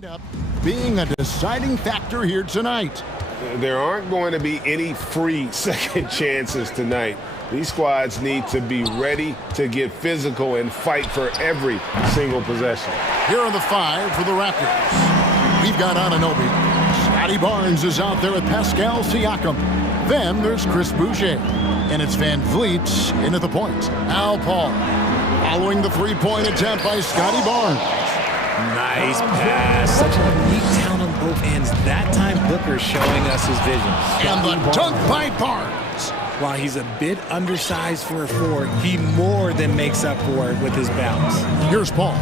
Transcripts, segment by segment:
Up being a deciding factor here tonight. There aren't going to be any free second chances tonight. These squads need to be ready to get physical and fight for every single possession. Here are the five for the Raptors. We've got Anunoby. Scotty Barnes is out there with Pascal Siakam. Then there's Chris Boucher. And it's Van Vliet in at the point. Al Paul. Following the three-point attempt by Scotty Barnes. Nice pass. Such a neat talent on both ends. That time Booker showing us his vision. And the dunk by Barnes. While he's a bit undersized for a four, he more than makes up for it with his bounce. Here's Paul.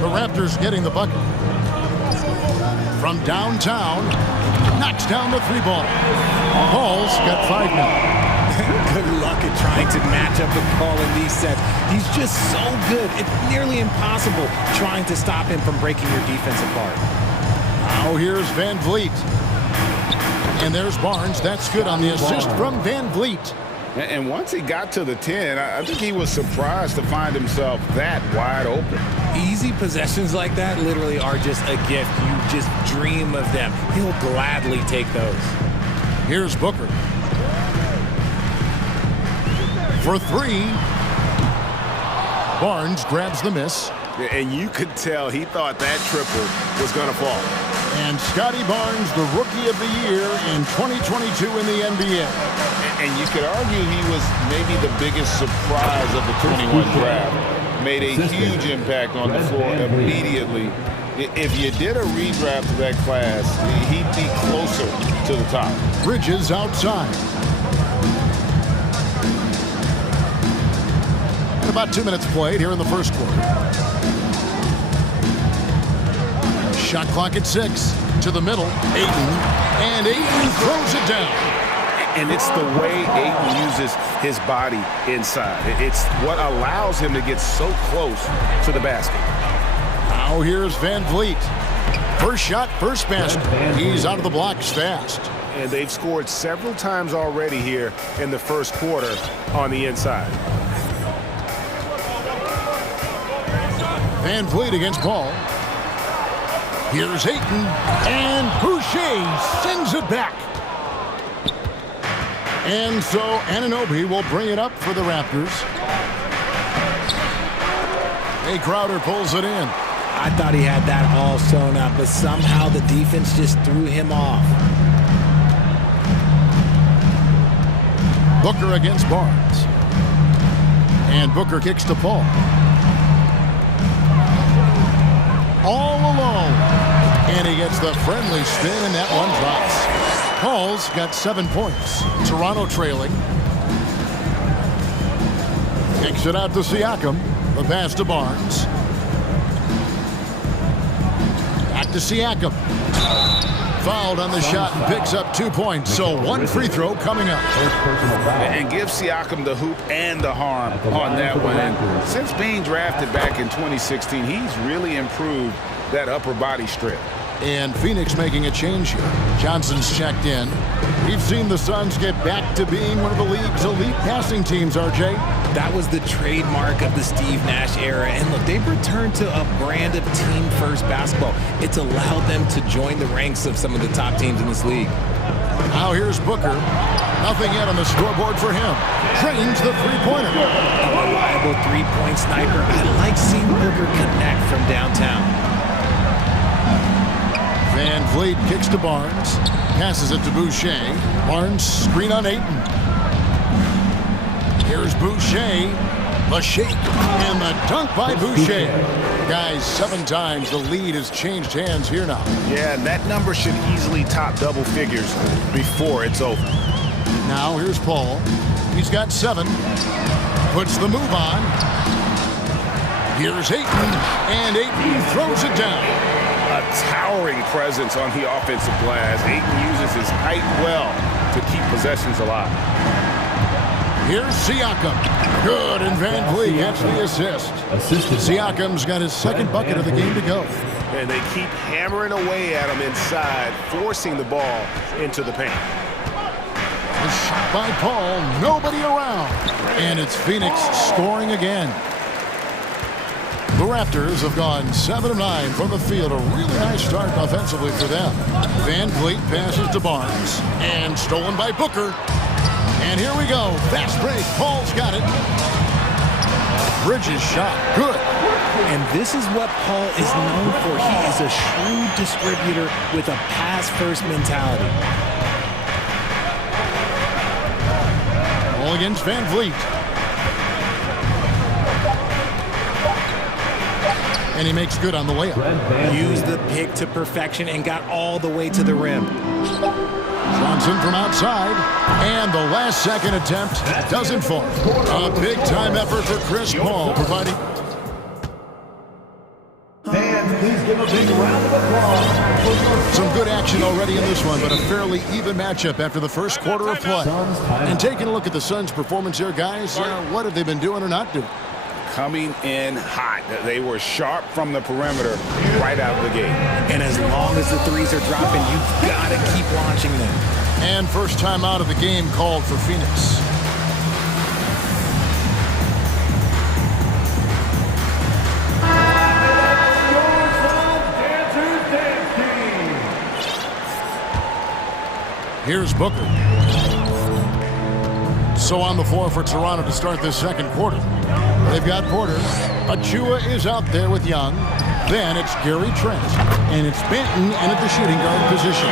The Raptors getting the bucket. From downtown, knocks down the three ball. Paul's got 5 now. Good luck at trying to match up with Paul in these sets. He's just so good. It's nearly impossible trying to stop him from breaking your defense apart. Now here's Van Vliet. And there's Barnes. That's good on the assist from Van Vliet. And once he got to the 10, I think he was surprised to find himself that wide open. Easy possessions like that literally are just a gift. You just dream of them. He'll gladly take those. Here's Booker. For three. Barnes grabs the miss. And you could tell he thought that triple was going to fall. And Scotty Barnes, the Rookie of the Year in 2022 in the NBA. And you could argue he was maybe the biggest surprise of the 21 draft. Made a huge impact on the floor immediately. If you did a redraft of that class, he'd be closer to the top. Bridges outside. And about 2 minutes played here in the first quarter. Shot clock at 6. To the middle. Ayton. And Ayton throws it down. And it's the way Ayton uses his body inside. It's what allows him to get so close to the basket. Now here's Van Vliet. First shot, first basket. He's out of the blocks fast. And they've scored several times already here in the first quarter on the inside. Van Vliet against Paul. Here's Ayton. And Boucher sends it back. And so Anunoby will bring it up for the Raptors. Hey, Crowder pulls it in. I thought he had that all sewn up, but somehow the defense just threw him off. Booker against Barnes. And Booker kicks to Paul. All alone. And he gets the friendly spin, and that one drops. Paul's got 7 points. Toronto trailing. Kicks it out to Siakam. The pass to Barnes. Back to Siakam. Fouled on the shot and picks up 2 points. So one free throw coming up. And give Siakam the hoop and the harm on that one. And since being drafted back in 2016, he's really improved that upper body strip. And Phoenix making a change here. Johnson's checked in. We've seen the Suns get back to being one of the league's elite passing teams, RJ. That was the trademark of the Steve Nash era. And look, they've returned to a brand of team-first basketball. It's allowed them to join the ranks of some of the top teams in this league. Now here's Booker. Nothing yet on the scoreboard for him. Drains the three-pointer. A reliable three-point sniper. I like seeing Booker connect from downtown. Van Vliet kicks to Barnes. Passes it to Boucher. Barnes screen on Ayton. Here's Boucher. The shake and the dunk by Boucher. Guys, 7 times the lead has changed hands here now. Yeah, and that number should easily top double figures before it's over. Now here's Paul. He's got 7. Puts the move on. Here's Ayton. And Ayton throws it down. A towering presence on the offensive glass. Ayton uses his height well to keep possessions alive. Here's Siakam. Good, and Van Vliet gets the assist. Siakam's got his second bucket of the game to go. And they keep hammering away at him inside, forcing the ball into the paint. A shot by Paul, nobody around. And it's Phoenix scoring again. The Raptors have gone 7 of 9 from the field. A really nice start offensively for them. Van Vliet passes to Barnes. And stolen by Booker. And here we go. Fast break. Paul's got it. Bridges shot. Good. And this is what Paul is known for. He is a shrewd distributor with a pass-first mentality. Ball against Van Vliet. And he makes good on the layup. Used the pick to perfection and got all the way to the rim. Johnson from outside. And the last second attempt doesn't fall. A big-time effort for Chris Paul, providing... Fans, please give a big round of applause. Some good action already in this one, but a fairly even matchup after the first quarter of play. And taking a look at the Suns' performance here, guys, what have they been doing or not doing? Coming in hot. They were sharp from the perimeter right out of the gate. And as long as the threes are dropping, you've got to keep launching them. And first time out of the game called for Phoenix. Here's Booker. So on the floor for Toronto to start this second quarter. They've got Porter. Achua is out there with Young. Then it's Gary Trent. And it's Benton in at the shooting guard position.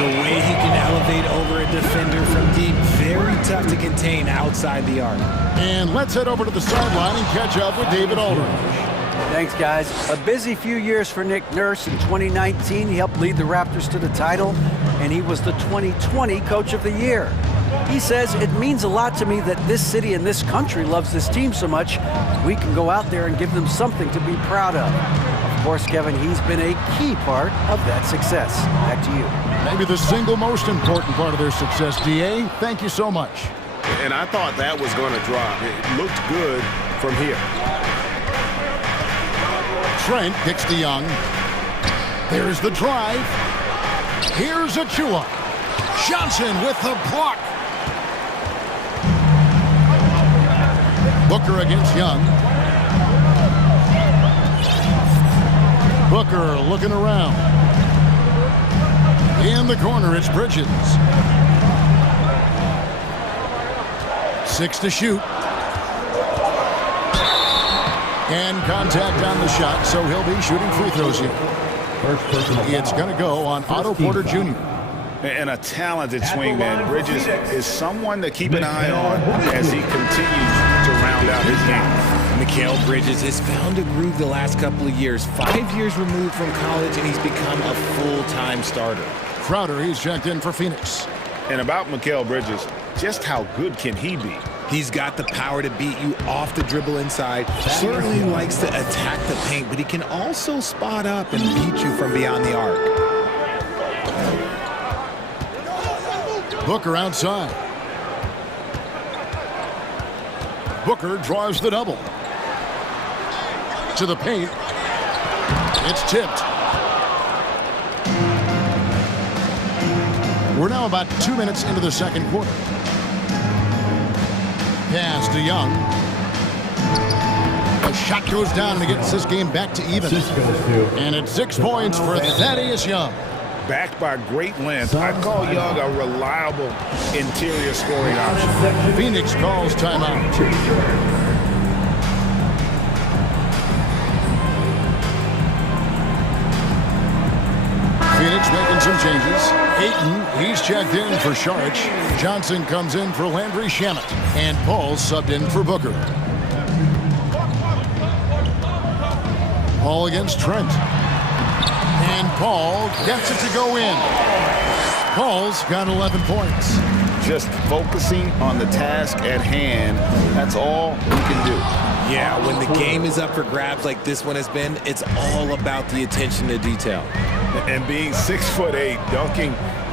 The way he can elevate over a defender from deep, very tough to contain outside the arc. And let's head over to the sideline and catch up with David Aldridge. Thanks, guys. A busy few years for Nick Nurse. In 2019, he helped lead the Raptors to the title, and he was the 2020 Coach of the Year. He says, it means a lot to me that this city and this country loves this team so much, we can go out there and give them something to be proud of. Of course, Kevin, he's been a key part of that success. Back to you. Maybe the single most important part of their success, D.A. Thank you so much. And I thought that was going to drop. It looked good from here. Trent picks to Young. There's the drive. Here's Achua. Johnson with the block. Booker against Young. Booker looking around. In the corner, it's Bridges. 6 to shoot. And contact on the shot, so he'll be shooting free throws here. It's going to go on Otto Porter Jr. And a talented swingman. Bridges is someone to keep an eye on as he continues to round out his game. Mikal Bridges has found a groove the last couple of years. 5 years removed from college, and he's become a full-time starter. Crowder, he's checked in for Phoenix. And about Mikal Bridges, just how good can he be? He's got the power to beat you off the dribble inside. Certainly likes to attack the paint, but he can also spot up and beat you from beyond the arc. Booker outside. Booker draws the double. To the paint. It's tipped. We're now about 2 minutes into the second quarter. Pass to Young. A shot goes down and it gets this game back to even. And it's 6 points for Thaddeus Young. Backed by great length, I'd call Young a reliable interior scoring option. Phoenix calls timeout. Phoenix making some changes. Ayton, he's checked in for Sharch. Johnson comes in for Landry Shamet. And Paul subbed in for Booker. Paul against Trent. And Paul gets it to go in. Paul's got 11 points. Just focusing on the task at hand, that's all he can do. Yeah, when the game is up for grabs like this one has been, it's all about the attention to detail. And being 6'8", dunking,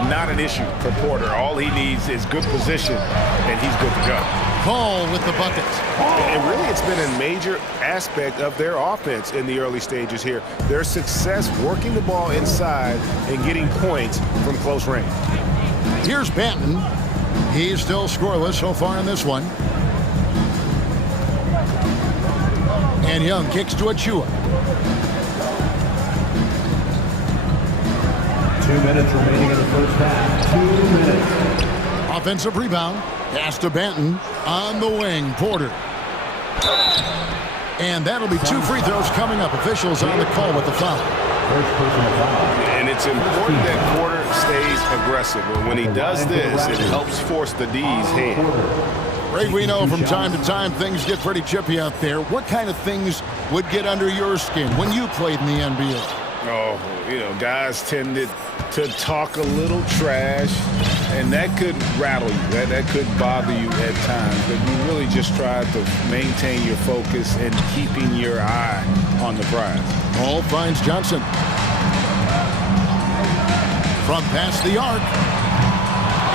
not an issue for Porter. All he needs is good position, and he's good to go. Paul with the bucket. And really, it's been a major aspect of their offense in the early stages here. Their success working the ball inside and getting points from close range. Here's Banton. He's still scoreless so far in this one. And Young kicks to Achua. 2 minutes remaining in the first half. 2 minutes. Offensive rebound. Pass to Banton. On the wing, Porter. And that'll be 2 free throws coming up. Officials on the call with the foul. First personal foul. And it's important that Porter stays aggressive. But when he does this, it helps force the D's hand. Ray, we know from time to time things get pretty chippy out there. What kind of things would get under your skin when you played in the NBA? Oh, you know, guys tended to talk a little trash, and that could rattle you. That could bother you at times. But you really just try to maintain your focus and keeping your eye on the prize. Ball finds Johnson. From past the arc.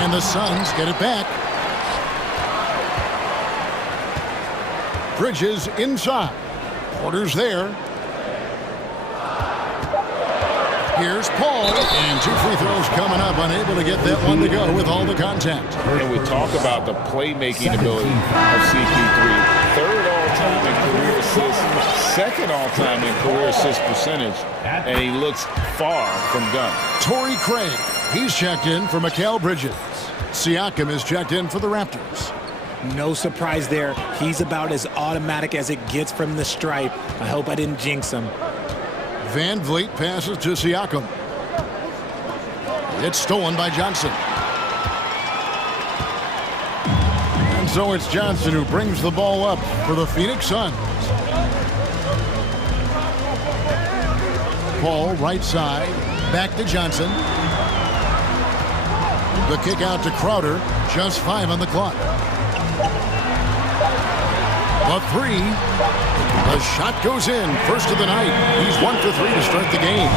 And the Suns get it back. Bridges inside. Porter's there. Here's Paul, and 2 free throws coming up, unable to get that one to go with all the contact. And we talk about the playmaking ability of CP3. 3rd all-time in career assists, 2nd all-time in career assist percentage, and he looks far from done. Torrey Craig, he's checked in for Mikal Bridges. Siakam is checked in for the Raptors. No surprise there. He's about as automatic as it gets from the stripe. I hope I didn't jinx him. Van Vliet passes to Siakam. It's stolen by Johnson. And so it's Johnson who brings the ball up for the Phoenix Suns. Paul, right side, back to Johnson. The kick out to Crowder, just 5 on the clock. The 3. The shot goes in, first of the night. He's 1 for 3 to start the game.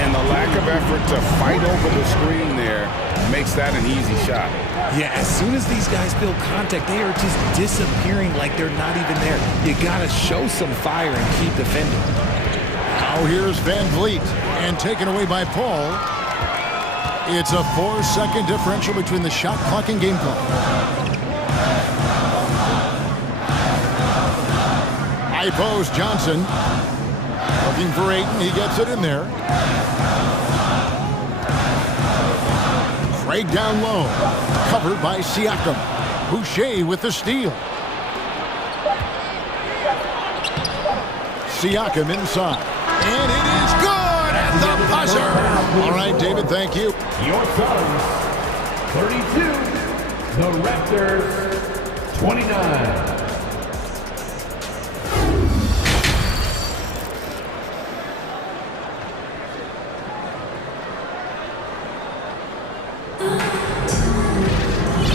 And the lack of effort to fight over the screen there makes that an easy shot. Yeah, as soon as these guys feel contact, they are just disappearing like they're not even there. You gotta show some fire and keep defending. Now here's Van Vliet, and taken away by Paul. It's a 4-second differential between the shot clock and game clock. High post, Johnson. Looking for Ayton, he gets it in there. Craig down low, covered by Siakam. Boucher with the steal. Siakam inside. And it is good at the buzzer. All right, David, thank you. Your Suns, 32. The Raptors, 29.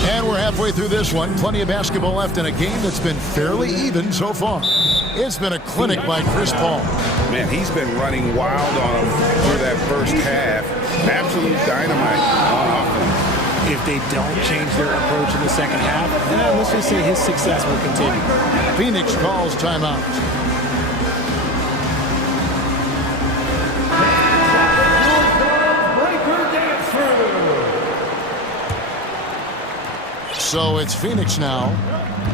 And we're halfway through this one. Plenty of basketball left in a game that's been fairly even so far. It's been a clinic by Chris Paul. Man, he's been running wild on him through that first half. Absolute dynamite on offense. If they don't change their approach in the second half, let's just say his success will continue. Phoenix calls timeout. So it's Phoenix now.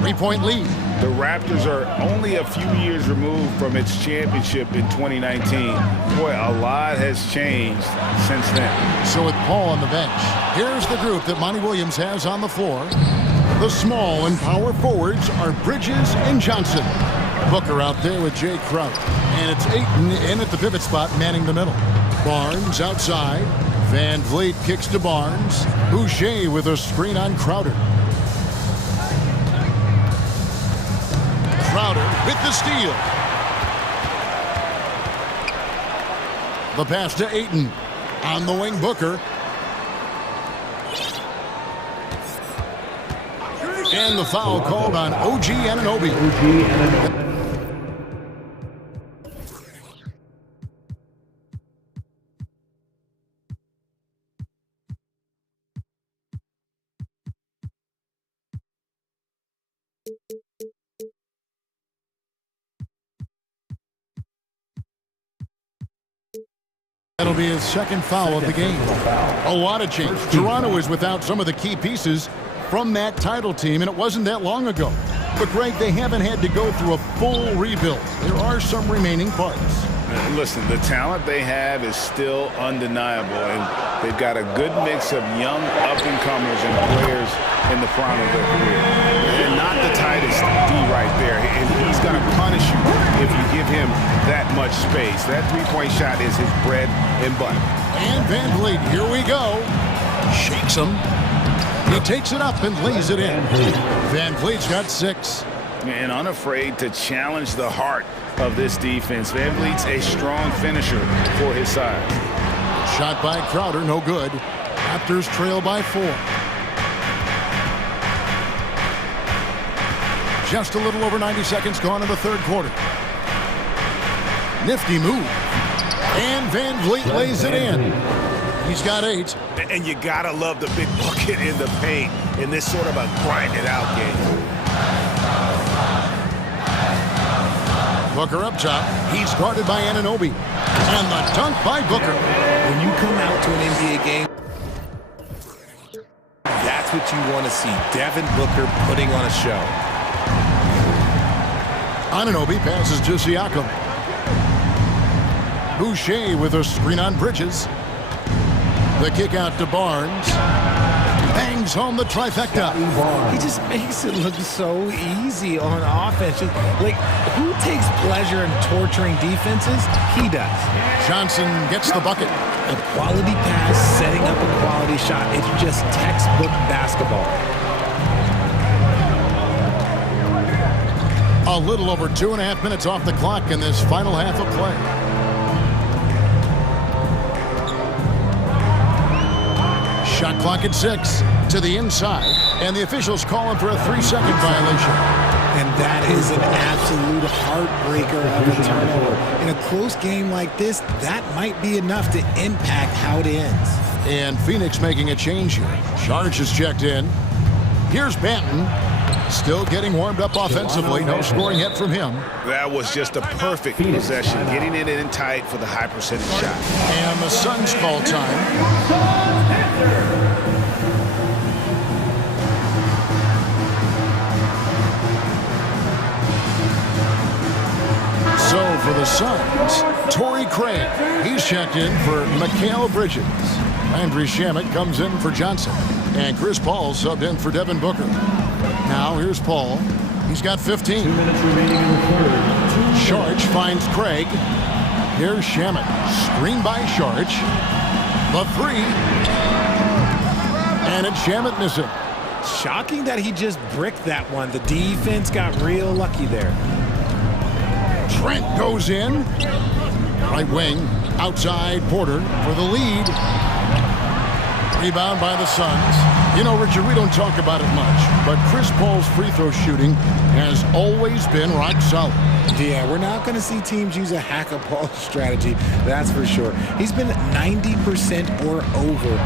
3-point lead. The Raptors are only a few years removed from its championship in 2019. Boy, a lot has changed since then. So with Paul on the bench, here's the group that Monty Williams has on the floor. The small and power forwards are Bridges and Johnson. Booker out there with Jay Crowder. And it's Ayton in at the pivot spot, manning the middle. Barnes outside. Van Vliet kicks to Barnes. Boucher with a screen on Crowder. Crowder with the steal. The pass to Ayton. On the wing, Booker. And the foul called on OG Anunoby. That'll be his second foul of the game. A lot of change. Toronto is without some of the key pieces from that title team, and it wasn't that long ago. But, Greg, they haven't had to go through a full rebuild. There are some remaining parts. Listen, the talent they have is still undeniable, and they've got a good mix of young up-and-comers and players in the prime of their career. And not the tightest D right there, and he's going to punish you if you give him that much space. That three-point shot is his bread and butter. And Van Vliet, here we go. Shakes him. He takes it up and lays it in. Van Vliet's got 6. And unafraid to challenge the heart of this defense. Van Vliet's a strong finisher for his side. Shot by Crowder, no good. Raptors trail by 4. Just a little over 90 seconds gone in the third quarter. Nifty move. And Van Vliet lays it in. He's got 8. And you gotta love the big bucket in the paint in this sort of a grind-it-out game. Booker up top. He's guarded by Anunoby. And the dunk by Booker. When you come out to an NBA game, that's what you want to see. Devin Booker putting on a show. Anunoby passes to Siakam. Boucher with a screen on Bridges. The kick out to Barnes. Bangs home the trifecta. He just makes it look so easy on offense. Like, who takes pleasure in torturing defenses? He does. Johnson gets the bucket. A quality pass, setting up a quality shot. It's just textbook basketball. A little over 2.5 minutes off the clock in this final half of play. Shot clock at 6 to the inside, and the officials calling for a 3-second violation. And that is an absolute heartbreaker of a turnover. In a close game like this, that might be enough to impact how it ends. And Phoenix making a change here. Sharge is checked in. Here's Banton. Still getting warmed up offensively. No scoring yet from him. That was just a perfect possession, getting it in tight for the high percentage shot. And the Suns call time. So for the Suns, Torrey Craig. He's checked in for Mikal Bridges. Landry Shamet comes in for Johnson. And Chris Paul subbed in for Devin Booker. Now here's Paul. He's got 15. 2 minutes remaining in the third. Sharge finds Craig. Here's Shamet. Screen by Sharge. The 3. And it's Shamet missing. Shocking that he just bricked that one. The defense got real lucky there. Trent goes in. Right wing. Outside Porter for the lead. Rebound by the Suns. You know, Richard, we don't talk about it much, but Chris Paul's free throw shooting has always been rock solid. Yeah, we're not going to see teams use a hack-a-Paul strategy, that's for sure. He's been 90% or over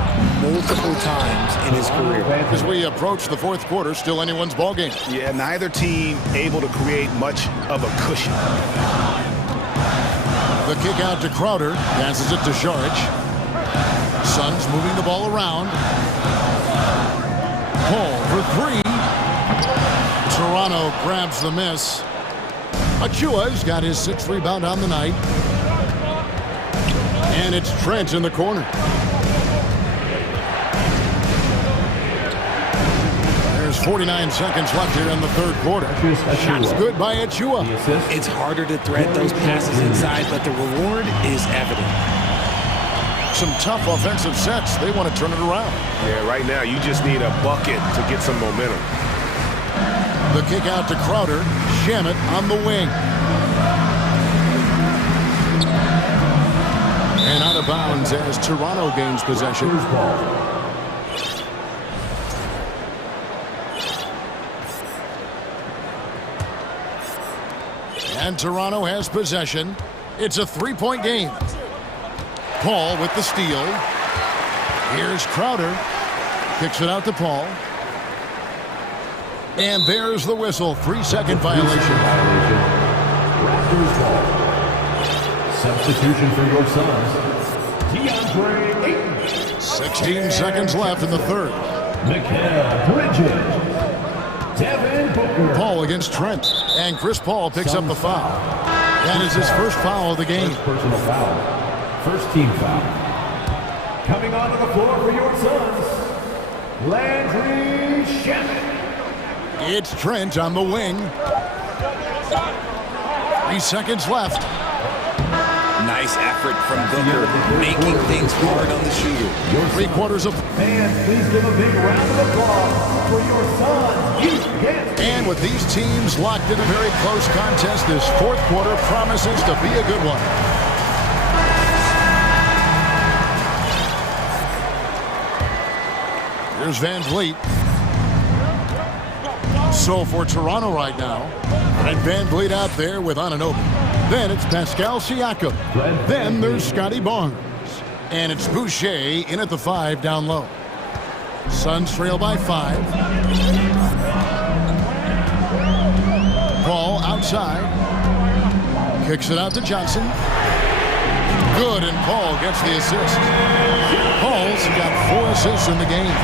multiple times in his career. As we approach the fourth quarter, still anyone's ballgame. Yeah, neither team able to create much of a cushion. The kick out to Crowder. Passes it to Sharge. Suns moving the ball around. Paul for 3. Toronto grabs the miss. Achua's got his 6th rebound on the night. And it's Trent in the corner. There's 49 seconds left here in the third quarter. Shots good by Achua. It's harder to thread those passes inside, but the reward is evident. Some tough offensive sets. They want to turn it around. Yeah, right now you just need a bucket to get some momentum. The kick out to Crowder. Shamet on the wing. And out of bounds as Toronto gains possession. And Toronto has possession. It's a 3-point game. Paul with the steal. Here's Crowder. Kicks it out to Paul. And there's the whistle. 3-second violation. Raptors ball. Substitution for your Suns. DeAndre Ayton. 16 seconds left in the third. Mikal Bridges. Devin Booker. Paul against Trent. And Chris Paul picks up the foul. That is his first foul of the game. First personal foul. First team foul. Coming onto the floor for your Suns, Landry Shamet. It's Trent on the wing. 3 seconds left. Nice effort from Booker, making things hard on the shooter. 3/4 of... Fans, please give a big round of applause for your Suns. And with these teams locked in a very close contest, this fourth quarter promises to be a good one. Here's Van Vliet. So for Toronto right now, and Van Vliet out there with Anunoby. Then it's Pascal Siakam. Then there's Scotty Barnes. And it's Boucher in at the 5 down low. Suns trail by 5. Paul outside. Kicks it out to Johnson. Good, and Paul gets the assist. Paul's got 4 assists in the game.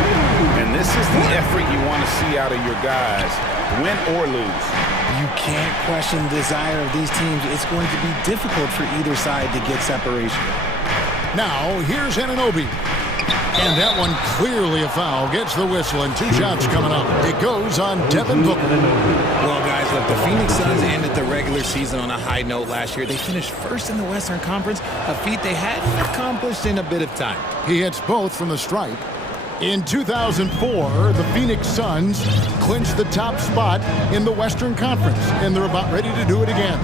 And this is the effort you want to see out of your guys, win or lose. You can't question the desire of these teams. It's going to be difficult for either side to get separation. Now, here's Anunoby. And that one clearly a foul. Gets the whistle, and 2 shots coming up. It goes on Devin Booker. Well, guys, look, the Phoenix Suns ended the regular season on a high note last year. They finished first in the Western Conference, a feat they hadn't accomplished in a bit of time. He hits both from the stripe. In 2004, the Phoenix Suns clinched the top spot in the Western Conference, and they're about ready to do it again.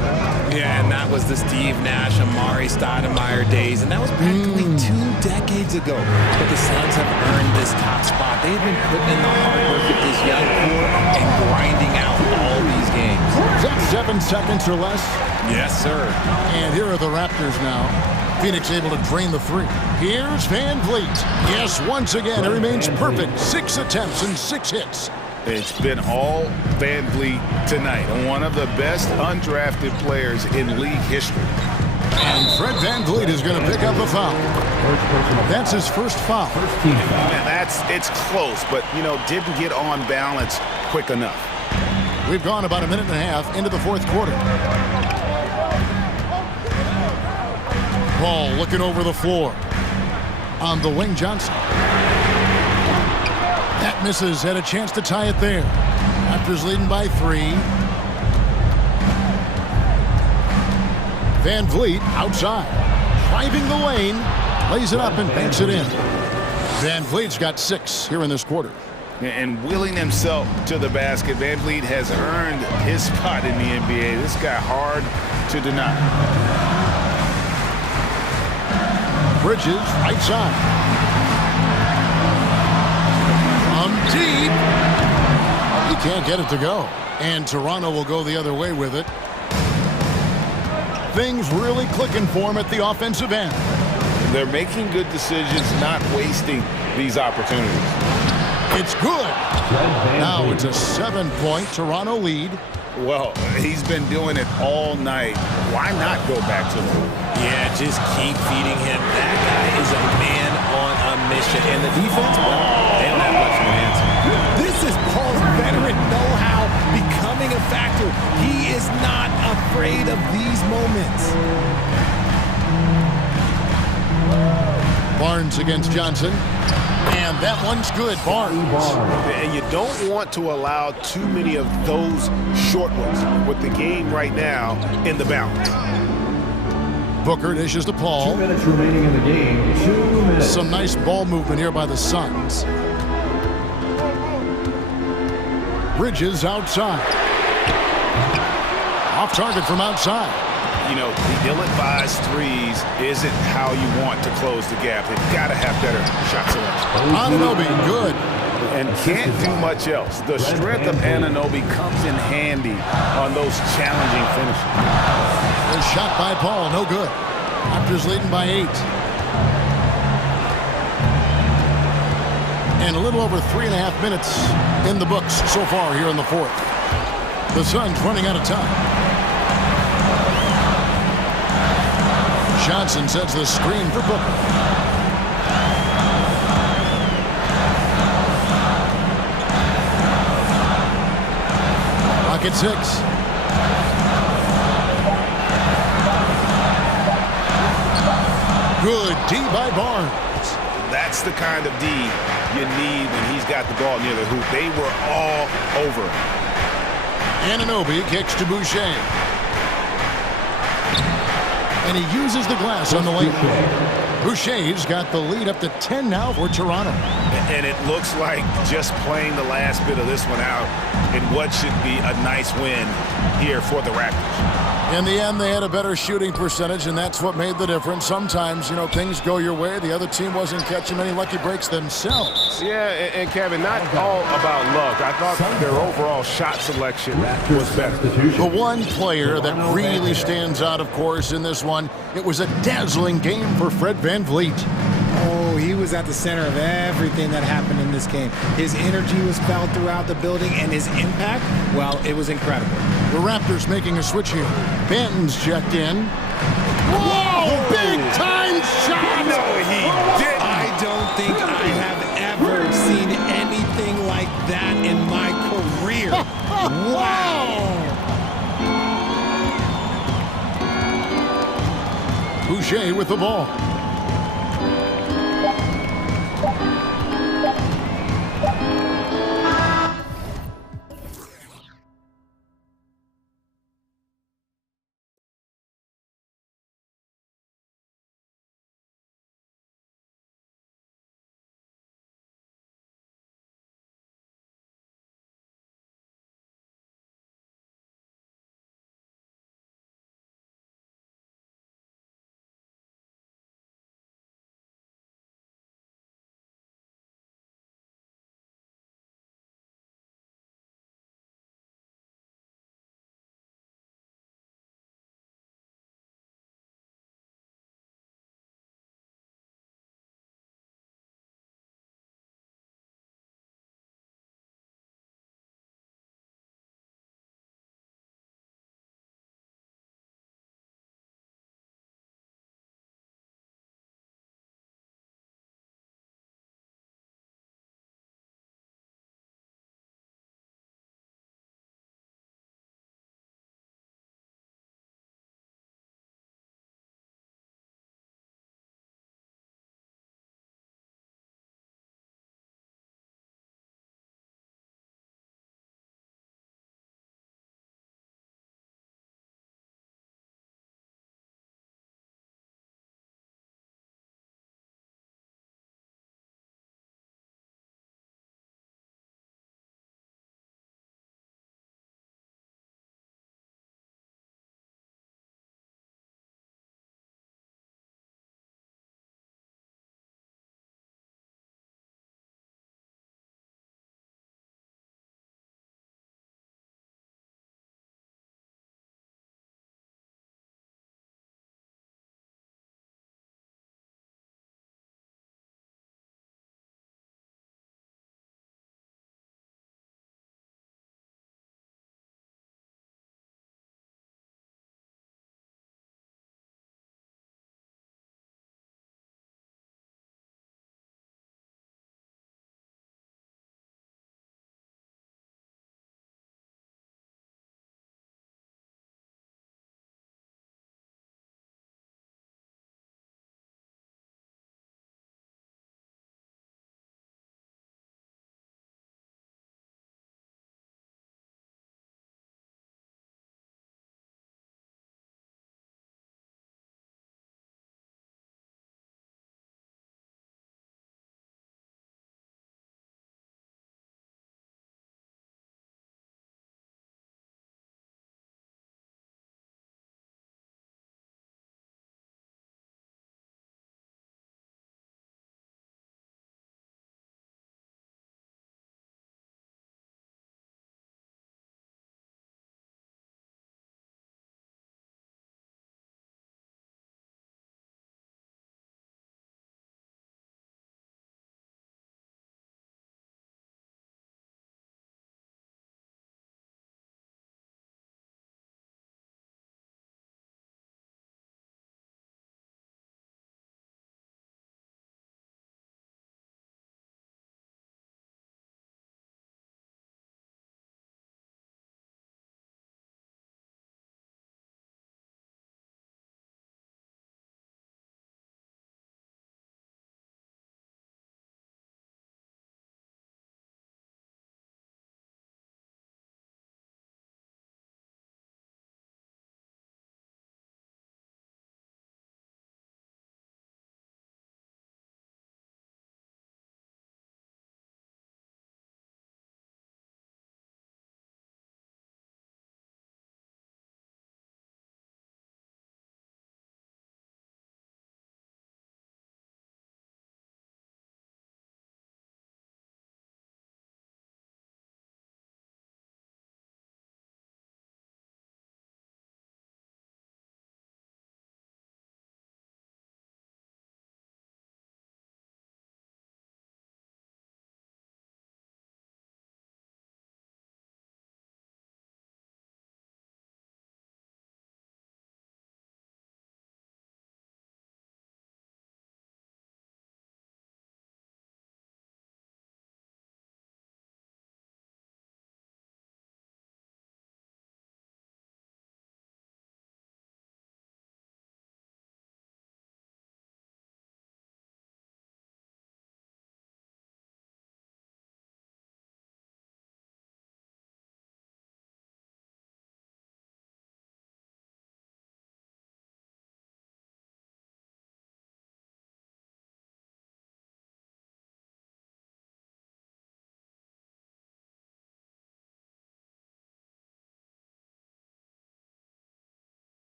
Yeah, and that was the Steve Nash, Amari Stoudemire days, and that was practically 2 decades ago. But the Suns have earned this top spot. They've been putting in the hard work with this young core and grinding out all these games. Is that 7 seconds or less? Yes, sir. And here are the Raptors now. Phoenix able to drain the 3. Here's Van Vliet. Yes, once again, it remains perfect. 6 attempts and 6 hits. It's been all Van Vliet tonight. One of the best undrafted players in league history. And Fred Van Vliet is going to pick up a foul. That's his first foul. First team foul. Man, it's close, but, didn't get on balance quick enough. We've gone about a minute and a half into the fourth quarter. Paul looking over the floor. On the wing, Johnson. That misses. Had a chance to tie it there. Raptors leading by 3. Van Vliet outside. Driving the lane. Lays it up and banks it in. Van Vliet's got 6 here in this quarter. And wheeling himself to the basket, Van Vliet has earned his spot in the NBA. This guy hard to deny. Bridges, right side. From deep. He can't get it to go. And Toronto will go the other way with it. Things really clicking for him at the offensive end. They're making good decisions, not wasting these opportunities. It's good. Now it's a 7-point Toronto lead. Well, he's been doing it all night. Why not go back to him? Yeah, just keep feeding him. That guy is a man on a mission. And the defense, well, they don't have much of an answer. This is Paul's veteran know-how becoming a factor. He is not afraid of these moments. Barnes against Johnson. And that one's good. Barnes. And you don't want to allow too many of those short ones with the game right now in the balance. Booker dishes to Paul. 2 minutes remaining in the game. 2 minutes. Some nice ball movement here by the Suns. Bridges outside. Off target from outside. The ill-advised threes isn't how you want to close the gap. They've got to have better shot selection. Anunoby, good. And can't do much else. The strength of Anunoby comes in handy on those challenging finishes. A shot by Paul, no good. Raptors leading by 8. And a little over 3.5 minutes in the books so far here in the fourth. The Suns running out of time. Johnson sets the screen for Booker. Back at 6. Good D by Barnes. That's the kind of D you need when he's got the ball near the hoop. They were all over. Anunoby kicks to Boucher. And he uses the glass on the layup. Boucher's got the lead up to 10 now for Toronto. And it looks like just playing the last bit of this one out in what should be a nice win here for the Raptors. In the end, they had a better shooting percentage, and that's what made the difference. Sometimes, you know, things go your way. The other team wasn't catching many lucky breaks themselves. Yeah, and Kevin, not all about luck. I thought their overall shot selection was better. The one player that really stands out, of course, in this one, it was a dazzling game for Fred VanVleet. Oh, he was at the center of everything that happened in this game. His energy was felt throughout the building, and his impact, well, it was incredible. The Raptors making a switch here. Benton's checked in. Whoa! Big time shot! No, he didn't. I don't think I have ever seen anything like that in my career. Wow! Boucher with the ball.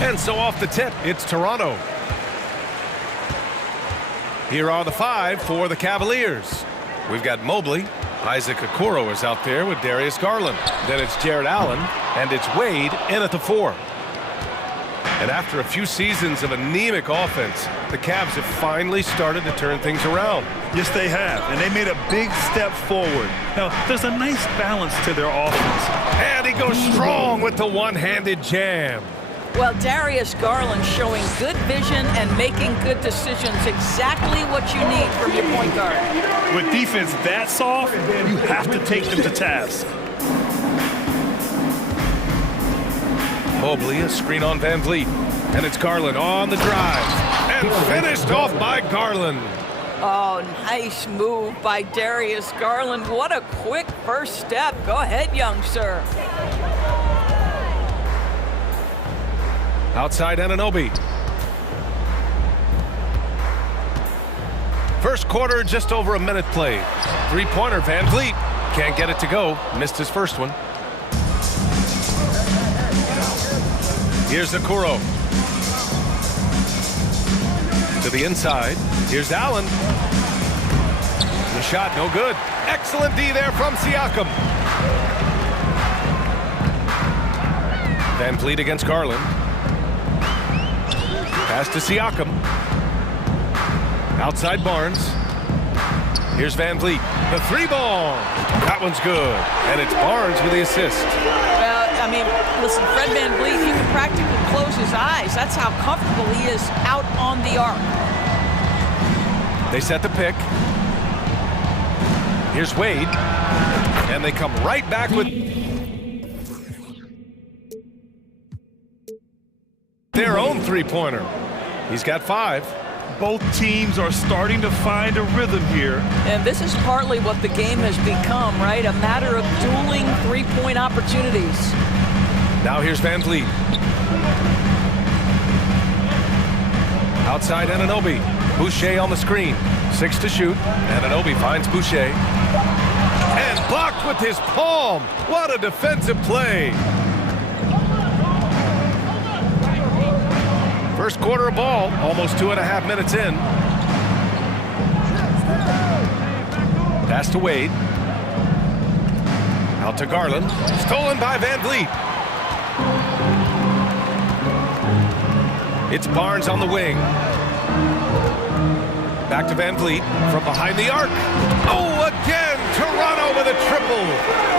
And so off the tip, it's Toronto. Here are the 5 for the Cavaliers. We've got Mobley. Isaac Okoro is out there with Darius Garland. Then it's Jared Allen, and it's Wade in at the 4. And after a few seasons of anemic offense, the Cavs have finally started to turn things around. Yes, they have, and they made a big step forward. Now, there's a nice balance to their offense. And he goes strong with the one-handed jam. Well, Darius Garland showing good vision and making good decisions. Exactly what you need from your point guard. With defense that soft, you have to take them to task. Mobley, a screen on Van Vliet. And it's Garland on the drive. And finished off by Garland. Oh, nice move by Darius Garland. What a quick first step. Go ahead, young sir. Outside Anunoby. First quarter, just over a minute played. Three-pointer, Van Vliet. Can't get it to go. Missed his first one. Here's Okoro. To the inside. Here's Allen. The shot, no good. Excellent D there from Siakam. Van Vliet against Garland. Pass to Siakam. Outside Barnes. Here's Van Vliet. The 3-ball. That one's good. And it's Barnes with the assist. Well, I mean, listen, Fred Van Vliet, he can practically close his eyes. That's how comfortable he is out on the arc. They set the pick. Here's Wade. And they come right back with their own three-pointer. He's got 5. Both teams are starting to find a rhythm here. And this is partly what the game has become, right? A matter of dueling three-point opportunities. Now here's Van Vliet. Outside Anunoby. Boucher on the screen. 6 to shoot. Anunoby finds Boucher. And blocked with his palm. What a defensive play. First quarter of ball, almost 2.5 minutes in. Pass to Wade. Out to Garland. Stolen by Van Vliet. It's Barnes on the wing. Back to Van Vliet from behind the arc. Oh, again, Toronto with a triple.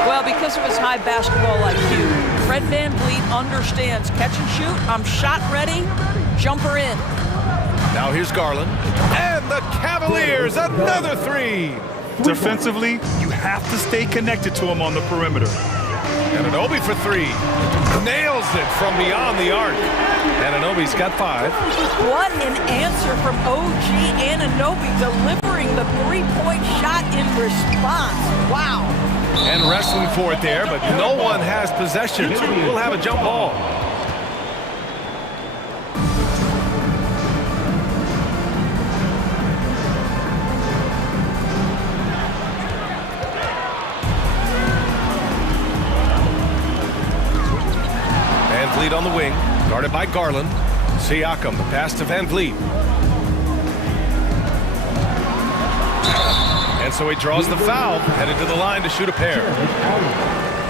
Well, because of his high basketball IQ, Fred Van Vliet understands catch and shoot. I'm shot ready. Jumper in. Now here's Garland. And the Cavaliers, another 3. Defensively, you have to stay connected to him on the perimeter. Anunoby for 3. Nails it from beyond the arc. Anunoby's got 5. What an answer from OG Anunoby, delivering the three-point shot in response. Wow. And wrestling for it there, but no one has possession. We'll have a jump ball. Van Vliet on the wing, guarded by Garland. Siakam, the pass to Van Vliet. And so he draws the foul, headed to the line to shoot a pair.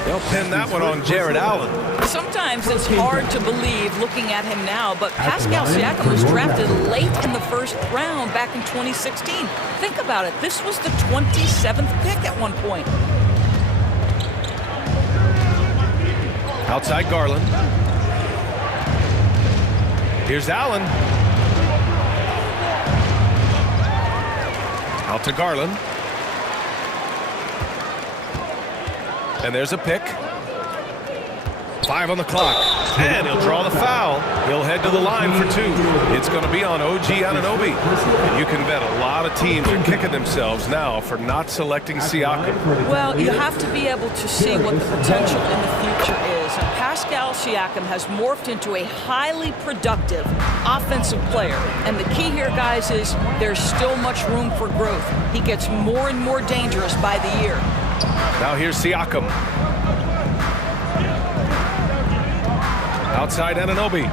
They'll pin that one on Jared Allen. Sometimes it's hard to believe looking at him now, but Pascal Siakam was drafted late in the first round back in 2016. Think about it. This was the 27th pick at one point. Outside Garland. Here's Allen. Out to Garland. And there's a pick. 5 on the clock. And he'll draw the foul. He'll head to the line for 2. It's going to be on OG Anunoby. And you can bet a lot of teams are kicking themselves now for not selecting Siakam. Well, you have to be able to see what the potential in the future is. And Pascal Siakam has morphed into a highly productive offensive player. And the key here, guys, is there's still much room for growth. He gets more and more dangerous by the year. Now here's Siakam. Outside Anunoby.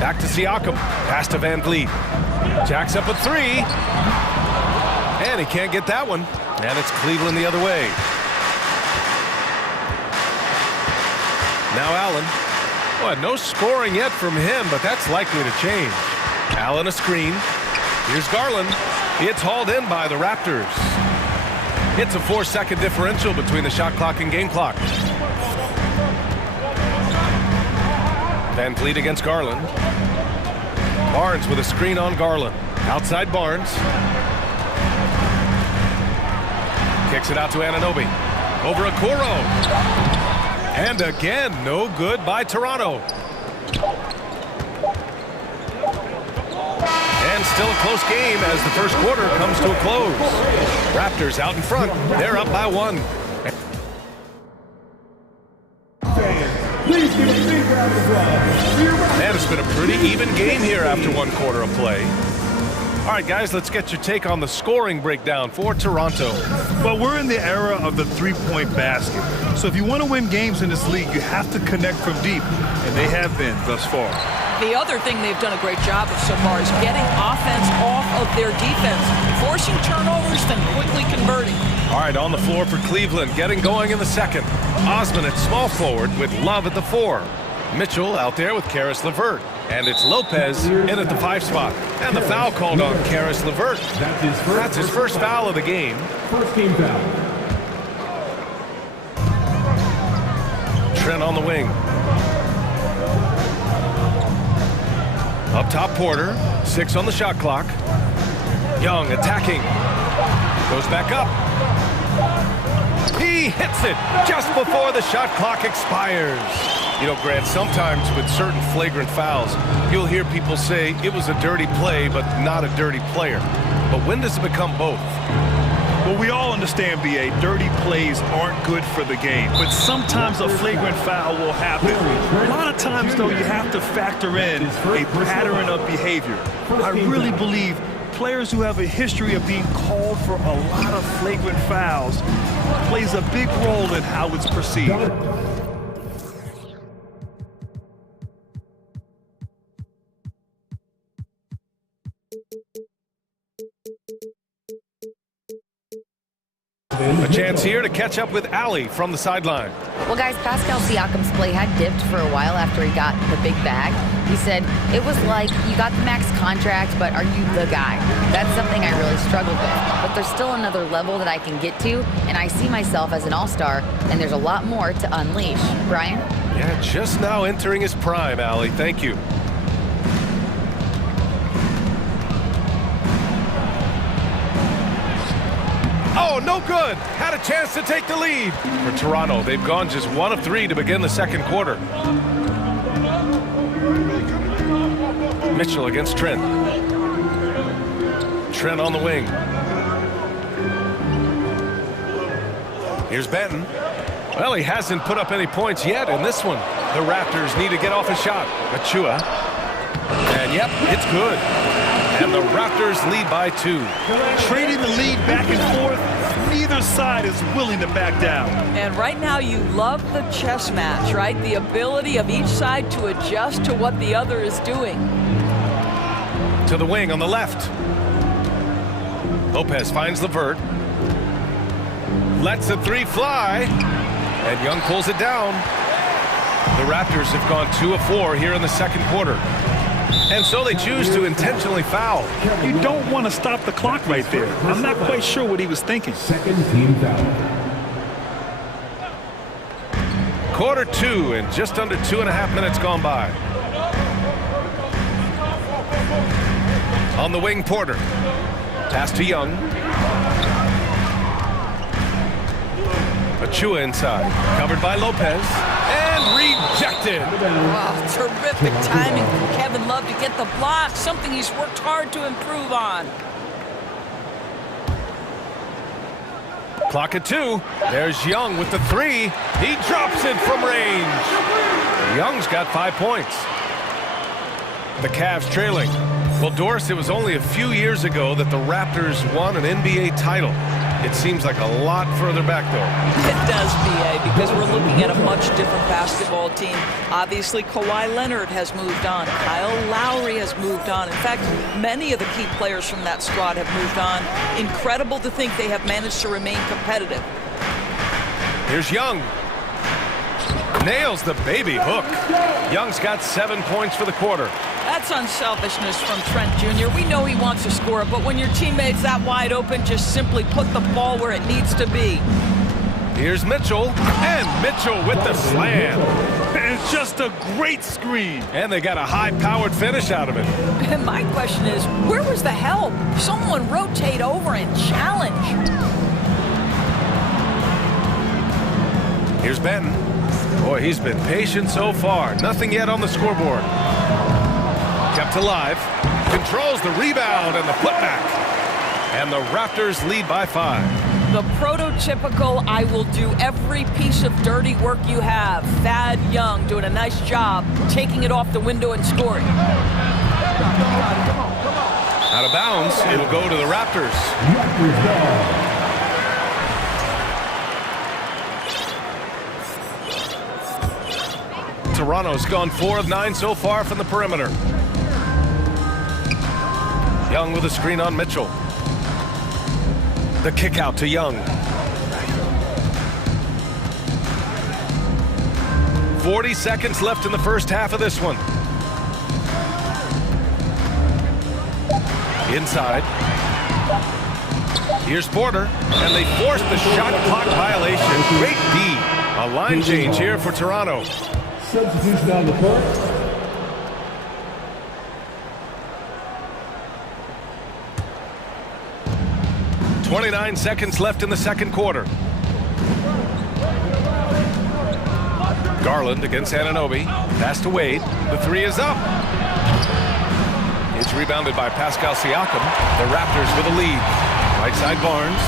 Back to Siakam. Pass to Van Vliet. Jacks up a three. And he can't get that one. And it's Cleveland the other way. Now Allen. Well, no scoring yet from him, but that's likely to change. Allen a screen. Here's Garland. It's hauled in by the Raptors. It's a 4-second differential between the shot clock and game clock. Van Vliet against Garland. Barnes with a screen on Garland. Outside Barnes. Kicks it out to Anunoby. Over Okoro. And again, no good by Toronto. And still a close game as the first quarter comes to a close. Raptors out in front. They're up by 1. And it's been a pretty even game here after 1 quarter of play. All right, guys, let's get your take on the scoring breakdown for Toronto. Well, we're in the era of the three-point basket. So if you want to win games in this league, you have to connect from deep, and they have been thus far. The other thing they've done a great job of so far is getting offense off of their defense, forcing turnovers, then quickly converting. All right, on the floor for Cleveland, getting going in the second. Osman at small forward with Love at the 4. Mitchell out there with Karis LeVert. And it's Lopez in at the 5 spot. And the foul called on Karis LeVert. That's his first foul of the game. First team foul. Trent on the wing. Up top, Porter. 6 on the shot clock. Young attacking. Goes back up. He hits it just before the shot clock expires. You know, Grant, sometimes with certain flagrant fouls, you'll hear people say it was a dirty play, but not a dirty player. But when does it become both? Well, we all understand, B.A., dirty plays aren't good for the game, but sometimes a flagrant foul will happen. A lot of times, though, you have to factor in a pattern of behavior. I really believe players who have a history of being called for a lot of flagrant fouls plays a big role in how it's perceived. A chance here to catch up with Allie from the sideline. Well, guys, Pascal Siakam's play had dipped for a while after he got the big bag. He said, it was like, you got the max contract, but are you the guy? That's something I really struggled with. But there's still another level that I can get to, and I see myself as an all-star, and there's a lot more to unleash. Brian? Yeah, just now entering his prime, Allie. Thank you. Oh, no good. Had a chance to take the lead. For Toronto, they've gone just 1 of 3 to begin the second quarter. Mitchell against Trent. Trent on the wing. Here's Benton. Well, he hasn't put up any points yet in this one. The Raptors need to get off a shot. Achua. And yep, it's good. And the Raptors lead by 2. Trading the lead back and forth, neither side is willing to back down. And right now you love the chess match, right? The ability of each side to adjust to what the other is doing. To the wing on the left. Lopez finds LeVert. Lets the 3 fly. And Young pulls it down. The Raptors have gone 2 of 4 here in the second quarter. And so they choose to intentionally foul. You don't want to stop the clock right there. I'm not quite sure what he was thinking. Second team foul. Quarter 2 and just under 2.5 minutes gone by. On the wing, Porter. Pass to Young. Achua inside. Covered by Lopez. And rejected. Wow, terrific timing from Kevin Love to get the block, something he's worked hard to improve on. Clock at 2. There's Young with the 3. He drops it from range. Young's got 5 points. The Cavs trailing. Well, Doris, it was only a few years ago that the Raptors won an NBA title. It seems like a lot further back, though. It does, B.A., because we're looking at a much different basketball team. Obviously, Kawhi Leonard has moved on. Kyle Lowry has moved on. In fact, many of the key players from that squad have moved on. Incredible to think they have managed to remain competitive. Here's Young. Nails the baby hook. Young's got 7 points for the quarter. That's unselfishness from Trent Jr. We know he wants to score, but when your teammate's that wide open, just simply put the ball where it needs to be. Here's Mitchell, and Mitchell with the slam. And it's just a great screen. And they got a high-powered finish out of it. And my question is, where was the help? Someone rotate over and challenge. Here's Benton. Boy, he's been patient so far. Nothing yet on the scoreboard. Kept alive. Controls the rebound and the putback. And the Raptors lead by 5. The prototypical, I will do every piece of dirty work you have. Thad Young doing a nice job, taking it off the window and scoring. Out of bounds, it'll go to the Raptors. Toronto's gone 4 of 9 so far from the perimeter. Young with a screen on Mitchell. The kick out to Young. 40 seconds left in the first half of this one. Inside. Here's Porter, and they force the shot clock violation. Great D. A line change here for Toronto. Substitution on the court. 29 seconds left in the second quarter. Garland against Anunoby. Pass to Wade. The 3 is up. It's rebounded by Pascal Siakam. The Raptors with a lead. Right side Barnes.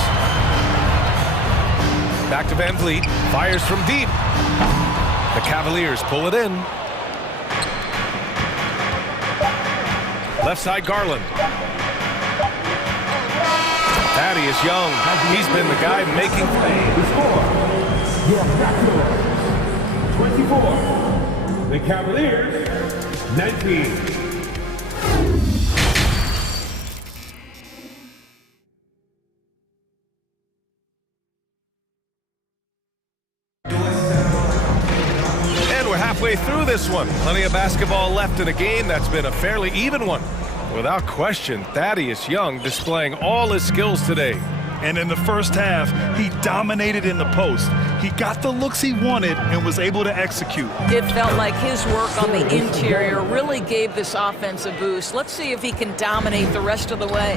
Back to Van Vliet. Fires from deep. The Cavaliers pull it in. Left side Garland. Thaddeus Young, he's been the guy making plays. The score, your Raptors, 24. The Cavaliers, 19. And we're halfway through this one. Plenty of basketball left in a game that's been a fairly even one. Without question, Thaddeus Young displaying all his skills today. And in the first half, he dominated in the post. He got the looks he wanted and was able to execute. It felt like his work on the interior really gave this offense a boost. Let's see if he can dominate the rest of the way.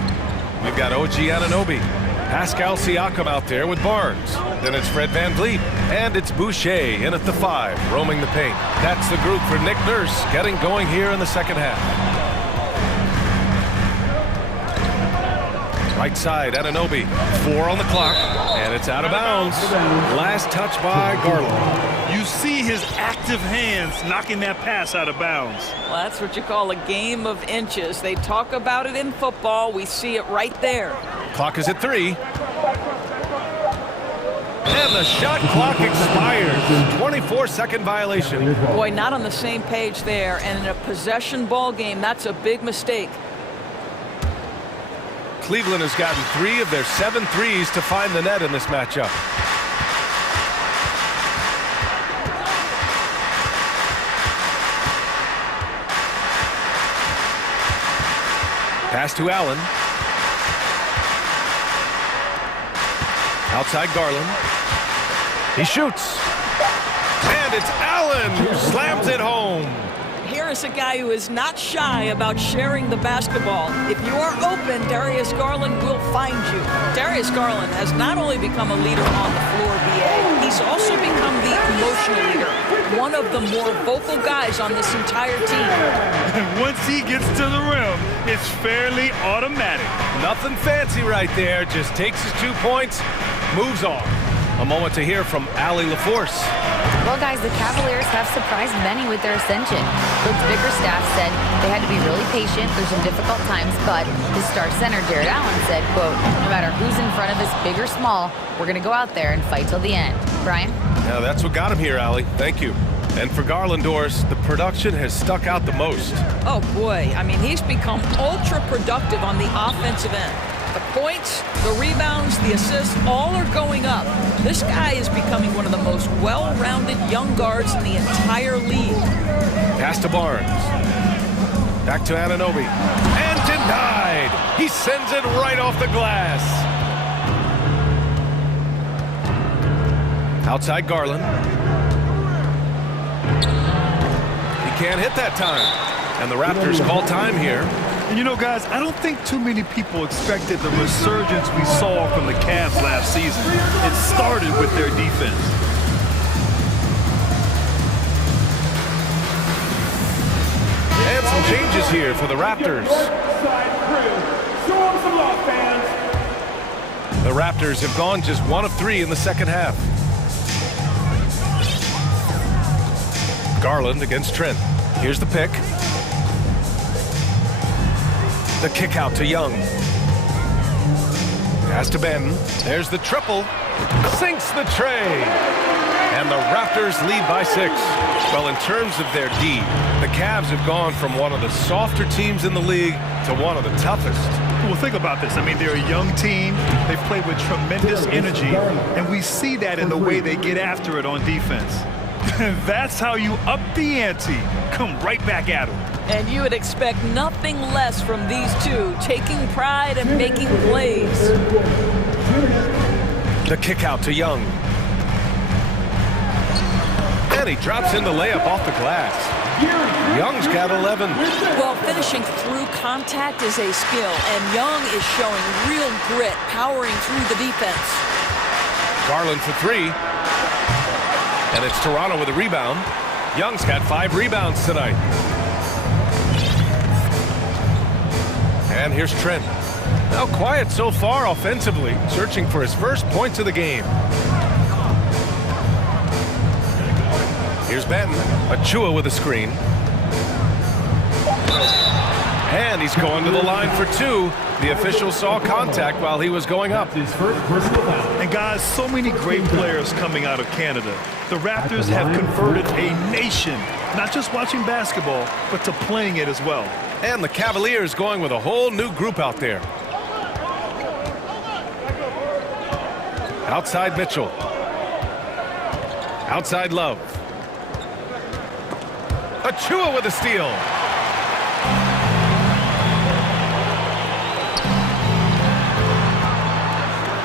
We've got OG Anunoby, Pascal Siakam out there with Barnes. Then it's Fred Van Vliet, and it's Boucher in at the 5, roaming the paint. That's the group for Nick Nurse getting going here in the second half. Right side, Anunoby. 4 on the clock, and it's out of bounds. Last touch by Garland. You see his active hands knocking that pass out of bounds. Well, that's what you call a game of inches. They talk about it in football. We see it right there. Clock is at 3. And the shot clock expires. 24-second violation. Boy, not on the same page there. And in a possession ball game, that's a big mistake. Cleveland has gotten 3 of their 7 threes to find the net in this matchup. Pass to Allen. Outside Garland. He shoots. And it's Allen who slams it home. Here is a guy who is not shy about sharing the basketball. If you are open, Darius Garland will find you. Darius Garland has not only become a leader on the floor, BA, he's also become the emotional leader. One of the more vocal guys on this entire team. And once he gets to the rim, it's fairly automatic. Nothing fancy right there. Just takes his 2 points, moves on. A moment to hear from Allie LaForce. Well, guys, the Cavaliers have surprised many with their ascension. Coach Bickerstaff said they had to be really patient through some difficult times, but his star center, Jared Allen, said, quote, no matter who's in front of us, big or small, we're going to go out there and fight till the end. Brian? Yeah, that's what got him here, Allie. Thank you. And for Garlandors, the production has stuck out the most. Oh, boy. I mean, he's become ultra-productive on the offensive end. The points, the rebounds, the assists, all are going up. This guy is becoming one of the most well-rounded young guards in the entire league. Pass to Barnes. Back to Anunoby. And denied! He sends it right off the glass. Outside Garland. He can't hit that time. And the Raptors call time here. And you know, guys, I don't think too many people expected the resurgence we saw from the Cavs last season. It started with their defense. And some changes here for the Raptors. The Raptors have gone just 1 of 3 in the second half. Garland against Trent. Here's the pick. The kick out to Young. Pass to Benton. There's the triple. Sinks the tray. And the Raptors lead by 6. Well, in terms of their D, the Cavs have gone from one of the softer teams in the league to one of the toughest. Well, think about this. I mean, they're a young team. They've played with tremendous energy, and we see that in the way they get after it on defense. That's how you up the ante. Come right back at them. And you would expect nothing less from these two, taking pride and making plays. The kick out to Young. And he drops in the layup off the glass. Young's got 11. Well, finishing through contact is a skill, and Young is showing real grit, powering through the defense. Garland for 3. And it's Toronto with a rebound. Young's got 5 rebounds tonight. And here's Trent. Now quiet so far offensively, searching for his first points of the game. Here's Benton. Achua with a screen. And he's going to the line for 2. The official saw contact while he was going up. And guys, so many great players coming out of Canada. The Raptors have converted a nation, not just watching basketball, but to playing it as well. And the Cavaliers going with a whole new group out there. Outside Mitchell. Outside Love. Achua with a steal.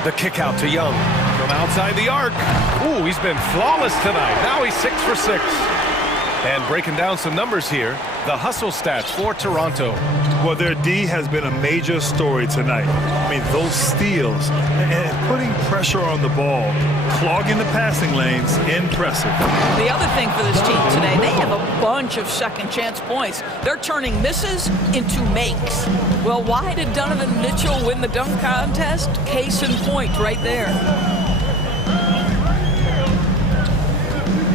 The kick out to Young from outside the arc. Ooh, he's been flawless tonight. Now he's 6 for 6. And breaking down some numbers here, the hustle stats for Toronto. Well, their D has been a major story tonight. I mean, those steals and putting pressure on the ball, clogging the passing lanes, impressive. The other thing for this team today, they have a bunch of second chance points. They're turning misses into makes. Well, why did Donovan Mitchell win the dunk contest? Case in point right there.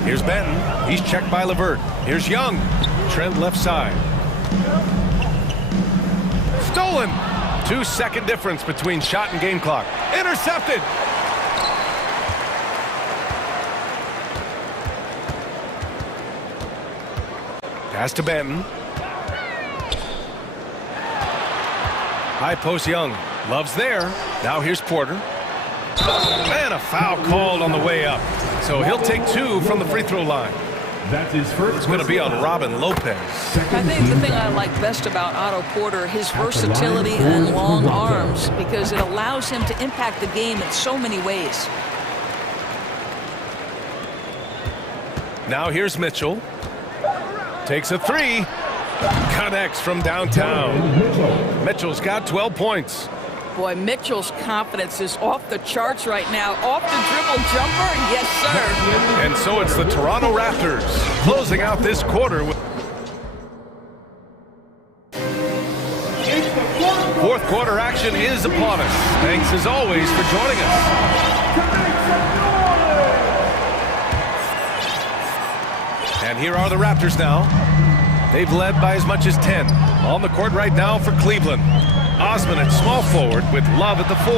Here's Benton. He's checked by LeVert. Here's Young. Trent left side. Stolen. 2-second difference between shot and game clock. Intercepted. Pass to Benton. High post Young. Love's there. Now here's Porter. And a foul called on the way up. So he'll take 2 from the free throw line. That's his first. It's going to be on Robin Lopez. I think the thing I like best about Otto Porter, his versatility and long arms, because it allows him to impact the game in so many ways. Now here's Mitchell. Takes a 3. Connects from downtown. Mitchell's got 12 points. Boy, Mitchell's confidence is off the charts right now. Off the dribble jumper, yes, sir. And so it's the Toronto Raptors closing out this quarter. Fourth quarter action is upon us. Thanks as always for joining us. And here are the Raptors now. They've led by as much as 10. On the court right now for Cleveland. Osman at small forward with Love at the 4.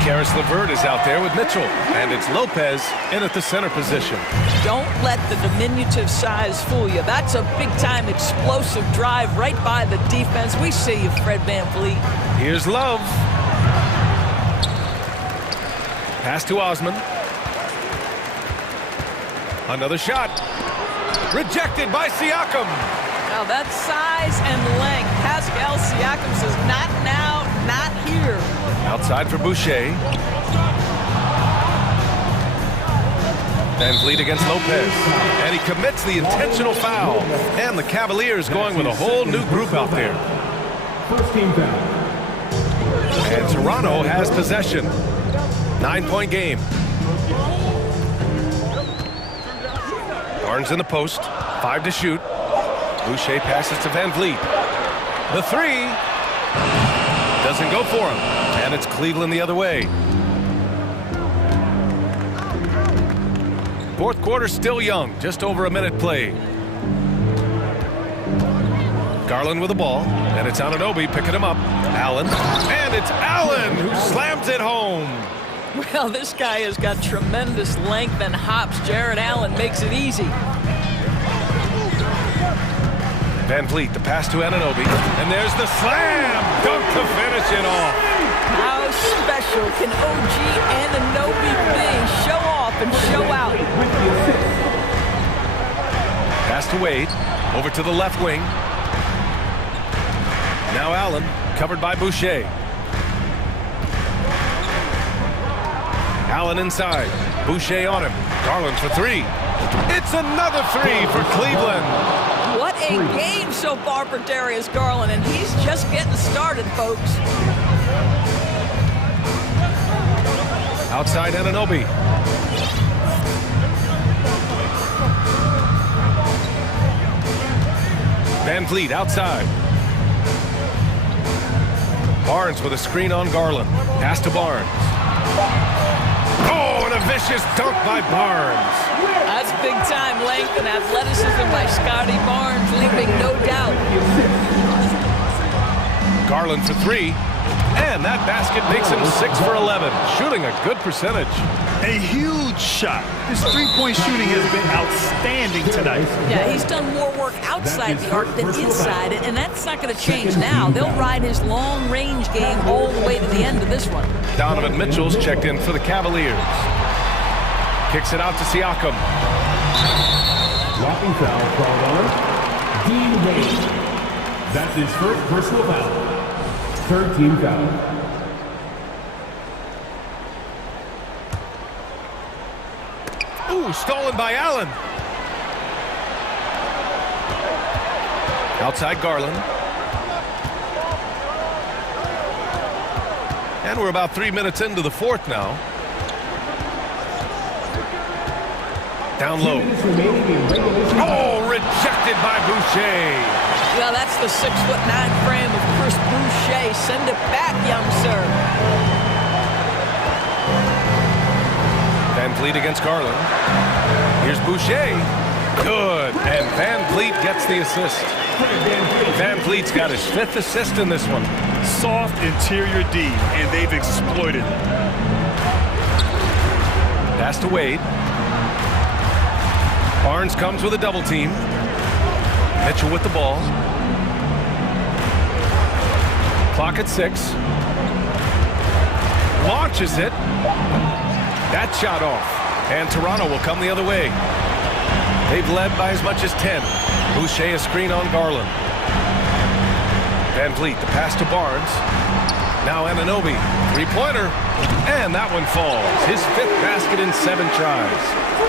Karis LeVert is out there with Mitchell. And it's Lopez in at the center position. Don't let the diminutive size fool you. That's a big-time explosive drive right by the defense. We see you, Fred VanVleet. Here's Love. Pass to Osman. Another shot. Rejected by Siakam. Now that size and length, Pascal Siakam says, not now, not here. Outside for Boucher. VanVleet against Lopez. And he commits the intentional foul. And the Cavaliers going with a whole new group out there. First team foul. And Toronto has possession. 9-point game. Barnes in the post. 5 to shoot. Boucher passes to VanVleet. The 3 doesn't go for him. And it's Cleveland the other way. Fourth quarter still young. Just over a minute played. Garland with the ball. And it's Anunoby picking him up. Allen. And it's Allen who slams it home. Well, this guy has got tremendous length and hops. Jared Allen makes it easy. VanVleet, the pass to Anunoby. And there's the slam dunk to finish it off. How special can OG Anunoby be? Show off and show out. Pass to Wade. Over to the left wing. Now Allen, covered by Boucher. Allen inside. Boucher on him. Garland for 3. It's another 3 for Cleveland. What a game so far for Darius Garland, and he's just getting started, folks. Outside Anunoby. VanVleet outside. Barnes with a screen on Garland. Pass to Barnes. Oh, and a vicious dunk by Barnes. That's big-time length and athleticism by Scotty Barnes, leaving no doubt. Garland for 3. And that basket makes him 6 for 11, shooting a good percentage. A huge shot. His three-point shooting has been outstanding tonight. Yeah, he's done more work outside the arc than inside it, and that's not going to change now. They'll ride his long-range game all the way to the end of this one. Donovan Mitchell's checked in for the Cavaliers. Kicks it out to Siakam. Dropping foul called on Dean Wade. That's his first personal foul. Third team foul. Ooh, stolen by Allen. Outside Garland. And we're about 3 minutes into the fourth now. Down low. Oh, rejected by Boucher. Well, that's the 6'9" frame of Chris Boucher. Send it back, young sir. VanVleet against Garland. Here's Boucher. Good. And VanVleet gets the assist. VanVleet's got his 5th assist in this one. Soft interior D, and they've exploited it. Pass to Wade. Barnes comes with a double team. Mitchell with the ball. Clock at 6. Launches it. That shot off. And Toronto will come the other way. They've led by as much as 10. Boucher a screen on Garland. VanVleet, the pass to Barnes. Now Anunoby. 3-pointer. And that one falls. His 5th basket in 7 tries.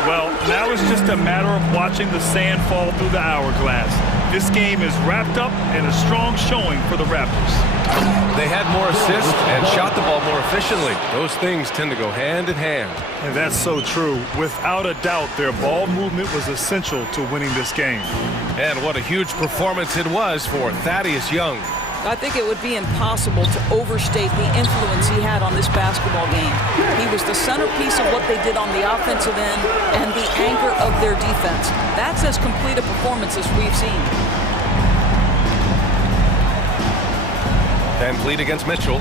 Well, now it's just a matter of watching the sand fall through the hourglass. This game is wrapped up in a strong showing for the Raptors. They had more assists and shot the ball more efficiently. Those things tend to go hand in hand. And that's so true. Without a doubt, their ball movement was essential to winning this game. And what a huge performance it was for Thaddeus Young. I think it would be impossible to overstate the influence he had on this basketball game. He was the centerpiece of what they did on the offensive end and the anchor of their defense. That's as complete a performance as we've seen. Van Vliet against Mitchell.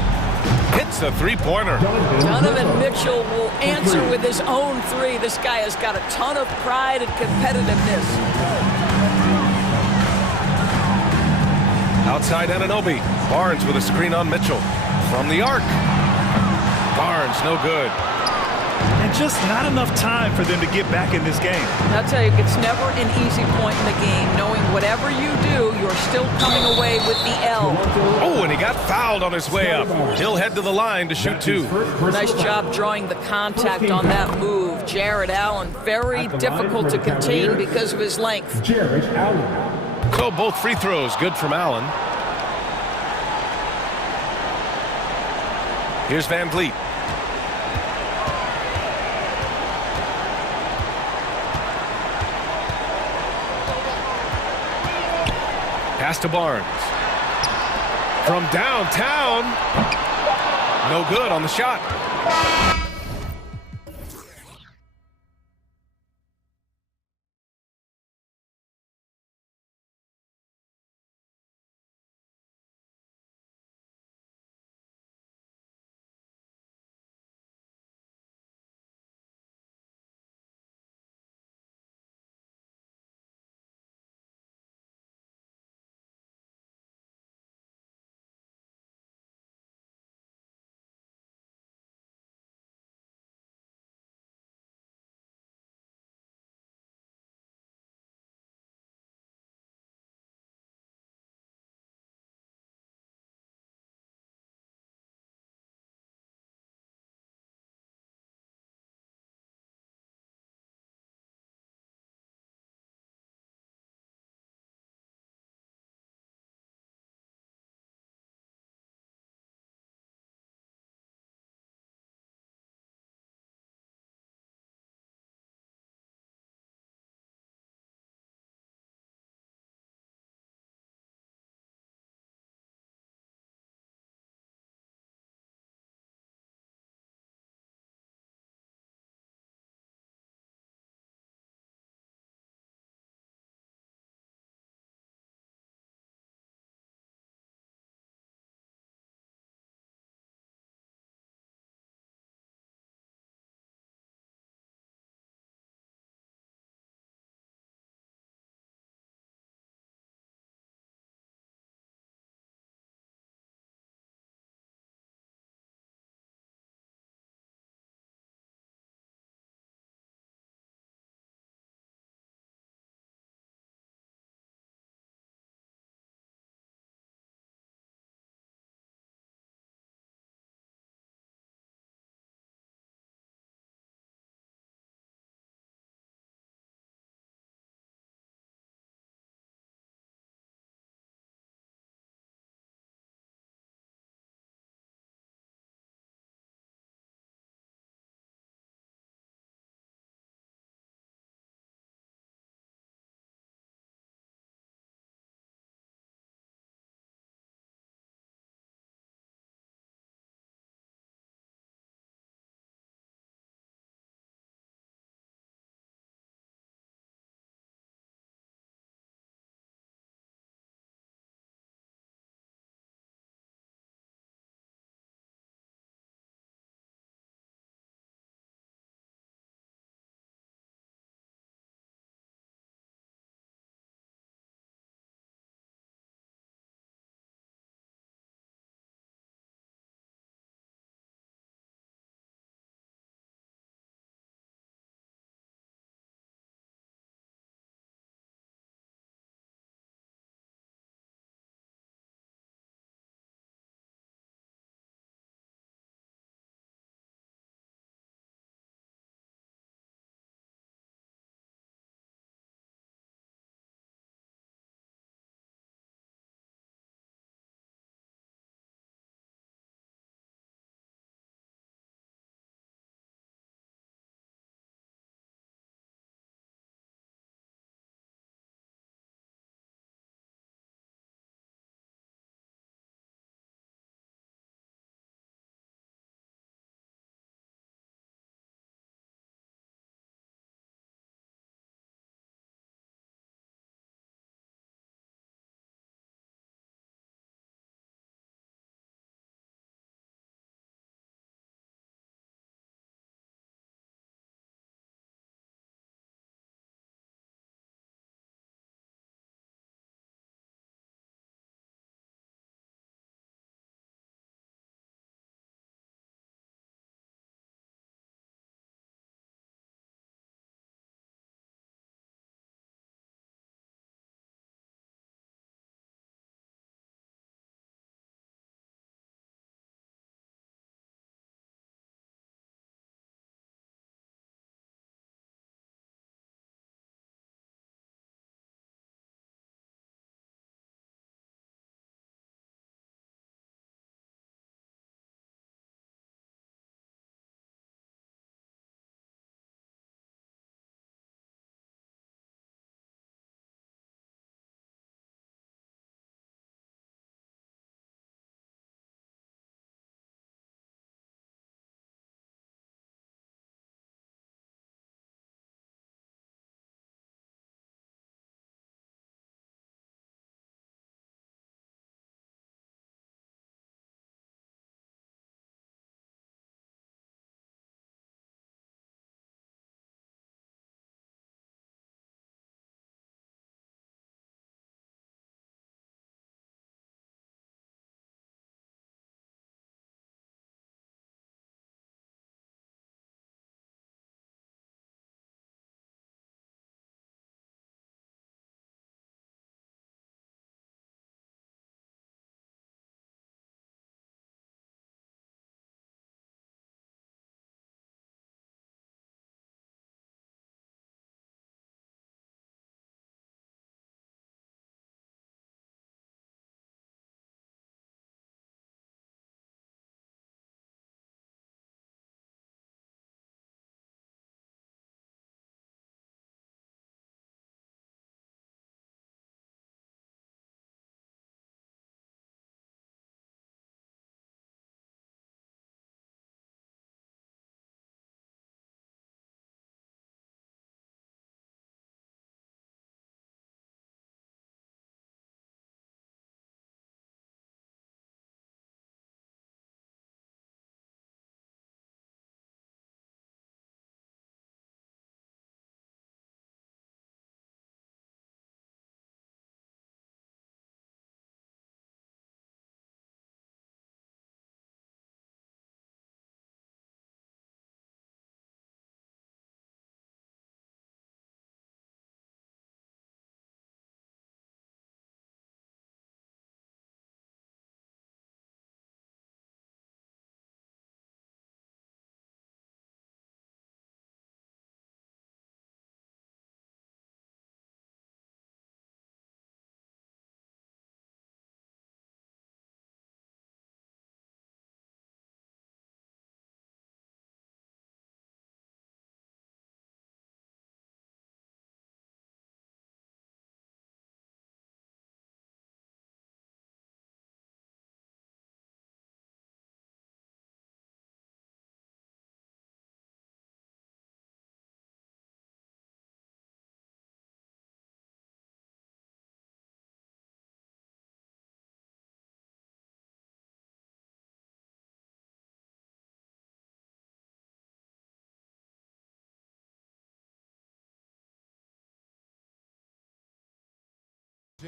Hits a three-pointer. Donovan Mitchell will answer with his own three. This guy has got a ton of pride and competitiveness. Outside Anunoby. Barnes with a screen on Mitchell. From the arc. Barnes, no good. And just not enough time for them to get back in this game. I'll tell you, it's never an easy point in the game, knowing whatever you do, you're still coming away with the L. Oh, and he got fouled on his way up. He'll head to the line to shoot two. Nice job drawing the contact on that move. Jared Allen, very difficult to contain because of his length. Jared Allen. So both free throws good from Allen. Here's Van Vliet. Pass to Barnes. From downtown. No good on the shot.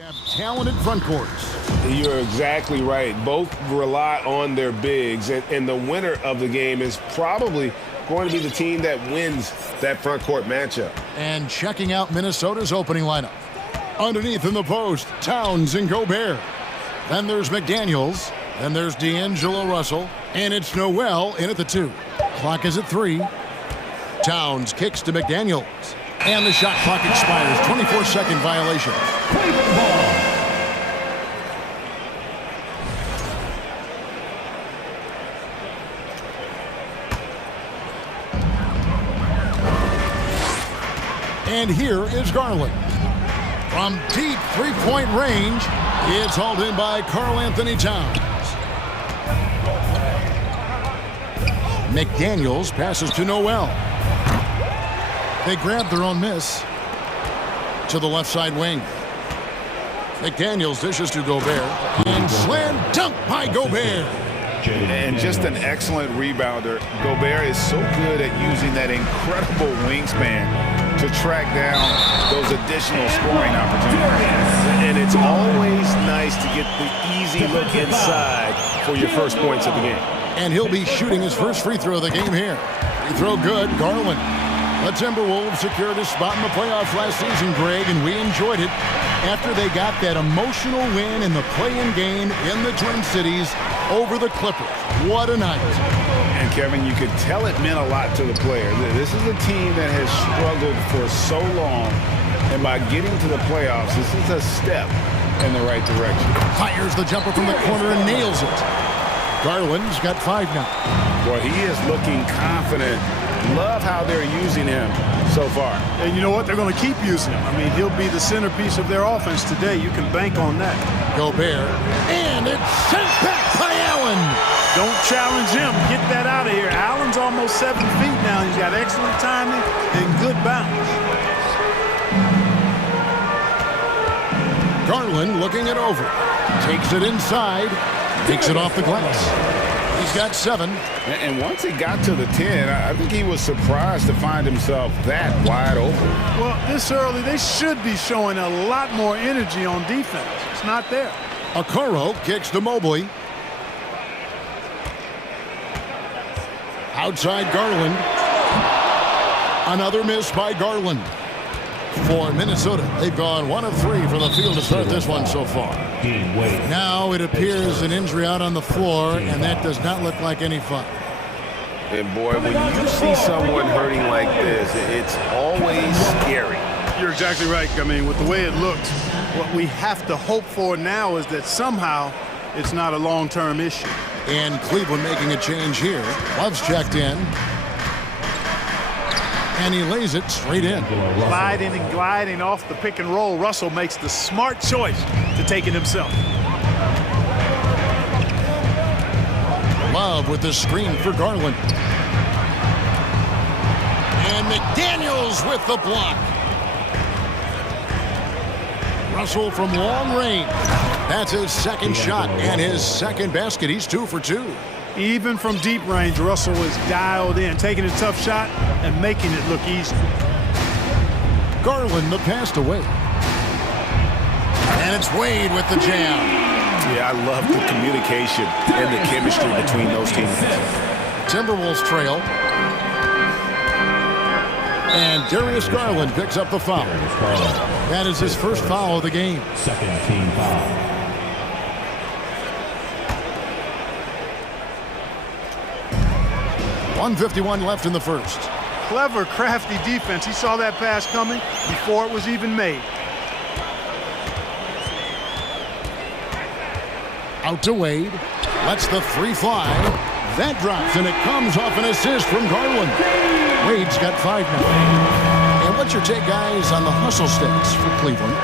Have talented front courts. You're exactly right. Both rely on their bigs, and the winner of the game is probably going to be the team that wins that front court matchup. And checking out Minnesota's opening lineup. Underneath in the post, Towns and Gobert. Then there's McDaniels. Then there's D'Angelo Russell. And it's Noel in at the 2. Clock is at 3. Towns kicks to McDaniels. And the shot clock expires. 24-second violation. And here is Garland. From deep three-point range, it's hauled in by Karl Anthony Towns. McDaniels passes to Noel. They grab their own miss to the left side wing. McDaniels dishes to Gobert. And slam dunk by Gobert. And just an excellent rebounder. Gobert is so good at using that incredible wingspan to track down those additional scoring opportunities. And it's always nice to get the easy look inside for your first points of the game. And he'll be shooting his first free throw of the game here. Free throw good, Garland. The Timberwolves secured a spot in the playoffs last season, Greg, and we enjoyed it after they got that emotional win in the play-in game in the Twin Cities over the Clippers. What a night. And Kevin, you could tell it meant a lot to the players. This is a team that has struggled for so long, and by getting to the playoffs, this is a step in the right direction. Fires the jumper from the corner and nails it. Garland's got 5 now. Boy, he is looking confident. Love how they're using him so far. And you know what? They're going to keep using him. I mean, he'll be the centerpiece of their offense today. You can bank on that. Gobert. And it's sent back by Allen. Don't challenge him. Get that out of here. Allen's almost 7 feet now. He's got excellent timing and good bounce. Garland looking it over. Takes it inside. Takes it off the glass. He's got 7. And once he got to the 10, I think he was surprised to find himself that wide open. Well, this early, they should be showing a lot more energy on defense. It's not there. Okoro kicks to Mobley. Outside Garland. Another miss by Garland. For Minnesota, they've gone 1 of 3 from the field to start this one so far. Now it appears an injury out on the floor, and that does not look like any fun. And boy, when you see someone hurting like this, it's always scary. You're exactly right. I mean, with the way it looks, what we have to hope for now is that somehow it's not a long-term issue. And Cleveland making a change here. Love's checked in. And he lays it straight in. Gliding and gliding off the pick and roll. Russell makes the smart choice to take it himself. Love with the screen for Garland. And McDaniels with the block. Russell from long range. That's his second shot and his second basket. He's 2 for 2. Even from deep range, Russell is dialed in, taking a tough shot and making it look easy. Garland the pass to Wade. And it's Wade with the jam. Yeah, I love the communication and the chemistry between those teammates. Timberwolves trail. And Darius Garland picks up the foul. That is his first foul of the game. Second team foul. 1:51 left in the first. Clever, crafty defense. He saw that pass coming before it was even made. Out to Wade. Lets the 3 fly. That drops, and it comes off an assist from Garland. Wade's got 5 now. And what's your take, guys, on the hustle stats for Cleveland?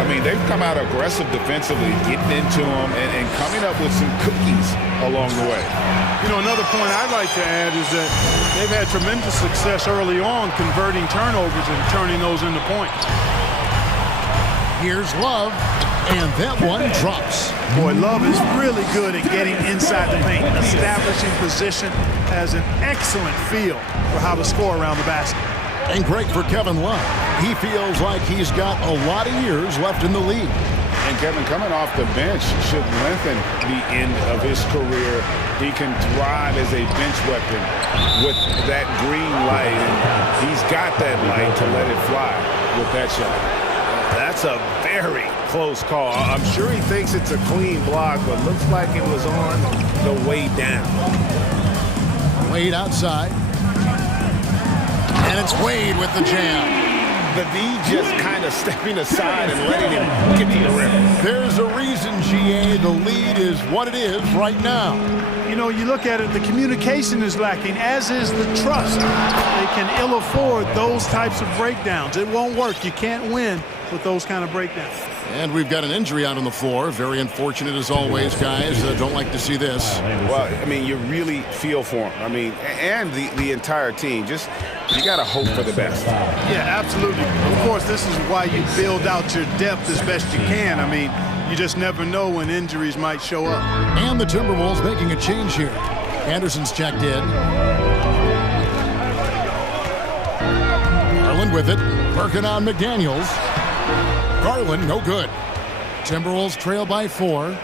I mean, they've come out aggressive defensively, getting into them and coming up with some cookies along the way. You know, another point I'd like to add is that they've had tremendous success early on converting turnovers and turning those into points. Here's Love, and that one drops. Boy, Love is really good at getting inside the paint, establishing position, has an excellent feel for how to score around the basket. And great for Kevin Love. He feels like he's got a lot of years left in the league. And Kevin, coming off the bench should lengthen the end of his career. He can thrive as a bench weapon with that green light. And he's got that light to let it fly with that shot. That's a very close call. I'm sure he thinks it's a clean block, but looks like it was on the way down. Wade outside. And it's Wade with the jam. The D just kind of stepping aside and letting him get to the rim. There's a reason, GA, the lead is what it is right now. You know, you look at it, the communication is lacking, as is the trust. They can ill afford those types of breakdowns. It won't work. You can't win with those kind of breakdowns. And we've got an injury out on the floor. Very unfortunate as always, guys. Don't like to see this. Well, I mean, you really feel for him. I mean, and the entire team. Just, you got to hope for the best. Yeah, absolutely. Of course, this is why you build out your depth as best you can. I mean, you just never know when injuries might show up. And the Timberwolves making a change here. Anderson's checked in. Garland with it. Working on McDaniels. Garland, no good. Timberwolves trail by 4.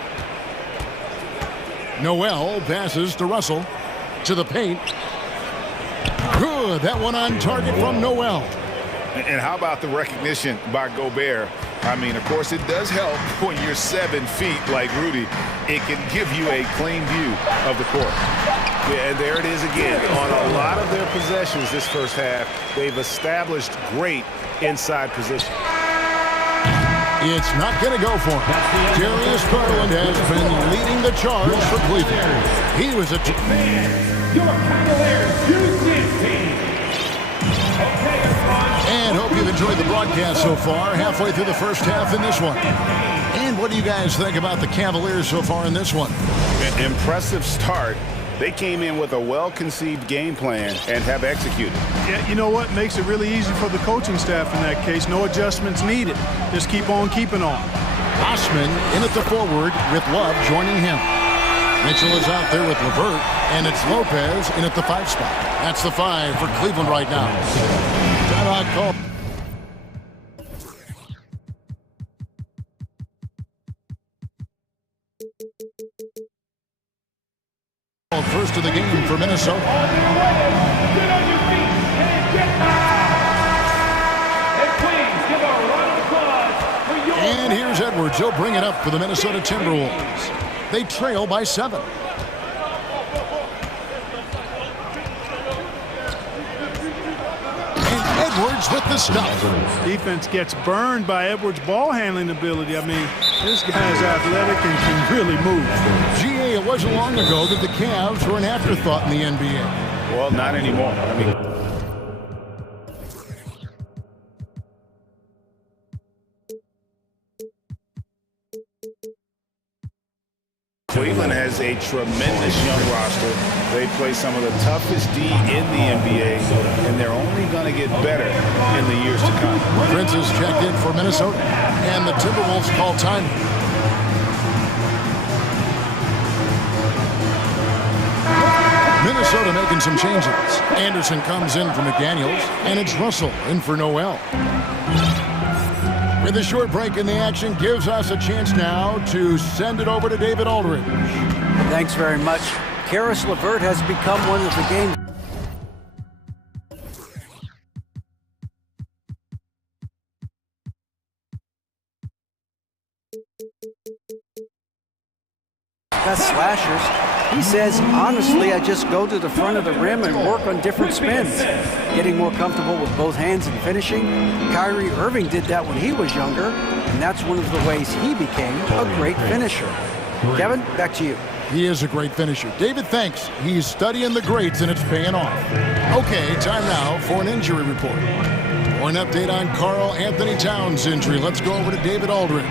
Noel passes to Russell. To the paint. Good. That one on target from Noel. And how about the recognition by Gobert? I mean, of course, it does help when you're 7 feet like Rudy. It can give you a clean view of the court. Yeah, and there it is again. On a lot of their possessions this first half, they've established great inside position. It's not going to go for him. Darius Garland has been leading the charge for Cleveland. He was a... Your Cavaliers Houston team. And hope you've enjoyed the broadcast so far. Halfway through the first half in this one. And what do you guys think about the Cavaliers so far in this one? An impressive start. They came in with a well-conceived game plan and have executed. Yeah, you know what? Makes it really easy for the coaching staff in that case. No adjustments needed. Just keep on keeping on. Osman in at the forward with Love joining him. Mitchell is out there with LeVert, and it's Lopez in at the 5 spot. That's the 5 for Cleveland right now. Timeout call. First of the game for Minnesota. And here's Edwards. He'll bring it up for the Minnesota Timberwolves. They trail by 7. And Edwards with the stop. Defense gets burned by Edwards' ball handling ability. I mean, this guy's athletic and can really move. GA, it wasn't long ago that the Cavs were an afterthought in the NBA. Well, not anymore. I mean, Cleveland has a tremendous young roster. They play some of the toughest D in the NBA, and they're only going to get better in the years to come. Prince is checked in for Minnesota, and the Timberwolves call time. Minnesota making some changes. Anderson comes in for McDaniels, and it's Russell in for Noel. With a short break in the action, gives us a chance now to send it over to David Aldridge. Thanks very much. Karis LeVert has become one of the game's best slashers. He says, honestly, I just go to the front of the rim and work on different spins. Getting more comfortable with both hands and finishing. Kyrie Irving did that when he was younger, and that's one of the ways he became a great finisher. Kevin, back to you. He is a great finisher. David, thanks. He's studying the greats, and it's paying off. Okay, time now for an injury report. For an update on Karl Anthony Towns' injury, let's go over to David Aldridge.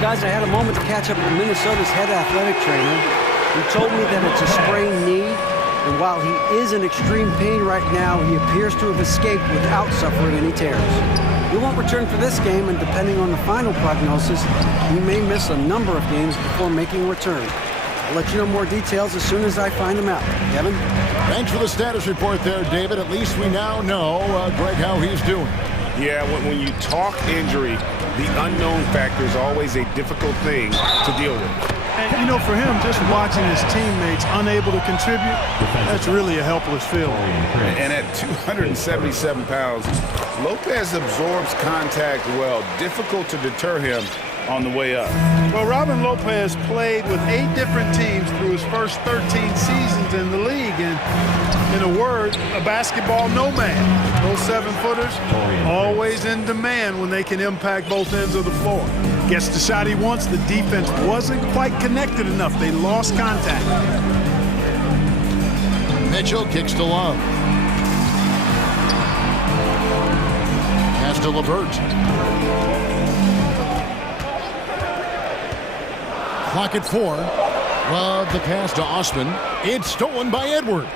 Guys, I had a moment to catch up with Minnesota's head athletic trainer. He told me that it's a sprained knee, and while he is in extreme pain right now, he appears to have escaped without suffering any tears. He won't return for this game, and depending on the final prognosis, he may miss a number of games before making a return. I'll let you know more details as soon as I find them out. Kevin? Thanks for the status report there, David. At least we now know, Greg, how he's doing. Yeah, when you talk injury, The unknown factor is always a difficult thing to deal with. And, you know, for him, just watching his teammates unable to contribute, that's really a helpless feeling. And at 277 pounds, Lopez absorbs contact well. Difficult to deter him on the way up. Well, Robin Lopez played with 8 different teams through his first 13 seasons in the league. And in a word, a basketball nomad. Those 7-footers always in demand when they can impact both ends of the floor. Gets the shot he wants. The defense wasn't quite connected enough. They lost contact. Mitchell kicks to Love. Pass to LeVert. Clock at 4. Love the pass to Osman. It's stolen by Edwards.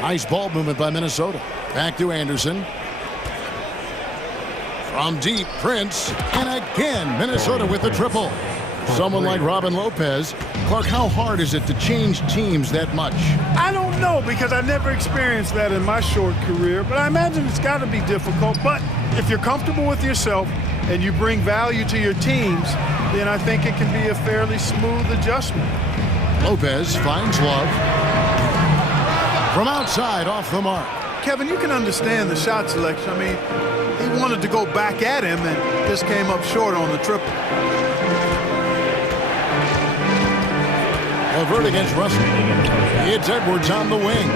Nice ball movement by Minnesota. Back to Anderson. From deep, Prince. And again, Minnesota with the triple. Someone like Robin Lopez. Clark, how hard is it to change teams that much? I don't know, because I never experienced that in my short career, but I imagine it's got to be difficult. But if you're comfortable with yourself and you bring value to your teams, then I think it can be a fairly smooth adjustment. Lopez finds Love. From outside, off the mark. Kevin, you can understand the shot selection. I mean, he wanted to go back at him and just came up short on the triple. LeVert against Russell. It's Edwards on the wing.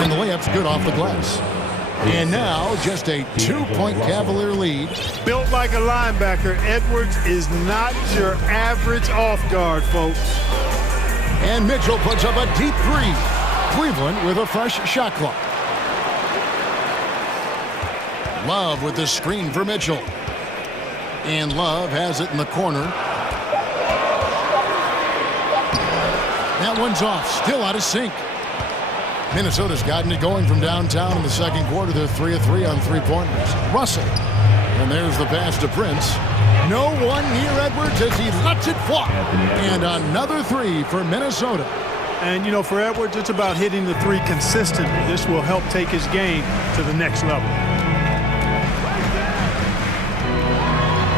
And the layup's good off the glass. And now just a 2-point Cavalier lead. Built like a linebacker, Edwards is not your average off guard, folks. And Mitchell puts up a deep 3. Cleveland with a fresh shot clock. Love with the screen for Mitchell. And Love has it in the corner. That one's off, still out of sync. Minnesota's gotten it going from downtown in the second quarter. They're 3 of 3 on 3-pointers. Russell. And there's the pass to Prince. No one near Edwards as he lets it fly. And another 3 for Minnesota. And, you know, for Edwards, it's about hitting the 3 consistently. This will help take his game to the next level.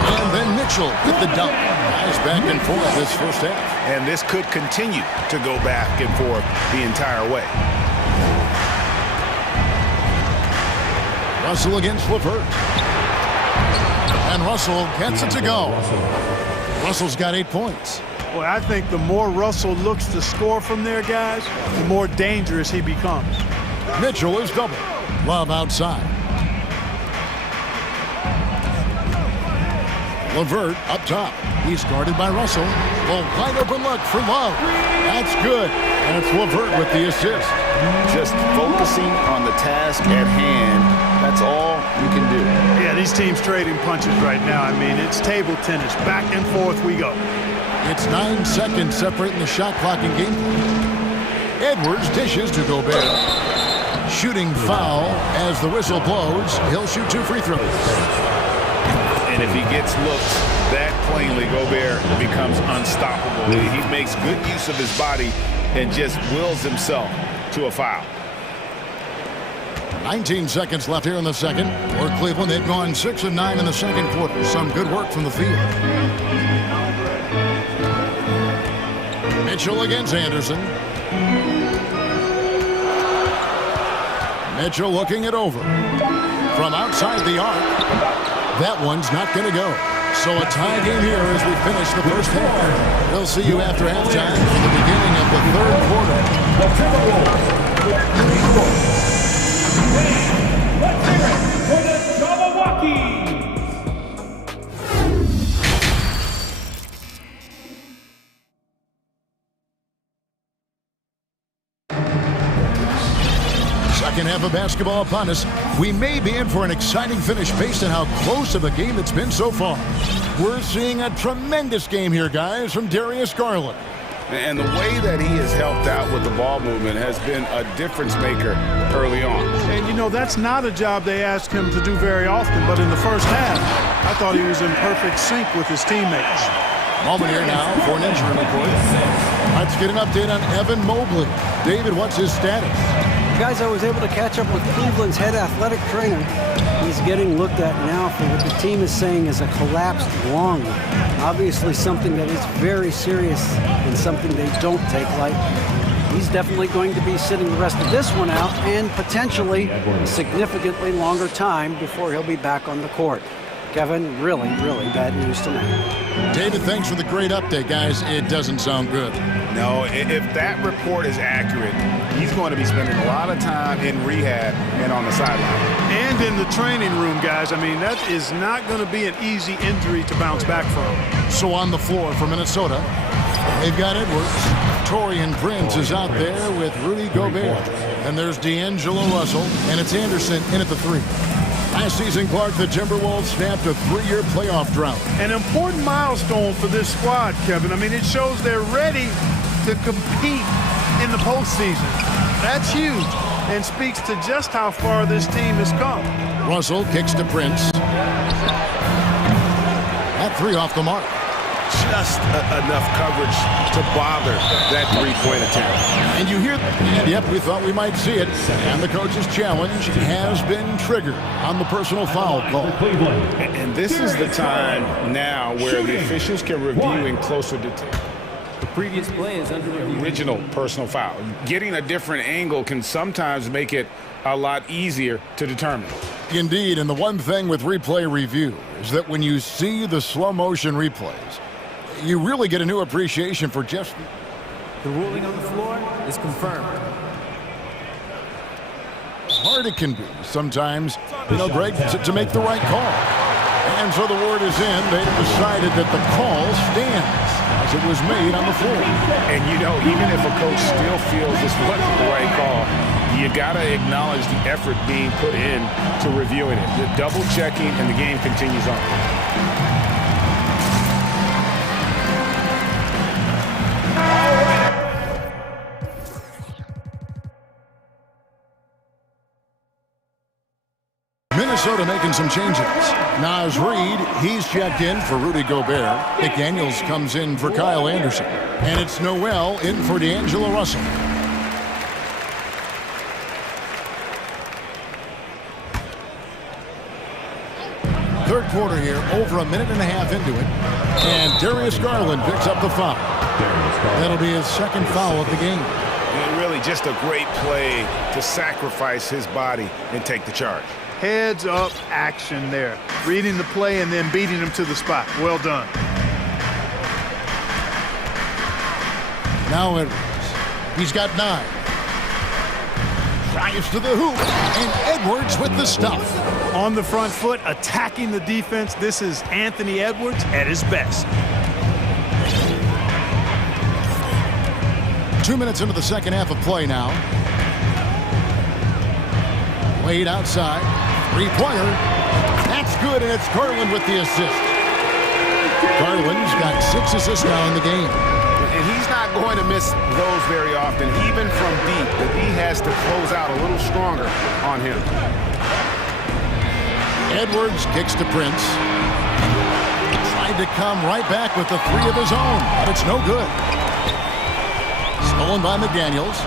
And then Mitchell with the dunk. Nice back and forth this first half. And this could continue to go back and forth the entire way. Russell against LeVert. And Russell gets it to go. Russell's got 8 points. Well, I think the more Russell looks to score from there, guys, the more dangerous he becomes. Mitchell is double. Love outside. LeVert up top. He's guarded by Russell. Well, wide open look for Love. That's good. And it's LeVert with the assist. Just focusing on the task at hand. That's all you can do. Yeah, these teams trading punches right now. I mean, it's table tennis. Back and forth we go. It's 9 seconds separating the shot clock and game. Edwards dishes to Gobert. Shooting foul as the whistle blows. He'll shoot 2 free throws. And if he gets looked that plainly, Gobert becomes unstoppable. He makes good use of his body and just wills himself to a foul. 19 seconds left here in the second. For Cleveland, they've gone 6 of 9 in the second quarter. Some good work from the field. Mitchell against Anderson. Mitchell looking it over. From outside the arc. That one's not going to go. So a tie game here as we finish the first half. We'll see you after halftime for the beginning of the third quarter. Let's hear it for the Jabberwockies! Second half of basketball upon us. We may be in for an exciting finish based on how close of a game it's been so far. We're seeing a tremendous game here, guys, from Darius Garland. And the way that he has helped out with the ball movement has been a difference maker early on. And, you know, that's not a job they asked him to do very often, but in the first half, I thought he was in perfect sync with his teammates. Moment here now for an injury report. Let's get an update on Evan Mobley. David, what's his status? Guys, I was able to catch up with Cleveland's head athletic trainer. He's getting looked at now for what the team is saying is a collapsed lung. Obviously something that is very serious and something they don't take lightly. He's definitely going to be sitting the rest of this one out and potentially a significantly longer time before he'll be back on the court. Kevin, really, really bad news tonight. David, thanks for the great update, guys. It doesn't sound good. No, if that report is accurate, he's going to be spending a lot of time in rehab and on the sideline. And in the training room, guys. I mean, that is not going to be an easy injury to bounce back from. So on the floor for Minnesota, they've got Edwards. Torian Prince is out there with Rudy Gobert. And there's D'Angelo Russell, and it's Anderson in at the three. Last season, Clark, the Timberwolves snapped a 3-year playoff drought. An important milestone for this squad, Kevin. I mean, it shows they're ready to compete in the postseason. That's huge and speaks to just how far this team has come. Russell kicks to Prince. That three off the mark. Just enough coverage to bother that three-point attempt. And you hear, and yep, we thought we might see it. And the coach's challenge has been triggered on the personal foul call. And this is the time now where the officials can review in closer detail. The previous play is under review. Original personal foul. Getting a different angle can sometimes make it a lot easier to determine. Indeed, and the one thing with replay review is that when you see the slow motion replays, you really get a new appreciation for just... The ruling on the floor is confirmed. Hard it can be sometimes, Greg, to make the right call. And so the word is in. They've decided that the call stands as it was made on the floor. And even if a coach still feels this wasn't the right call, you got to acknowledge the effort being put in to reviewing it. The double checking, and the game continues on. Minnesota making some changes. Naz Reid, he's checked in for Rudy Gobert. McDaniels comes in for Kyle Anderson. And it's Noel in for D'Angelo Russell. Third quarter here, over a minute and a half into it. And Darius Garland picks up the foul. That'll be his second foul of the game. And really just a great play to sacrifice his body and take the charge. Heads-up action there. Reading the play and then beating him to the spot. Well done. Now Edwards. He's got 9. Drives to the hoop. And Edwards with the stuff. On the front foot, attacking the defense. This is Anthony Edwards at his best. 2 minutes into the second half of play now. Wade outside. Three-pointer. That's good, and it's Garland with the assist. Garland's got 6 assists now in the game. And he's not going to miss those very often, even from deep. The D has to close out a little stronger on him. Edwards kicks to Prince. Tried to come right back with the 3 of his own, but it's no good. Stolen by McDaniels.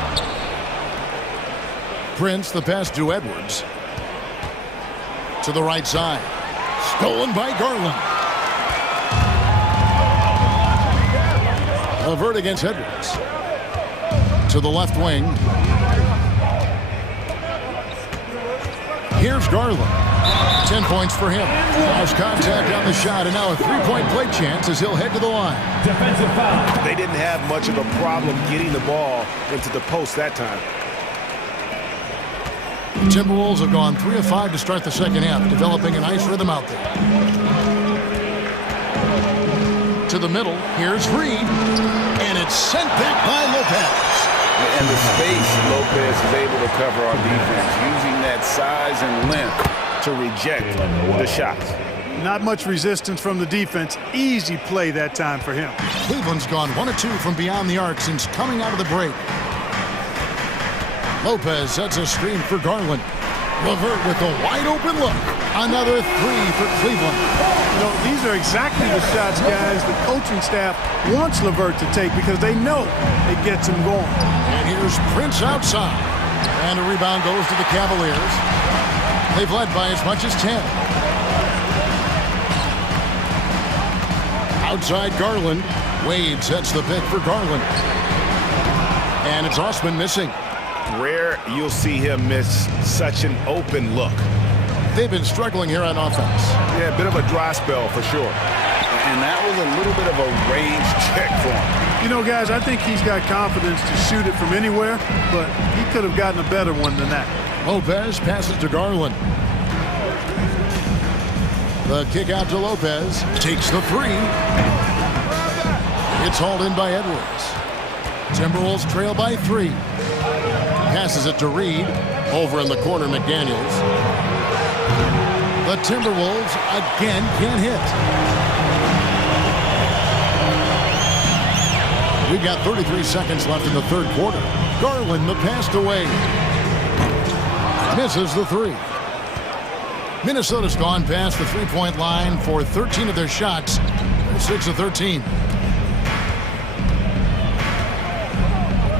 Prince, the pass to Edwards. To the right side. Stolen by Garland. LeVert against Edwards. To the left wing. Here's Garland. 10 points for him. Lost contact on the shot, and now a 3-point play chance as he'll head to the line. Defensive foul. They didn't have much of a problem getting the ball into the post that time. The Timberwolves have gone 3 of 5 to start the second half, developing a nice rhythm out there. To the middle, here's Reid, and it's sent back by Lopez. And the space Lopez is able to cover on defense, using that size and length to reject the shots. Not much resistance from the defense. Easy play that time for him. Cleveland's gone 1 of 2 from beyond the arc since coming out of the break. Lopez sets a screen for Garland. LeVert with a wide-open look. Another 3 for Cleveland. These are exactly the shots, guys, the coaching staff wants LeVert to take because they know it gets him going. And here's Prince outside. And a rebound goes to the Cavaliers. They've led by as much as 10. Outside Garland. Wade sets the pick for Garland. And it's Osman missing. Rare you'll see him miss such an open look. They've been struggling here on offense. Yeah, a bit of a dry spell for sure. And that was a little bit of a range check for him. You know, guys, I think he's got confidence to shoot it from anywhere, but he could have gotten a better one than that. Lopez passes to Garland. The kick out to Lopez. Takes the three. It's hauled in by Edwards. Timberwolves trail by 3. Passes it to Reed. Over in the corner, McDaniels. The Timberwolves again can't hit. We've got 33 seconds left in the third quarter. Garland, the pass away. Misses the 3. Minnesota's gone past the three-point line for 13 of their shots. 6 of 13.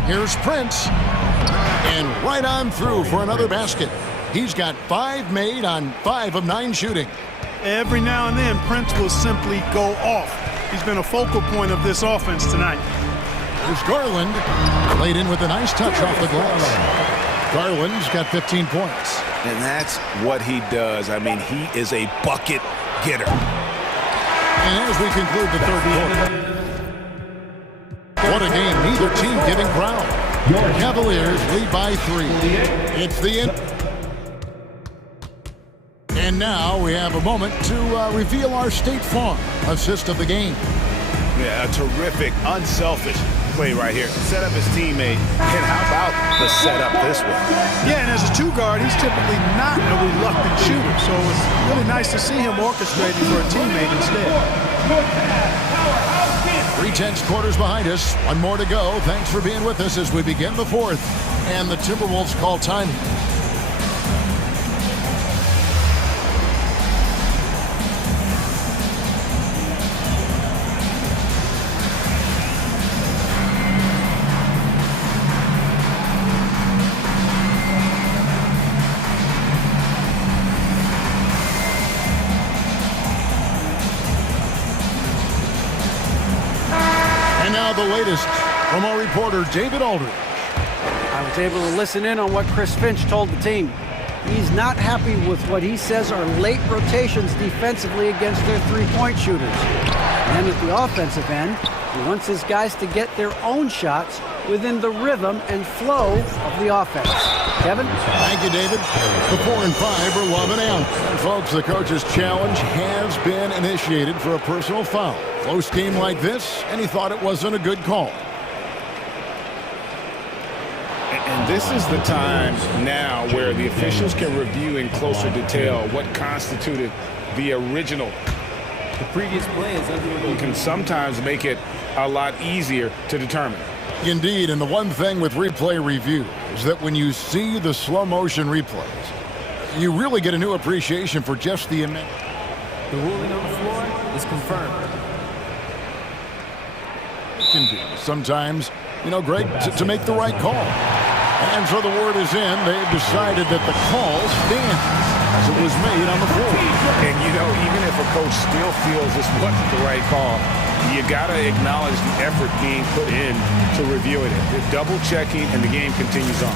Here's Prince. And right on through for another basket. He's got 5 made on 5 of 9 shooting. Every now and then, Prince will simply go off. He's been a focal point of this offense tonight. There's Garland. Laid in with a nice touch off the glass. Garland's got 15 points. And that's what he does. I mean, he is a bucket getter. And as we conclude the third quarter, what a game. Neither team giving ground. Cavaliers lead by 3. It's the end. And now we have a moment to reveal our State Farm assist of the game. Yeah, a terrific, unselfish play right here. Set up his teammate, and how about the setup this way? Yeah, and as a 2-guard, he's typically not a reluctant shooter, so it's really nice to see him orchestrating for a teammate instead. 3/10 quarters behind us. One more to go. Thanks for being with us as we begin the fourth. And the Timberwolves call time. The latest from our reporter, David Aldridge. I was able to listen in on what Chris Finch told the team. He's not happy with what he says are late rotations defensively against their three-point shooters. And at the offensive end, he wants his guys to get their own shots within the rhythm and flow of the offense. Kevin? Thank you, David. The 4 and 5 are loving out. And folks, the coach's challenge has been initiated for a personal foul. Close game like this, and he thought it wasn't a good call. And this is the time now where the officials can review in closer detail what constituted the original. The previous play is under review. Can sometimes make it a lot easier to determine. Indeed, and the one thing with replay review is that when you see the slow motion replays, you really get a new appreciation for just the immense. The ruling on the floor is confirmed. Can do sometimes, you know, Greg, to make the right call. And so the word is in. They've decided that the call stands as it was made on the floor. And, you know, even if a coach still feels this wasn't the right call, you got to acknowledge the effort being put in to review it. They're double-checking, and the game continues on.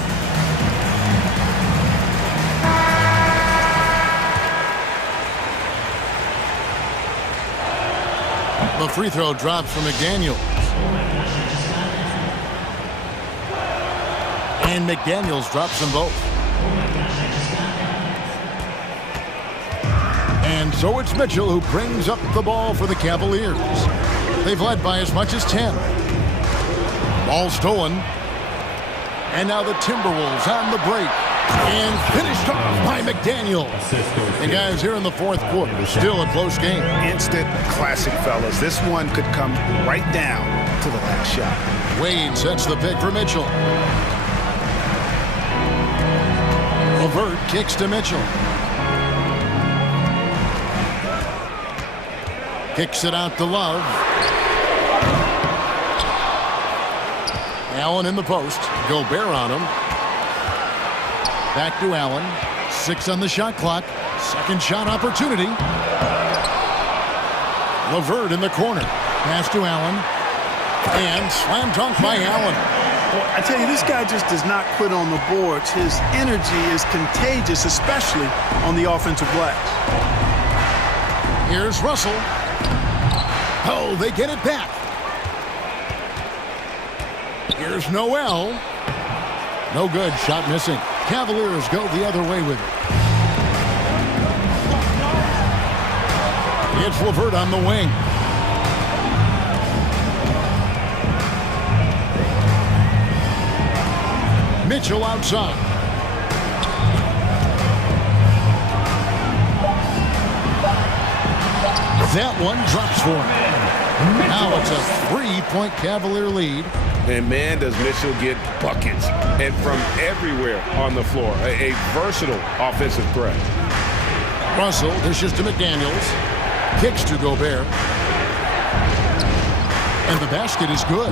The free throw drops from McDaniels. And McDaniels drops them both. And so it's Mitchell who brings up the ball for the Cavaliers. They've led by as much as 10. Ball stolen. And now the Timberwolves on the break. And finished off by McDaniels. And guys, here in the fourth quarter, still a close game. Instant classic, fellas. This one could come right down to the last shot. Wade sets the pick for Mitchell. Levert kicks to Mitchell. Kicks it out to Love. Allen in the post. Gobert on him. Back to Allen. 6 on the shot clock. Second shot opportunity. LeVert in the corner. Pass to Allen. And slam dunk by Allen. Well, I tell you, this guy just does not quit on the boards. His energy is contagious, especially on the offensive glass. Here's Russell. Oh, they get it back. Here's Noel. No good. Shot missing. Cavaliers go the other way with it. It's LeVert on the wing. Mitchell outside. That one drops for him. Now it's a 3-point Cavalier lead. And man, does Mitchell get buckets, and from everywhere on the floor. A versatile offensive threat. Russell dishes to McDaniels. Kicks to Gobert. And the basket is good.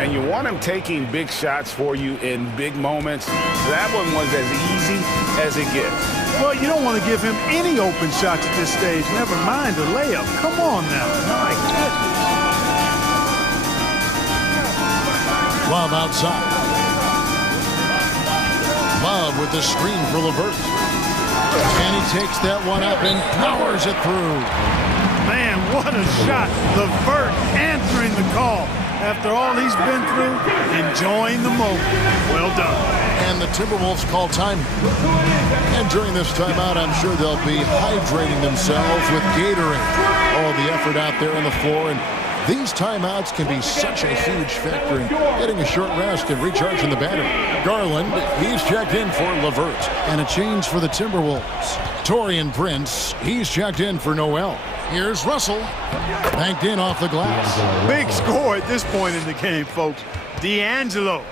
And you want him taking big shots for you in big moments. That one was as easy as it gets. Well, you don't want to give him any open shots at this stage. Never mind a layup. Come on now. My goodness. Love outside. Love with the screen for LeVert. And he takes that one up and powers it through. Man, what a shot. LeVert answering the call. After all he's been through, enjoying the moment. Well done. And the Timberwolves call time. And during this timeout, I'm sure they'll be hydrating themselves with Gatorade. All the effort out there on the floor. And these timeouts can be such a huge factor in getting a short rest and recharging the battery. Garland, he's checked in for LeVert. And a change for the Timberwolves. Taurean Prince, he's checked in for Noel. Here's Russell. Banked in off the glass. Big score at this point in the game, folks. D'Angelo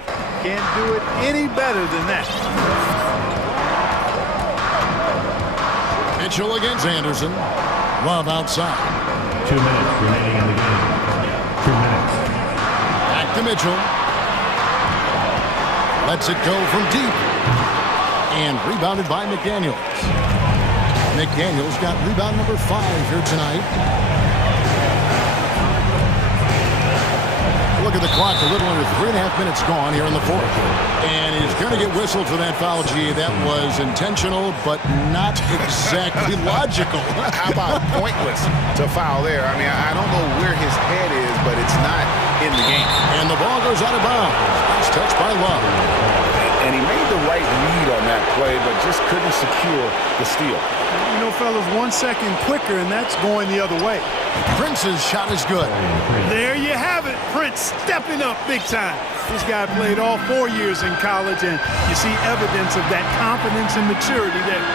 can't do it any better than that. Mitchell against Anderson. Love outside. 2 minutes remaining in the game. 2 minutes. Back to Mitchell. Lets it go from deep. And rebounded by McDaniels. McDaniels got rebound number 5 here tonight. Look at the clock, a little under 3.5 minutes gone here in the fourth. And he's going to get whistled for that foul. Gee, that was intentional, but not exactly logical. How about pointless to foul there? I mean, I don't know where his head is, but it's not in the game. And the ball goes out of bounds. Nice touch by Love. And he made the right read on that play, but just couldn't secure the steal. You know, fellas, 1 second quicker, and that's going the other way. Prince's shot is good. There you have it. Prince stepping up big time. This guy played all 4 years in college, and you see evidence of that confidence and maturity there.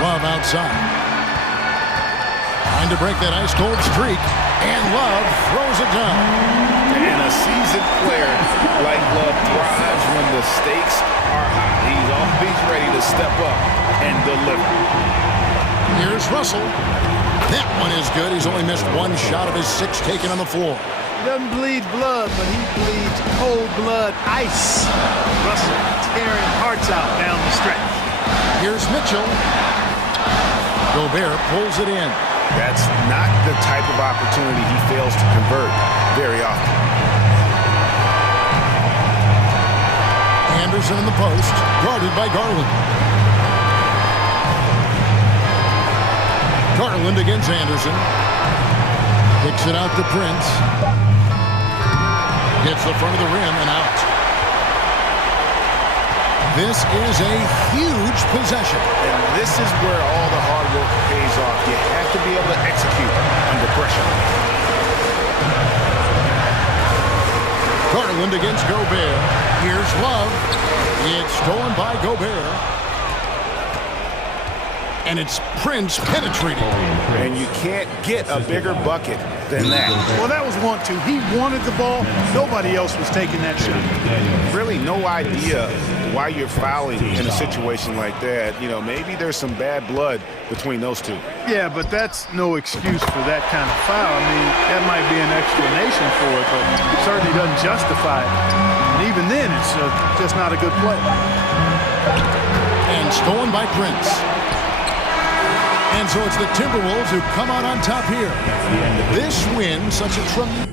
Love outside. Trying to break that ice-cold streak, and Love throws it down. And a seasoned player like Love thrives when the stakes are high. He's always ready to step up and deliver. Here's Russell. That one is good. He's only missed 1 shot of his 6 taken on the floor. He doesn't bleed blood, but he bleeds cold blood ice. Russell tearing hearts out down the stretch. Here's Mitchell. Gobert pulls it in. That's not the type of opportunity he fails to convert very often. Anderson in the post, guarded by Garland. Garland against Anderson. Kicks it out to Prince. Hits the front of the rim and out. This is a huge possession. And this is where all the hard work pays off. You have to be able to execute under pressure. Garland against Gobert. Here's Love. It's stolen by Gobert. And it's Prince penetrating. And you can't get a bigger bucket than that. Well, that was 1-2. He wanted the ball. Nobody else was taking that shot. Really no idea why you're fouling in a situation like that. You know, maybe there's some bad blood between those two. Yeah, but that's no excuse for that kind of foul. I mean, that might be an explanation for it, but it certainly doesn't justify it. And even then, it's just not a good play. And stolen by Prince. And so it's the Timberwolves who come out on top here. This win, such a tremendous...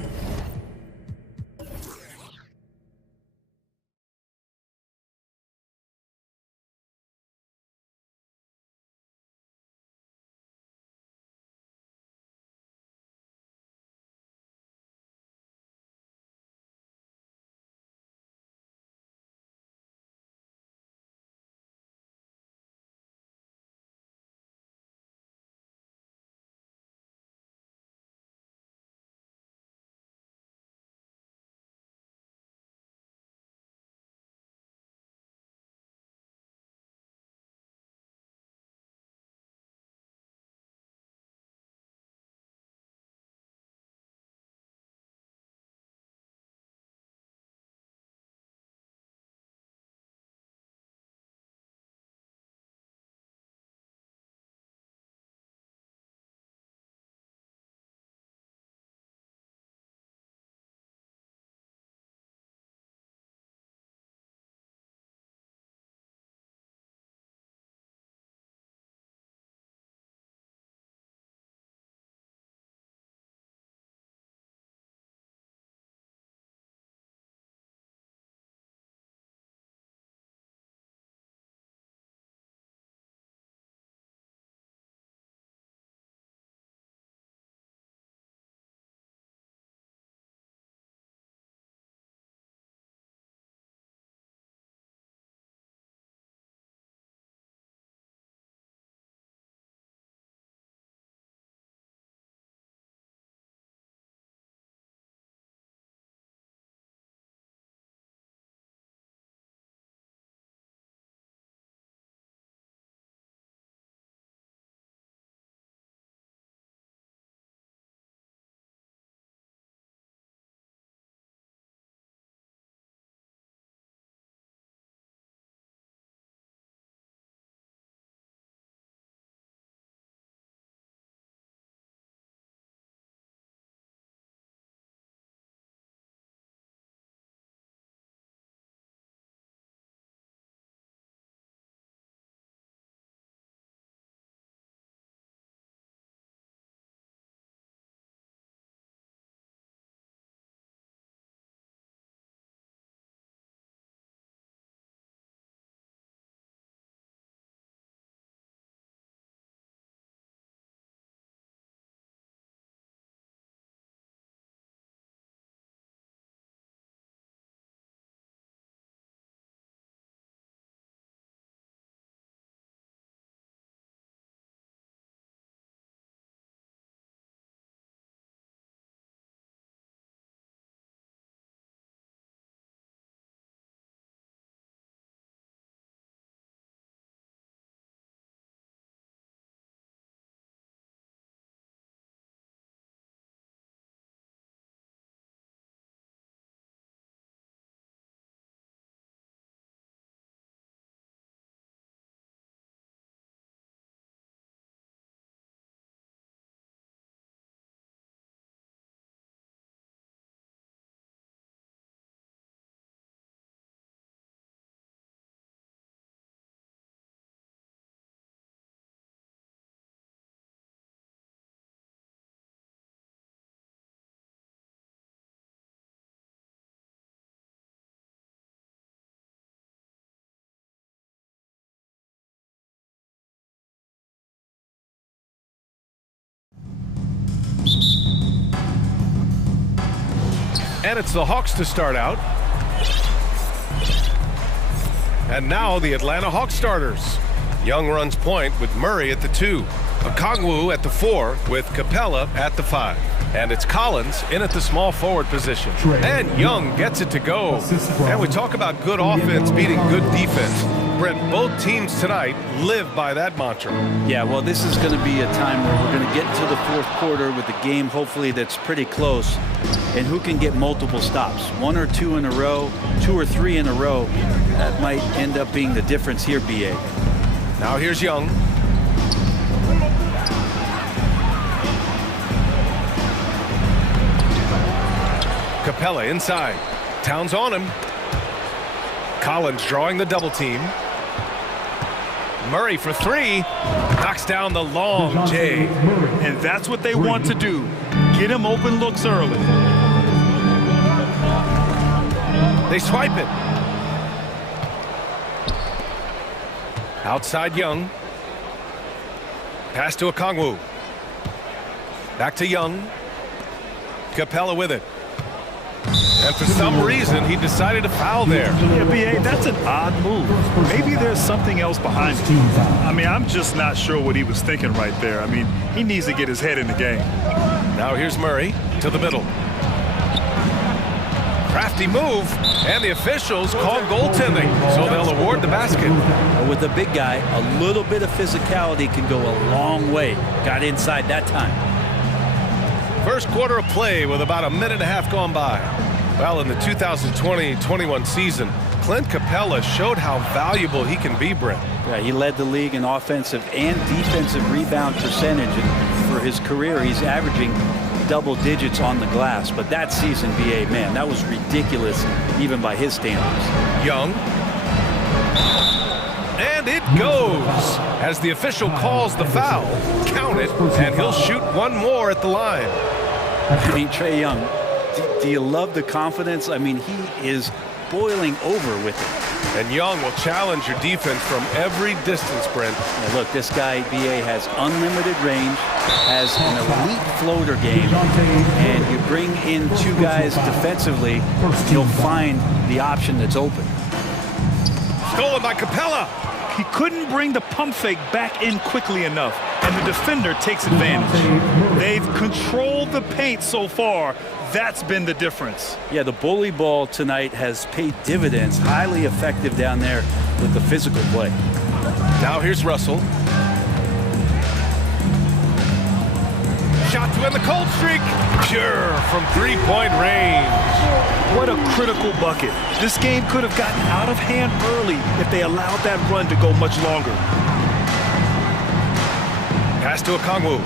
And it's the Hawks to start out. And now the Atlanta Hawks starters. Young runs point with Murray at the 2. Okongwu at the 4 with Capella at the 5. And it's Collins in at the small forward position. And Young gets it to go. And we talk about good offense beating good defense. Brent, both teams tonight live by that mantra. Yeah, well, this is going to be a time where we're going to get to the fourth quarter with a game, hopefully, that's pretty close. And who can get multiple stops? 1 or 2 in a row, 2 or 3 in a row. That might end up being the difference here, BA. Now here's Young. Capella inside. Towns on him. Collins drawing the double team. Murray for three. Knocks down the long J. And that's what they want to do. Get him open looks early. They swipe it. Outside Young. Pass to Okongwu. Back to Young. Capella with it. And for some reason, he decided to foul there. Yeah, B.A., that's an odd move. Maybe there's something else behind it. I mean, I'm just not sure what he was thinking right there. I mean, he needs to get his head in the game. Now here's Murray to the middle. Crafty move, and the officials call goaltending, so they'll award the basket. With a big guy, a little bit of physicality can go a long way. Got inside that time. First quarter of play with about a minute and a half gone by. Well, in the 2020-21 season, Clint Capella showed how valuable he can be, Brent. Yeah, he led the league in offensive and defensive rebound percentage. And for his career, he's averaging double digits on the glass. But that season, B.A., man, that was ridiculous, even by his standards. Young. And it goes. As the official calls the foul, count it, and he'll shoot one more at the line. I mean, Trae Young, do you love the confidence? I mean, he is boiling over with it. And Young will challenge your defense from every distance, Brent. Yeah, look, this guy, B.A., has unlimited range, has an elite floater game, and you bring in two guys defensively, you'll find the option that's open. Stolen by Capella. He couldn't bring the pump fake back in quickly enough, and the defender takes advantage. They've controlled the paint so far. That's been the difference. Yeah, the bully ball tonight has paid dividends. Highly effective down there with the physical play. Now here's Russell. Shot to end the cold streak. Pure from three-point range. What a critical bucket. This game could have gotten out of hand early if they allowed that run to go much longer. Pass to Okongwu.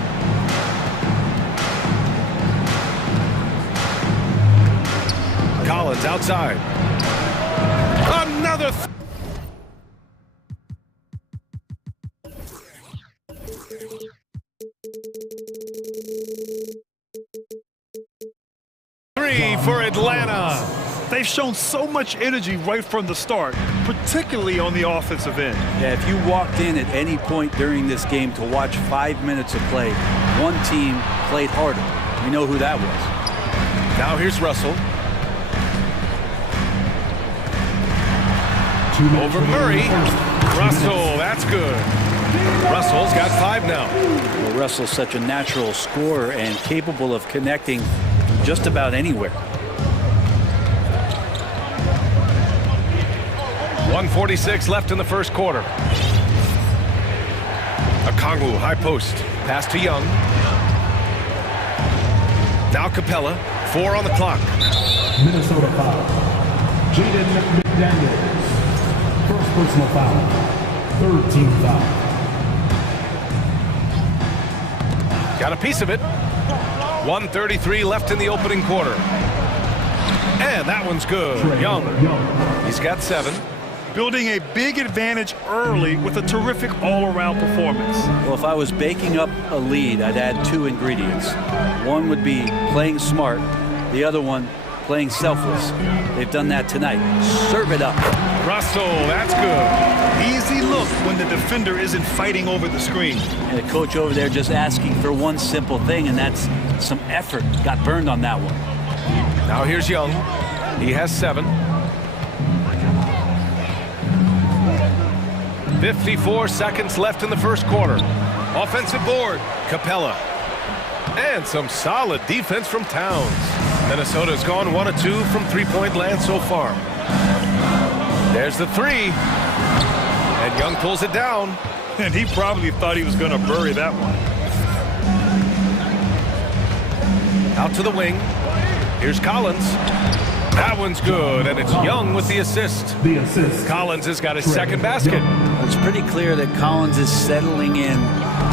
Collins outside. Another three for Atlanta. They've shown so much energy right from the start, particularly on the offensive end. Yeah, if you walked in at any point during this game to watch 5 minutes of play, one team played harder. We know who that was. Now here's Russell. Over Murray. Russell, that's good. Russell's got 5 now. Well, Russell's such a natural scorer and capable of connecting from just about anywhere. 1:46 left in the first quarter. Okongwu, high post. Pass to Young. Now Capella. 4 on the clock. Minnesota foul. Jaden McDaniels. First personal foul. Third team foul. Got a piece of it. 1:33 left in the opening quarter. And that one's good. Young. He's got 7. Building a big advantage early with a terrific all-around performance. Well, if I was baking up a lead, I'd add 2 ingredients. One would be playing smart. The other one, playing selfless. They've done that tonight. Serve it up. Russell, that's good. Easy look when the defender isn't fighting over the screen. And the coach over there just asking for one simple thing, and that's some effort. Got burned on that one. Now here's Young. He has 7. 54 seconds left in the first quarter. Offensive board, Capella. And some solid defense from Towns. Minnesota's gone 1 of 2 from three-point land so far. There's the 3. And Young pulls it down. And he probably thought he was going to bury that one. Out to the wing. Here's Collins. That one's good, and it's Young with the assist. Collins has got his second basket. It's pretty clear that Collins is settling in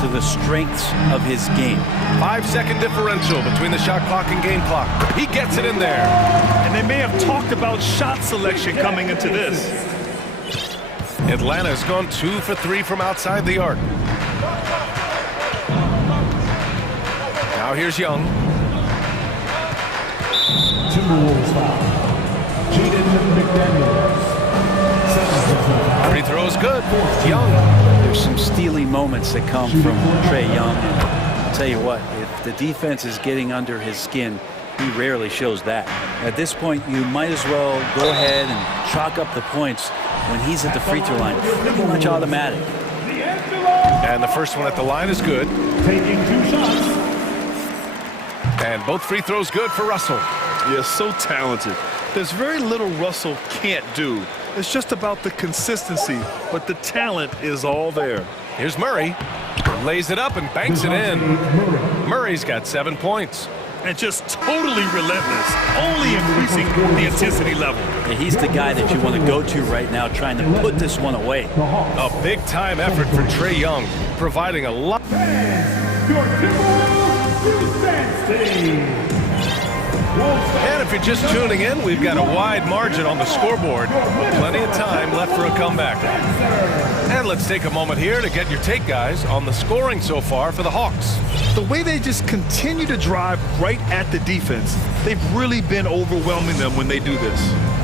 to the strengths of his game. 5-second differential between the shot clock and game clock. He gets it in there. And they may have talked about shot selection coming into this. Atlanta's gone 2 for 3 from outside the arc. Now here's Young. Timberwolves foul. Jaden McDaniels. Free throw's good. Young. There's some steely moments that come from Trae Young. And I'll tell you what, if the defense is getting under his skin, he rarely shows that. At this point, you might as well go ahead and chalk up the points when he's at the free throw line. Pretty much automatic. And the first one at the line is good. Taking 2 shots. And both free throws good for Russell. Yeah, so talented. There's very little Russell can't do. It's just about the consistency, but the talent is all there. Here's Murray. Lays it up and banks it in. Murray's got 7 points. And just totally relentless, only increasing the intensity level. Yeah, he's the guy that you want to go to right now, trying to put this one away. A big-time effort for Trae Young, providing a lot. Your Timberwolves defense team. And if you're just tuning in, we've got a wide margin on the scoreboard. Plenty of time left for a comeback. And let's take a moment here to get your take, guys, on the scoring so far for the Hawks. The way they just continue to drive right at the defense, they've really been overwhelming them when they do this.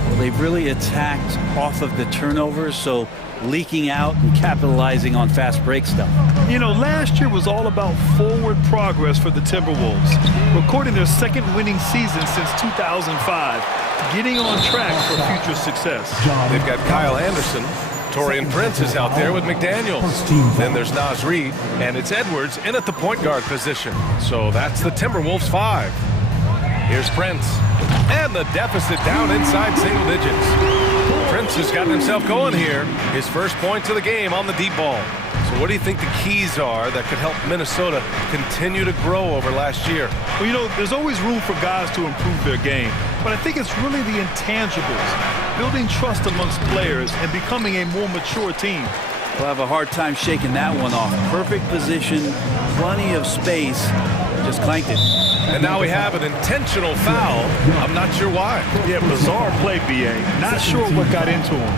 Well, they've really attacked off of the turnovers, so leaking out and capitalizing on fast break stuff. You know, last year was all about forward progress for the Timberwolves, recording their 2nd winning season since 2005, getting on track for future success. They've got Kyle Anderson. Torian Prince is out there with McDaniels. Then there's Naz Reid, and it's Edwards in at the point guard position. So that's the Timberwolves 5. Here's Prince. And the deficit down inside single digits. Prince has gotten himself going here. His first points of the game on the deep ball. So what do you think the keys are that could help Minnesota continue to grow over last year? Well, you know, there's always room for guys to improve their game. But I think it's really the intangibles, building trust amongst players and becoming a more mature team. We'll have a hard time shaking that one off. Perfect position, plenty of space, just clanked it. And now we have an intentional foul. I'm not sure why. Yeah, bizarre play, B.A. Not sure what got into him.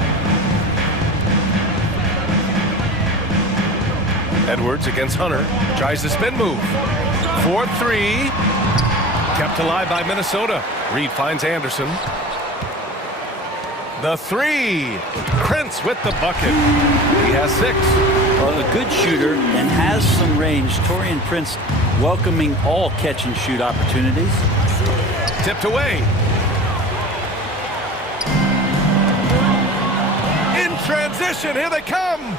Edwards against Hunter. Tries the spin move. 4-3. Kept alive by Minnesota. Reid finds Anderson. The 3. Prince with the bucket. He has 6. Well, a good shooter and has some range. Torian Prince welcoming all catch-and-shoot opportunities. Tipped away. In transition, here they come.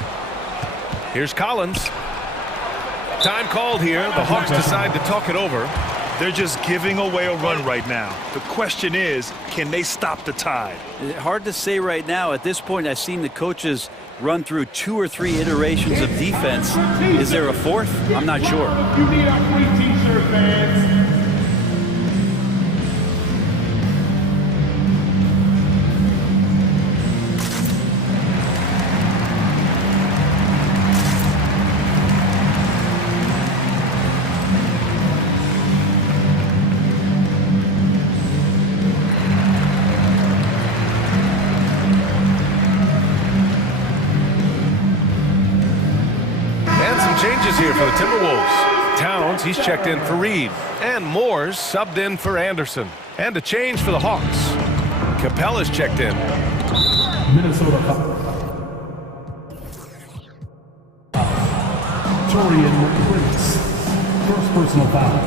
Here's Collins. Time called here. The Hawks decide to talk it over. They're just giving away a run right now. The question is, can they stop the tide? Hard to say right now. At this point, I've seen the coaches run through 2 or 3 iterations of defense. Is there a 4th? I'm not sure. You need our free t-shirt, fans. Changes here for the Timberwolves. Towns, he's checked in for Reid. And Moore's subbed in for Anderson. And a change for the Hawks. Capella's checked in. Minnesota. Torian Prince. First personal foul.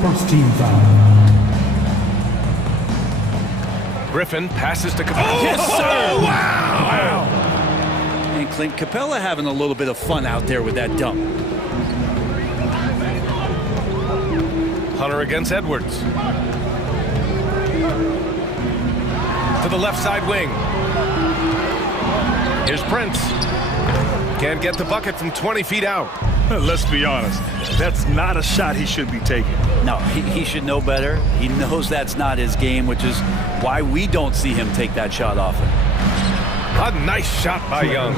First team foul. Griffin passes to Capella. Oh, yes, sir! Oh, wow! And Clint Capella having a little bit of fun out there with that dunk. Hunter against Edwards. To the left side wing. Here's Prince. Can't get the bucket from 20 feet out. Let's be honest. That's not a shot he should be taking. No, he should know better. He knows that's not his game, which is why we don't see him take that shot often. A nice shot by Young.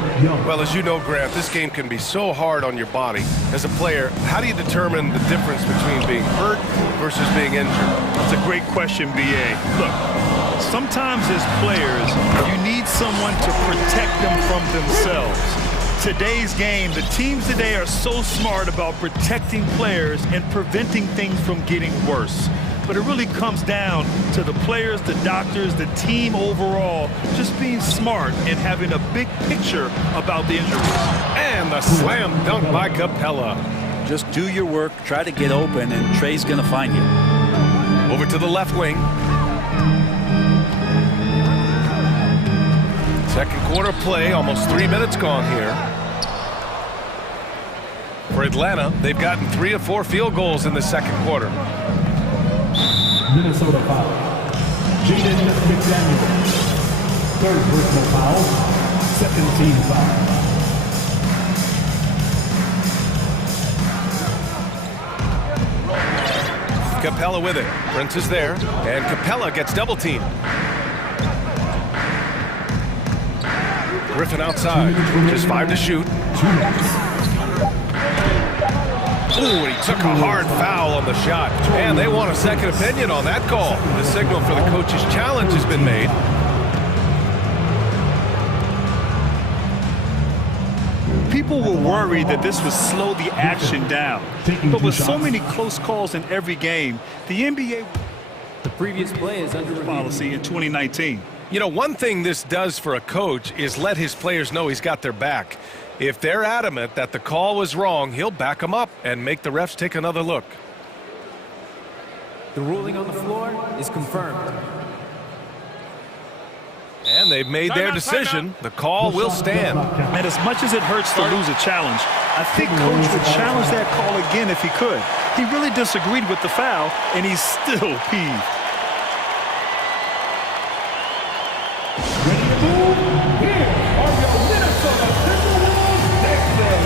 Well, as you know, Grant, this game can be so hard on your body. As a player, how do you determine the difference between being hurt versus being injured? That's a great question, B.A. Look, sometimes as players, you need someone to protect them from themselves. Today's game, the teams today are so smart about protecting players and preventing things from getting worse. But it really comes down to the players, the doctors, the team overall, just being smart and having a big picture about the injuries. And the slam dunk by Capella. Just do your work, try to get open, and Trey's going to find you. Over to the left wing. Second quarter play, almost 3 minutes gone here. For Atlanta, they've gotten 3 of 4 field goals in the second quarter. Minnesota foul. Jaden McDaniel. Third personal foul. Second team foul. Capella with it. Prince is there. And Capella gets double teamed. Griffin outside. Just 5 to shoot. Ooh, he took a hard foul on the shot. And they want a second opinion on that call. The signal for the coach's challenge has been made. People were worried that this would slow the action down. But with so many close calls in every game, the NBA The previous play is under review. policy in 2019. You know, one thing this does for a coach is let his players know he's got their back. If they're adamant that the call was wrong, he'll back them up and make the refs take another look. The ruling on the floor is confirmed. And they've made their decision. The call will stand. And as much as it hurts to lose a challenge, I think Coach would challenge that call again if he could. He really disagreed with the foul, and he's still peeved. Ready to move? Here are your Minnesota Timberwolves next day.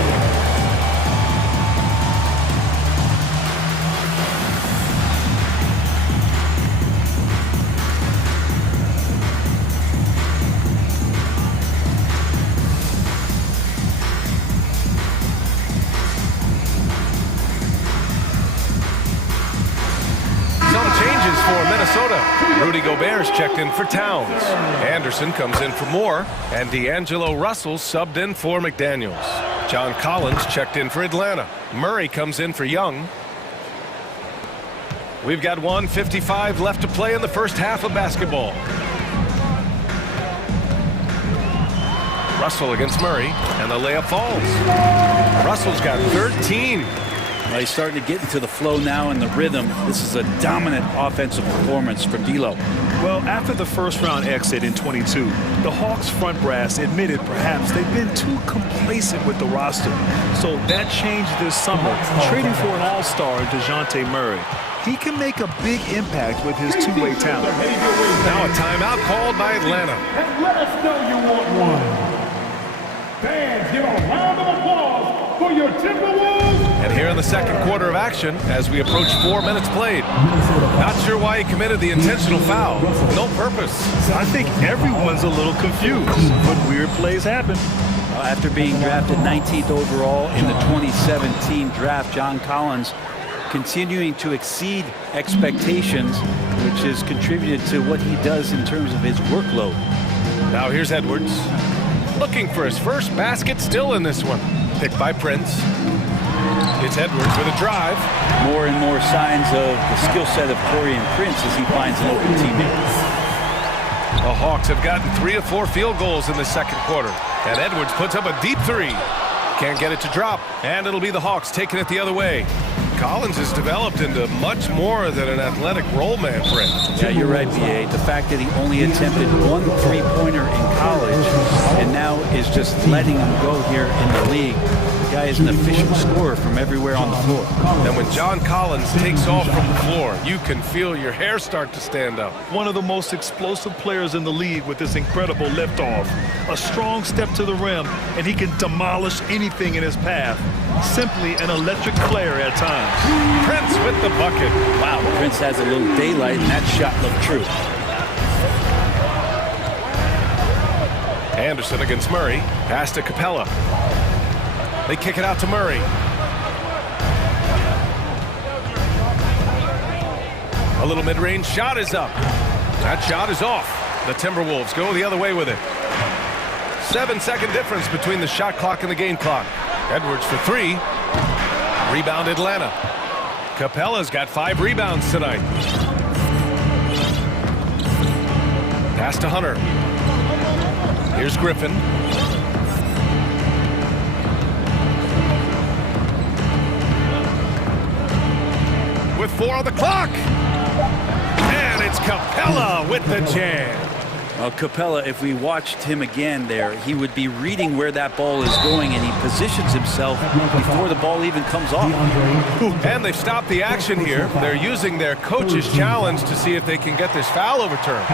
Some changes for Minnesota. Rudy Gobert's checked in for Towns. Anderson comes in for Moore. And D'Angelo Russell subbed in for McDaniels. John Collins checked in for Atlanta. Murray comes in for Young. We've got 1:55 left to play in the first half of basketball. Russell against Murray, and the layup falls. Russell's got 13. Well, he's starting to get into the flow now and the rhythm. This is a dominant offensive performance from D'Lo. Well, after the first-round exit in 22, the Hawks front brass admitted perhaps they've been too complacent with the roster. So that changed this summer, trading for an all-star, DeJounte Murray. He can make a big impact with his two-way talent. Now a timeout called by Atlanta. And let us know you want one. Fans, give a round of applause for your Timberwolves. And here in the second quarter of action, as we approach 4 minutes played. Not sure why he committed the intentional foul. No purpose. I think everyone's a little confused, but weird plays happen. After being drafted 19th overall in the 2017 draft, John Collins continuing to exceed expectations, which has contributed to what he does in terms of his workload. Now here's Edwards. Looking for his first basket, still in this one. Picked by Prince. It's Edwards with a drive. More and more signs of the skill set of Taurean Prince as he finds an open teammate. The Hawks have gotten 3 of 4 field goals in the second quarter. And Edwards puts up a deep 3. Can't get it to drop. And it'll be the Hawks taking it the other way. Collins has developed into much more than an athletic role man, Fred. Yeah, you're right, B.A. The fact that he only attempted 1 3-pointer in college and now is just letting him go here in the league. The guy is an efficient scorer from everywhere on the floor. And when John Collins takes off from the floor, you can feel your hair start to stand up. One of the most explosive players in the league with this incredible liftoff. A strong step to the rim, and he can demolish anything in his path. Simply an electric player at times. Prince with the bucket. Wow, Prince has a little daylight, and that shot looked true. Anderson against Murray. Pass to Capella. They kick it out to Murray. A little mid-range shot is up. That shot is off. The Timberwolves go the other way with it. 7-second difference between the shot clock and the game clock. Edwards for three. Rebound Atlanta. Capella's got 5 rebounds tonight. Pass to Hunter. Here's Griffin. With 4 on the clock. And it's Capella with the jam. Well, Capella, if we watched him again there, he would be reading where that ball is going, and he positions himself before the ball even comes off. And they've stopped the action here. They're using their coach's challenge to see if they can get this foul overturned.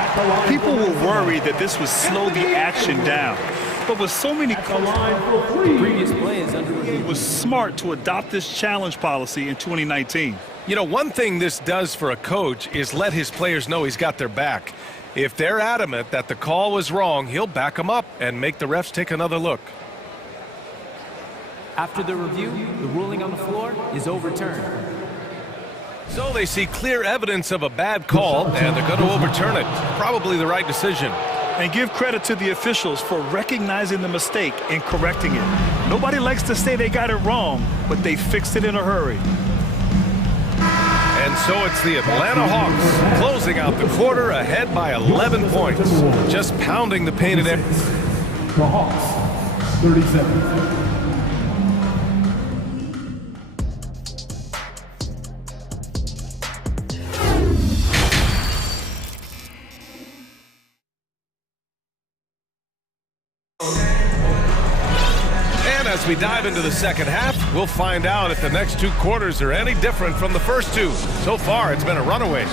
People were worried that this would slow the action down. But with so many Previous play is under review. it was smart to adopt this challenge policy in 2019. You know, one thing this does for a coach is let his players know he's got their back. If they're adamant that the call was wrong, he'll back them up and make the refs take another look. After the review, the ruling on the floor is overturned. So they see clear evidence of a bad call, and they're going to overturn it. Probably the right decision. And give credit to the officials for recognizing the mistake and correcting it. Nobody likes to say they got it wrong, but they fixed it in a hurry. And so it's the Atlanta Hawks closing out the quarter ahead by 11 points. Just pounding the painted area. The Hawks, 37. As we dive into the second half, we'll find out if the next 2 quarters are any different from the first 2. So far, it's been a runaway.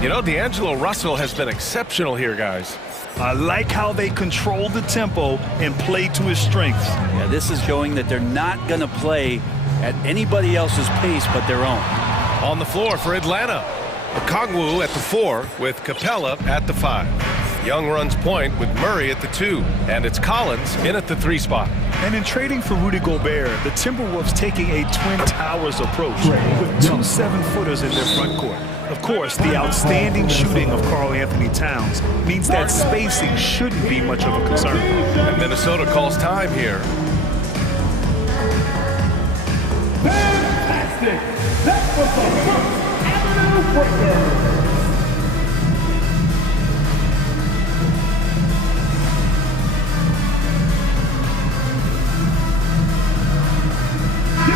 You know, D'Angelo Russell has been exceptional here, guys. I like how they control the tempo and play to his strengths. Yeah, this is showing that they're not going to play at anybody else's pace but their own. On the floor for Atlanta, Okongwu at the 4 with Capella at the 5. Young runs point with Murray at the 2, and it's Collins in at the 3 spot. And in trading for Rudy Gobert, the Timberwolves taking a Twin Towers approach with 2 7-footers in their front court. Of course, the outstanding shooting of Karl Anthony Towns means that spacing shouldn't be much of a concern. And Minnesota calls time here. Fantastic! That was the First Avenue breaker.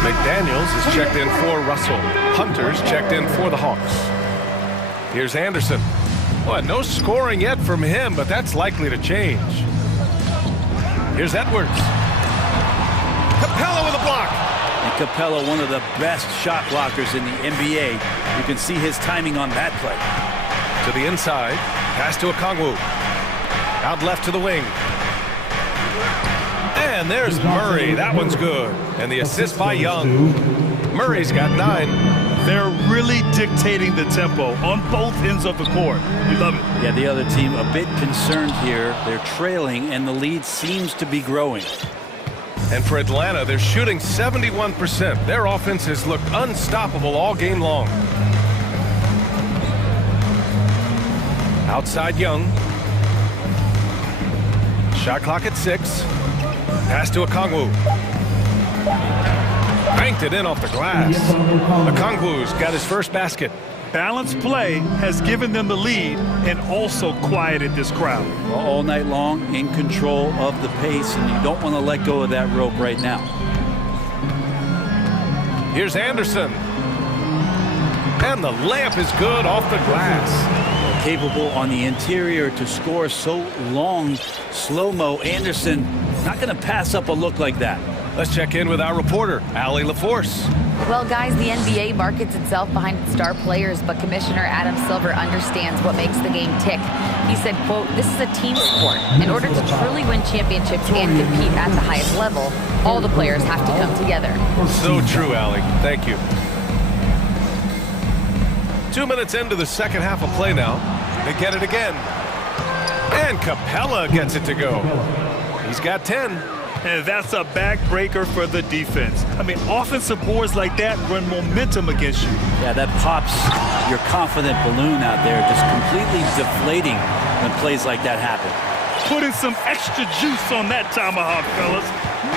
McDaniels is checked in for Russell. Hunter's checked in for the Hawks. Here's Anderson. Well, no scoring yet from him, but that's likely to change. Here's Edwards. Capella with a block. And Capella, one of the best shot blockers in the NBA. You can see his timing on that play. To the inside. Pass to Okongwu. Out left to the wing. And there's Murray. That one's good. And the assist by Young. Murray's got 9. They're really dictating the tempo on both ends of the court. We love it. Yeah, the other team a bit concerned here. They're trailing, and the lead seems to be growing. And for Atlanta, they're shooting 71%. Their offense has looked unstoppable all game long. Outside Young. Shot clock at 6. Pass to Okongwu. Banked it in off the glass. Okongwu's got his first basket. Balanced play has given them the lead and also quieted this crowd. All night long, in control of the pace, and you don't want to let go of that rope right now. Here's Anderson. And the layup is good off the glass. Capable on the interior to score so long. Slow-mo. Anderson not going to pass up a look like that. Let's check in with our reporter, Allie LaForce. Well, guys, the NBA markets itself behind its star players, but Commissioner Adam Silver understands what makes the game tick. He said, quote, "This is a team sport. In order to truly win championships and compete at the highest level, all the players have to come together." So true, Allie. Thank you. 2 minutes into the second half of play now. They get it again. And Capella gets it to go. He's got 10. And that's a backbreaker for the defense. I mean, offensive boards like that run momentum against you. Yeah, that pops your confident balloon out there, just completely deflating when plays like that happen. Putting some extra juice on that tomahawk, fellas.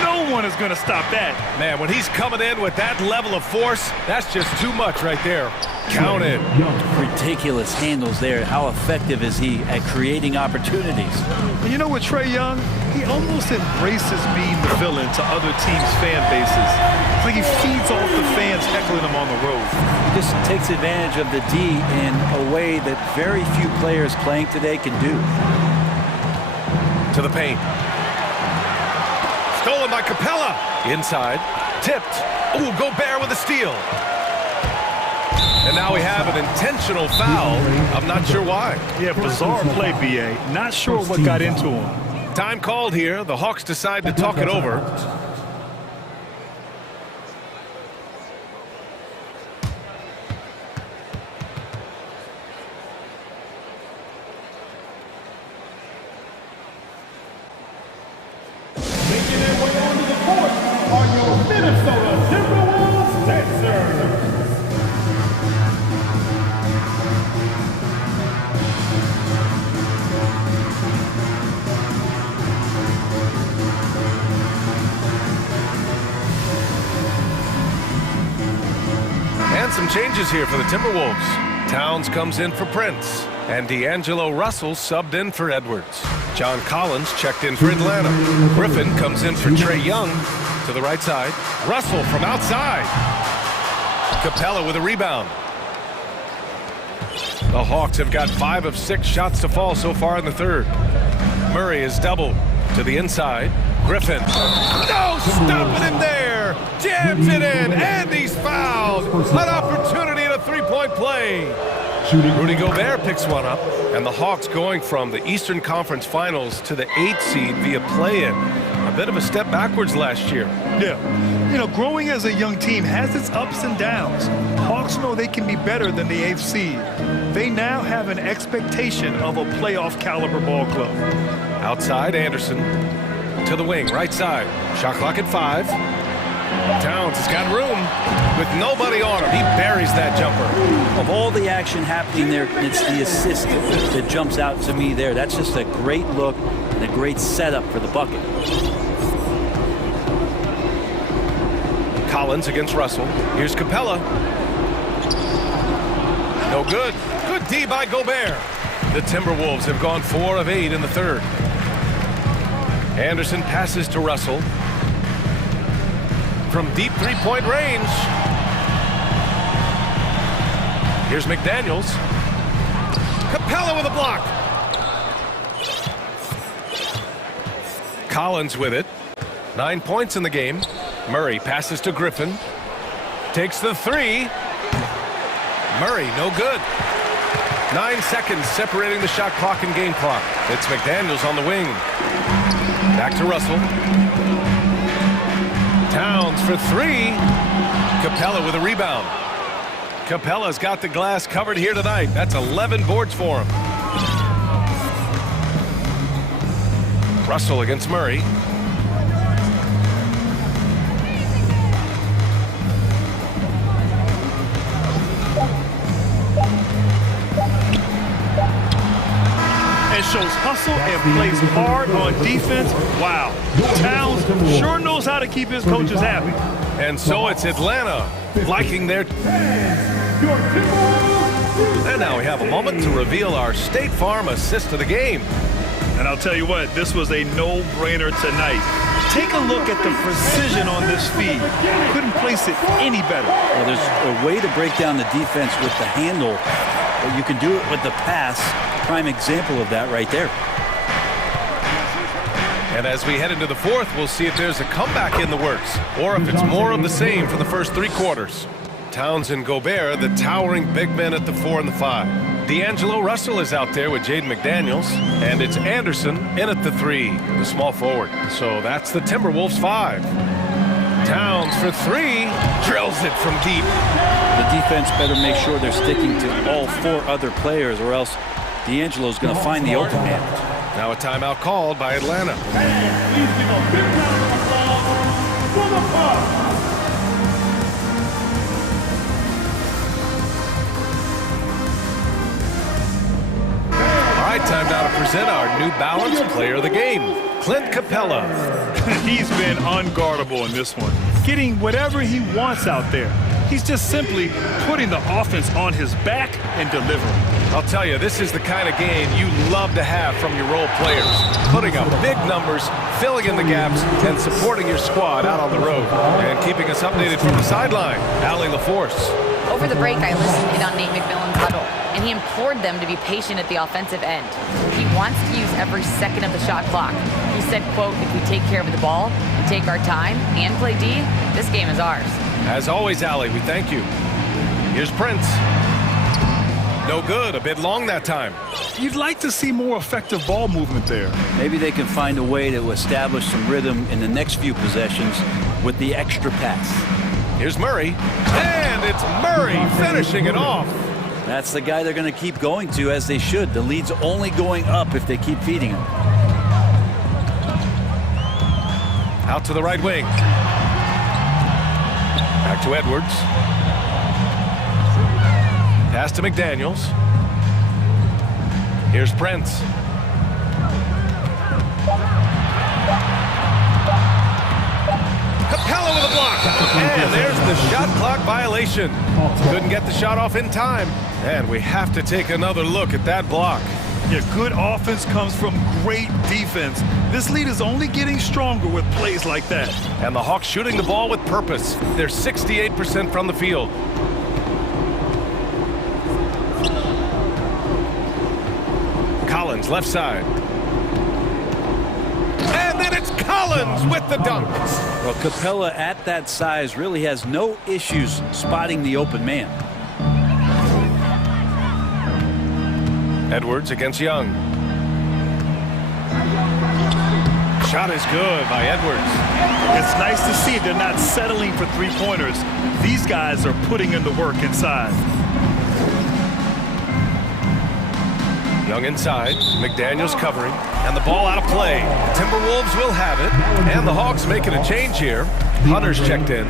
No one is going to stop that. Man, when he's coming in with that level of force, that's just too much right there. Count it. Ridiculous handles there. How effective is he at creating opportunities? And you know what, Trae Young? He almost embraces being the villain to other teams' fan bases. It's like he feeds off the fans heckling him on the road. He just takes advantage of the D in a way that very few players playing today can do. To the paint. Stolen by Capella. Inside. Tipped. Ooh, Gobert with a steal. And now we have an intentional foul. I'm not sure why. Yeah, bizarre play, B.A. Not sure what got into him. Time called here. The Hawks decide to talk it over. Making their way onto the court are your Minnesota Timberwolves dancers. And some changes here for the Timberwolves. Towns comes in for Prince. And D'Angelo Russell subbed in for Edwards. John Collins checked in for Atlanta. Griffin comes in for Trae Young to the right side. Russell from outside. Capella with a rebound. The Hawks have got 5 of 6 shots to fall so far in the third. Murray is doubled to the inside. Griffin. No, stopping him there. Jams it in, and he's fouled. An opportunity at a three-point play. Rudy Gobert picks one up, and the Hawks going from the Eastern Conference Finals to the 8th seed via play-in. A bit of a step backwards last year. Yeah. You know, growing as a young team has its ups and downs. Hawks know they can be better than the 8th seed. They now have an expectation of a playoff caliber ball club. Outside, Anderson to the wing, right side. Shot clock at 5. Towns has got room with nobody on him. He buries that jumper. Of all the action happening there, it's the assist that jumps out to me there. That's just a great look and a great setup for the bucket. Collins against Russell. Here's Capella. No good. Good D by Gobert. The Timberwolves have gone 4 of 8 in the third. Anderson passes to Russell. From deep three-point range. Here's McDaniels. Capella with a block. Collins with it. 9 points in the game. Murray passes to Griffin. Takes the 3. Murray, no good. 9 seconds separating the shot clock and game clock. It's McDaniels on the wing. Back to Russell. Towns for 3. Capella with a rebound. Capella's got the glass covered here tonight. That's 11 boards for him. Russell against Murray. And shows hustle and plays hard on defense. Wow. Towns sure knows how to keep his coaches happy. And so it's Atlanta liking their... And now we have a moment to reveal our State Farm assist of the game. And I'll tell you what, this was a no-brainer tonight. Take a look at the precision on this feed. Couldn't place it any better. Well, there's a way to break down the defense with the handle, but you can do it with the pass. Prime example of that right there. And as we head into the fourth, we'll see if there's a comeback in the works, or if it's more of the same for the first 3 quarters. Towns and Gobert, the towering big men at the 4 and the 5. D'Angelo Russell is out there with Jaden McDaniels, and it's Anderson in at the 3, the small forward. So that's the Timberwolves 5. Towns for 3, drills it from deep. The defense better make sure they're sticking to all 4 other players, or else D'Angelo's going to find the open man. Now a timeout called by Atlanta. And please give a big round of applause for the Bucks. All right, time now to present our New Balance Player of the Game, Clint Capella. He's been unguardable in this one, getting whatever he wants out there. He's just simply putting the offense on his back and delivering. I'll tell you, this is the kind of game you love to have from your role players. Putting up big numbers, filling in the gaps, and supporting your squad out on the road. And keeping us updated from the sideline, Allie LaForce. Over the break, I listened in on Nate McMillan's huddle, and he implored them to be patient at the offensive end. He wants to use every second of the shot clock. He said, quote, if we take care of the ball and take our time and play D, this game is ours. As always, Allie, we thank you. Here's Prince. No good, a bit long that time. You'd like to see more effective ball movement there. Maybe they can find a way to establish some rhythm in the next few possessions with the extra pass. Here's Murray, and it's Murray finishing it off. That's the guy they're going to keep going to, as they should. The lead's only going up if they keep feeding him. Out to the right wing. Back to Edwards. Pass to McDaniels. Here's Prince. Capella with a block. And there's the shot clock violation. Couldn't get the shot off in time. And we have to take another look at that block. Yeah, good offense comes from great defense. This lead is only getting stronger with plays like that. And the Hawks shooting the ball with purpose. They're 68% from the field. Collins, left side. And then it's Collins with the dunk. Well, Capella at that size really has no issues spotting the open man. Edwards against Young. Shot is good by Edwards. It's nice to see they're not settling for three-pointers. These guys are putting in the work inside. Young inside, McDaniels covering, and the ball out of play. Timberwolves will have it, and the Hawks making a change here. Hunter's checked in.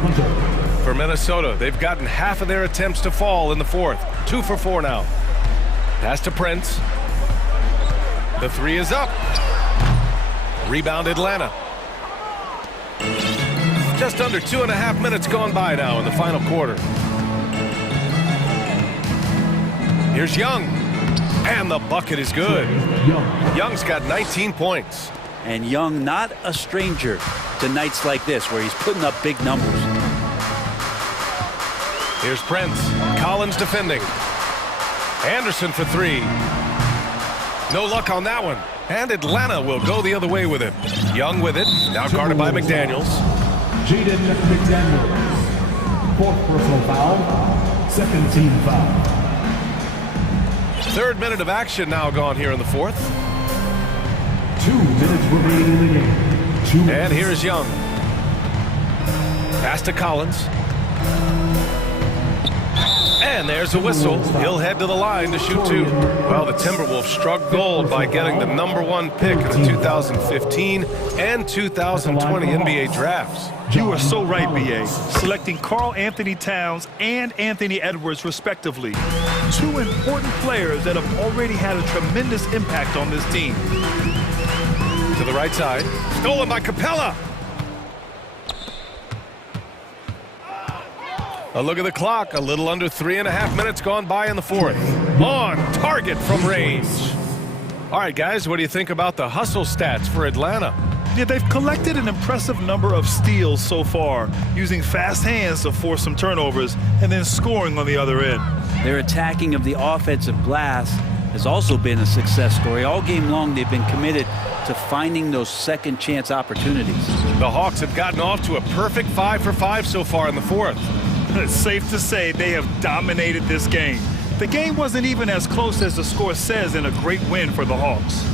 For Minnesota, they've gotten half of their attempts to fall in the fourth. 2 for 4 now. Pass to Prince. The three is up. Rebound Atlanta. Just under 2.5 minutes gone by now in the final quarter. Here's Young. And the bucket is good. Young's got 19 points. And Young not a stranger to nights like this where he's putting up big numbers. Here's Prince. Collins defending. Anderson for 3. No luck on that one. And Atlanta will go the other way with it. Young with it. Now guarded by McDaniels. Jaden McDaniels. 4th personal foul. 2nd team foul. 3rd minute of action now gone here in the 4th. 2 minutes remaining in the game. 2 minutes. And here's Young. Pass to Collins. And there's a whistle. He'll head to the line to shoot 2. Well, the Timberwolves struck gold by getting the #1 pick in the 2015 and 2020 NBA drafts. You are so right, B.A. Selecting Karl Anthony Towns and Anthony Edwards, respectively. 2 important players that have already had a tremendous impact on this team. To the right side. Stolen by Capella. A look at the clock. A little under 3.5 minutes gone by in the 4th. On target from range. All right, guys, what do you think about the hustle stats for Atlanta? Yeah, they've collected an impressive number of steals so far, using fast hands to force some turnovers and then scoring on the other end. Their attacking of the offensive glass has also been a success story. All game long, they've been committed to finding those second chance opportunities. The Hawks have gotten off to a perfect 5 for 5 so far in the 4th. It's safe to say they have dominated this game. The game wasn't even as close as the score says in a great win for the Hawks.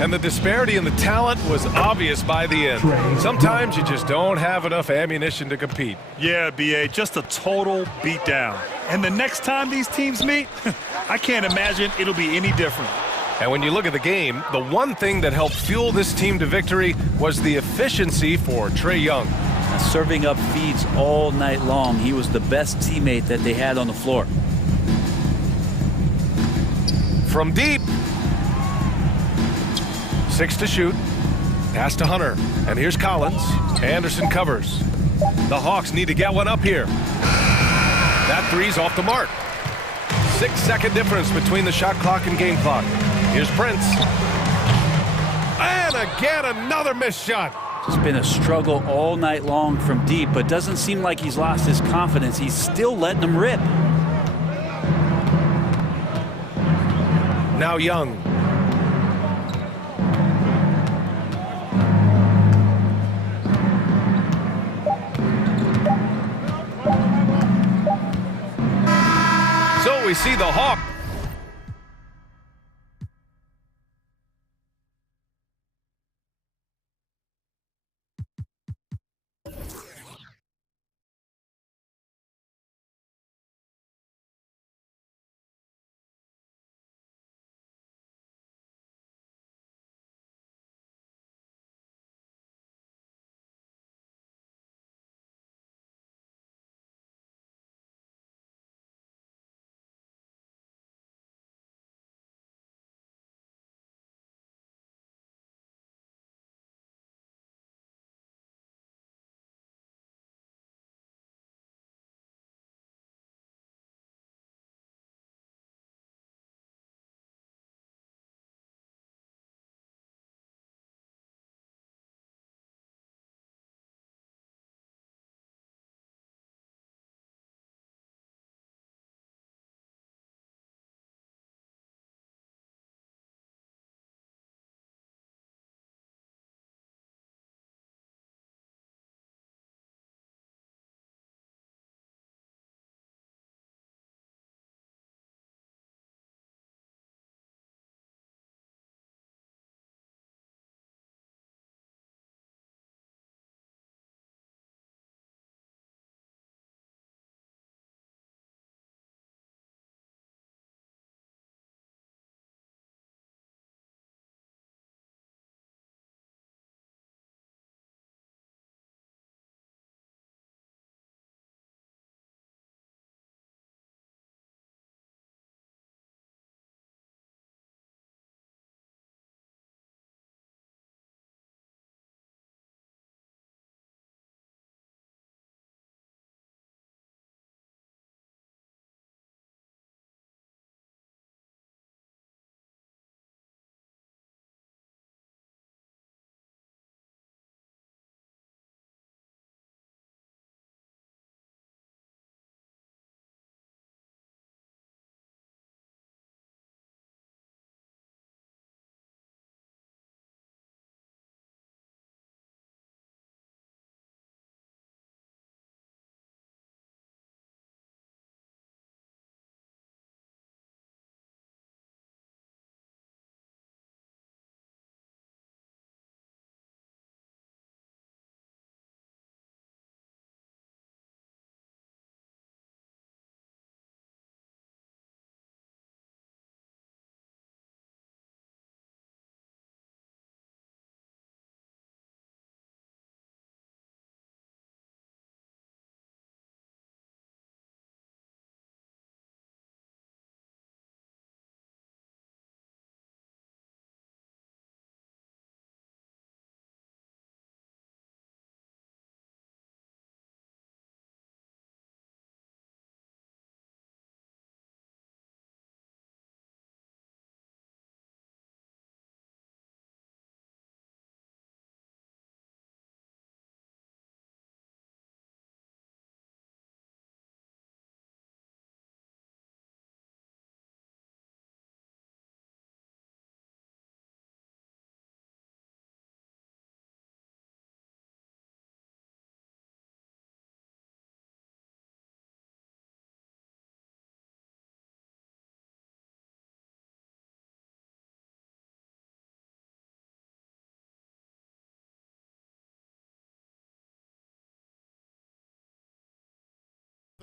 And the disparity in the talent was obvious by the end. Sometimes you just don't have enough ammunition to compete. Yeah, B.A., just a total beatdown. And the next time these teams meet, I can't imagine it'll be any different. And when you look at the game, the one thing that helped fuel this team to victory was the efficiency for Trae Young. Now, serving up feeds all night long, he was the best teammate that they had on the floor. From deep. 6 to shoot. Pass to Hunter. And here's Collins. Anderson covers. The Hawks need to get one up here. That three's off the mark. 6-second difference between the shot clock and game clock. Here's Prince. And again, another missed shot. It's been a struggle all night long from deep, but doesn't seem like he's lost his confidence. He's still letting them rip. Now Young. So we see the Hawk.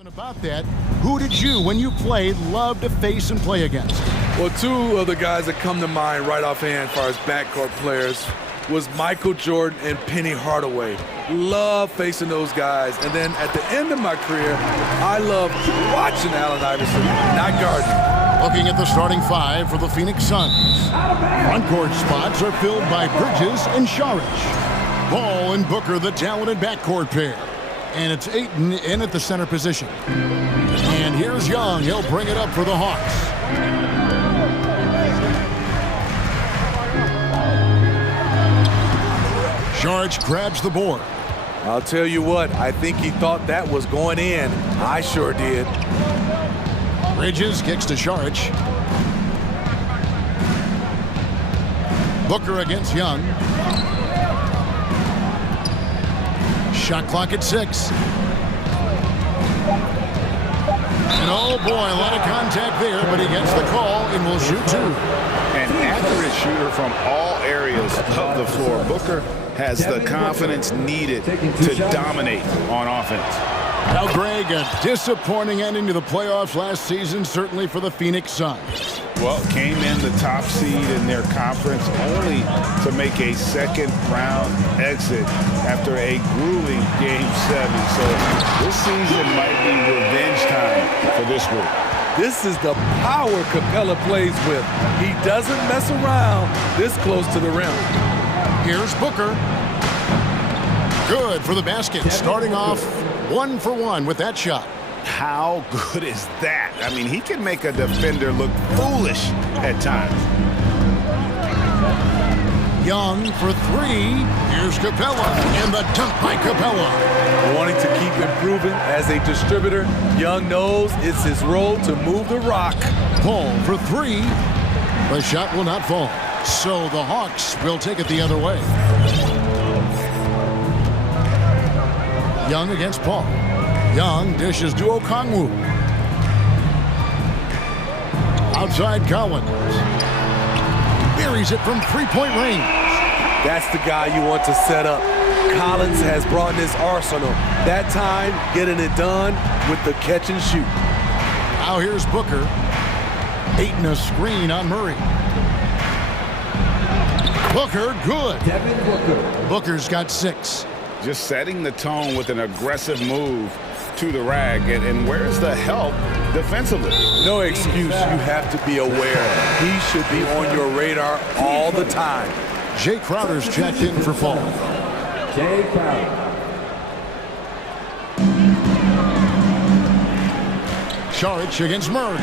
About that, who did you, when you played, love to face and play against? Well, two of the guys that come to mind right offhand as far as backcourt players was Michael Jordan and Penny Hardaway. Love facing those guys. And then at the end of my career, I love watching Allen Iverson, not guarding. Looking at the starting five for the Phoenix Suns. Front court spots are filled by Bridges and Saric. Ball and Booker, the talented backcourt pair. And it's Ayton in at the center position. And here's Young. He'll bring it up for the Hawks. Saric grabs the board. I'll tell you what, I think he thought that was going in. I sure did. Bridges kicks to Saric. Booker against Young. Shot clock at 6. And oh boy, a lot of contact there, but he gets the call and will shoot 2. An accurate shooter from all areas of the floor. Booker has the confidence needed to dominate on offense. Now, Greg, a disappointing ending to the playoffs last season, certainly for the Phoenix Suns. Well, came in the top seed in their conference only to make a second-round exit after a grueling Game 7. So this season might be revenge time for this group. This is the power Capella plays with. He doesn't mess around this close to the rim. Here's Booker. Good for the basket, starting off 1 for 1 with that shot. How good is that? I mean, he can make a defender look foolish at times. Young for 3. Here's Capella, and the dunk by Capella. Wanting to keep improving as a distributor, Young knows it's his role to move the rock. Paul for 3. The shot will not fall, so the Hawks will take it the other way. Young against Paul. Young dishes to Okongwu. Outside Collins. Buries it from three-point range. That's the guy you want to set up. Collins has brought in his arsenal. That time, getting it done with the catch and shoot. Now here's Booker. Ayton a screen on Murray. Booker, good. Booker's got 6. Just setting the tone with an aggressive move to the rag. And where's the help defensively? No excuse. You have to be aware. He should be on your radar all the time. Jay Crowder's checked in for Paul. Jay Crowder. Saric against Murray.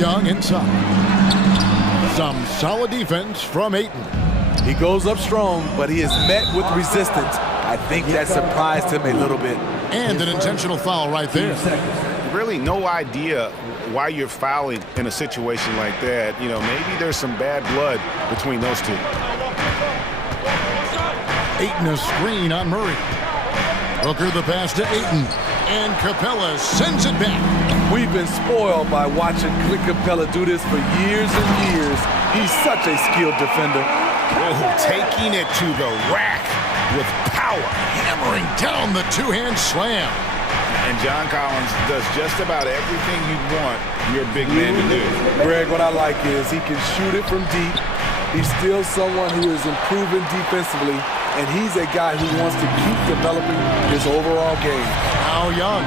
Young inside. Some solid defense from Ayton. He goes up strong, but he is met with resistance. I think that surprised him a little bit. And an intentional foul right there. Really no idea why you're fouling in a situation like that. You know, maybe there's some bad blood between those two. Ayton a screen on Murray. Booker the pass to Ayton. And Capella sends it back. We've been spoiled by watching Clint Capella do this for years and years. He's such a skilled defender. Oh, taking it to the rack with power. Hammering down the two-hand slam. And John Collins does just about everything you'd want your big man to do. Greg, what I like is he can shoot it from deep. He's still someone who is improving defensively, and he's a guy who wants to keep developing his overall game. Now Young,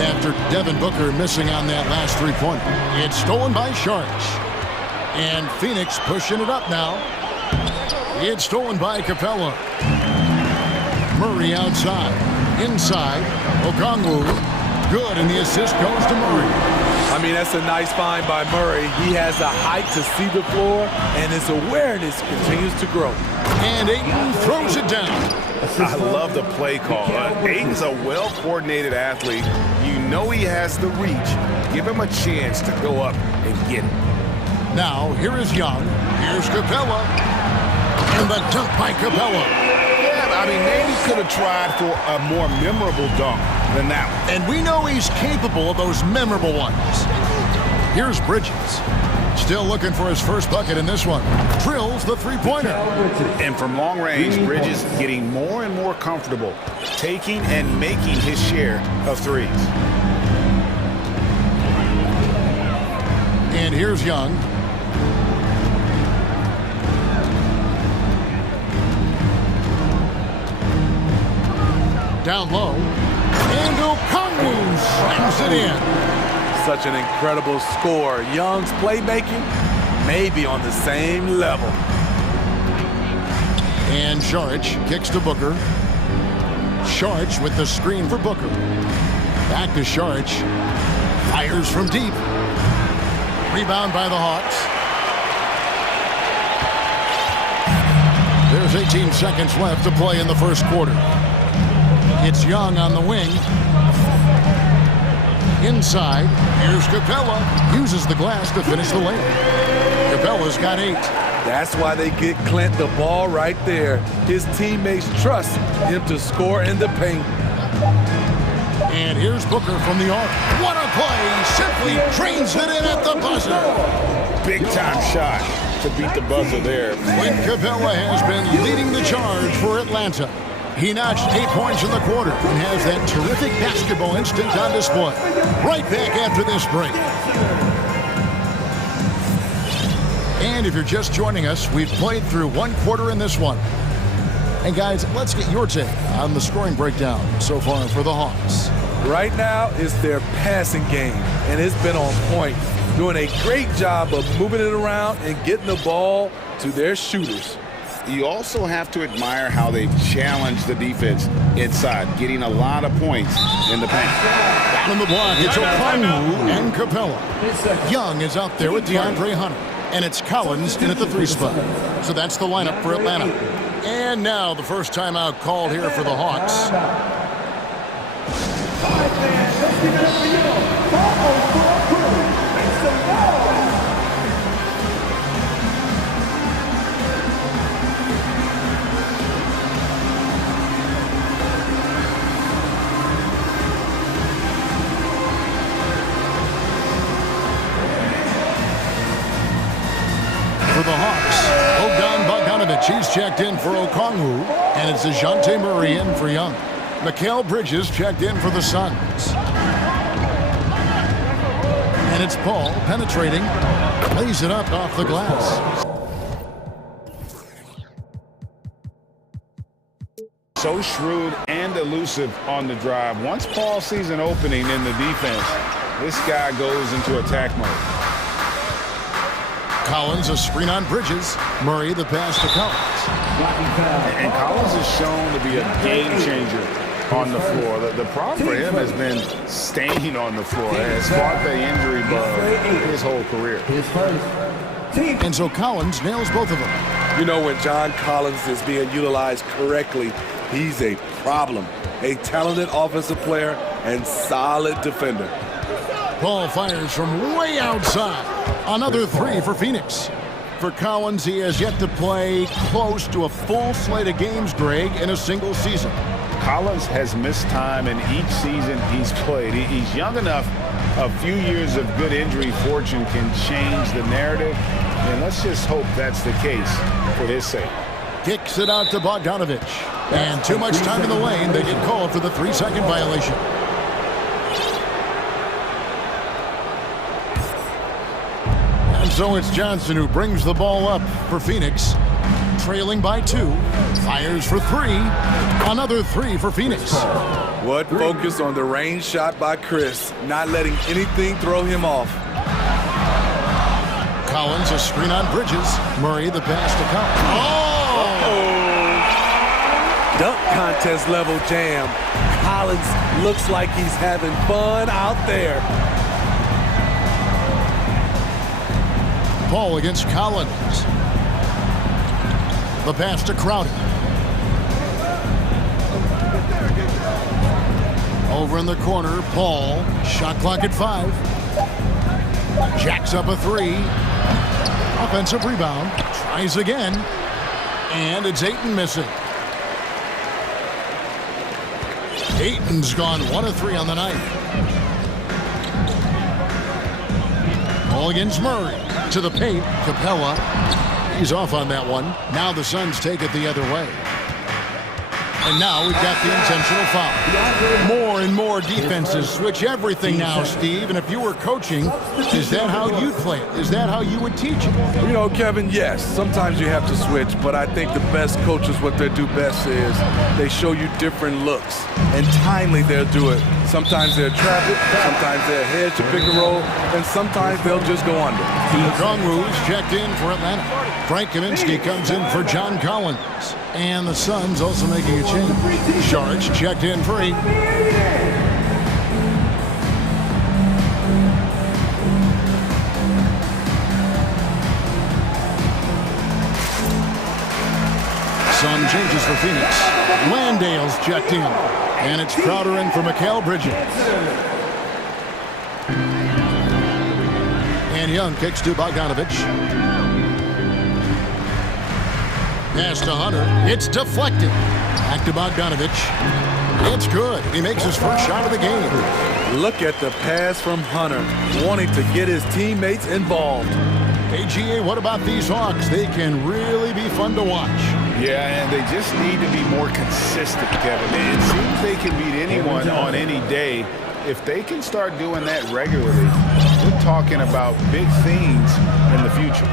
after Devin Booker missing on that last three-pointer. It's stolen by Saric. And Phoenix pushing it up now. It's stolen by Capella. Murray outside. Inside. Okongwu. Good, and the assist goes to Murray. I mean, that's a nice find by Murray. He has the height to see the floor, and his awareness continues to grow. And Ayton throws it down. I love the play call. Ayton's a well-coordinated athlete. You know he has the reach. Give him a chance to go up and get it. Now, here is Young. Here's Capella. And the dunk by Capella. Yeah, I mean, maybe could have tried for a more memorable dunk than that one. And we know he's capable of those memorable ones. Here's Bridges. Still looking for his first bucket in this one. Drills the three-pointer. And from long range, Bridges getting more and more comfortable taking and making his share of threes. And here's Young. Down low. And Okongwu slams it in. Such an incredible score. Young's playmaking may be on the same level. And Saric kicks to Booker. Saric with the screen for Booker. Back to Saric. Fires from deep. Rebound by the Hawks. There's 18 seconds left to play in the first quarter. It's Young on the wing. Inside, here's Capella. Uses the glass to finish the lane. Capella's got 8. That's why they get Clint the ball right there. His teammates trust him to score in the paint. And here's Booker from the arc. What a play! Simply drains it in at the buzzer. Big time shot to beat the buzzer there. Clint Capella has been leading the charge for Atlanta. He notched 8 points in the quarter and has that terrific basketball instinct on display. Right back after this break. And if you're just joining us, we've played through 1 quarter in this one. And guys, let's get your take on the scoring breakdown so far for the Hawks. Right now, it's their passing game, and it's been on point. Doing a great job of moving it around and getting the ball to their shooters. You also have to admire how they've challenged the defense inside, getting a lot of points in the paint. Down in the block, it's Okongwu and Capella. Young is out there with DeAndre Hunter. And it's Collins in at the 3 spot. So that's the lineup for Atlanta. And now the first timeout called here for the Hawks. For the Hawks, he's checked in for Okongwu, and it's DeJounte Murray in for Young. Mikal Bridges checked in for the Suns. And it's Paul penetrating, lays it up off the glass. So shrewd and elusive on the drive. Once Paul sees an opening in the defense, this guy goes into attack mode. Collins, a screen on Bridges. Murray, the pass to Collins. And Collins is shown to be a game changer on the floor. The problem for him has been staying on the floor. It's fought the injury bug his whole career. And so Collins nails both of them. You know, when John Collins is being utilized correctly, he's a problem. A talented offensive player and solid defender. Paul fires from way outside. Another 3 for Phoenix. For Collins, he has yet to play close to a full slate of games, Greg, in a single season. Collins has missed time in each season he's played. He's young enough. A few years of good injury fortune can change the narrative. And let's just hope that's the case for his sake. Kicks it out to Bogdanovich. And too much time in the lane. They get called for the 3-second violation. And so it's Johnson who brings the ball up for Phoenix. Trailing by 2. Fires for 3. Another 3 for Phoenix. What focus on the range shot by Chris. Not letting anything throw him off. Collins, a screen on Bridges. Murray, the pass to Collins. Oh! Dunk contest level jam. Collins looks like he's having fun out there. Paul against Collins. The pass to Crowder. Over in the corner, Paul. Shot clock at 5. Jacks up a 3. Offensive rebound. Tries again. And it's Ayton missing. Ayton's gone 1 of 3 on the night. Ball against Murray. To the paint. Capella. He's off on that one. Now the Suns take it the other way. And now we've got the intentional foul. More and more defenses switch everything now, Steve. And if you were coaching, is that how you'd play it? Is that how you would teach it? You know, Kevin, yes. Sometimes you have to switch, but I think the best coaches, what they do best is they show you different looks. And timely, they'll do it. Sometimes they'll trap it, sometimes they'll hedge to pick and roll, and sometimes they'll just go under. Kongwu's checked in for Atlanta. Frank Kaminsky comes in for John Collins. And the Suns also making a change. Sharks checked in for 8. Sun changes for Phoenix. Landale's checked in. And it's Crowder in for Mikal Bridges. And Young kicks to Bogdanovich. Pass to Hunter. It's deflected. Back to Bogdanovich. It's good. He makes his first shot of the game. Look at the pass from Hunter, wanting to get his teammates involved. AGA, what about these Hawks? They can really be fun to watch. Yeah, and they just need to be more consistent, Kevin. It seems they can beat anyone on any day. If they can start doing that regularly, we're talking about big things in the future.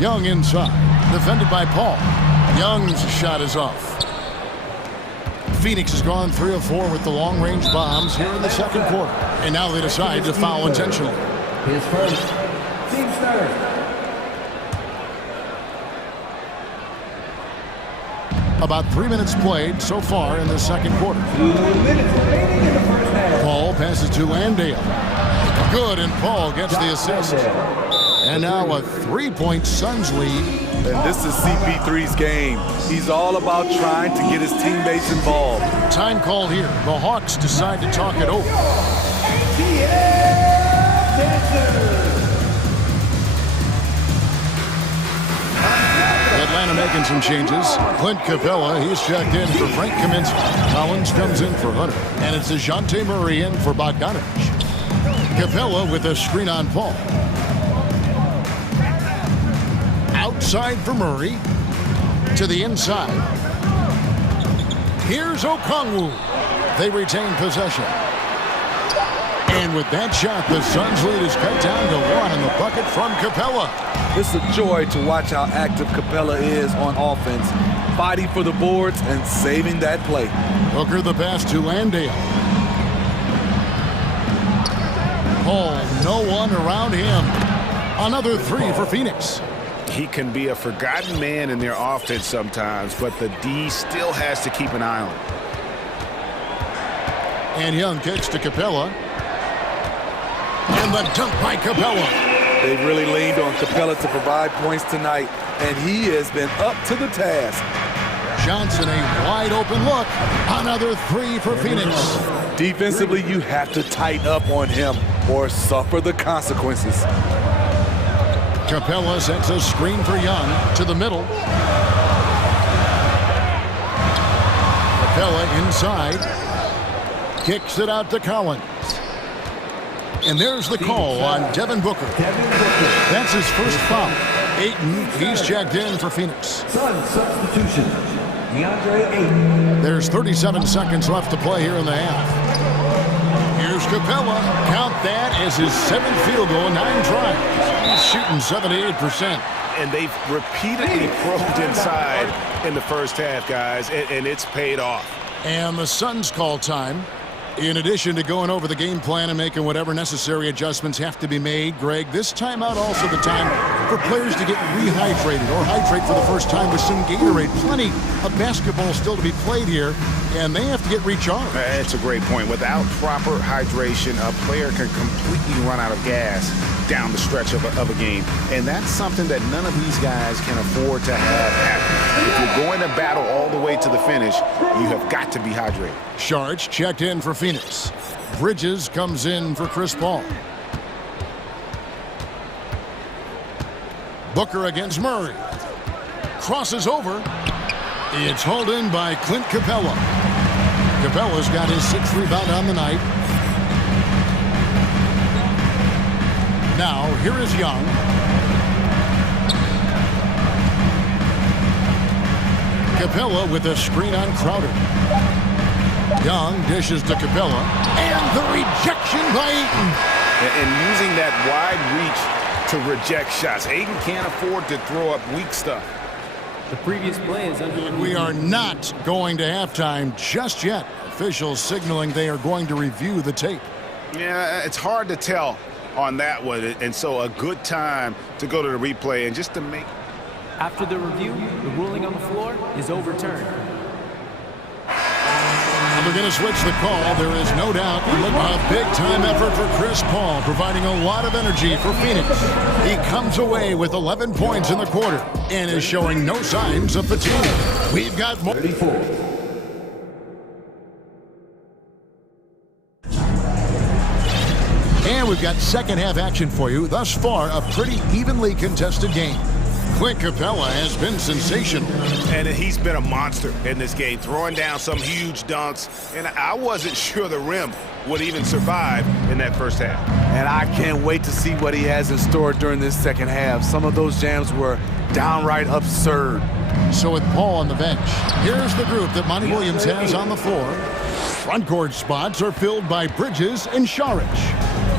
Young inside, defended by Paul. Young's shot is off. Phoenix has gone 3 of 4 with the long-range bombs here in the second quarter. And now they decide to foul intentionally. His first, team starter. About 3 minutes played so far in the second quarter. 2 minutes remaining in the first half. Paul passes to Landale. Good, and Paul gets the assist. And now a 3-point Suns lead. And this is CP3's game. He's all about trying to get his teammates involved. Time called here. The Hawks decide to talk it over. Atlanta making some changes. Clint Capella, he's checked in for Frank Kaminsky. Collins comes in for Hunter. And it's DeJounte Murray in for Bogdanovich. Capella with a screen on Paul. Outside for Murray. To the inside. Here's Okongwu. They retain possession. And with that shot, the Suns lead is cut down to 1 in the bucket from Capella. It's a joy to watch how active Capella is on offense, fighting for the boards and saving that play. Hooker the pass to Landale. Paul, no one around him. Another 3 for Phoenix. He can be a forgotten man in their offense sometimes, but the D still has to keep an eye on him. And Young kicks to Capella. And the dunk by Capella. They've really leaned on Capella to provide points tonight, and he has been up to the task. Johnson, a wide open look. Another 3 for Phoenix. Defensively, you have to tighten up on him or suffer the consequences. Capella sets a screen for Young to the middle. Capella inside. Kicks it out to Collins. And there's the call on Devin Booker. That's his first foul. Ayton, he's checked in for Phoenix. Sun substitution. DeAndre Ayton. There's 37 seconds left to play here in the half. Here's Capella. Count that as his 7th field goal in 9 tries. He's shooting 78%. And they've repeatedly probed inside in the first half, guys, and it's paid off. And the Suns call time. In addition to going over the game plan and making whatever necessary adjustments have to be made, Greg, this timeout also the time for players to get rehydrated or hydrate for the first time with some Gatorade. Plenty of basketball still to be played here, and they have to get recharged. That's a great point. Without proper hydration, a player can completely run out of gas down the stretch of a game. And that's something that none of these guys can afford to have happen. If you're going to battle all the way to the finish, you have got to be hydrated. Sharks checked in for Phoenix. Bridges comes in for Chris Paul. Booker against Murray. Crosses over. It's hauled in by Clint Capella. Capella's got his 6th rebound on the night. Now, here is Young. Capella with a screen on Crowder. Young dishes to Capella, and the rejection by Ayton. And using that wide reach to reject shots. Ayton can't afford to throw up weak stuff. The previous play is under. We are not going to halftime just yet. Officials signaling they are going to review the tape. Yeah, it's hard to tell on that one, and so a good time to go to the replay and just to make... After the review, the ruling on the floor is overturned. They're going to switch the call. There is no doubt a big-time effort for Chris Paul, providing a lot of energy for Phoenix. He comes away with 11 points in the quarter and is showing no signs of fatigue. We've got more. 34. And we've got second-half action for you. Thus far, a pretty evenly contested game. Clint Capella has been sensational. And he's been a monster in this game, throwing down some huge dunks. And I wasn't sure the rim would even survive in that first half. And I can't wait to see what he has in store during this second half. Some of those jams were downright absurd. So with Paul on the bench, here's the group that Monty Williams has on the floor. Front court spots are filled by Bridges and Saric.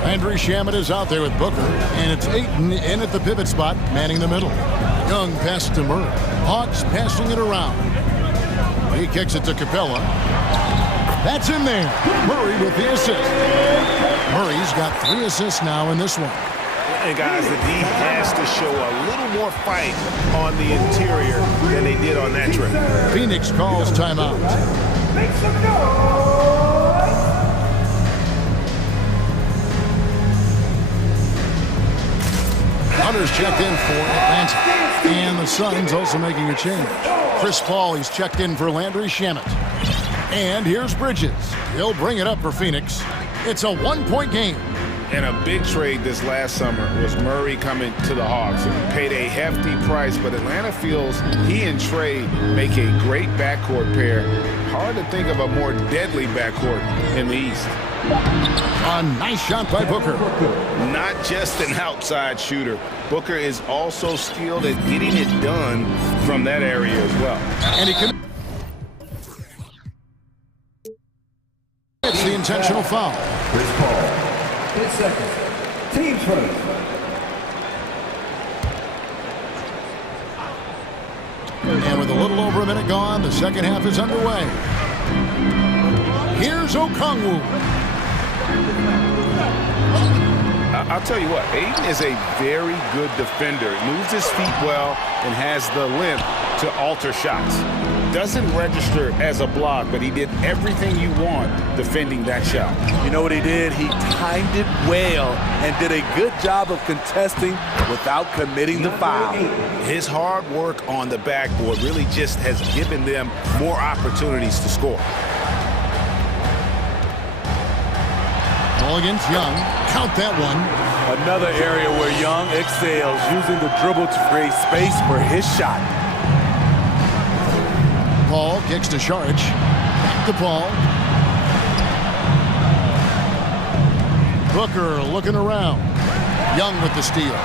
Landry Shamet is out there with Booker, and it's Ayton in at the pivot spot, manning the middle. Young pass to Murray. Hawks passing it around. He kicks it to Capella. That's in there. Murray with the assist. Murray's got 3 assists now in this one. And guys, the D has to show a little more fight on the interior than they did on that trip. Phoenix calls timeout. Make some noise! Hunter's checked in for Atlanta. And the Suns also making a change. Chris Paul, he's checked in for Landry Shamet. And here's Bridges. He'll bring it up for Phoenix. It's a 1-point game. And a big trade this last summer was Murray coming to the Hawks. He paid a hefty price, but Atlanta feels he and Trey make a great backcourt pair. Hard to think of a more deadly backcourt in the East. A nice shot by Booker. Not just an outside shooter. Booker is also skilled at getting it done from that area as well. And he can... It's the intentional foul. Chris Paul. 10 seconds. Team first. And with a little over a minute gone, the second half is underway. Here's Okongwu. I'll tell you what, Ayton is a very good defender. Moves his feet well and has the length to alter shots. Doesn't register as a block, but he did everything you want defending that shot. You know what he did? He timed it well and did a good job of contesting without committing the foul. His hard work on the backboard really just has given them more opportunities to score. Ball against Young. Count that one. Another area where Young excels, using the dribble to create space for his shot. Paul kicks to Saric. Back to Paul. Booker looking around. Young with the steal.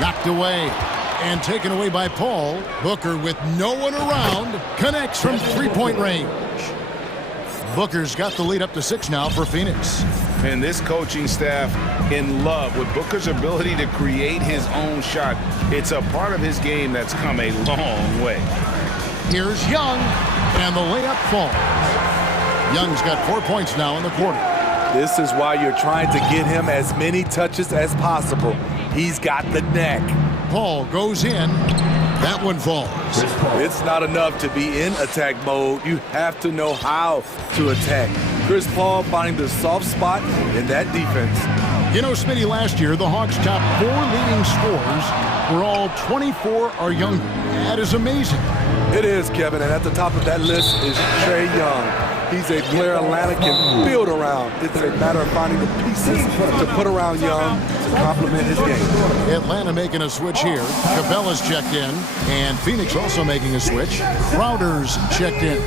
Knocked away and taken away by Paul. Booker with no one around. Connects from three-point range. Booker's got the lead up to 6 now for Phoenix. And this coaching staff in love with Booker's ability to create his own shot. It's a part of his game that's come a long way. Here's Young, and the layup falls. Young's got 4 points now in the quarter. This is why you're trying to get him as many touches as possible. He's got the neck. Paul goes in. That one falls. It's not enough to be in attack mode. You have to know how to attack. Chris Paul finding the soft spot in that defense. You know, Smitty, last year, the Hawks' top 4 leading scorers were all 24 or younger. That is amazing. It is, Kevin, and at the top of that list is Trae Young. He's a player Atlanta can build around. It's a matter of finding the pieces to put around Young to complement his game. Atlanta making a switch here. Capella's checked in, and Phoenix also making a switch. Crowder's checked in.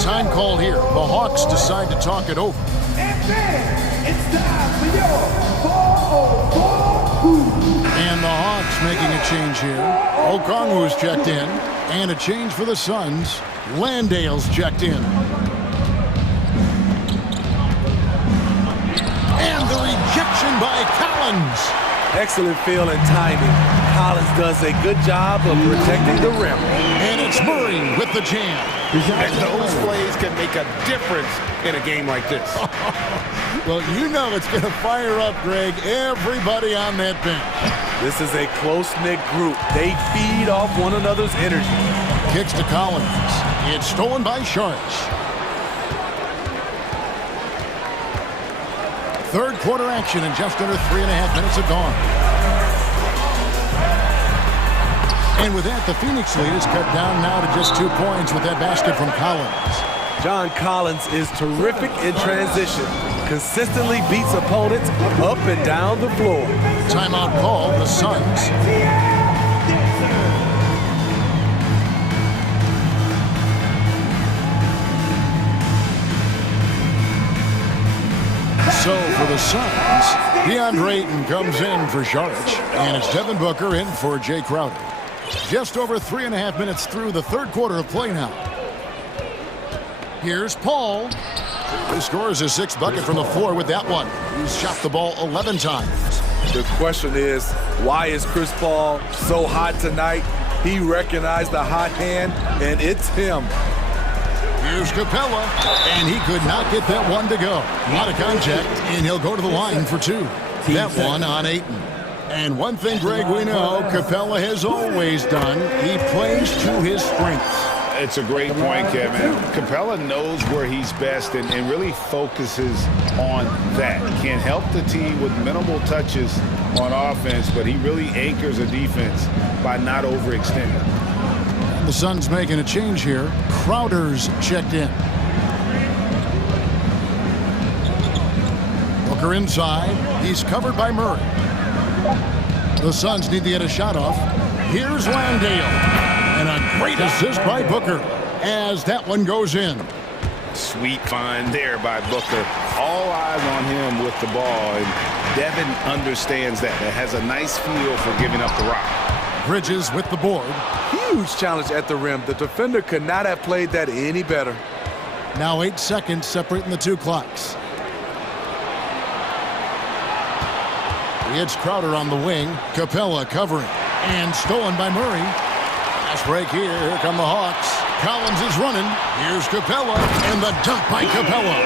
Time call here. The Hawks decide to talk it over. It's time for your ball. And the Hawks making a change here. Okongwu's checked in, And a change for the Suns. Landale's checked in. And the rejection by Collins. Excellent feel and timing. Collins does a good job of protecting the rim. And it's Murray with the jam. And those plays can make a difference in a game like this. Well, you know it's going to fire up, Greg, everybody on that bench. This is a close-knit group. They feed off one another's energy. Kicks to Collins. It's stolen by Sharks. Third quarter action and just under 3.5 minutes have gone. And with that, the Phoenix lead is cut down now to just 2 points with that basket from Collins. John Collins is terrific in transition. Consistently beats opponents up and down the floor. Timeout call, the Suns. So for the Suns, DeAndre Ayton comes in for Sharks, and it's Devin Booker in for Jay Crowder. Just over 3.5 minutes through the third quarter of play now. Here's Paul. He scores his 6th bucket from the floor with that one. He's shot the ball 11 times. The question is, why is Chris Paul so hot tonight? He recognized the hot hand, and it's him. Here's Capella, and he could not get that one to go. A lot of contact, and he'll go to the line for 2. That one on Ayton. And one thing, Greg, we know Capella has always done, he plays to his strengths. It's a great point, Kevin. Capella knows where he's best and really focuses on that. Can help the team with minimal touches on offense, but he really anchors a defense by not overextending. And the Suns making a change here. Crowder's checked in. Booker inside. He's covered by Murray. The Suns need to get a shot off. Here's Landale. And a great assist by Booker as that one goes in. Sweet find there by Booker. All eyes on him with the ball, and Devin understands that. That has a nice feel for giving up the rock. Bridges with the board. Huge challenge at the rim. The defender could not have played that any better. Now 8 seconds separating the 2 clocks. It's Crowder on the wing. Capella covering. And stolen by Murray. Fast break here. Here come the Hawks. Collins is running. Here's Capella. And the dunk by Capella.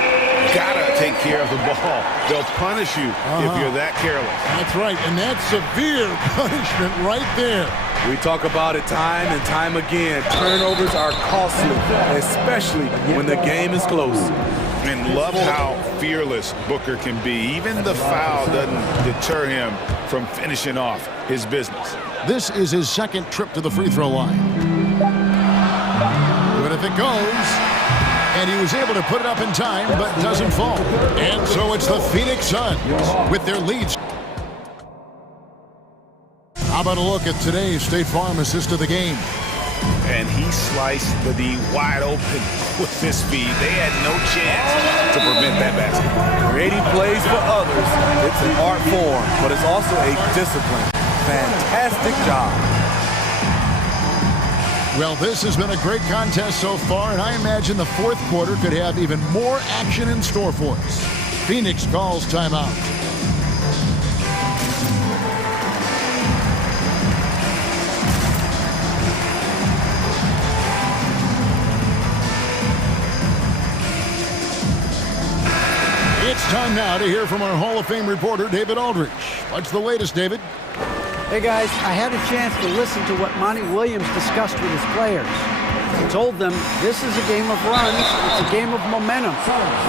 Gotta take care of the ball. They'll punish you if you're that careless. That's right. And that's severe punishment right there. We talk about it time and time again. Turnovers are costly, especially when the game is close. And love how fearless Booker can be. Even the foul doesn't deter him from finishing off his business. This is his 2nd trip to the free throw line. But if it goes, and he was able to put it up in time, but doesn't fall. And so it's the Phoenix Suns with their leads. How about a look at today's State Farm assist of the game? And he sliced the D wide open with his speed. They had no chance to prevent that basket. Creating plays for others, it's an art form, but it's also a discipline. Fantastic job. Well, this has been a great contest so far, and I imagine the 4th quarter could have even more action in store for us. Phoenix calls timeout. It's time now to hear from our Hall of Fame reporter, David Aldridge. What's the latest, David? Hey guys, I had a chance to listen to what Monty Williams discussed with his players. He told them this is a game of runs, it's a game of momentum.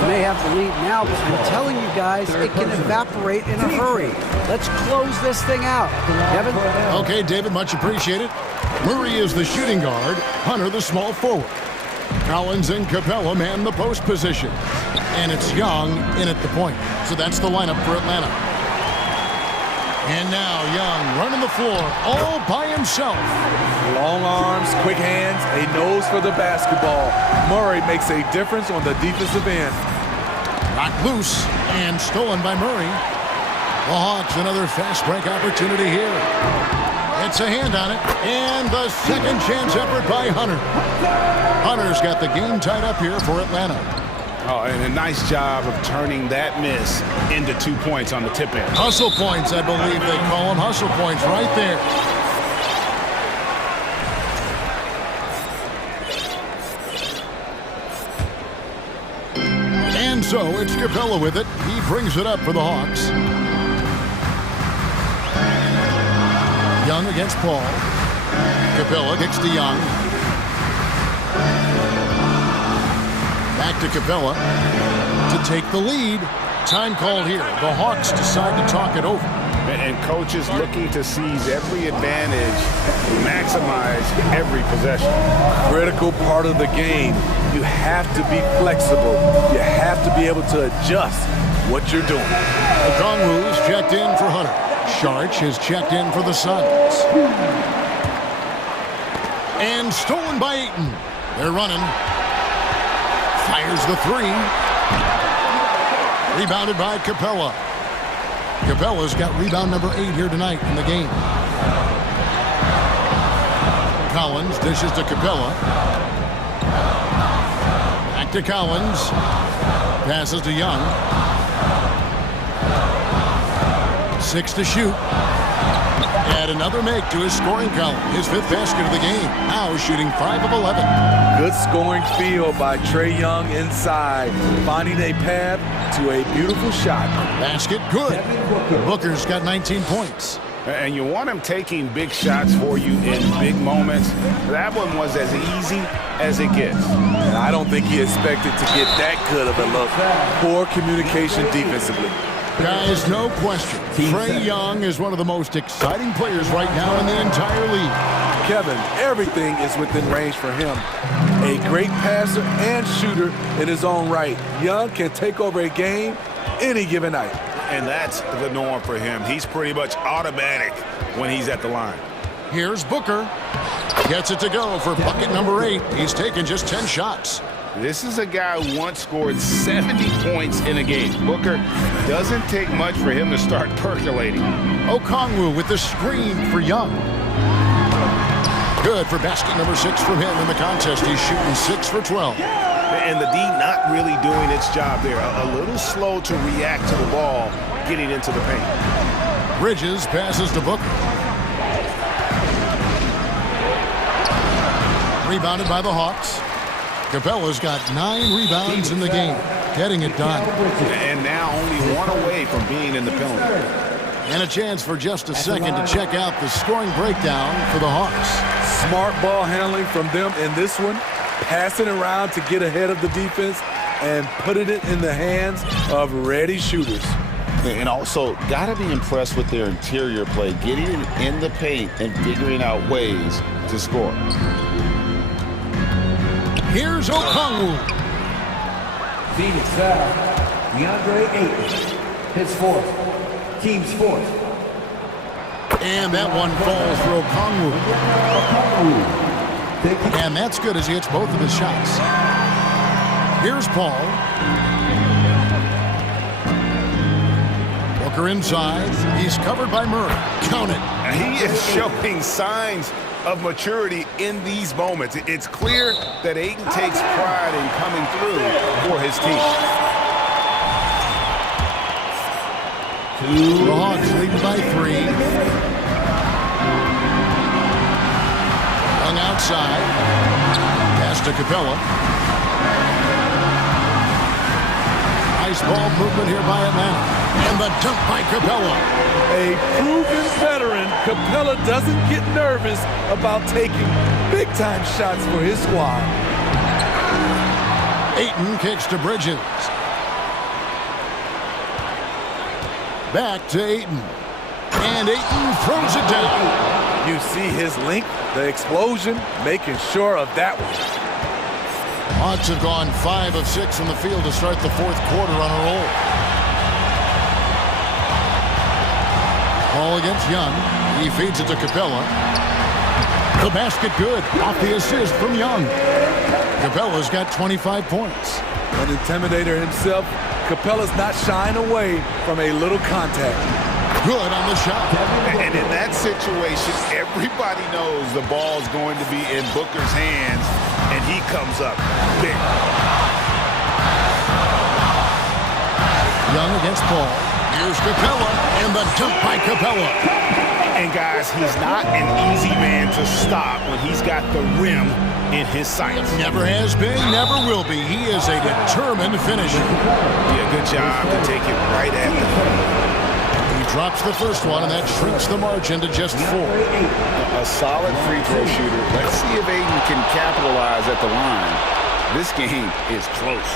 You may have the lead now, but I'm telling you guys, it can evaporate in a hurry. Let's close this thing out. Kevin? Okay, David, much appreciated. Murray is the shooting guard, Hunter the small forward. Collins and Capella man the post position. And it's Young in at the point. So that's the lineup for Atlanta. And now Young running the floor all by himself. Long arms, quick hands, a nose for the basketball. Murray makes a difference on the defensive end. Knocked loose and stolen by Murray. The Hawks another fast break opportunity here. Gets a hand on it, and the second chance effort by Hunter. Hunter's got the game tied up here for Atlanta. Oh, and a nice job of turning that miss into 2 points on the tip end. Hustle points, I believe they call them. Hustle points right there. And so it's Capella with it. He brings it up for the Hawks. Young against Paul. Capella kicks to Young. Back to Capella to take the lead. Time called here. The Hawks decide to talk it over. And coaches looking to seize every advantage, maximize every possession. Critical part of the game. You have to be flexible. You have to be able to adjust what you're doing. Okongwu's checked in for Hunter. Sharch is checked in for the Suns. And stolen by Ayton. They're running. Fires the three. Rebounded by Capella. Capella's got rebound number 8 here tonight in the game. Collins dishes to Capella. Back to Collins. Passes to Young. 6 to shoot. Add another make to his scoring column. His 5th basket of the game. Now shooting 5 of 11. Good scoring field by Trae Young inside, finding a path to a beautiful shot. Basket good. Booker's got 19 points. And you want him taking big shots for you in big moments. That one was as easy as it gets. And I don't think he expected to get that good of a look. Poor communication defensively. Guys, no question. Trae Young is one of the most exciting players right now in the entire league. Kevin, everything is within range for him. A great passer and shooter in his own right. Young can take over a game any given night. And that's the norm for him. He's pretty much automatic when he's at the line. Here's Booker. Gets it to go for bucket number 8. He's taken just 10 shots. This is a guy who once scored 70 points in a game. Booker, doesn't take much for him to start percolating. Okongwu with the screen for Young. Good for basket number 6 from him in the contest. He's shooting 6 for 12. And the D not really doing its job there. A little slow to react to the ball getting into the paint. Bridges passes to Booker. Rebounded by the Hawks. Capella's got 9 rebounds in the game, getting it done. And now only 1 away from being in the penalty. And a chance for just a second to check out the scoring breakdown for the Hawks. Smart ball handling from them in this one, passing around to get ahead of the defense and putting it in the hands of ready shooters. And also, got to be impressed with their interior play, getting it in the paint and figuring out ways to score. Here's Okongwu. Phoenix foul. DeAndre Ayton. His 4th. Team's 4th. And that one falls for Okongwu. And that's good as he hits both of his shots. Here's Paul. Booker inside. He's covered by Murray. Count it. He is showing signs of maturity in these moments. It's clear that Ayton takes pride in coming through for his team. The Hawks leading by 3. Young outside. Pass to Capella. Nice ball movement here by Atlanta. And the dunk by Capella. A proven veteran, Capella doesn't get nervous about taking big-time shots for his squad. Ayton kicks to Bridges. Back to Ayton. And Ayton throws it down. You see his length, the explosion, making sure of that one. Hawks have gone 5 of 6 from the field to start the 4th quarter on a roll. Ball against Young. He feeds it to Capella. The basket good. Off the assist from Young. Capella's got 25 points. An intimidator himself, Capella's not shying away from a little contact. good on the shot. And in that situation, everybody knows the ball's going to be in Booker's hands, and he comes up big. Young against Paul. Here's Capella, and the dunk by Capella. And guys, he's not an easy man to stop when he's got the rim in his sights. Never has been, never will be. He is a determined finisher. Yeah, good job to take it right at the hook. He drops the first one, and that shrinks the margin to just 4. A solid free throw shooter. Let's see if Aiden can capitalize at the line. This game is close.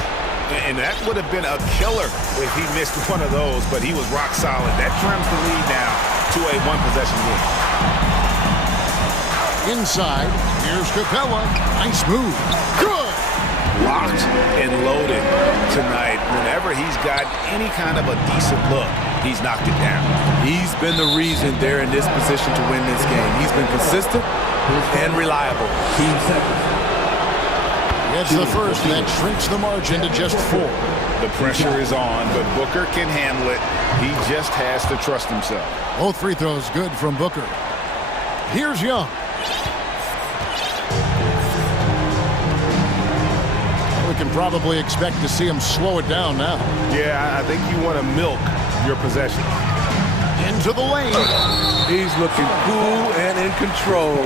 And that would have been a killer if he missed one of those, but he was rock solid. That trims the lead now to a one-possession game. Inside, here's Capella. Nice move. Good. Locked and loaded tonight. Whenever he's got any kind of a decent look, he's knocked it down. He's been the reason they're in this position to win this game. He's been consistent and reliable. Team seconds. Gets the first, and that shrinks the margin to just 4. The pressure is on, but Booker can handle it. He just has to trust himself. Both free throws good from Booker. Here's Young. We can probably expect to see him slow it down now. Yeah, I think you want to milk your possession. Into the lane. He's looking cool and in control.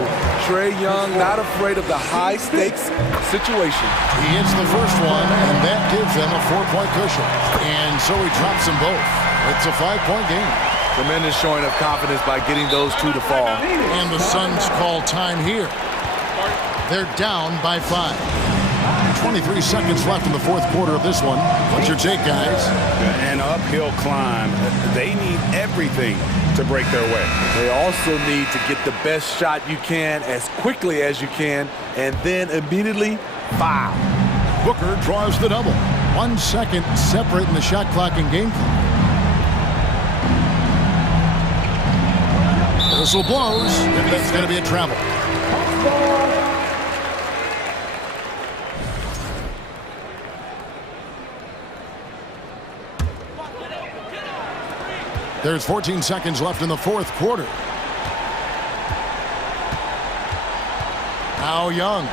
Trae Young not afraid of the high-stakes situation. He hits the first one, and that gives them a 4-point cushion. And so he drops them both. It's a 5-point game. Tremendous showing of confidence by getting those two to fall. And the Suns call time here. They're down by 5. 23 seconds left in the fourth quarter of this one. What's your take, guys? An uphill climb. They need everything to break their way. They also need to get the best shot you can as quickly as you can, and then immediately foul. Booker draws the double. 1 second separating the shot clock and game clock. Whistle blows, and that's going to be a travel. There's 14 seconds left in the fourth quarter. Now Young.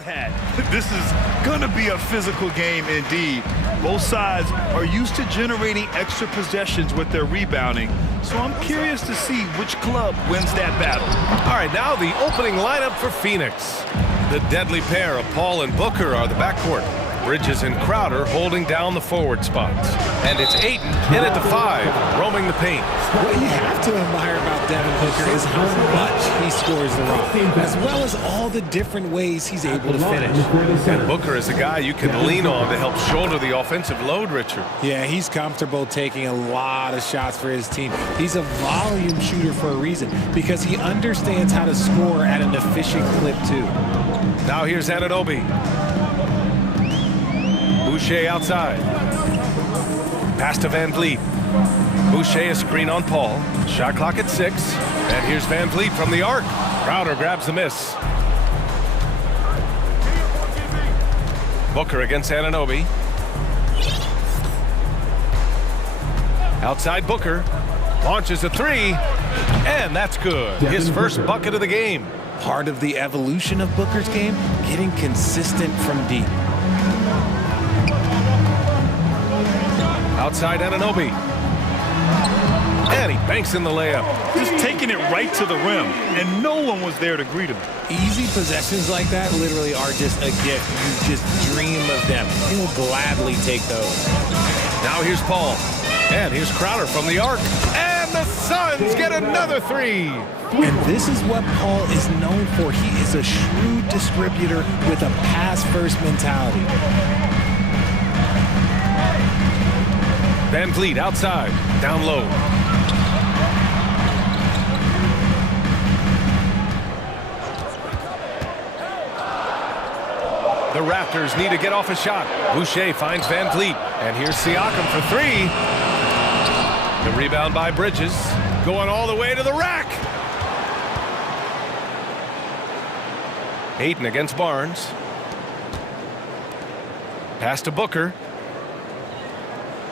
hard hat. This is going to be a physical game indeed. Both sides are used to generating extra possessions with their rebounding, so I'm curious to see which club wins that battle. All right, now the opening lineup for Phoenix. The deadly pair of Paul and Booker are the backcourt. Bridges and Crowder holding down the forward spots. And it's Ayton in at the 5, roaming the paint. What you have to admire about Devin Booker is how much he scores the rock, as well as all the different ways he's able to finish. And Booker is a guy you can lean on to help shoulder the offensive load, Richard. Yeah, he's comfortable taking a lot of shots for his team. He's a volume shooter for a reason, because he understands how to score at an efficient clip, too. Now here's Anunoby. Boucher outside. Pass to Van Vliet. Boucher a screen on Paul. Shot clock at 6. And here's Van Vliet from the arc. Crowder grabs the miss. Booker against Anunoby. Outside Booker. Launches a 3. And that's good. His first bucket of the game. Part of the evolution of Booker's game, getting consistent from deep. Outside Anunoby. And he banks in the layup. Just taking it right to the rim, and no one was there to greet him. Easy possessions like that literally are just a gift. You just dream of them. He'll gladly take those. Now here's Paul. And here's Crowder from the arc. And the Suns get another 3. And this is what Paul is known for. He is a shrewd distributor with a pass-first mentality. Van Vliet outside, down low. The Raptors need to get off a shot. Boucher finds Van Vliet, and here's Siakam for 3. The rebound by Bridges, going all the way to the rack. Ayton against Barnes. Pass to Booker.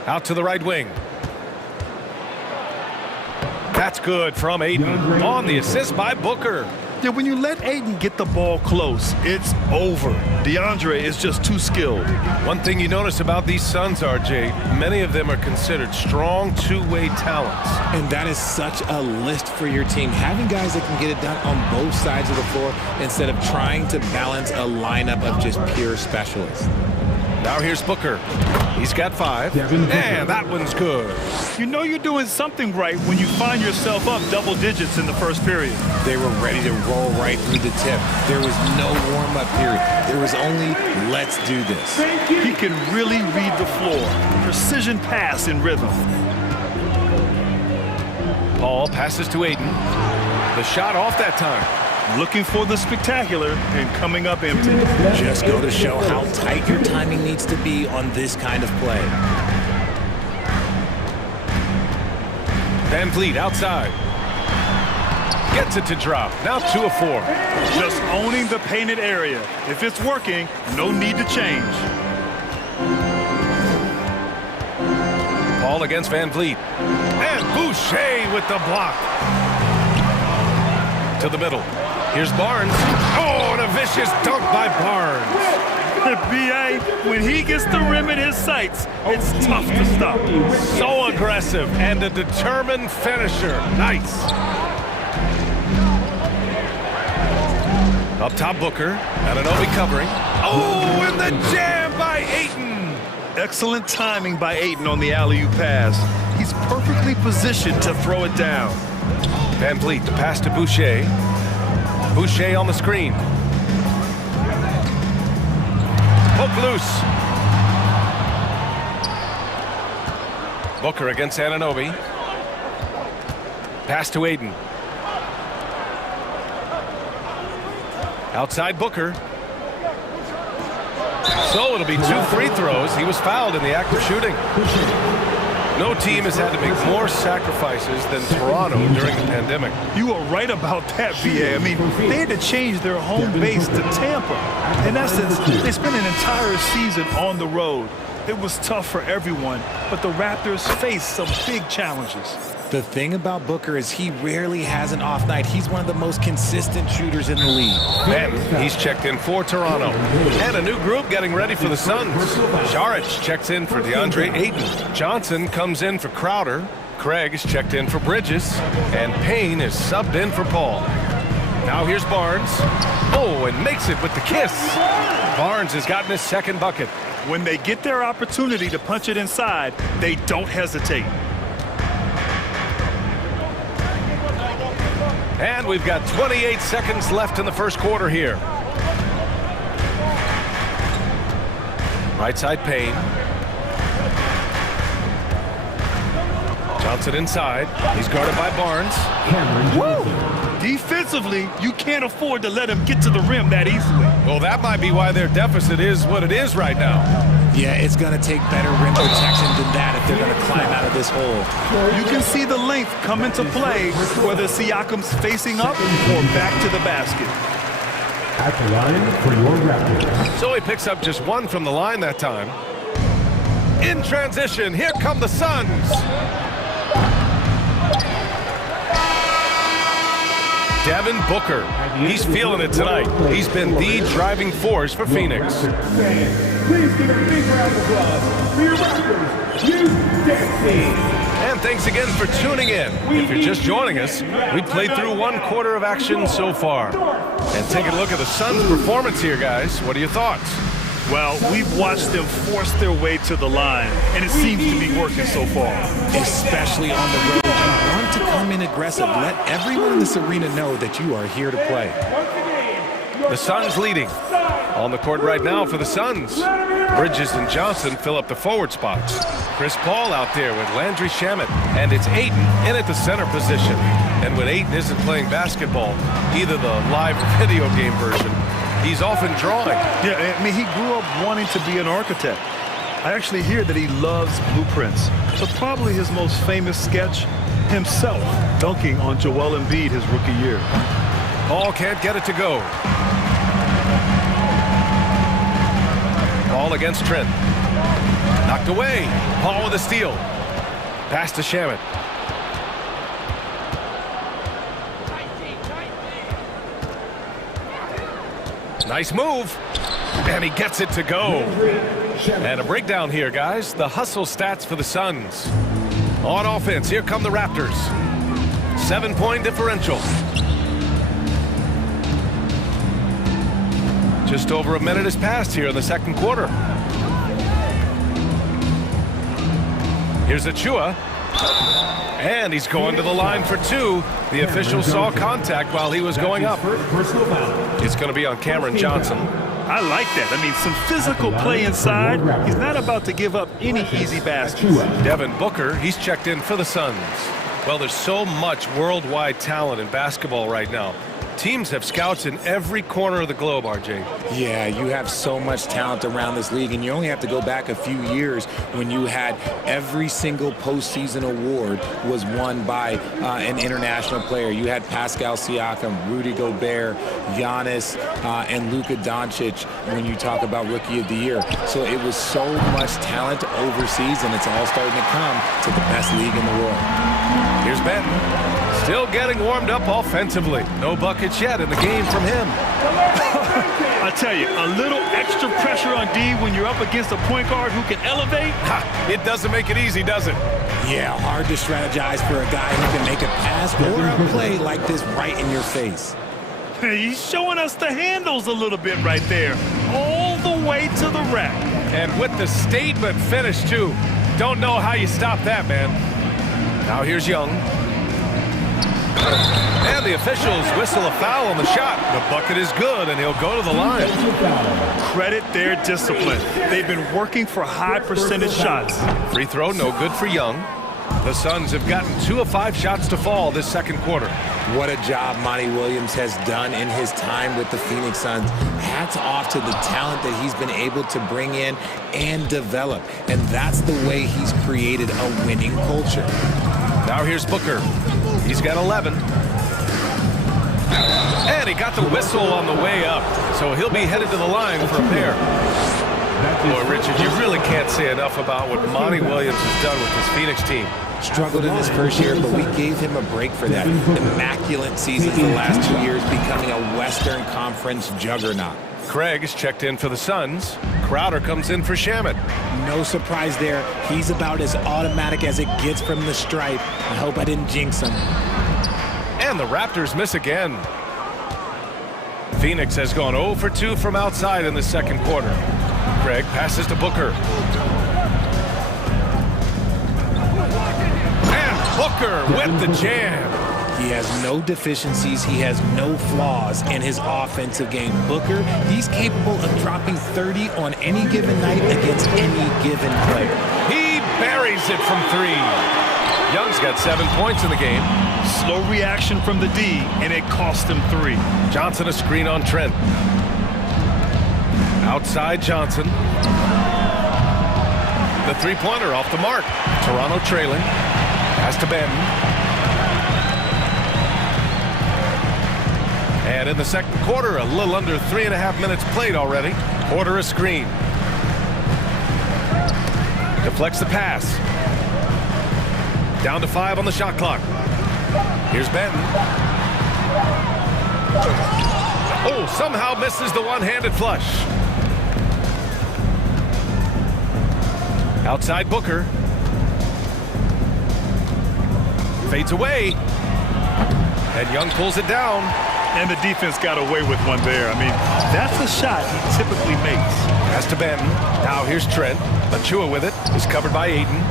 Out to the right wing. That's good from Ayton on the assist by Booker. Yeah, when you let Ayton get the ball close, it's over. DeAndre is just too skilled. One thing you notice about these Suns, RJ, many of them are considered strong two-way talents. And that is such a list for your team. Having guys that can get it done on both sides of the floor instead of trying to balance a lineup of just pure specialists. Now here's Booker. He's got 5. And that one's good. You know you're doing something right when you find yourself up double digits in the first period. They were ready to roll right through the tip. There was no warm-up period. There was only, let's do this. He can really read the floor. Precision pass in rhythm. Paul passes to Ayton. The shot off that time. Looking for the spectacular and coming up empty. Just go to show how tight your timing needs to be on this kind of play. Van Vliet outside. Gets it to drop. Now 2 of 4. Just owning the painted area. If it's working, no need to change. Paul against Van Vliet. And Boucher with the block. To the middle. Here's Barnes. Oh, and a vicious dunk by Barnes. B.A., when he gets the rim in his sights, it's tough to stop. So aggressive and a determined finisher. Nice. Up top, Booker. Anunoby covering. Oh, and the jam by Ayton. Excellent timing by Ayton on the alley-oop pass. He's perfectly positioned to throw it down. Van Vliet, the pass to Boucher. Boucher on the screen. Hook loose. Booker against Anunoby. Pass to Ayton. Outside Booker. So it'll be 2 free throws. He was fouled in the act of shooting. No team has had to make more sacrifices than Toronto during the pandemic. You are right about that, B.A. I mean, they had to change their home base to Tampa. In essence, they spent an entire season on the road. It was tough for everyone, but the Raptors faced some big challenges. The thing about Booker is he rarely has an off night. He's one of the most consistent shooters in the league. And he's checked in for Toronto. And a new group getting ready for the Suns. Saric checks in for DeAndre Ayton. Johnson comes in for Crowder. Craig is checked in for Bridges. And Payne is subbed in for Paul. Now here's Barnes. Oh, and makes it with the kiss. Barnes has gotten his second bucket. When they get their opportunity to punch it inside, they don't hesitate. And we've got 28 seconds left in the first quarter here. Right side Payne. Johnson inside. He's guarded by Barnes. Woo! Defensively, you can't afford to let him get to the rim that easily. Well, that might be why their deficit is what it is right now. Yeah, it's going to take better rim protection than that if they're going to climb out of this hole. You can see the length come into play whether Siakam's facing up or back to the basket. At the line for your Raptors. So he picks up just one from the line that time. In transition, here come the Suns. Devin Booker. He's feeling it tonight. He's been the driving force for Phoenix. Please give a big round of applause for your Raptors, UDC. And thanks again for tuning in. If you're just joining us, we played through one quarter of action so far. And taking a look at the Suns' performance here, guys. What are your thoughts? Well, we've watched them force their way to the line, and it seems to be working so far. Especially on the road. You want to come in aggressive. Let everyone in this arena know that you are here to play. The Suns leading. On the court right now for the Suns. Bridges and Johnson fill up the forward spots. Chris Paul out there with Landry Shamet. And it's Ayton in at the center position. And when Ayton isn't playing basketball, either the live or video game version, he's often drawing. Yeah, I mean, he grew up wanting to be an architect. I actually hear that he loves blueprints. But probably his most famous sketch, himself dunking on Joel Embiid his rookie year. Paul can't get it to go. Ball against Trent. Knocked away. Paul with a steal. Pass to Shamet. Nice move. And he gets it to go. And a breakdown here, guys. The hustle stats for the Suns. On offense, here come the Raptors. 7-point differential. Just over a minute has passed here in the second quarter. Here's Achua. And he's going to the line for two. The official saw contact while he was going up. It's going to be on Cameron Johnson. I like that. I mean, some physical play inside. He's not about to give up any easy baskets. Devin Booker, he's checked in for the Suns. Well, there's so much worldwide talent in basketball right now. Teams have scouts in every corner of the globe, RJ. Yeah, you have so much talent around this league, and you only have to go back a few years when you had every single postseason award was won by an international player. You had Pascal Siakam, Rudy Gobert, Giannis, and Luka Doncic when you talk about Rookie of the Year. So it was so much talent overseas, and it's all starting to come to the best league in the world. Here's Ben. Still getting warmed up offensively. No buckets yet in the game from him. I tell you, a little extra pressure on D when you're up against a point guard who can elevate. It doesn't make it easy, does it? Yeah, hard to strategize for a guy who can make a pass or a play like this right in your face. He's showing us the handles a little bit right there. All the way to the rack. And with the statement finish, too. Don't know how you stop that, man. Now here's Young. And the officials whistle a foul on the shot. The bucket is good, and he'll go to the line. Credit their discipline. They've been working for high percentage shots. Free throw, no good for Young. The Suns have gotten 2 of 5 shots to fall this second quarter. What a job Monty Williams has done in his time with the Phoenix Suns. Hats off to the talent that he's been able to bring in and develop. And that's the way he's created a winning culture. Now here's Booker. He's got 11. And he got the whistle on the way up. So he'll be headed to the line for a pair. Boy, Richard, you really can't say enough about what Monty Williams has done with this Phoenix team. Struggled in his first year, but we gave him a break for that. Immaculate seasons the last 2 years, becoming a Western Conference juggernaut. Craig is checked in for the Suns. Crowder comes in for Shamet. No surprise there. He's about as automatic as it gets from the stripe. I hope I didn't jinx him. And the Raptors miss again. Phoenix has gone 0 for 2 from outside in the second quarter. Craig passes to Booker. And Booker with the jam. He has no deficiencies. He has no flaws in his offensive game. Booker, he's capable of dropping 30 on any given night against any given player. He buries it from 3. Young's got 7 points in the game. Slow reaction from the D, and it cost him 3. Johnson a screen on Trent. Outside Johnson. The three-pointer off the mark. Toronto trailing. Pass to Benton. And in the second quarter, a little under 3.5 minutes played already. Order a screen. Deflects the pass. Down to 5 on the shot clock. Here's Benton. Oh, somehow misses the one-handed flush. Outside Booker. Fades away. And Young pulls it down. And the defense got away with one there. I mean, that's a shot he typically makes. Pass to Benton. Now here's Trent. Achua with it. Is covered by Aiden.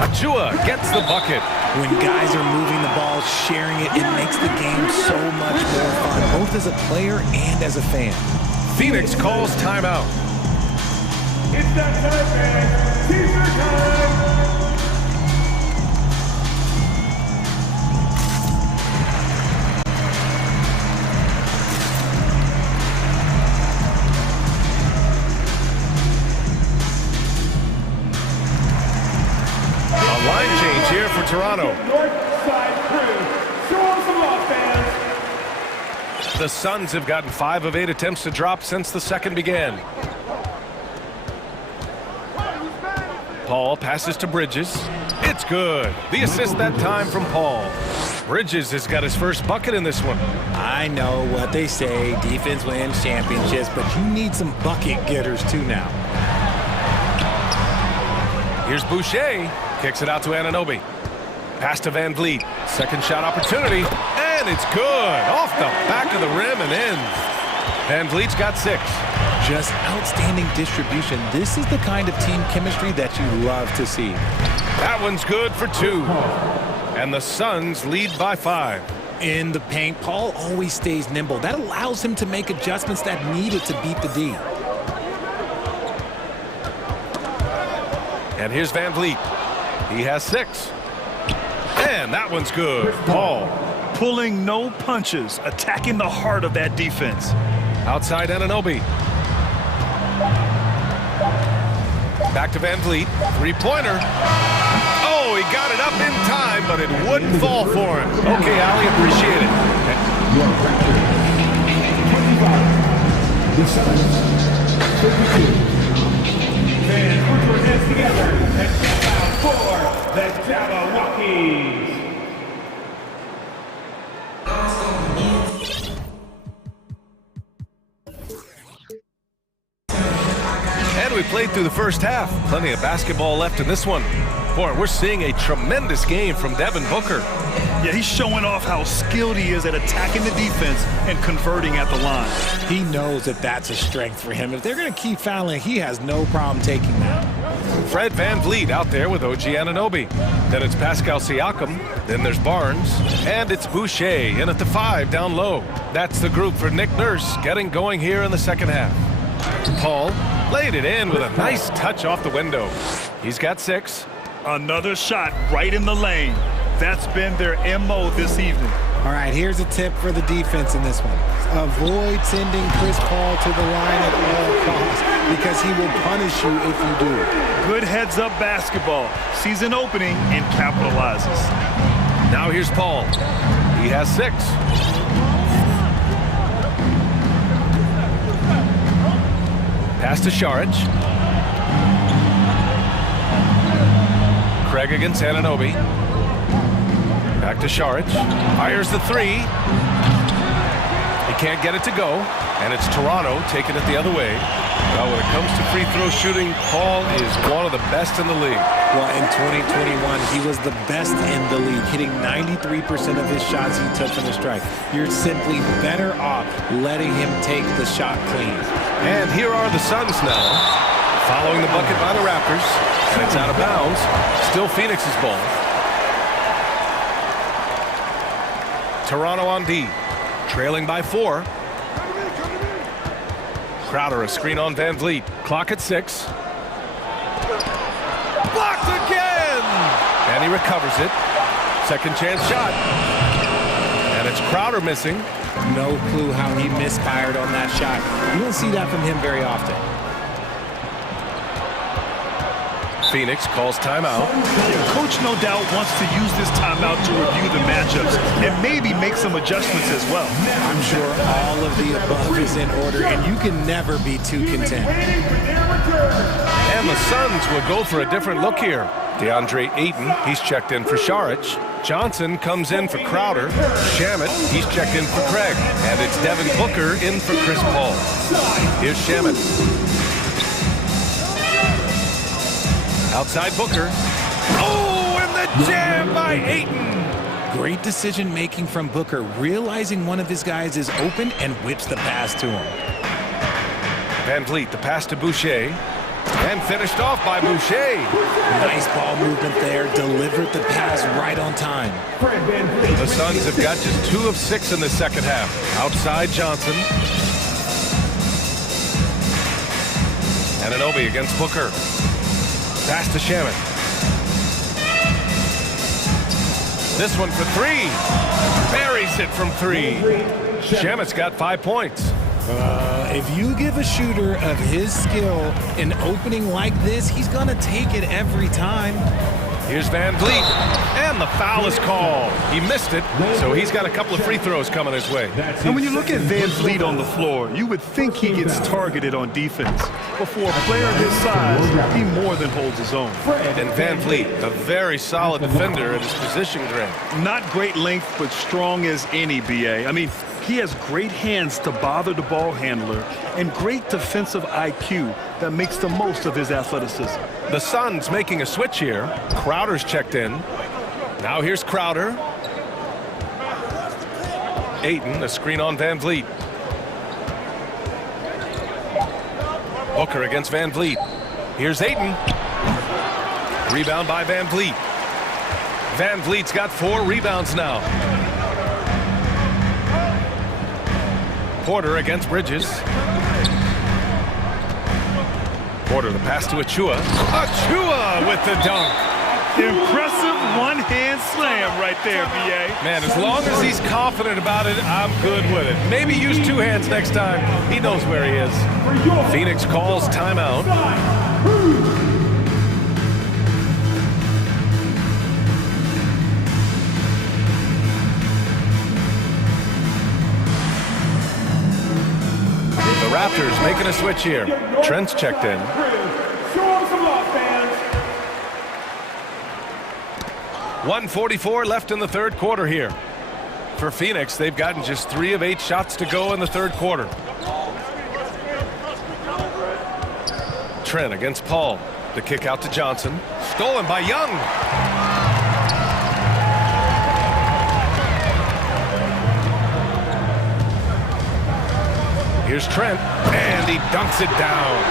Achua gets the bucket. When guys are moving the ball, sharing it, it makes the game so much more fun, both as a player and as a fan. Phoenix calls timeout. It's that time, man. T-shirt time. Line change here for Toronto. North side crew. Show them some love, fans. The Suns have gotten 5 of 8 attempts to drop since the second began. Paul passes to Bridges. It's good. The assist that time from Paul. Bridges has got his first bucket in this one. I know what they say, defense wins championships, but you need some bucket getters too now. Here's Boucher. Kicks it out to Anunoby. Pass to Van Vliet. Second shot opportunity. And it's good. Off the back of the rim and in. Van Vliet's got 6. Just outstanding distribution. This is the kind of team chemistry that you love to see. That one's good for 2. And the Suns lead by 5. In the paint, Paul always stays nimble. That allows him to make adjustments that needed to beat the D. And here's Van Vliet. He has 6. And that one's good. Paul. Pulling no punches, attacking the heart of that defense. Outside Anunoby. Back to Van Vliet. Three-pointer. Oh, he got it up in time, but it wouldn't fall for him. Okay, Ali, appreciate it. Your record, 25. The Suns, 32. And put your hands together and count out for the Jabberwockies. And we played through the first half. Plenty of basketball left in this one. Boy, we're seeing a tremendous game from Devin Booker. Yeah, he's showing off how skilled he is at attacking the defense and converting at the line. He knows that that's a strength for him. If they're going to keep fouling, he has no problem taking that. Fred Van Vliet out there with OG Anunoby. Then it's Pascal Siakam. Then there's Barnes. And it's Boucher in at the 5 down low. That's the group for Nick Nurse getting going here in the second half. Paul laid it in with a nice touch off the window. He's got 6. Another shot right in the lane. That's been their MO this evening. All right, here's a tip for the defense in this one. Avoid sending Chris Paul to the line at all costs because he will punish you if you do. Good heads-up basketball. Sees an opening and capitalizes. Now here's Paul. He has 6. Pass to Saric. Craig against Anunoby. Back to Šarić. Fires the three. He can't get it to go. And it's Toronto taking it the other way. Well, when it comes to free throw shooting, Paul is one of the best in the league. Well, in 2021, he was the best in the league, hitting 93% of his shots he took from the strike. You're simply better off letting him take the shot clean. And here are the Suns now, following the bucket by the Raptors. And it's out of bounds. Still Phoenix's ball. Toronto on D, trailing by 4. Crowder, a screen on Van Vliet. Clock at 6. Blocked again! And he recovers it. Second chance shot. And it's Crowder missing. No clue how he misfired on that shot. You don't see that from him very often. Phoenix calls timeout. Coach no doubt wants to use this timeout to review the matchups and maybe make some adjustments as well. I'm sure all of the above is in order, and you can never be too content. And the Suns will go for a different look here. DeAndre Ayton, he's checked in for Šarić. Johnson comes in for Crowder. Shamet, he's checked in for Craig. And it's Devin Booker in for Chris Paul. Here's Shamet. Outside Booker. Oh, and the jam by Ayton. Great decision making from Booker, realizing one of his guys is open and whips the pass to him. Van Vliet, the pass to Boucher. And finished off by Boucher. Nice ball movement there, delivered the pass right on time. The Suns have got just 2 of 6 in the second half. Outside Johnson. Anunoby against Booker. Pass to Shamet. This one for 3. Buries it from 3. Shamet's got 5 points. If you give a shooter of his skill an opening like this, he's going to take it every time. Here's Van Vliet, and the foul is called. He missed it, so he's got a couple of free throws coming his way. And when you look at Van Vliet on the floor, you would think he gets targeted on defense. But for a player of his size, he more than holds his own. And Van Vliet, a very solid defender at his position grade. Not great length, but strong as any, BA. I mean, he has great hands to bother the ball handler and great defensive IQ that makes the most of his athleticism. The Suns making a switch here. Crowder's checked in. Now here's Crowder. Ayton, a screen on Van Vliet. Booker against Van Vliet. Here's Ayton. Rebound by Van Vliet. Van Vliet's got 4 rebounds now. Porter against Bridges. Porter, the pass to Achua. Achua with the dunk. Impressive one-hand slam right there, BA. Man, as long as he's confident about it, I'm good with it. Maybe use 2 hands next time. He knows where he is. Phoenix calls timeout. The Raptors making a switch here. Trent's checked in. Show him some love, fans. 1:44 left in the third quarter here. For Phoenix, they've gotten just 3 of 8 shots to go in the third quarter. Trent against Paul. The kick out to Johnson. Stolen by Young. Here's Trent, and he dunks it down.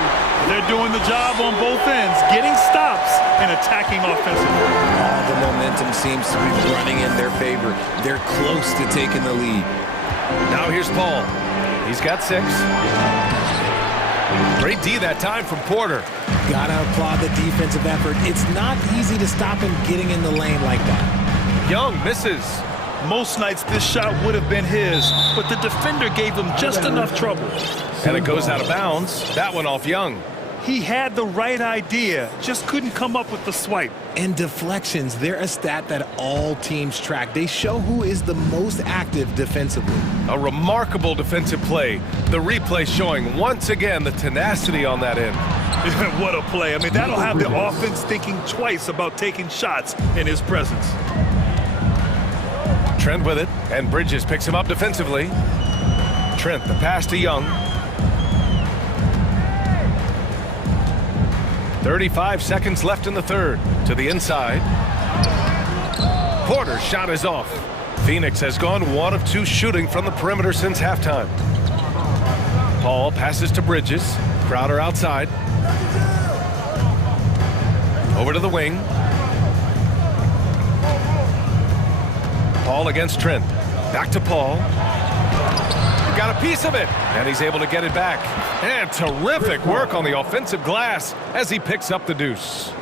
They're doing the job on both ends, getting stops and attacking offensively. All the momentum seems to be running in their favor. They're close to taking the lead. Now here's Paul. He's got 6. Great D that time from Porter. Gotta applaud the defensive effort. It's not easy to stop him getting in the lane like that. Young misses. Most nights this shot would have been his, but the defender gave him just enough trouble. And it goes out of bounds. That one off Young. He had the right idea, just couldn't come up with the swipe. And deflections, they're a stat that all teams track. They show who is the most active defensively. A remarkable defensive play. The replay showing once again the tenacity on that end. What a play. I mean, that'll have the offense thinking twice about taking shots in his presence. Trent with it, and Bridges picks him up defensively. Trent, the pass to Young. 35 seconds left in the third. To the inside. Porter's shot is off. Phoenix has gone 1 of 2 shooting from the perimeter since halftime. Paul passes to Bridges. Crowder outside. Over to the wing. Paul against Trent. Back to Paul. Got a piece of it, and he's able to get it back. And terrific work on the offensive glass as he picks up the deuce.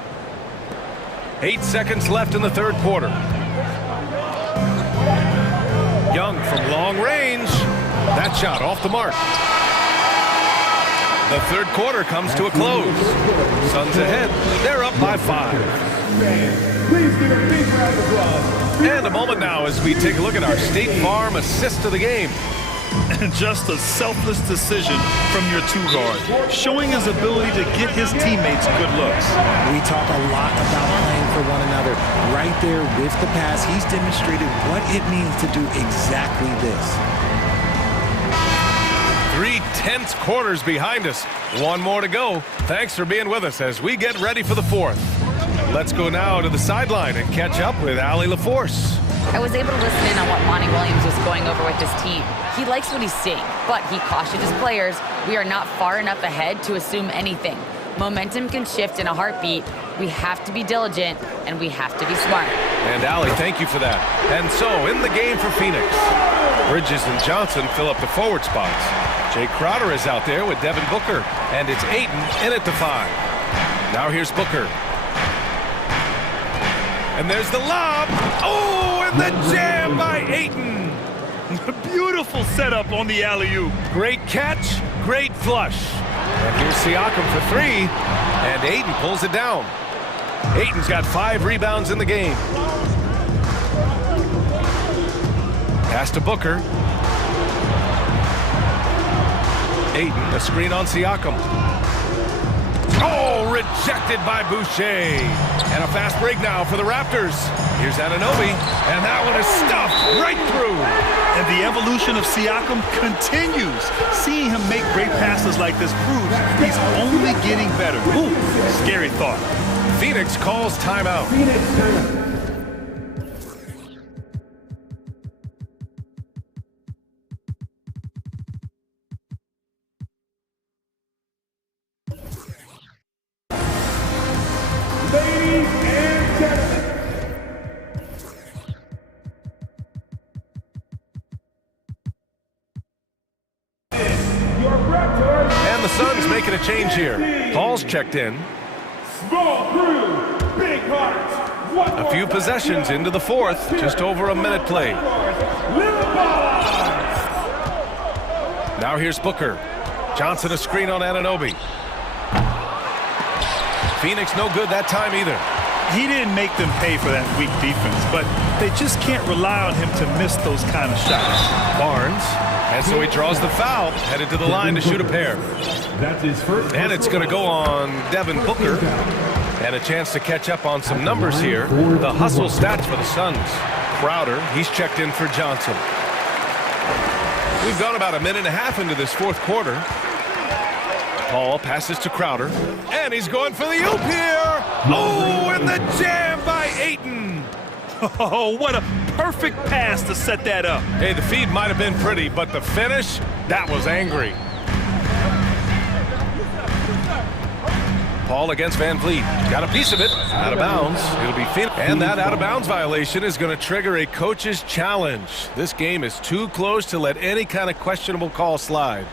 8 seconds left in the third quarter. Young from long range. That shot off the mark. The third quarter comes to a close. Suns ahead. They're up by 5. Please give a big round of applause. And a moment now as we take a look at our State Farm assist of the game. And just a selfless decision from your 2-guard, showing his ability to get his teammates good looks. We talk a lot about playing for one another. Right there with the pass, he's demonstrated what it means to do exactly this. 3 tense quarters behind us. 1 more to go. Thanks for being with us as we get ready for the 4th. Let's go now to the sideline and catch up with Allie LaForce. I was able to listen in on what Monty Williams was going over with his team. He likes what he's seeing, but he cautioned his players, we are not far enough ahead to assume anything. Momentum can shift in a heartbeat. We have to be diligent, and we have to be smart. And Allie, thank you for that. And so, in the game for Phoenix, Bridges and Johnson fill up the forward spots. Jay Crowder is out there with Devin Booker, and it's Ayton in at the 5. Now here's Booker. And there's the lob. Oh, and the jam by Ayton. Beautiful setup on the alley-oop. Great catch, great flush. And here's Siakam for 3, and Ayton pulls it down. Ayton's got 5 rebounds in the game. Pass to Booker. Ayton, a screen on Siakam. Oh, rejected by Boucher. And a fast break now for the Raptors. Here's Anunoby, and that one is stuffed right through. And the evolution of Siakam continues. Seeing him make great passes like this proves he's only getting better. Ooh, scary thought. Phoenix calls timeout. Ladies and gentlemen. And the Suns making a change here. Paul's checked in. Small crew, big hearts. A few possessions into the 4th, just over a minute played. Now here's Booker. Johnson a screen on Anunoby. Phoenix no good that time either. He didn't make them pay for that weak defense, but they just can't rely on him to miss those kind of shots. Barnes, and so he draws the foul, headed to the line to shoot a pair. That's his first. And it's going to go on Devin Booker. And a chance to catch up on some numbers here. The hustle stats for the Suns. Crowder, he's checked in for Johnson. We've gone about a minute and a half into this 4th quarter. Paul passes to Crowder, and he's going for the oop here. Oh, and the jam by Ayton. Oh, what a perfect pass to set that up. Hey, the feed might have been pretty, but the finish, that was angry. Paul against Van Vliet. Got a piece of it. Out of bounds. It'll be Phoenix. And that out-of-bounds violation is going to trigger a coach's challenge. This game is too close to let any kind of questionable call slide.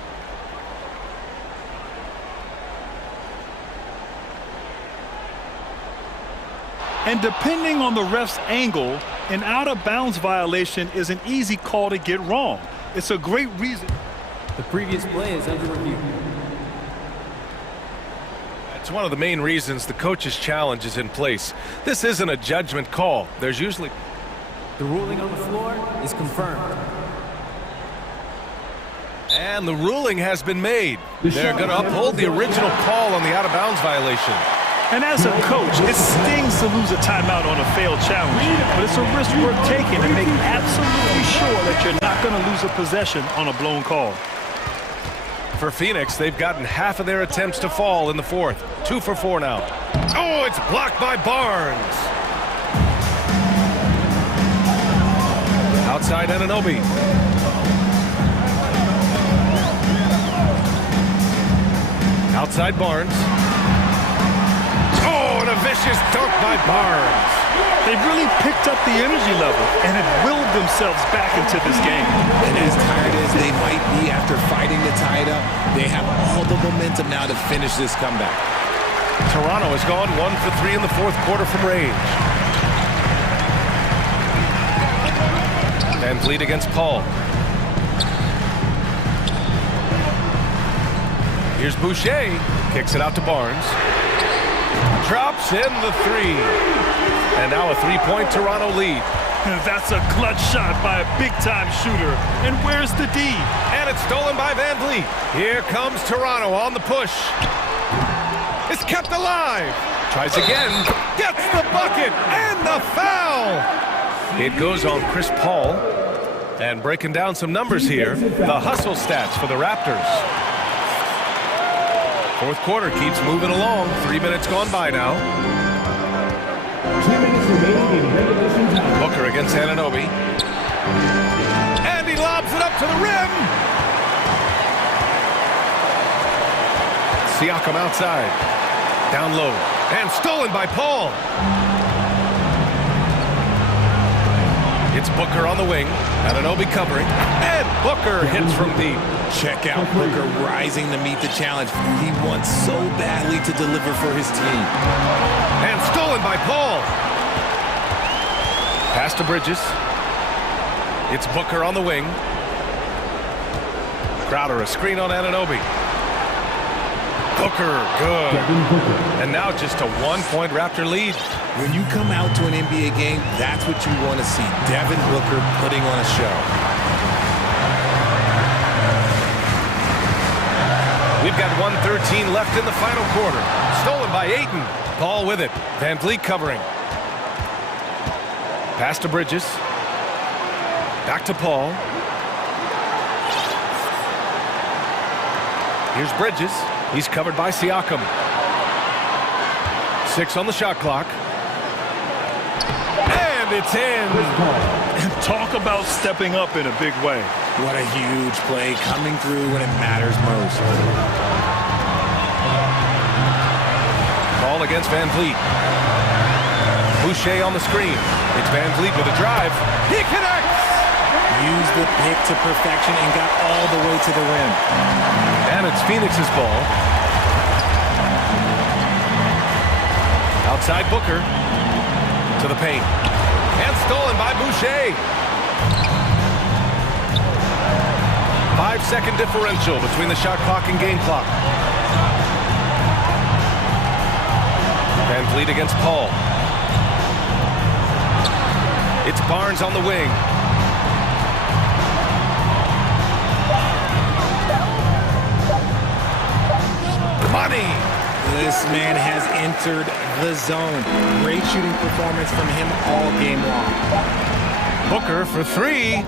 And depending on the ref's angle, an out-of-bounds violation is an easy call to get wrong. It's a great reason. The previous play is under review. It's one of the main reasons the coach's challenge is in place. This isn't a judgment call. There's usually... The ruling on the floor is confirmed. And the ruling has been made. They're going to uphold the original call on the out-of-bounds violation. And as a coach, it stings to lose a timeout on a failed challenge, but it's a risk worth taking to make absolutely sure that you're not going to lose a possession on a blown call. For Phoenix, they've gotten half of their attempts to fall in the fourth. 2 for 4 now. Oh, it's blocked by Barnes. Outside Anunoby. Outside Barnes. Oh, and a vicious dunk by Barnes. They've really picked up the energy level and have willed themselves back into this game. And as tired as they might be after fighting to tie it up, they have all the momentum now to finish this comeback. Toronto has gone 1 for 3 in the fourth quarter from range. Van Vliet against Paul. Here's Boucher. Kicks it out to Barnes. Drops in the 3. And now a 3-point Toronto lead. That's a clutch shot by a big-time shooter. And where's the D? And it's stolen by Van Vliet. Here comes Toronto on the push. It's kept alive. Tries again. Gets the bucket and the foul. It goes on Chris Paul. And breaking down some numbers here, the hustle stats for the Raptors. Fourth quarter keeps moving along. 3 minutes gone by now. 2 minutes remaining in regulation time. Booker against Anunoby. And he lobs it up to the rim. Siakam outside. Down low. And stolen by Paul. It's Booker on the wing. Anunoby covering. And Booker hits from deep. Check out Booker rising to meet the challenge. He wants so badly to deliver for his team. And stolen by Paul. Pass to Bridges. It's Booker on the wing. Crowder, a screen on Anunoby. Booker, good. And now just a 1-point Raptor lead. When you come out to an NBA game, that's what you want to see. Devin Booker putting on a show. We've got 1:13 left in the final quarter. Stolen by Ayton. Paul with it. Van Vliet covering. Pass to Bridges. Back to Paul. Here's Bridges. He's covered by Siakam. 6 on the shot clock. And it's in. Talk about stepping up in a big way. What a huge play coming through when it matters most. Ball against Van Vliet. Boucher on the screen. It's Van Vliet with a drive. He connects! Used the pick to perfection and got all the way to the rim. And it's Phoenix's ball. Outside Booker. To the paint. And stolen by Boucher. 5-second differential between the shot clock and game clock. Van Vliet against Paul. It's Barnes on the wing. Money! This man has entered the zone. Great shooting performance from him all game long. Booker for 3.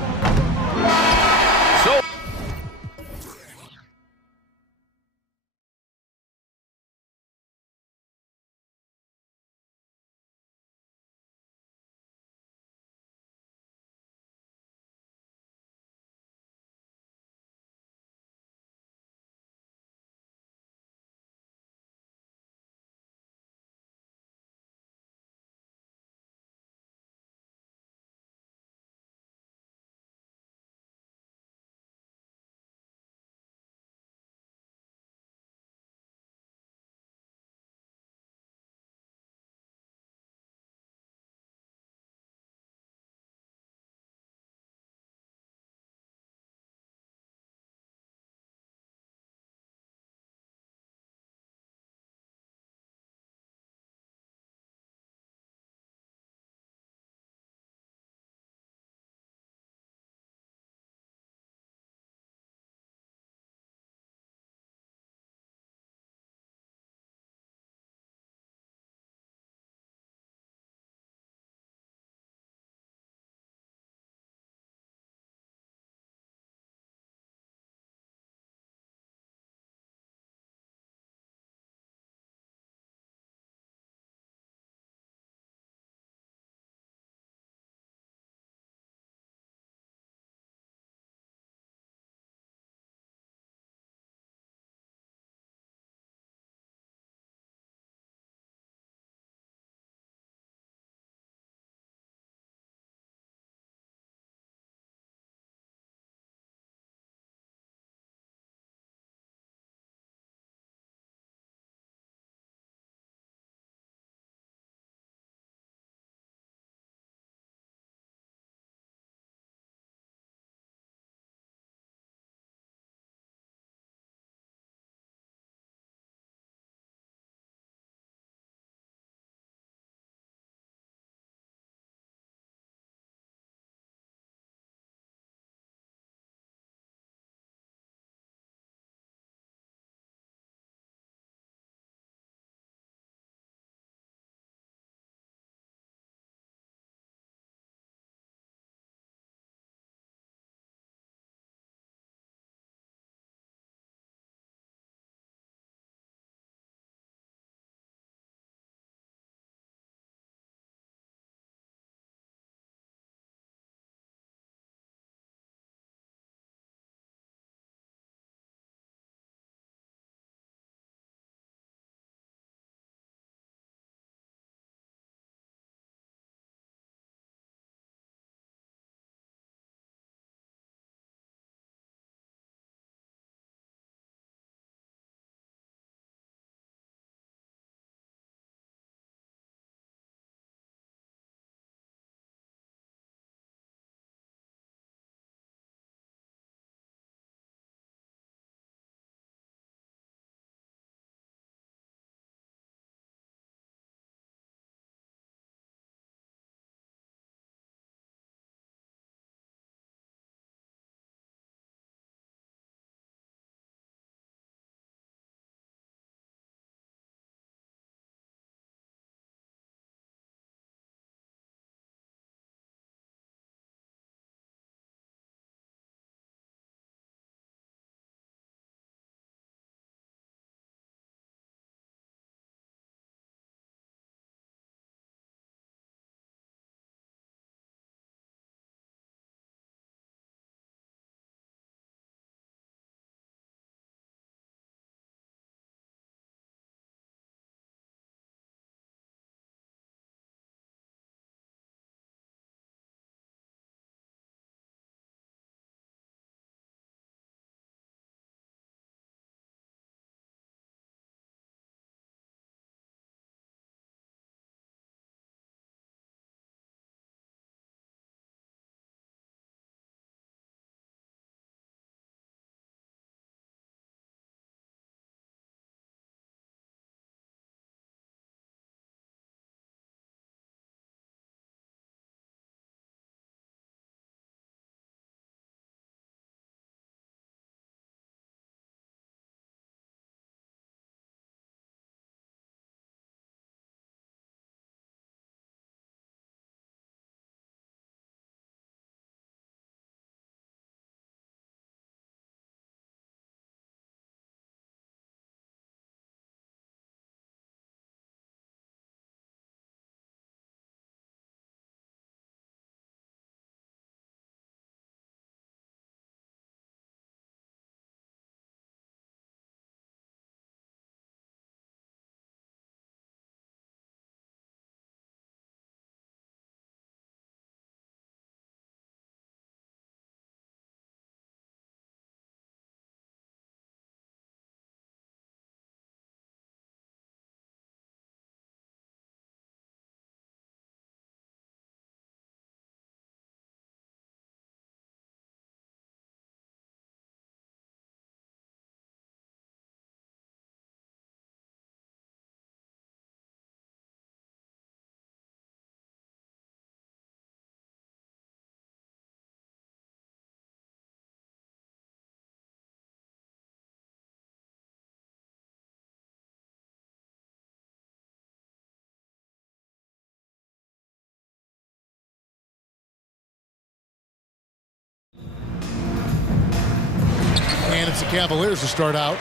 It's the Cavaliers to start out.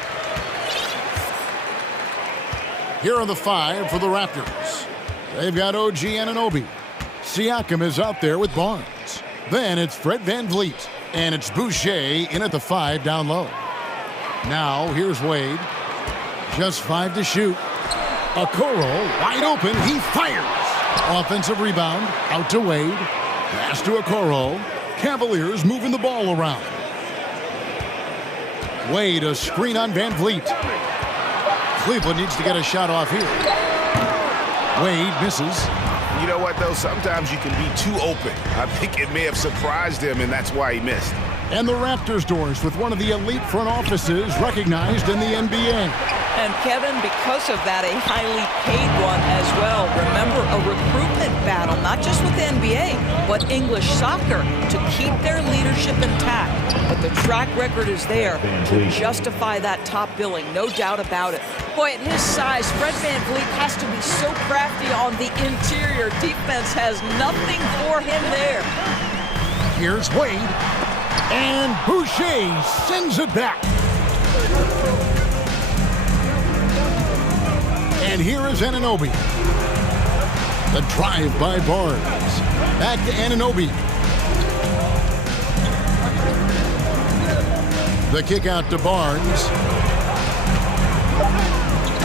Here are the 5 for the Raptors. They've got OG Anunoby. Siakam is out there with Barnes. Then it's Fred VanVleet. And it's Boucher in at the 5 down low. Now here's Wade. Just 5 to shoot. Okoro wide open. He fires. Offensive rebound. Out to Wade. Pass to Okoro. Cavaliers moving the ball around. Wade, a screen on VanVleet. Cleveland needs to get a shot off here. Wade misses. You know what, though? Sometimes you can be too open. I think it may have surprised him, and that's why he missed. And the Raptors doors with one of the elite front offices recognized in the NBA. And Kevin, because of that, a highly paid one as well. Remember, a recruitment battle, not just with the NBA, but English soccer to keep their leadership intact. But the track record is there to justify that top billing, no doubt about it. Boy, at his size, Fred VanVleet has to be so crafty on the interior. Defense has nothing for him there. Here's Wade. And Boucher sends it back. And here is Anunoby. The drive by Barnes. Back to Anunoby. The kick out to Barnes.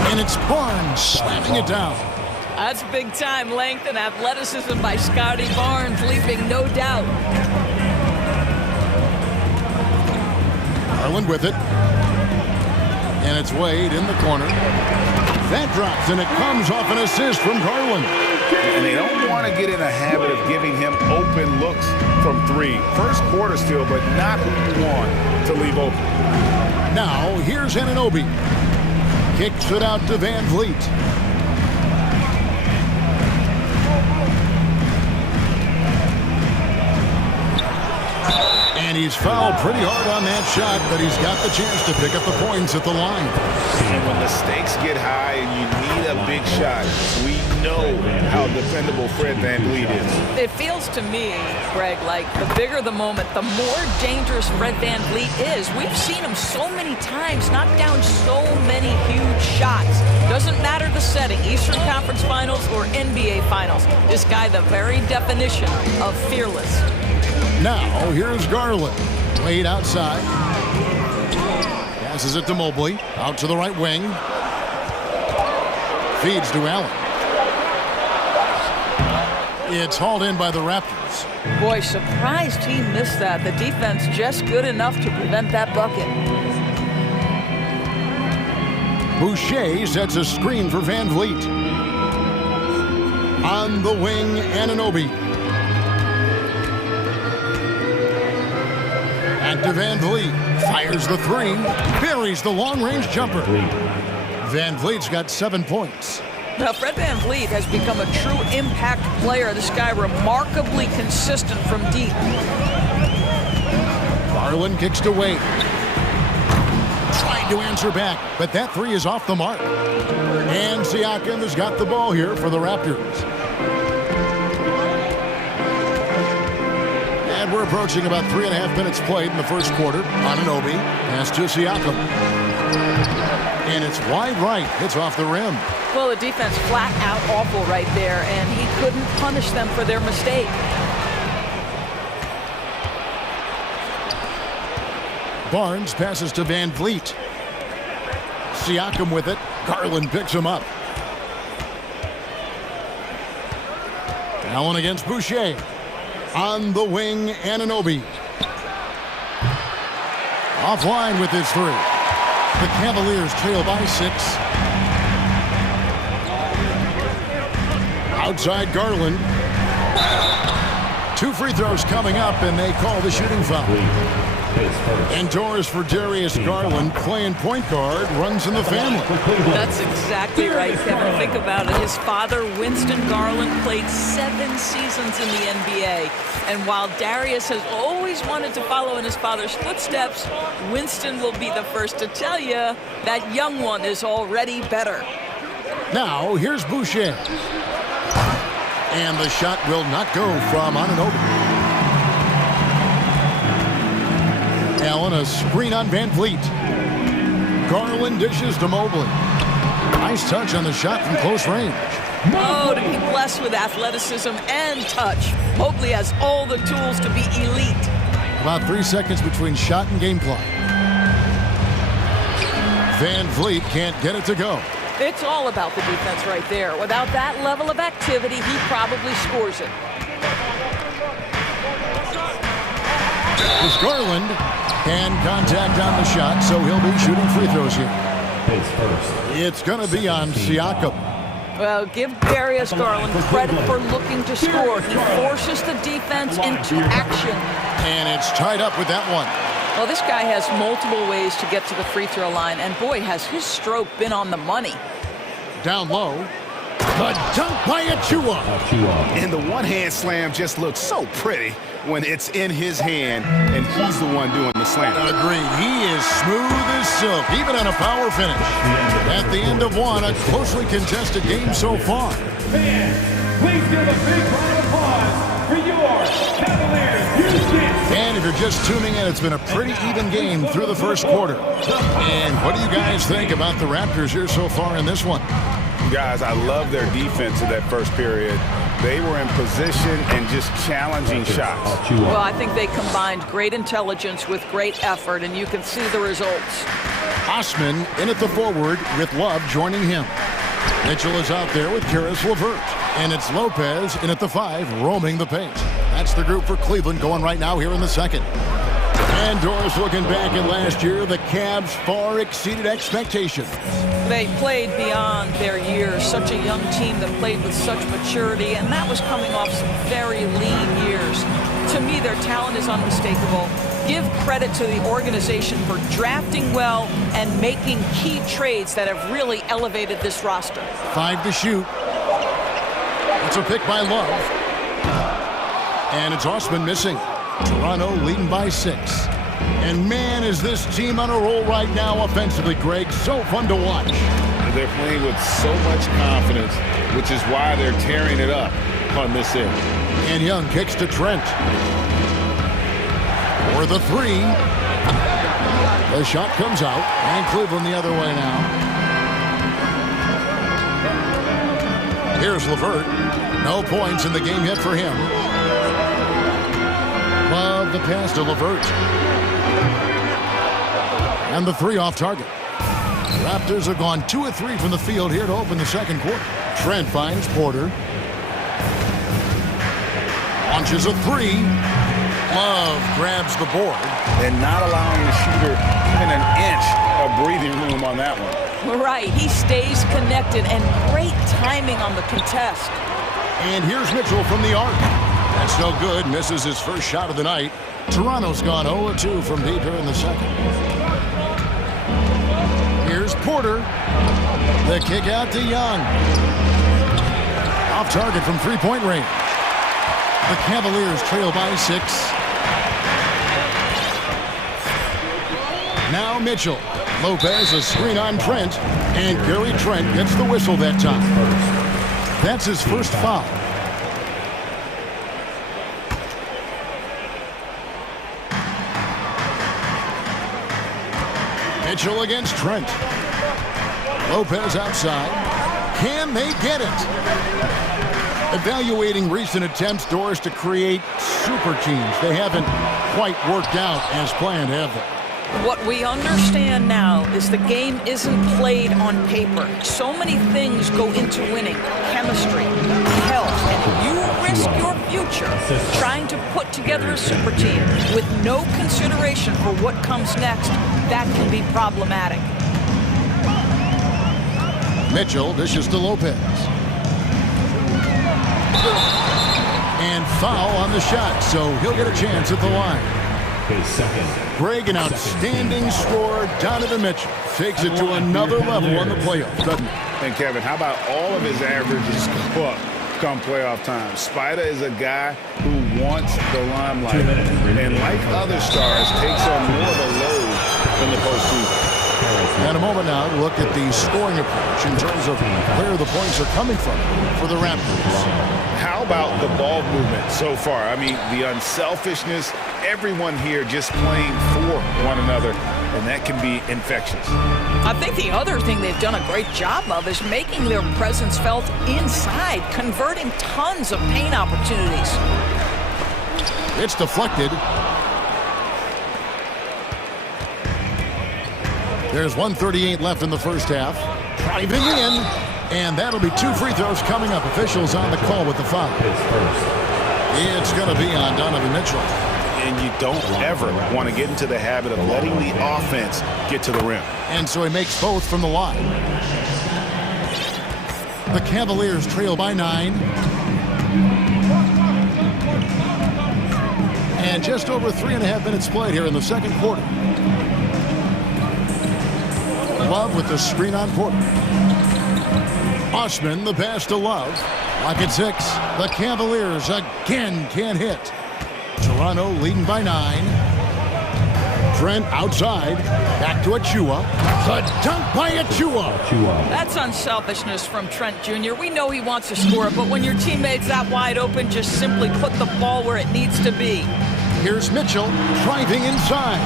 And it's Barnes slamming it down. That's big time length and athleticism by Scotty Barnes, leaving no doubt. Garland with it. And it's Wade in the corner. That drops, and it comes off an assist from Garland. And they don't want to get in a habit of giving him open looks from 3. First quarter still, but not who you want to leave open. Now, here's Anunoby. Kicks it out to VanVleet. And he's fouled pretty hard on that shot, but he's got the chance to pick up the points at the line. And when the stakes get high and you need a big shot, we know how dependable Fred VanVleet is. It feels to me, Greg, like the bigger the moment, the more dangerous Fred VanVleet is. We've seen him so many times knock down so many huge shots. Doesn't matter the setting, Eastern Conference Finals or NBA Finals. This guy, the very definition of fearless. Now, here's Garland. Wade outside. Passes it to Mobley. Out to the right wing. Feeds to Allen. It's hauled in by the Raptors. Boy, surprised he missed that. The defense just good enough to prevent that bucket. Boucher sets a screen for VanVleet. On the wing, Anunoby. Back to VanVleet. Fires the 3. Buries the long-range jumper. VanVleet's got 7 points. Now, Fred VanVleet has become a true impact player. This guy remarkably consistent from deep. Garland kicks to Wade. Trying to answer back, but that 3 is off the mark. And Siakam has got the ball here for the Raptors. And we're approaching about 3.5 minutes played in the first quarter. Anunoby pass to Siakam. And it's wide right. It's off the rim. Well, the defense flat out awful right there, and he couldn't punish them for their mistake. Barnes passes to VanVleet. Siakam with it. Garland picks him up. Allen against Boucher. On the wing, Anunoby. Offline with his 3. The Cavaliers trail by 6. Outside Garland. 2 free throws coming up, and they call the shooting foul. Indoors for Darius Garland, playing point guard, runs in the family. That's exactly right, Kevin. Think about it. His father, Winston Garland, played 7 seasons in the NBA. And while Darius has always wanted to follow in his father's footsteps, Winston will be the first to tell you that young one is already better. Now, here's Boucher. And the shot will not go from Anunoby. Allen, a screen on Van Vliet. Garland dishes to Mobley. Nice touch on the shot from close range. Oh, to be blessed with athleticism and touch. Mobley has all the tools to be elite. About 3 seconds between shot and game clock. Van Vliet can't get it to go. It's all about the defense right there. Without that level of activity, he probably scores it. It's Garland. And contact on the shot, so he'll be shooting free throws here. It's going to be on Siakam. Well, give Darius Garland credit for looking to score. He forces the defense into action. And it's tied up with that one. Well, this guy has multiple ways to get to the free throw line, and boy, has his stroke been on the money. Down low. The dunk by Achua. And the one-hand slam just looks so pretty when it's in his hand, and he's the one doing the slam. Agreed. He is smooth as silk, even on a power finish. At the end of one, a closely contested game so far. Fans, please give a big round of applause for your Cavaliers Houston. And if you're just tuning in, it's been a pretty even game through the first quarter. And what do you guys think about the Raptors here so far in this one? Guys, I love their defense in that first period. They were in position and just challenging shots. Well, I think they combined great intelligence with great effort, and you can see the results. Osman in at the forward with Love joining him. Mitchell is out there with Karis LeVert. And it's Lopez in at the 5, roaming the paint. That's the group for Cleveland going right now here in the second. And Doris looking back at last year, the Cavs far exceeded expectations. They played beyond their years. Such a young team that played with such maturity, and that was coming off some very lean years. To me, their talent is unmistakable. Give credit to the organization for drafting well and making key trades that have really elevated this roster. 5 to shoot. It's a pick by Love. And it's Osman missing. Toronto leading by 6. And man, is this team on a roll right now offensively, Greg. So fun to watch. They're playing with so much confidence, which is why they're tearing it up on this end. And Young kicks to Trent. For the 3. The shot comes out. And Cleveland the other way now. Here's LeVert. No points in the game yet for him. Love the pass to LeVert. And the 3 off target. Raptors have gone 2 of 3 from the field here to open the second quarter. Trent finds Porter. Launches a 3. Love grabs the board. And not allowing the shooter even an inch of breathing room on that one. Right, he stays connected, and great timing on the contest. And here's Mitchell from the arc. That's no good. Misses his first shot of the night. Toronto's gone 0-2 from deep here in the second. Here's Porter. The kick out to Young. Off target from three-point range. The Cavaliers trail by 6. Now Mitchell. Lopez, a screen on Trent. And Gary Trent gets the whistle that time. That's his first foul. Mitchell against Trent. Lopez outside. Can they get it? Evaluating recent attempts, Doris, to create super teams. They haven't quite worked out as planned, have they? What we understand now is the game isn't played on paper. So many things go into winning. Chemistry, health, and you risk your future trying to put together a super team with no consideration for what comes next. That can be problematic. Mitchell dishes to Lopez. And foul on the shot, so he'll get a chance at the line. Greg, an outstanding scorer. Donovan Mitchell takes it to another level on the playoffs, doesn't he? And Kevin, how about all of his averages go up come playoff time? Spider is a guy who wants the limelight, and like other stars, takes on more of a load in the postseason. And a moment now to look at the scoring approach in terms of where the points are coming from for the Raptors. How about the ball movement so far? I mean, the unselfishness, everyone here just playing for one another, and that can be infectious. I think the other thing they've done a great job of is making their presence felt inside, converting tons of paint opportunities. It's deflected. There's 1:38 left in the first half. Driving in, and that'll be 2 free throws coming up. Officials on the call with the foul. It's going to be on Donovan Mitchell. And you don't ever want to get into the habit of letting the offense get to the rim. And so he makes both from the line. The Cavaliers trail by 9. And just over 3.5 minutes played here in the second quarter. Love with the screen on Porter. Osman, the pass to Love. Lock at 6. The Cavaliers again can't hit. Toronto leading by 9. Trent outside. Back to Achua. The dunk by Achua. That's unselfishness from Trent Jr. We know he wants to score it, but when your teammate's that wide open, just simply put the ball where it needs to be. Here's Mitchell driving inside,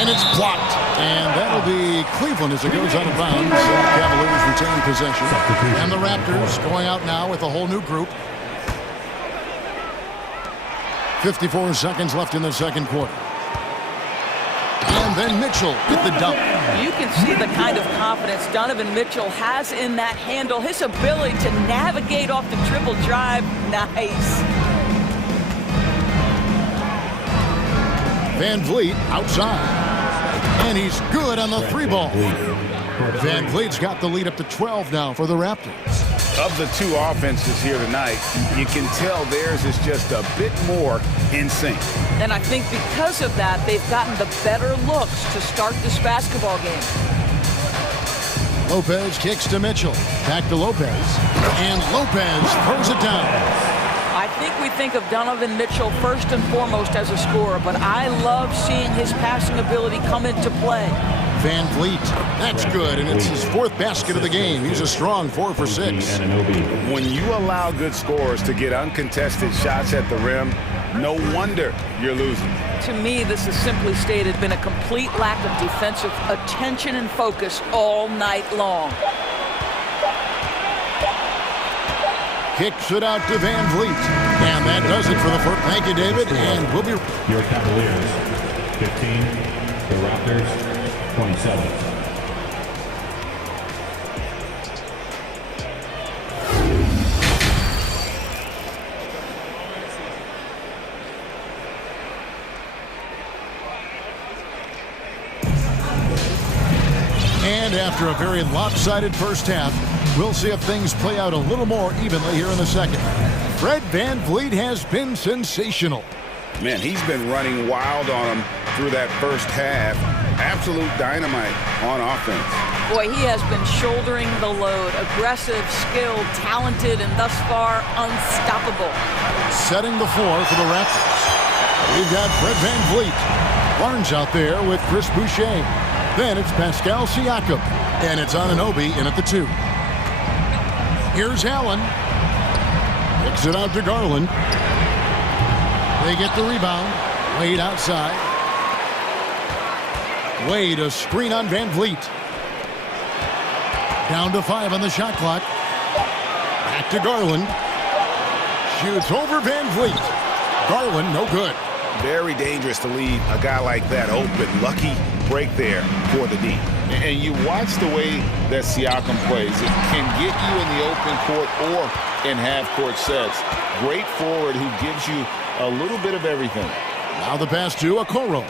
and it's blocked. And that'll be Cleveland as it goes out of bounds. Cavaliers retain possession. And the Raptors going out now with a whole new group. 54 seconds left in the second quarter. And then Mitchell with the dunk. You can see the kind of confidence Donovan Mitchell has in that handle. His ability to navigate off the dribble drive. Nice. Van Vliet outside. And he's good on the 3-ball. Van Vliet's got the lead up to 12 now for the Raptors. Of the 2 offenses here tonight, you can tell theirs is just a bit more in sync. And I think because of that, they've gotten the better looks to start this basketball game. Lopez kicks to Mitchell. Back to Lopez. And Lopez throws it down. I think we think of Donovan Mitchell first and foremost as a scorer, but I love seeing his passing ability come into play. Van Vliet, that's good, and it's his 4th basket of the game. He's a strong 4 for 6. When you allow good scorers to get uncontested shots at the rim, no wonder you're losing. To me, this has simply stated been a complete lack of defensive attention and focus all night long. Kicks it out to Van Vliet. And that does it for the first. Thank you, David. And we'll be... Your Cavaliers, 15. The Raptors, 27. And after a very lopsided first half, we'll see if things play out a little more evenly here in the second. Fred Van Vliet has been sensational. Man, he's been running wild on him through that first half. Absolute dynamite on offense. Boy, he has been shouldering the load. Aggressive, skilled, talented, and thus far unstoppable. Setting the floor for the Raptors. We've got Fred Van Vliet. Barnes out there with Chris Boucher. Then it's Pascal Siakam. And it's Anunoby in at the 2. Here's Allen. Kicks it out to Garland. They get the rebound. Wade outside. Wade, a screen on Van Vliet. Down to 5 on the shot clock. Back to Garland. Shoots over Van Vliet. Garland, no good. Very dangerous to leave a guy like that open. Lucky break there for the D. And you watch the way that Siakam plays. It can get you in the open court or in half-court sets. Great forward who gives you a little bit of everything. Now the pass to Okoro.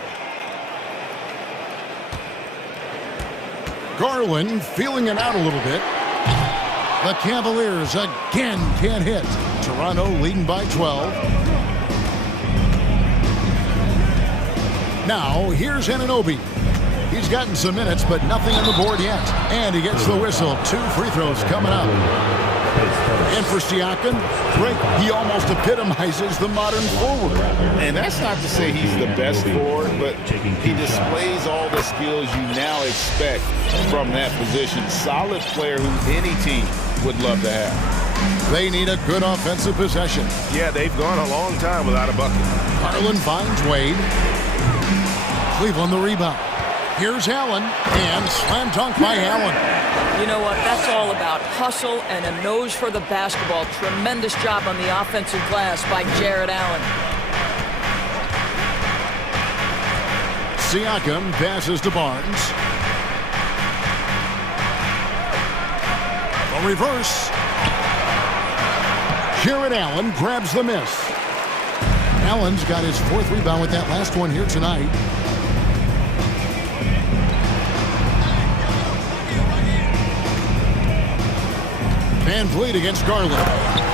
Garland feeling it out a little bit. The Cavaliers again can't hit. Toronto leading by 12. Now here's Anunoby. He's gotten some minutes, but nothing on the board yet. And he gets the whistle. 2 free throws coming up. And for Siakam, Greg, he almost epitomizes the modern forward. And that's not to say he's the best forward, but he displays all the skills you now expect from that position. Solid player who any team would love to have. They need a good offensive possession. Yeah, they've gone a long time without a bucket. Garland finds Wade. Cleveland the rebound. Here's Allen, and slam dunk by Allen. You know what? That's all about hustle and a nose for the basketball. Tremendous job on the offensive glass by Jared Allen. Siakam passes to Barnes. A reverse. Jared Allen grabs the miss. Allen's got his 4th rebound with that last one here tonight. Van Vliet against Garland.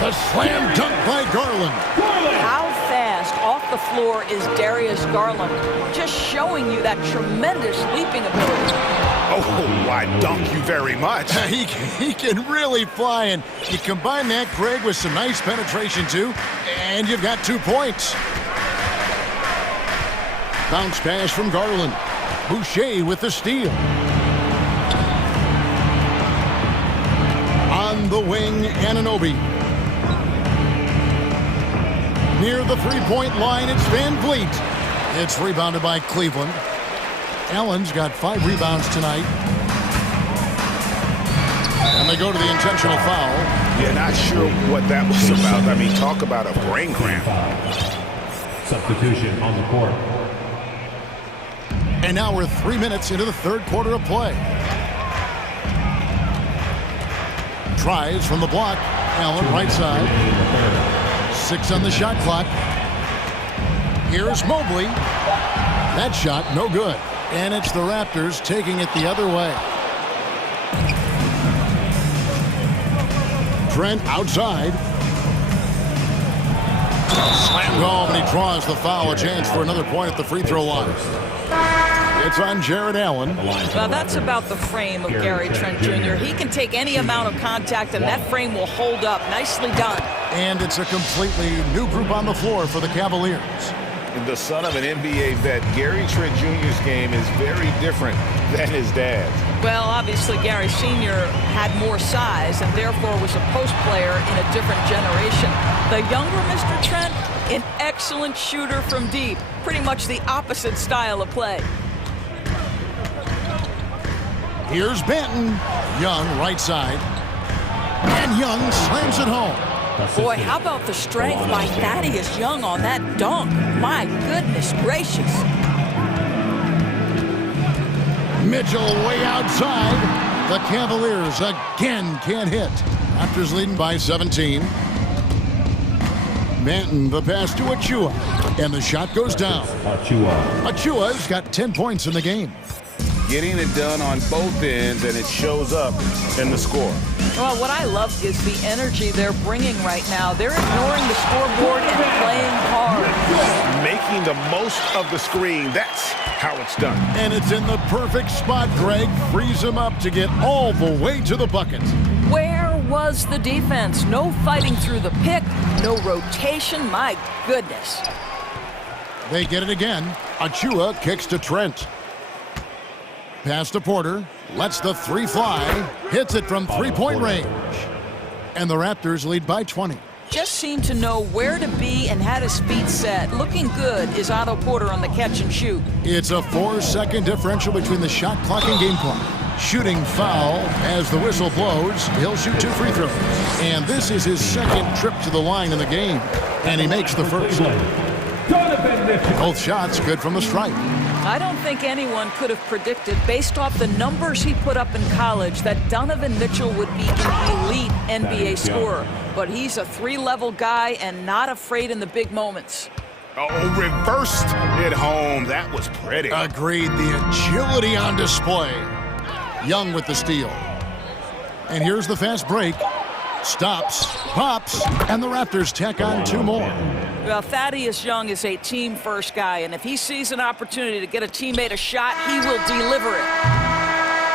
The slam dunk by Garland. How fast off the floor is Darius Garland? Just showing you that tremendous leaping ability. Oh, I dunk you very much. He can really fly, and you combine that, Greg, with some nice penetration, too, and you've got 2 points. Bounce pass from Garland. Boucher with the steal. On the wing, Anunoby. Near the three-point line, it's Van Vliet. It's rebounded by Cleveland. Allen's got 5 rebounds tonight. And they go to the intentional foul. Yeah, not sure what that was about. I mean, talk about a brain cramp. Substitution on the court. And now we're 3 minutes into the 3rd quarter of play. Tries from the block. Allen right side. 6 on the shot clock. Here's Mobley. That shot no good. And it's the Raptors taking it the other way. Trent outside. Slam home, and he draws the foul. A chance for another point at the free throw line. It's on Jared Allen. Well, that's about the frame of Gary Trent Jr. He can take any amount of contact, and that frame will hold up. Nicely done. And it's a completely new group on the floor for the Cavaliers. The son of an NBA vet, Gary Trent Jr.'s game is very different than his dad's. Well, obviously, Gary Sr. had more size and therefore was a post player in a different generation. The younger Mr. Trent, an excellent shooter from deep. Pretty much the opposite style of play. Here's Benton. Young, right side. And Young slams it home. Boy, how about the strength by Thaddeus Young on that dunk? My goodness gracious. Mitchell way outside. The Cavaliers again can't hit. Raptors leading by 17. Benton, the pass to Achua. And the shot goes down. Achua's got 10 points in the game. Getting it done on both ends, and it shows up in the score. Well, what I love is the energy they're bringing right now. They're ignoring the scoreboard and playing hard. Making the most of the screen. That's how it's done. And it's in the perfect spot, Greg. Frees him up to get all the way to the bucket. Where was the defense? No fighting through the pick, no rotation. My goodness. They get it again. Achua kicks to Trent. Pass to Porter, lets the 3 fly, hits it from 3-point range. And the Raptors lead by 20. Just seemed to know where to be and had his feet set. Looking good is Otto Porter on the catch and shoot. It's a 4-second differential between the shot clock and game clock. Shooting foul as the whistle blows. He'll shoot 2 free throws. And this is his 2nd trip to the line in the game. And he makes the first. Both shots good from the stripe. I don't think anyone could have predicted, based off the numbers he put up in college, that Donovan Mitchell would be an elite NBA scorer. But he's a 3-level guy and not afraid in the big moments. Oh, reversed it home. That was pretty. Agreed. The agility on display. Young with the steal. And here's the fast break. Stops, pops, and the Raptors tack on 2 more. Well, Thaddeus Young is a team-first guy, and if he sees an opportunity to get a teammate a shot, he will deliver it.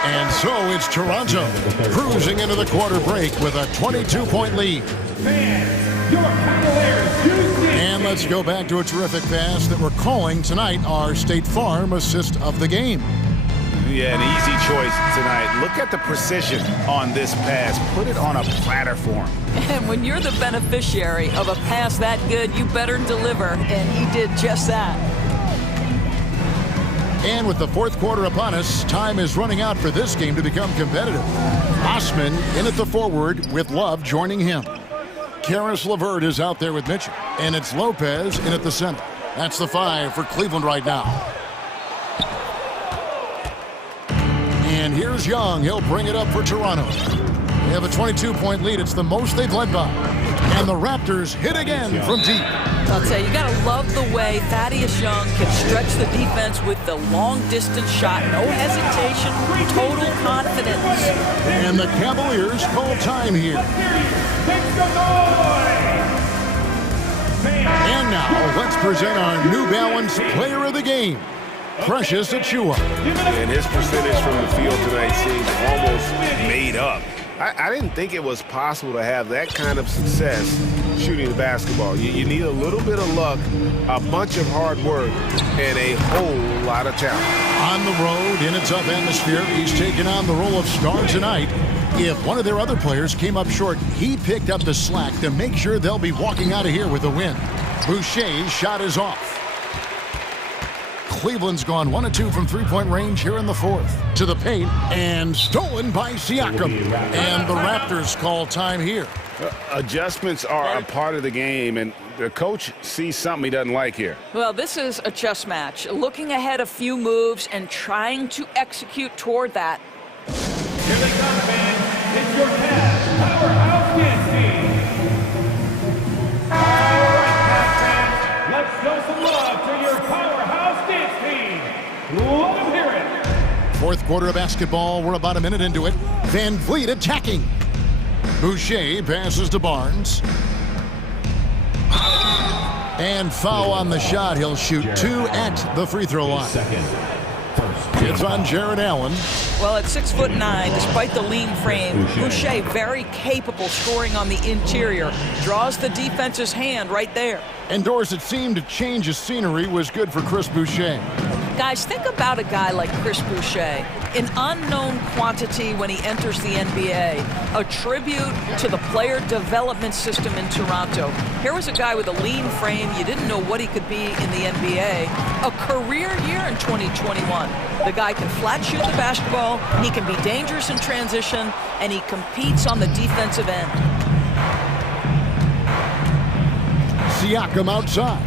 And so it's Toronto cruising into the quarter break with a 22-point lead. And let's go back to a terrific pass that we're calling tonight our State Farm assist of the game. Yeah, an easy choice tonight. Look at the precision on this pass. Put it on a platter for him. And when you're the beneficiary of a pass that good, you better deliver, and he did just that. And with the fourth quarter upon us, time is running out for this game to become competitive. Osman in at the forward with Love joining him. Karis LeVert is out there with Mitchell, and it's Lopez in at the center. That's the 5 for Cleveland right now. And here's Young. He'll bring it up for Toronto. They have a 22-point lead. It's the most they've led by. And the Raptors hit again from deep. I'll tell you, you got to love the way Thaddeus Young can stretch the defense with the long-distance shot. No hesitation, total confidence. And the Cavaliers call time here. And now, let's present our New Balance Player of the Game, Precious Achiuwa. And his percentage from the field tonight seems almost made up. I didn't think it was possible to have that kind of success shooting the basketball. You need a little bit of luck, a bunch of hard work, and a whole lot of talent. On the road, in a tough atmosphere, he's taken on the role of star tonight. If one of their other players came up short, he picked up the slack to make sure they'll be walking out of here with a win. Boucher's shot is off. Cleveland's gone 1 of 2 from three-point range here in the fourth. To the paint, and stolen by Siakam. And the Raptors call time here. Adjustments are a part of the game, and the coach sees something he doesn't like here. Well, this is a chess match. Looking ahead a few moves and trying to execute toward that. Here they come, fans. It's your Cavs powerhouse dance team. All right, Cavs fans, let's show some love to your powerhouse dance team. Let them hear it. Fourth quarter of basketball. We're about a minute into it. Van Vliet attacking. Boucher passes to Barnes. And foul on the shot. He'll shoot 2 at the free throw line. It's on Jared Allen. Well, at 6'9", despite the lean frame, Boucher very capable scoring on the interior. Draws the defense's hand right there. And doors that seemed to change his scenery was good for Chris Boucher. Guys, think about a guy like Chris Boucher, an unknown quantity when he enters the NBA, a tribute to the player development system in Toronto. Here was a guy with a lean frame. You didn't know what he could be in the NBA. A career year in 2021. The guy can flat shoot the basketball, he can be dangerous in transition, and he competes on the defensive end. Siakam outside.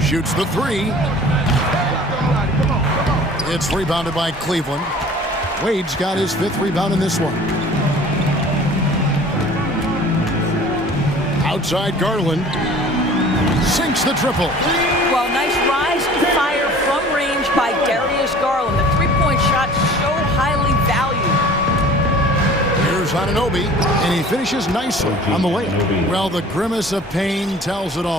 Shoots the 3. It's rebounded by Cleveland. Wade's got his 5th rebound in this one. Outside Garland. Sinks the triple. Well, nice rise and fire from range by Darius Garland. The three-point shot so highly valued. Here's Anunoby, and he finishes nicely on the layup. Well, the grimace of pain tells it all.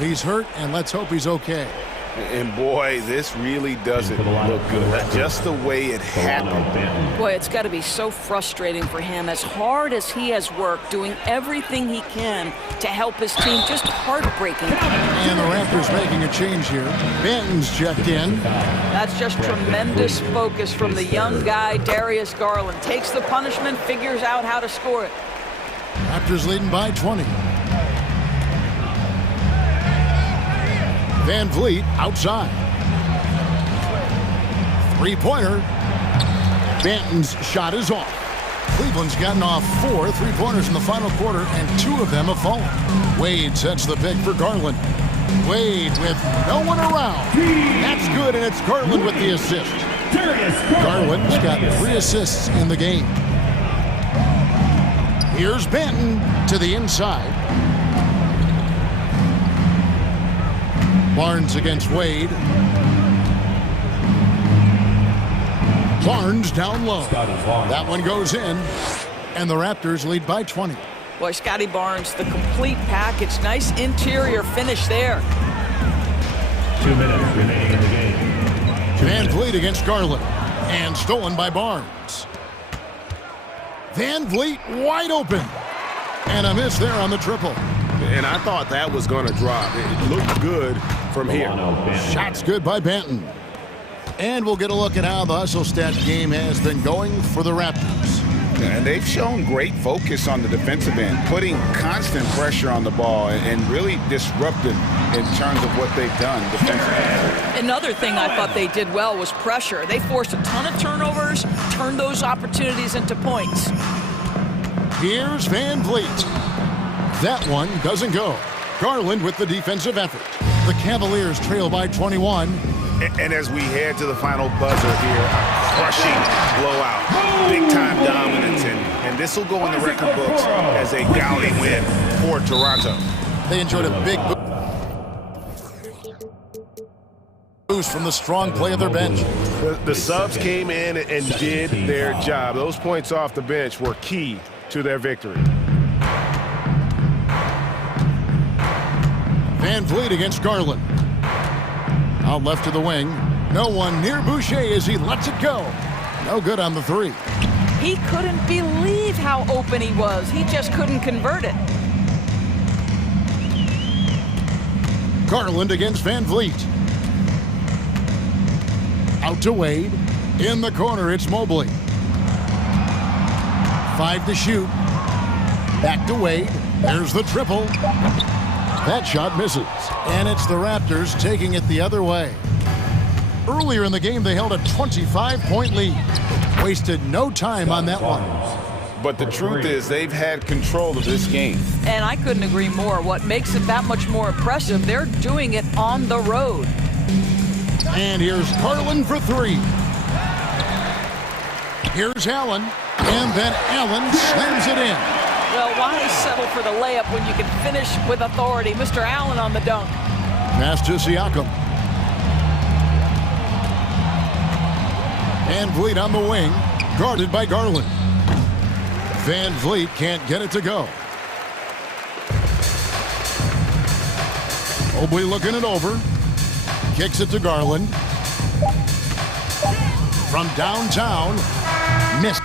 He's hurt, and let's hope he's okay. And boy, this really doesn't look good. Just the way it happened. Boy, it's got to be so frustrating for him. As hard as he has worked, doing everything he can to help his team, just heartbreaking. And the Raptors making a change here. Benton's checked in. That's just tremendous focus from the young guy, Darius Garland. Takes the punishment, figures out how to score it. Raptors leading by 20. Van Vliet outside. Three-pointer. Banton's shot is off. Cleveland's gotten off 4 three-pointers in the final quarter, and 2 of them have fallen. Wade sets the pick for Garland. Wade with no one around. That's good, and it's Garland with the assist. Garland's got 3 assists in the game. Here's Banton to the inside. Barnes against Wade. Barnes down low. That one goes in, and the Raptors lead by 20. Boy, Scotty Barnes, the complete package. Nice interior finish there. 2 minutes remaining in the game. Van Vliet against Garland, and stolen by Barnes. Van Vliet wide open, and a miss there on the triple. And I thought that was going to drop. It looked good from here. Shots good by Banton. And we'll get a look at how the hustle stat game has been going for the Raptors. And they've shown great focus on the defensive end, putting constant pressure on the ball and really disruptive in terms of what they've done defensively. Another thing I thought they did well was pressure. They forced a ton of turnovers, turned those opportunities into points. Here's Van Vliet. That one doesn't go. Garland with the defensive effort. The Cavaliers trail by 21. And as we head to the final buzzer here, a crushing blowout, big-time dominance, and this will go in the record books as a gaudy win for Toronto. They enjoyed a big boost from the strong play of their bench. The subs came in and did their job. Those points off the bench were key to their victory. Van Vliet against Garland. Out left to the wing. No one near Boucher as he lets it go. No good on the three. He couldn't believe how open he was. He just couldn't convert it. Garland against Van Vliet. Out to Wade. In the corner, it's Mobley. 5 to shoot. Back to Wade. There's the triple. That shot misses. And it's the Raptors taking it the other way. Earlier in the game, they held a 25-point lead. Wasted no time on that one. But the truth is, they've had control of this game. And I couldn't agree more. What makes it that much more impressive, they're doing it on the road. And here's Garland for three. Here's Allen. And then Allen slams it in. Well, why settle for the layup when you can finish with authority? Mr. Allen on the dunk. Pass to Siakam. Van Vliet on the wing, guarded by Garland. Van Vliet can't get it to go. Mobley looking it over. Kicks it to Garland. From downtown, missed.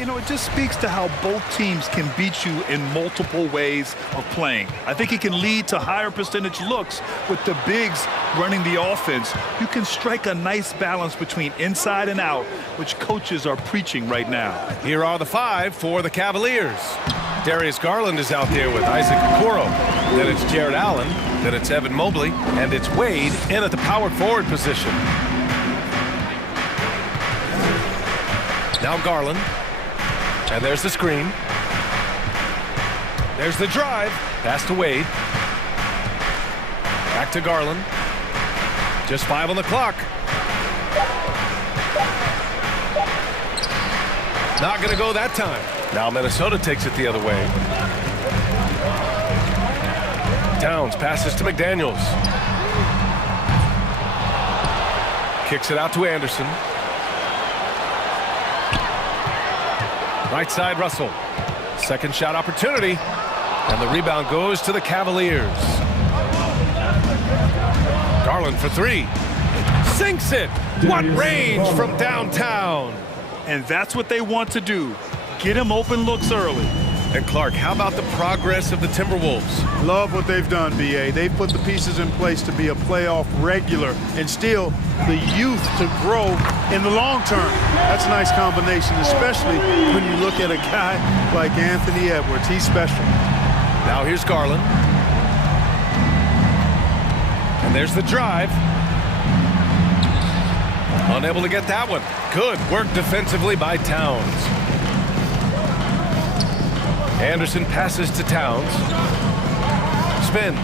you know, it just speaks to how both teams can beat you in multiple ways of playing. I think it can lead to higher percentage looks with the bigs running the offense. You can strike a nice balance between inside and out, which coaches are preaching right now. Here are the 5 for the Cavaliers. Darius Garland is out there with Isaac Okoro. Then it's Jared Allen. Then it's Evan Mobley. And it's Wade in at the power forward position. Now Garland. And there's the screen. There's the drive. Pass to Wade. Back to Garland. Just 5 on the clock. Not going to go that time. Now Minnesota takes it the other way. Towns passes to McDaniels. Kicks it out to Anderson. Right side, Russell. Second shot opportunity. And the rebound goes to the Cavaliers. Garland for 3. Sinks it. What range from downtown. And that's what they want to do. Get him open looks early. And Clark, how about the progress of the Timberwolves? Love what they've done, B.A. They've put the pieces in place to be a playoff regular and still the youth to grow in the long term. That's a nice combination, especially when you look at a guy like Anthony Edwards. He's special. Now here's Garland. And there's the drive. Unable to get that one. Good work defensively by Towns. Anderson passes to Towns. Spins.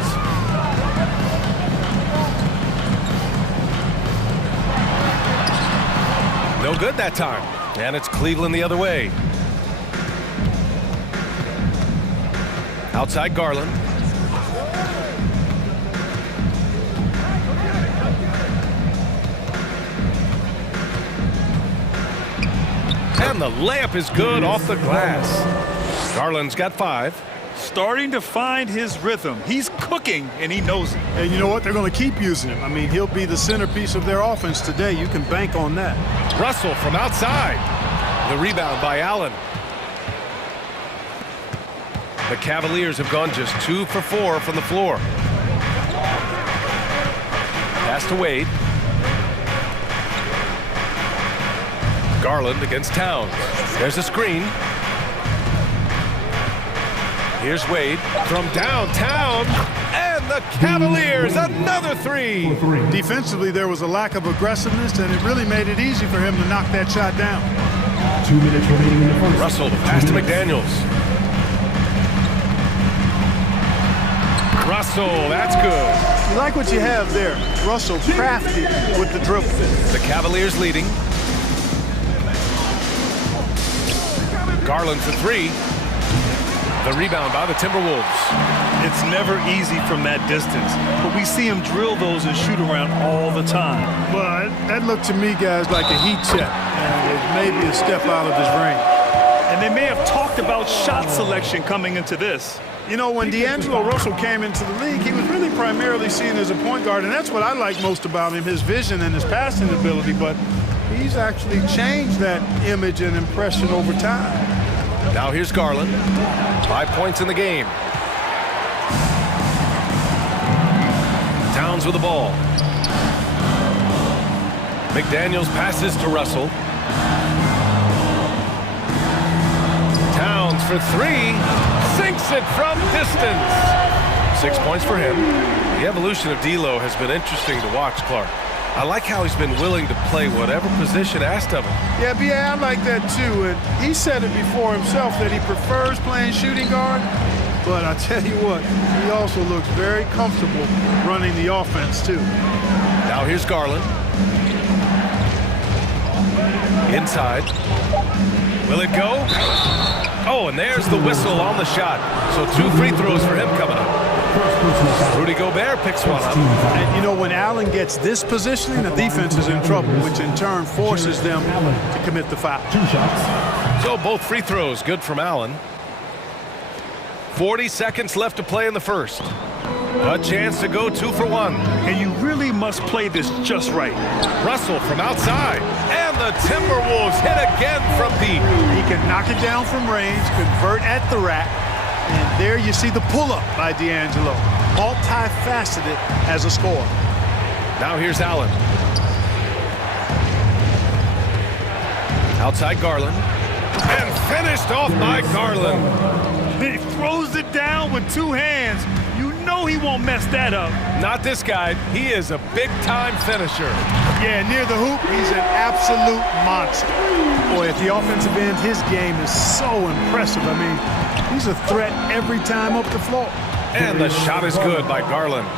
No good that time. And it's Cleveland the other way. Outside Garland. And the layup is good off the glass. Garland's got 5. Starting to find his rhythm. He's cooking, and he knows it. And you know what? They're going to keep using him. I mean, he'll be the centerpiece of their offense today. You can bank on that. Russell from outside. The rebound by Allen. The Cavaliers have gone just 2 for 4 from the floor. Pass to Wade. Garland against Towns. There's a screen. Here's Wade from downtown. And the Cavaliers, another 3. Defensively, there was a lack of aggressiveness, and it really made it easy for him to knock that shot down. 2 minutes remaining in the first. Russell, pass to McDaniels. Russell, that's good. You like what you have there. Russell crafty with the dribble. The Cavaliers leading. Garland for 3. The rebound by the Timberwolves. It's never easy from that distance, but we see him drill those and shoot around all the time. But that looked to me, guys, like a heat check. And it may be a step out of his range. And they may have talked about shot selection coming into this. You know, when D'Angelo Russell came into the league, he was really primarily seen as a point guard, and that's what I like most about him, his vision and his passing ability, but he's actually changed that image and impression over time. Now here's Garland. 5 points in the game. Towns with the ball. McDaniels passes to Russell. Towns for 3. Sinks it from distance. 6 points for him. The evolution of D'Lo has been interesting to watch, Clark. I like how he's been willing to play whatever position asked of him. Yeah, B.A., I like that too. And he said it before himself that he prefers playing shooting guard. But I tell you what, he also looks very comfortable running the offense too. Now here's Garland. Inside. Will it go? Oh, and there's the whistle on the shot. So 2 free throws for him coming up. Rudy Gobert picks one up. And you know, when Allen gets this positioning, the defense is in trouble, which in turn forces them to commit the foul. 2 shots. So both free throws good from Allen. 40 seconds left to play in the first. A chance to go 2 for 1. And you really must play this just right. Russell from outside. And the Timberwolves hit again from deep. He can knock it down from range, convert at the rack. And there you see the pull-up by D'Angelo. Multifaceted as a scorer. Now here's Allen. Outside Garland. And finished off by Garland. He throws it down with 2 hands. You know he won't mess that up. Not this guy. He is a big-time finisher. Yeah, near the hoop, he's an absolute monster. Boy, at the offensive end, his game is so impressive. I mean, he's a threat every time up the floor. And the shot is good by Garland.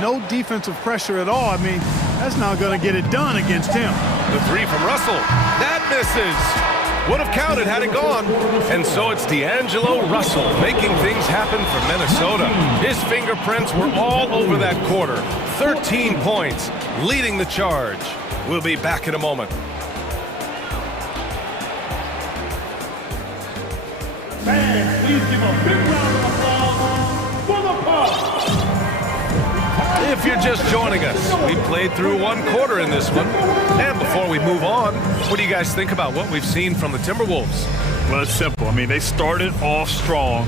No defensive pressure at all. I mean, that's not going to get it done against him. The 3 from Russell. That misses. Would have counted had it gone. And so it's D'Angelo Russell making things happen for Minnesota. His fingerprints were all over that quarter. 13 points, leading the charge. We'll be back in a moment. Fans, please give a big round of applause for the Pub. If you're just joining us, we played through 1 quarter in this one. And before we move on, what do you guys think about what we've seen from the Timberwolves? Well, it's simple. I mean, they started off strong.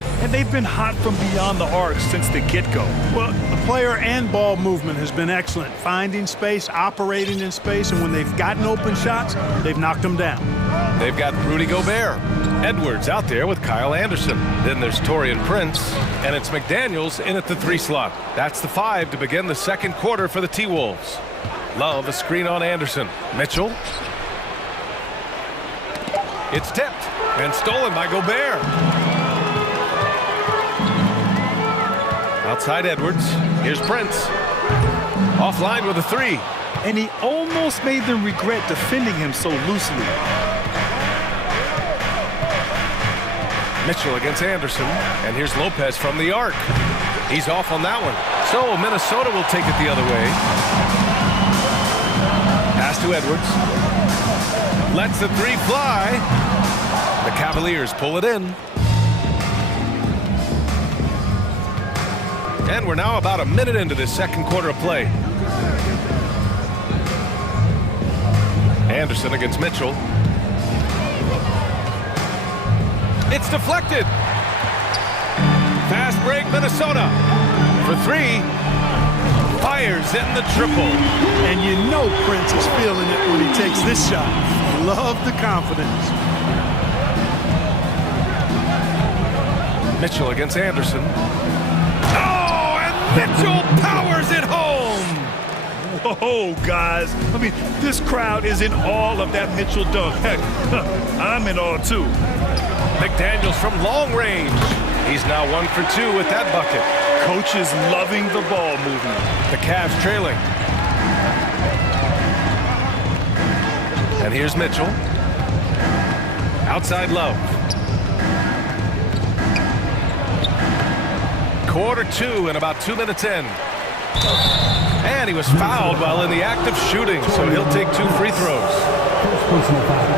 And they've been hot from beyond the arc since the get-go. Well, the player and ball movement has been excellent. Finding space, operating in space, and when they've gotten open shots, they've knocked them down. They've got Rudy Gobert. Edwards out there with Kyle Anderson. Then there's Taurean Prince, and it's McDaniels in at the 3 slot. That's the 5 to begin the second quarter for the T-Wolves. Love a screen on Anderson. Mitchell. It's tipped and stolen by Gobert. Outside Edwards. Here's Prince. Offline with a 3. And he almost made them regret defending him so loosely. Mitchell against Anderson. And here's Lopez from the arc. He's off on that one. So Minnesota will take it the other way. Pass to Edwards. Lets the 3 fly. The Cavaliers pull it in. And we're now about a minute into this second quarter of play. Anderson against Mitchell. It's deflected. Fast break, Minnesota. For 3. Fires in the triple. And you know Prince is feeling it when he takes this shot. Love the confidence. Mitchell against Anderson. Mitchell powers it home! Whoa, guys. I mean, this crowd is in awe of that Mitchell dunk. Heck, I'm in awe, too. McDaniels from long range. He's now 1 for 2 with that bucket. Coach is loving the ball movement. The Cavs trailing. And here's Mitchell. Outside Love. Quarter 2 and about 2 minutes in. And he was fouled while in the act of shooting, so he'll take 2 free throws.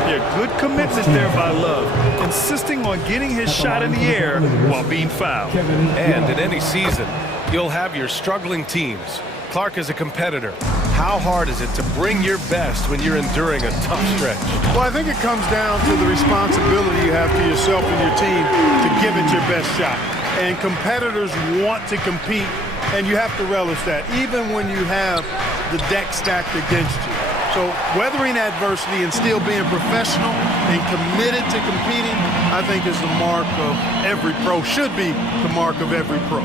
Yeah, good commitment there by Love, insisting on getting his shot in the air while being fouled. And in any season, you'll have your struggling teams. Clark is a competitor. How hard is it to bring your best when you're enduring a tough stretch? Well, I think it comes down to the responsibility you have to yourself and your team to give it your best shot. And competitors want to compete, and you have to relish that, even when you have the deck stacked against you. So weathering adversity and still being professional and committed to competing, I think is the mark of every pro, should be the mark of every pro.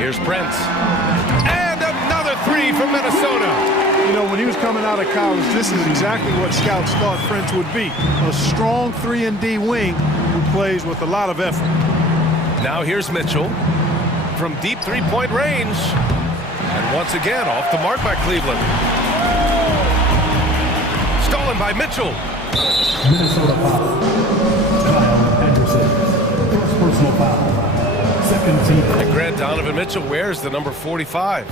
Here's Prince. And another 3 from Minnesota. You know, when he was coming out of college, this is exactly what scouts thought Prince would be. A strong 3-and-D wing who plays with a lot of effort. Now here's Mitchell from deep 3-point range. And once again, off the mark by Cleveland. Stolen by Mitchell. Minnesota foul. Kyle Anderson. First personal foul. Second team. And Grant Donovan Mitchell wears the number 45.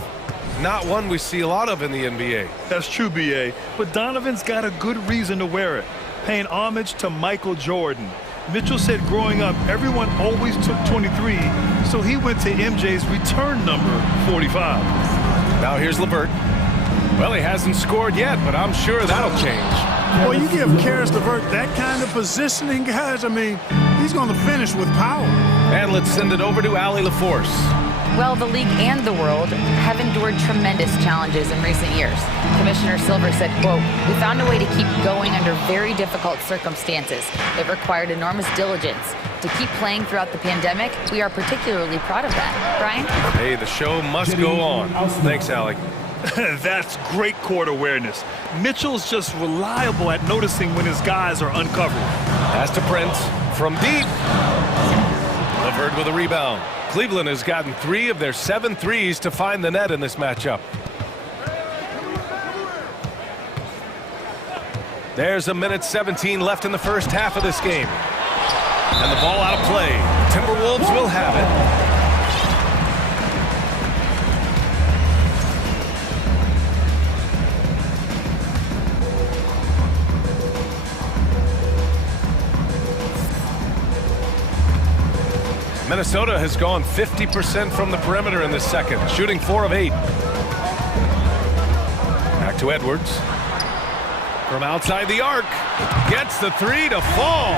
Not one we see a lot of in the NBA. That's true, B.A., but Donovan's got a good reason to wear it. paying homage to Michael Jordan. Mitchell said growing up, everyone always took 23, so he went to MJ's return number, 45. Now here's LeVert. Well, he hasn't scored yet, but I'm sure that'll change. Well, you give Karis LeVert that kind of positioning, guys, I mean, he's going to finish with power. And let's send it over to Allie LaForce. Well, the league and the world have endured tremendous challenges in recent years. Commissioner Silver said, quote, "We found a way to keep going under very difficult circumstances. It required enormous diligence. To keep playing throughout the pandemic, we are particularly proud of that." Brian? Hey, the show must go on. Thanks, Allie. That's great court awareness. Mitchell's just reliable at noticing when his guys are uncovered. Pass to Prince from deep. LeVert with a rebound. Cleveland has gotten 3 of their 7 threes to find the net in this matchup. There's a minute 17 left in the first half of this game. And the ball out of play. Timberwolves will have it. Minnesota has gone 50% from the perimeter in this second, shooting 4 of 8. Back to Edwards. From outside the arc, gets the 3 to fall.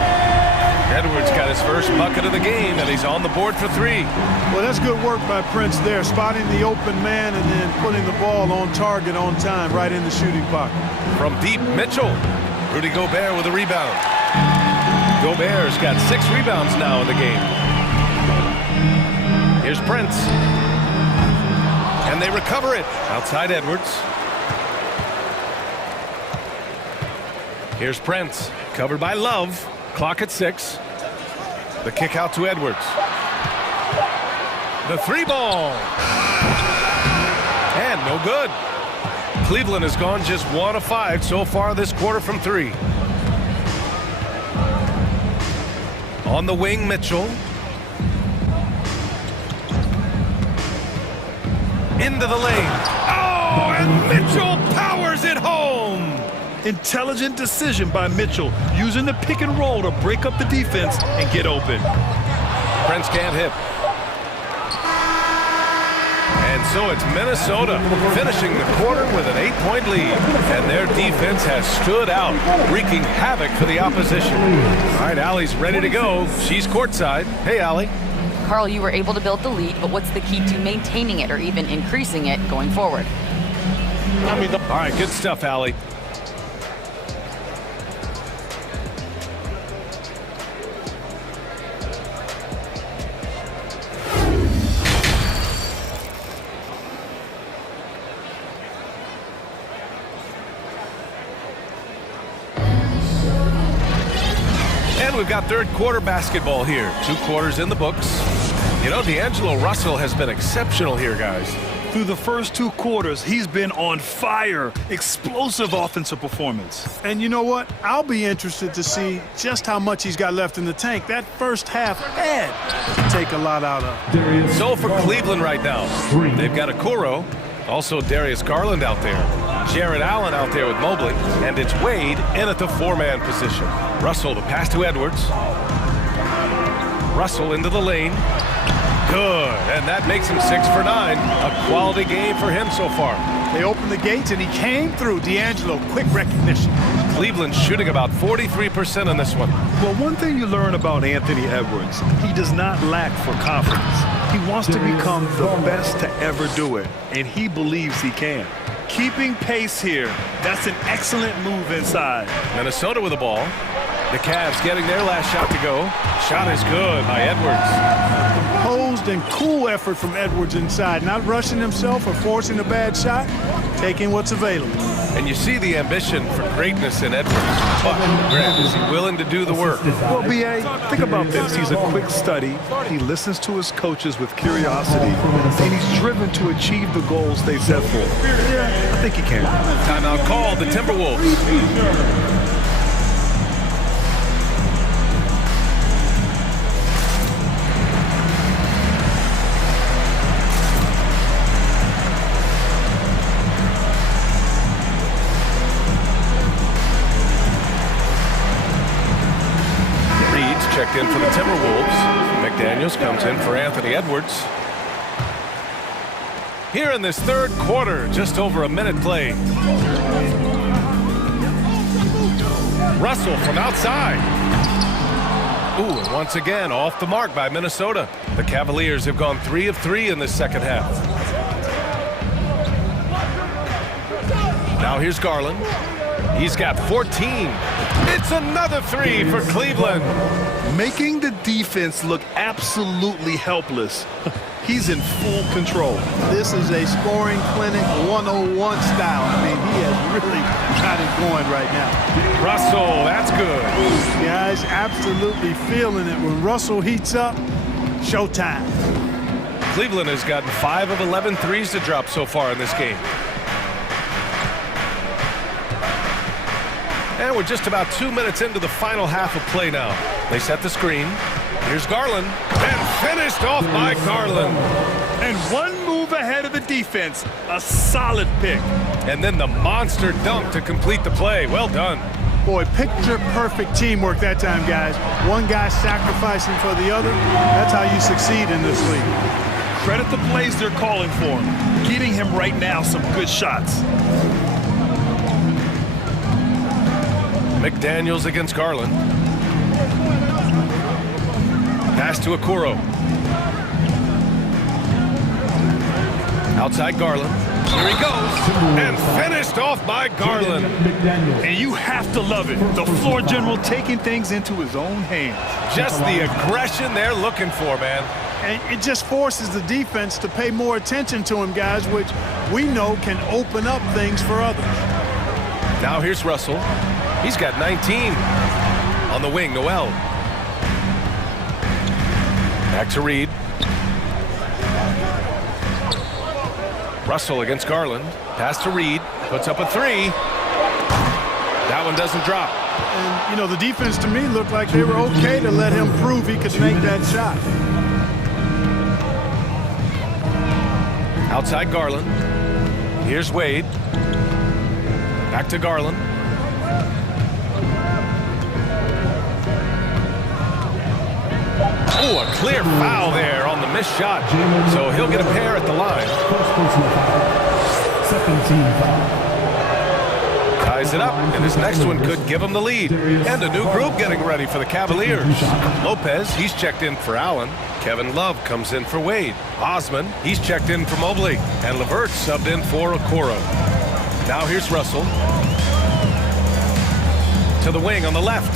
Edwards got his first bucket of the game, and he's on the board for 3. Well, that's good work by Prince there, spotting the open man and then putting the ball on target on time, right in the shooting pocket. From deep, Mitchell. Rudy Gobert with a rebound. Gobert's got 6 rebounds now in the game. Here's Prince. And they recover it. Outside Edwards. Here's Prince. Covered by Love. Clock at 6. The kick out to Edwards. The 3-ball. And no good. Cleveland has gone just 1 of 5 so far this quarter from 3. On the wing, Mitchell. Into the lane. Oh, and Mitchell powers it home. Intelligent decision by Mitchell, using the pick and roll to break up the defense and get open. Prince can't hit. And so it's Minnesota finishing the quarter with an 8-point lead. And their defense has stood out, wreaking havoc for the opposition. All right, Allie's ready to go. She's courtside. Hey, Allie. Carl, you were able to build the lead, but what's the key to maintaining it or even increasing it going forward? All right, good stuff, Allie. And we've got third quarter basketball here. 2 quarters in the books. You know, D'Angelo Russell has been exceptional here, guys. Through the first 2 quarters, he's been on fire. Explosive offensive performance. And you know what? I'll be interested to see just how much he's got left in the tank. That first half had to take a lot out of. So for Cleveland right now, they've got Okoro, also Darius Garland out there, Jared Allen out there with Mobley, and it's Wade in at the 4-man position. Russell to pass to Edwards. Russell into the lane. Good, and that makes him 6 for 9. A quality game for him so far. They opened the gates and he came through. D'Angelo, quick recognition. Cleveland shooting about 43% on this one. Well, one thing you learn about Anthony Edwards, he does not lack for confidence. He wants to become the best to ever do it, and he believes he can. Keeping pace here. That's an excellent move inside. Minnesota with the ball. The Cavs getting their last shot to go. Shot is good by Edwards. Composed and cool effort from Edwards inside. Not rushing himself or forcing a bad shot. Taking what's available. And you see the ambition for greatness in Edwards. But, Grant, is he willing to do the work? Well, B.A., think about this. He's a quick study. He listens to his coaches with curiosity. And he's driven to achieve the goals they set for him. Yeah, I think he can. Timeout called, the Timberwolves. checked in for the Timberwolves. McDaniels comes in for Anthony Edwards. Here in this third quarter, just over a minute played. Russell from outside. Ooh, and once again, off the mark by Minnesota. The Cavaliers have gone 3 of 3 in this second half. Now here's Garland. He's got 14. It's another 3 for Cleveland. Making the defense look absolutely helpless. He's in full control. This is a scoring clinic 101 style. I mean, he has really got it going right now. Russell, that's good. Guys, absolutely feeling it. When Russell heats up, showtime. Cleveland has gotten 5 of 11 threes to drop so far in this game. And we're just about 2 minutes into the final half of play now. They set the screen. Here's Garland. And finished off by Garland. And one move ahead of the defense. A solid pick. And then the monster dunk to complete the play. Well done. Boy, picture-perfect teamwork that time, guys. One guy sacrificing for the other. That's how you succeed in this league. Credit the plays they're calling for him. Getting him right now some good shots. McDaniels against Garland. Pass to Okoro. Outside Garland. Here he goes. And finished off by Garland. And you have to love it. The floor general taking things into his own hands. Just the aggression they're looking for, man. And it just forces the defense to pay more attention to him, guys, which we know can open up things for others. Now here's Russell. He's got 19. On the wing, Noel. Back to Reed. Russell against Garland. Pass to Reed. Puts up a 3. That one doesn't drop. And, you know, the defense to me looked like they were okay to let him prove he could make that shot. Outside Garland. Here's Wade. Back to Garland. Oh, a clear foul there on the missed shot. So he'll get a pair at the line. Ties it up, and his next one could give him the lead. And a new group getting ready for the Cavaliers. Lopez, he's checked in for Allen. Kevin Love comes in for Wade. Osman, he's checked in for Mobley. And LeVert subbed in for Okoro. Now here's Russell. To the wing on the left.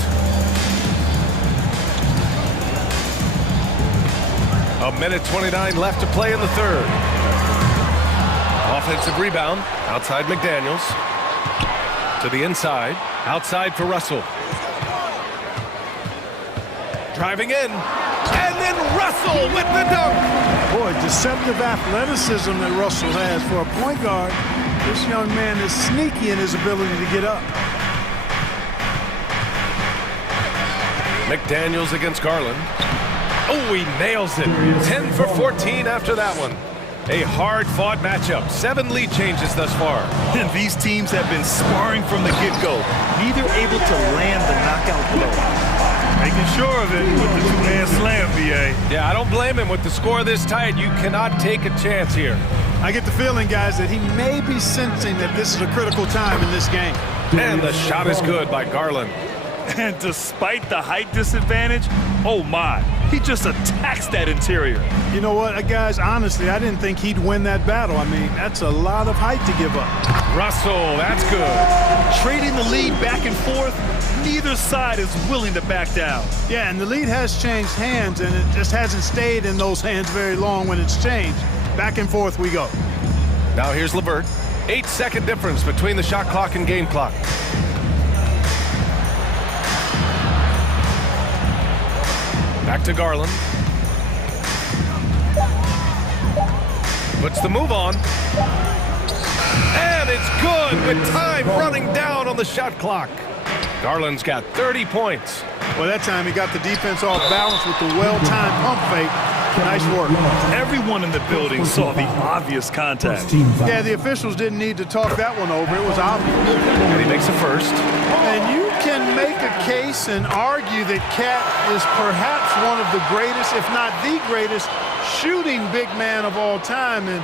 A minute 29 left to play in the third. Offensive rebound. Outside McDaniels. To the inside. Outside for Russell. Driving in. And then Russell with the dunk. Boy, deceptive athleticism that Russell has for a point guard. This young man is sneaky in his ability to get up. McDaniels against Garland. Oh, he nails it. 10 for 14 after that one. A hard-fought matchup. 7 lead changes thus far. And these teams have been sparring from the get-go. Neither able to land the knockout blow. Making sure of it with the two-hand slam, BA. Yeah, I don't blame him. With the score this tight, you cannot take a chance here. I get the feeling, guys, that he may be sensing that this is a critical time in this game. And the shot is good by Garland. And despite the height disadvantage, oh my, he just attacks that interior. You know what, guys, honestly, I didn't think he'd win that battle. I mean, that's a lot of height to give up. Russell, that's good. Trading the lead back and forth, neither side is willing to back down. Yeah, and the lead has changed hands, and it just hasn't stayed in those hands very long when it's changed. Back and forth we go. Now here's LeVert. 8-second difference between the shot clock and game clock. Back to Garland. Puts the move on. And it's good with time running down on the shot clock. Garland's got 30 points. Well, that time he got the defense off balance with the well-timed pump fake. Nice work. Everyone in the building saw the obvious contact. Yeah, the officials didn't need to talk that one over. It was obvious. And he makes a first. And you can can make a case and argue that Cat is perhaps one of the greatest, if not the greatest, shooting big man of all time, and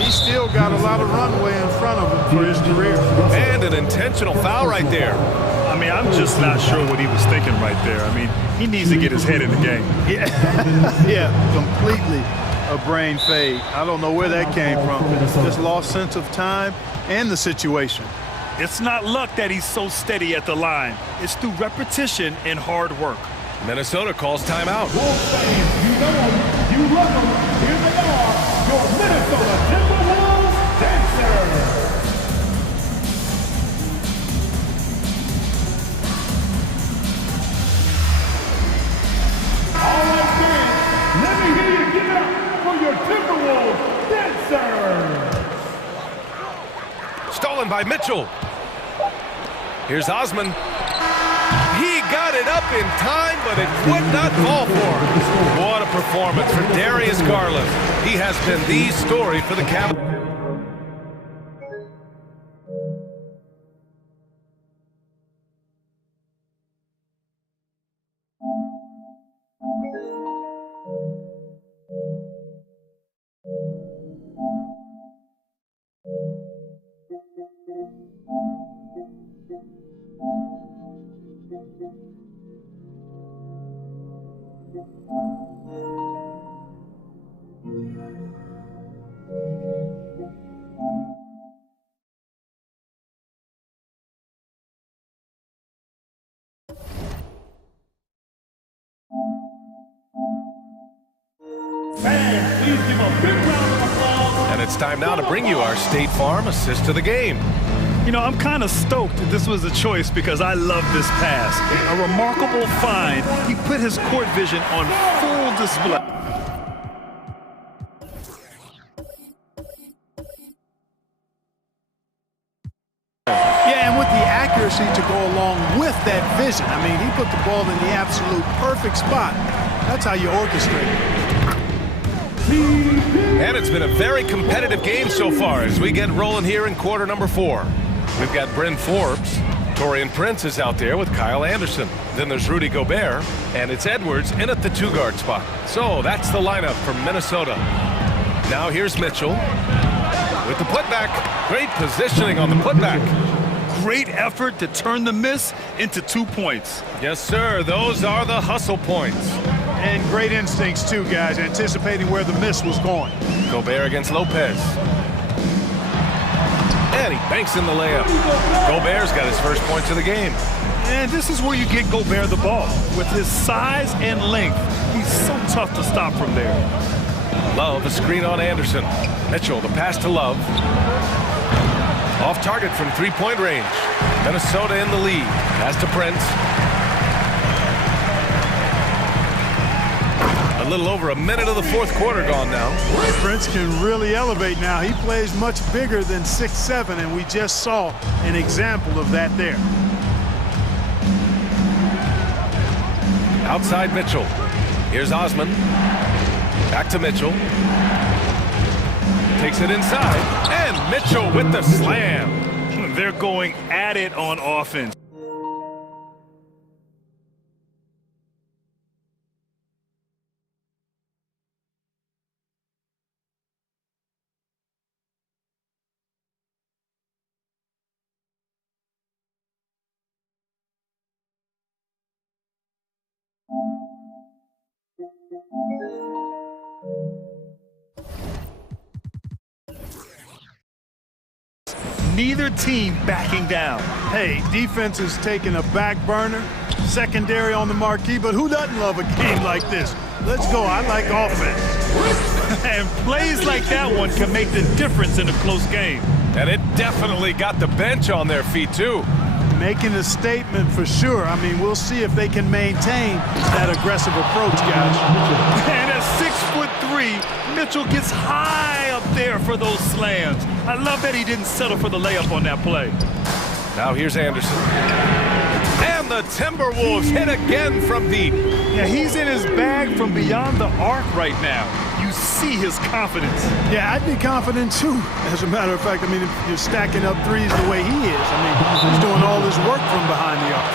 he's still got a lot of runway in front of him for his career. And an intentional foul right there. I mean, I'm just not sure what he was thinking right there. I mean, he needs to get his head in the game. Yeah, completely a brain fade. I don't know where that came from. Just lost sense of time and the situation. It's not luck that he's so steady at the line. It's through repetition and hard work. Minnesota calls timeout. Wolves fans, you know them, you love them. Here they are, your Minnesota Timberwolves dancers. All right, fans, let me hear you give it up for your Timberwolves dancers. Stolen by Mitchell. Here's Osman. He got it up in time, but it would not fall for him. What a performance for Darius Garland. He has been the story for the Cavaliers. Fans, please give a big round of applause. And it's time now to bring you our State Farm assist to the game. You know, I'm kind of stoked that this was a choice because I love this pass. A remarkable find. He put his court vision on full display. Yeah, and with the accuracy to go along with that vision. I mean, he put the ball in the absolute perfect spot. That's how you orchestrate it. And it's been a very competitive game so far as we get rolling here in quarter number 4. We've got Bryn Forbes. Torian Prince is out there with Kyle Anderson. Then there's Rudy Gobert, and it's Edwards in at the 2-guard spot. So that's the lineup for Minnesota. Now here's Mitchell with the putback. Great positioning on the putback. Great effort to turn the miss into 2 points. Yes, sir. Those are the hustle points. And great instincts, too, guys, anticipating where the miss was going. Gobert against Lopez. And he banks in the layup. Gobert's got his first points of the game. And this is where you get Gobert the ball. With his size and length, he's so tough to stop from there. Love, a screen on Anderson. Mitchell, the pass to Love. Off target from three-point range. Minnesota in the lead. Pass to Prince. A little over a minute of the fourth quarter gone now. Prince can really elevate now. He plays much bigger than 6'7", and we just saw an example of that there. Outside Mitchell. Here's Osman. Back to Mitchell. Takes it inside. And Mitchell with the slam. They're going at it on offense. Neither team backing down. Hey, defense is taking a back burner, secondary on the marquee, but who doesn't love a game like this? Let's go. I like offense. And plays like that one can make the difference in a close game. And it definitely got the bench on their feet, too. Making a statement for sure. I mean, we'll see if they can maintain that aggressive approach, guys. And at 6'3", Mitchell gets high up there for those slams. I love that he didn't settle for the layup on that play. Now here's Anderson. And the Timberwolves hit again from deep. Yeah, he's in his bag from beyond the arc right now. You see his confidence. Yeah, I'd be confident too. As a matter of fact, I mean, if you're stacking up threes the way he is, I mean, he's doing all his work from behind the arc.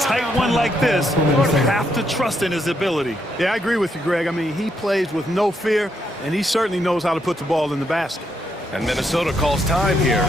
tight one like this, you have to trust in his ability. Yeah, I agree with you, Greg. I mean, he plays with no fear, and he certainly knows how to put the ball in the basket. And Minnesota calls time here.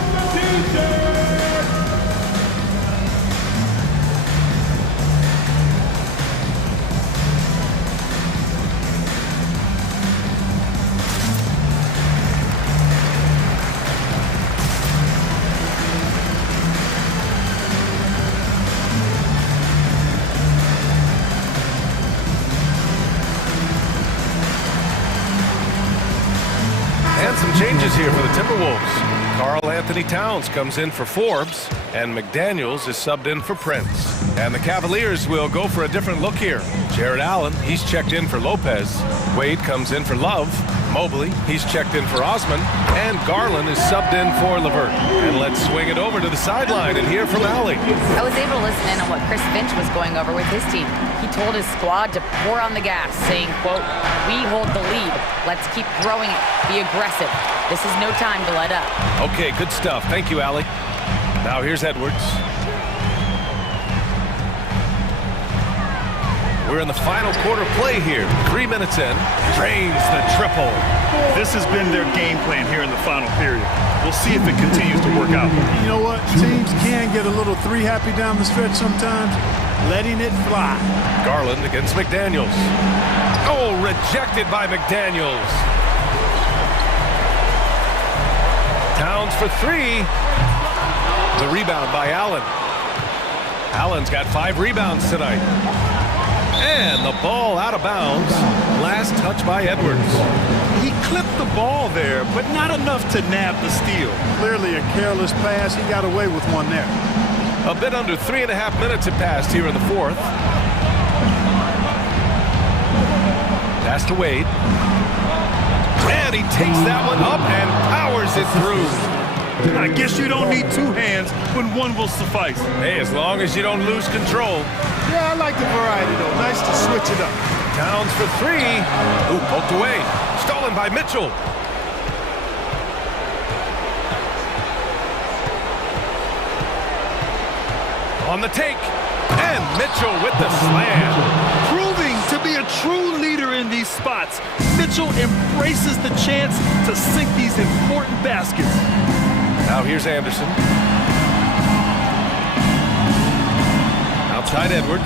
And some changes here for the Timberwolves. Karl Anthony Towns comes in for Forbes, and McDaniels is subbed in for Prince. And the Cavaliers will go for a different look here. Jared Allen, he's checked in for Lopez. Wade comes in for Love. Mobley, he's checked in for Osman. And Garland is subbed in for LeVert. And let's swing it over to the sideline and hear from Allie. I was able to listen in on what Chris Finch was going over with his team. He told his squad to pour on the gas, saying, quote, "We hold the lead. Let's keep growing it. Be aggressive. This is no time to let up." Okay, good stuff. Thank you, Allie. Now here's Edwards. We're in the final quarter play here. 3 minutes in. Drains the triple. This has been their game plan here in the final period. We'll see if it continues to work out. You know what? Teams can get a little three happy down the stretch sometimes, letting it fly. Garland against McDaniels. Oh, rejected by McDaniels. Towns for three. The rebound by Allen. Allen's got 5 rebounds tonight. And the ball out of bounds. Last touch by Edwards. He clipped the ball there, but not enough to nab the steal. Clearly a careless pass. He got away with one there. A bit under 3.5 minutes have passed here in the fourth. Pass to Wade. And he takes that one up and powers it through. I guess you don't need 2 hands when one will suffice. Hey, as long as you don't lose control. Yeah, I like the variety, though. Nice to switch it up. Towns for 3. Ooh, poked away. Stolen by Mitchell. On the take. And Mitchell with the slam. Proving to be a true leader in these spots. Mitchell embraces the chance to sink these important baskets. Now here's Anderson. Outside Edwards.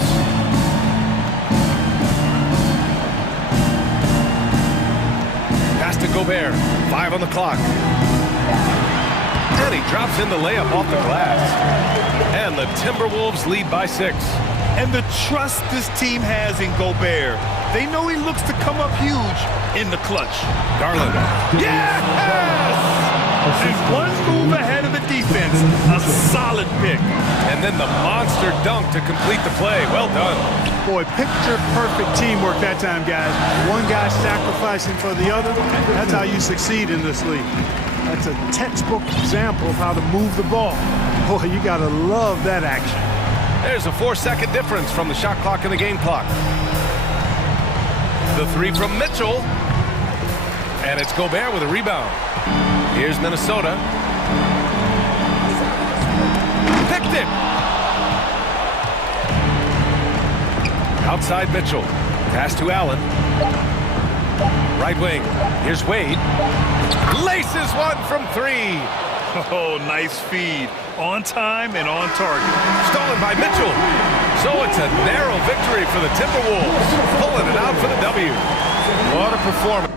Pass to Gobert. 5 on the clock. And he drops in the layup off the glass. And the Timberwolves lead by 6. And the trust this team has in Gobert. They know he looks to come up huge in the clutch. Garland. Yes! And one move ahead of the defense. A solid pick. And then the monster dunk to complete the play. Well done. Boy, picture-perfect teamwork that time, guys. One guy sacrificing for the other. That's how you succeed in this league. That's a textbook example of how to move the ball. Boy, you got to love that action. There's a 4-second difference from the shot clock and the game clock. The 3 from Mitchell. And it's Gobert with a rebound. Here's Minnesota. Picked it. Outside Mitchell. Pass to Allen. Right wing. Here's Wade. Laces one from 3. Oh, nice feed. On time and on target. Stolen by Mitchell. So it's a narrow victory for the Timberwolves. Pulling it out for the W. What a performance.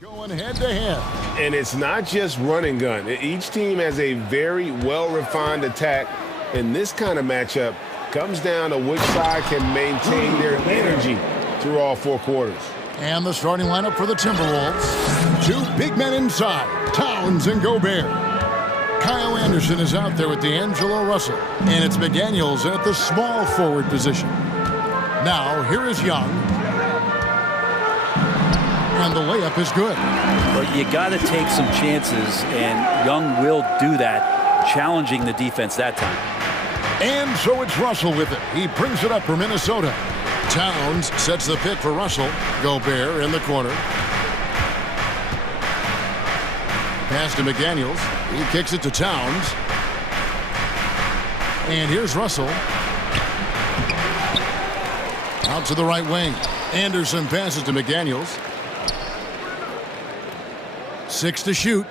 Going head-to-head. And it's not just run and gun. Each team has a very well-refined attack, and this kind of matchup comes down to which side can maintain their energy through all 4 quarters. And the starting lineup for the Timberwolves. 2 big men inside, Towns and Gobert. Kyle Anderson is out there with D'Angelo Russell, and it's McDaniels at the small forward position. Now, here is Young. And the layup is good. But you got to take some chances, and Young will do that, challenging the defense that time. And so it's Russell with it. He brings it up for Minnesota. Towns sets the pick for Russell. Gobert in the corner. Pass to McDaniels. He kicks it to Towns. And here's Russell. Out to the right wing. Anderson passes to McDaniels. 6 to shoot.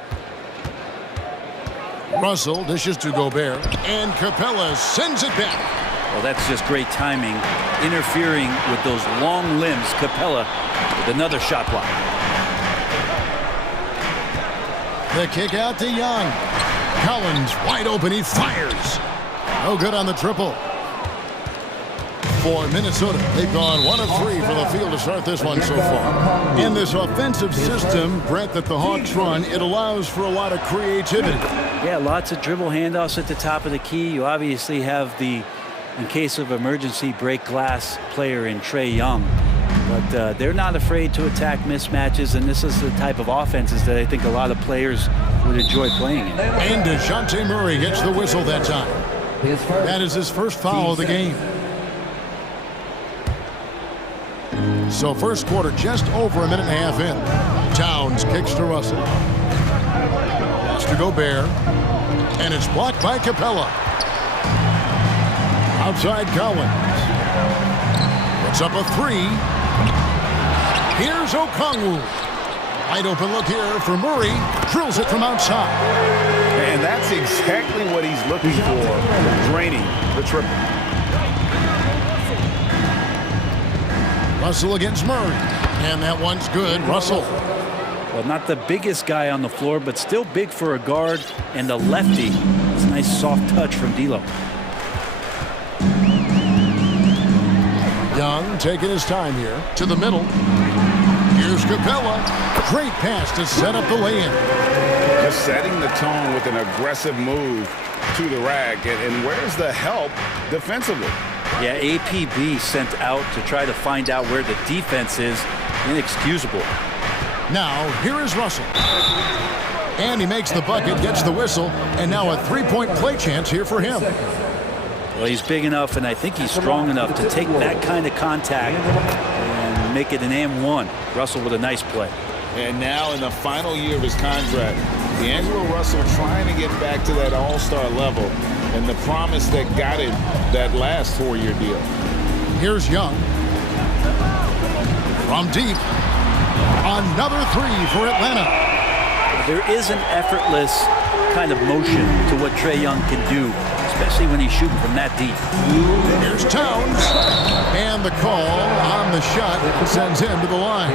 Russell dishes to Gobert. And Capella sends it back. Well, that's just great timing. Interfering with those long limbs. Capella with another shot block. The kick out to Young. Collins wide open. He fires. No good on the triple. For Minnesota, they've gone 1 of 3 from the field to start this one so far. In this offensive system, Brett, that the Hawks run, it allows for a lot of creativity. Yeah, lots of dribble handoffs at the top of the key. You obviously have the, in case of emergency, break glass player in Trae Young. But they're not afraid to attack mismatches, and this is the type of offenses that I think a lot of players would enjoy playing in. And DeJounte Murray gets the whistle that time. That is his first foul of the game. So first quarter just over a minute and a half in. Towns kicks to Russell. It's to Gobert. And it's blocked by Capella. Outside Collins. Puts up a 3. Here's Okongwu. Wide open look here for Murray. Drills it from outside. And that's exactly what he's looking for, draining the triple. Russell against Murray. And that one's good. Russell. Well, not the biggest guy on the floor, but still big for a guard and a lefty. It's a nice soft touch from D'Lo. Young taking his time here to the middle. Here's Capella. Great pass to set up the lay-in. Just setting the tone with an aggressive move to the rack. And where's the help defensively? Yeah, APB sent out to try to find out where the defense is. Inexcusable. Now, here is Russell. And he makes the bucket, gets the whistle, and now a 3-point play chance here for him. Well, he's big enough, and I think he's strong enough to take that kind of contact and make it an and-1. Russell with a nice play. And now in the final year of his contract, D'Angelo Russell trying to get back to that all-star level and the promise that got him that last 4-year deal. Here's Young. From deep. Another 3 for Atlanta. There is an effortless kind of motion to what Trae Young can do, especially when he's shooting from that deep. Here's Towns. And the call on the shot sends him to the line.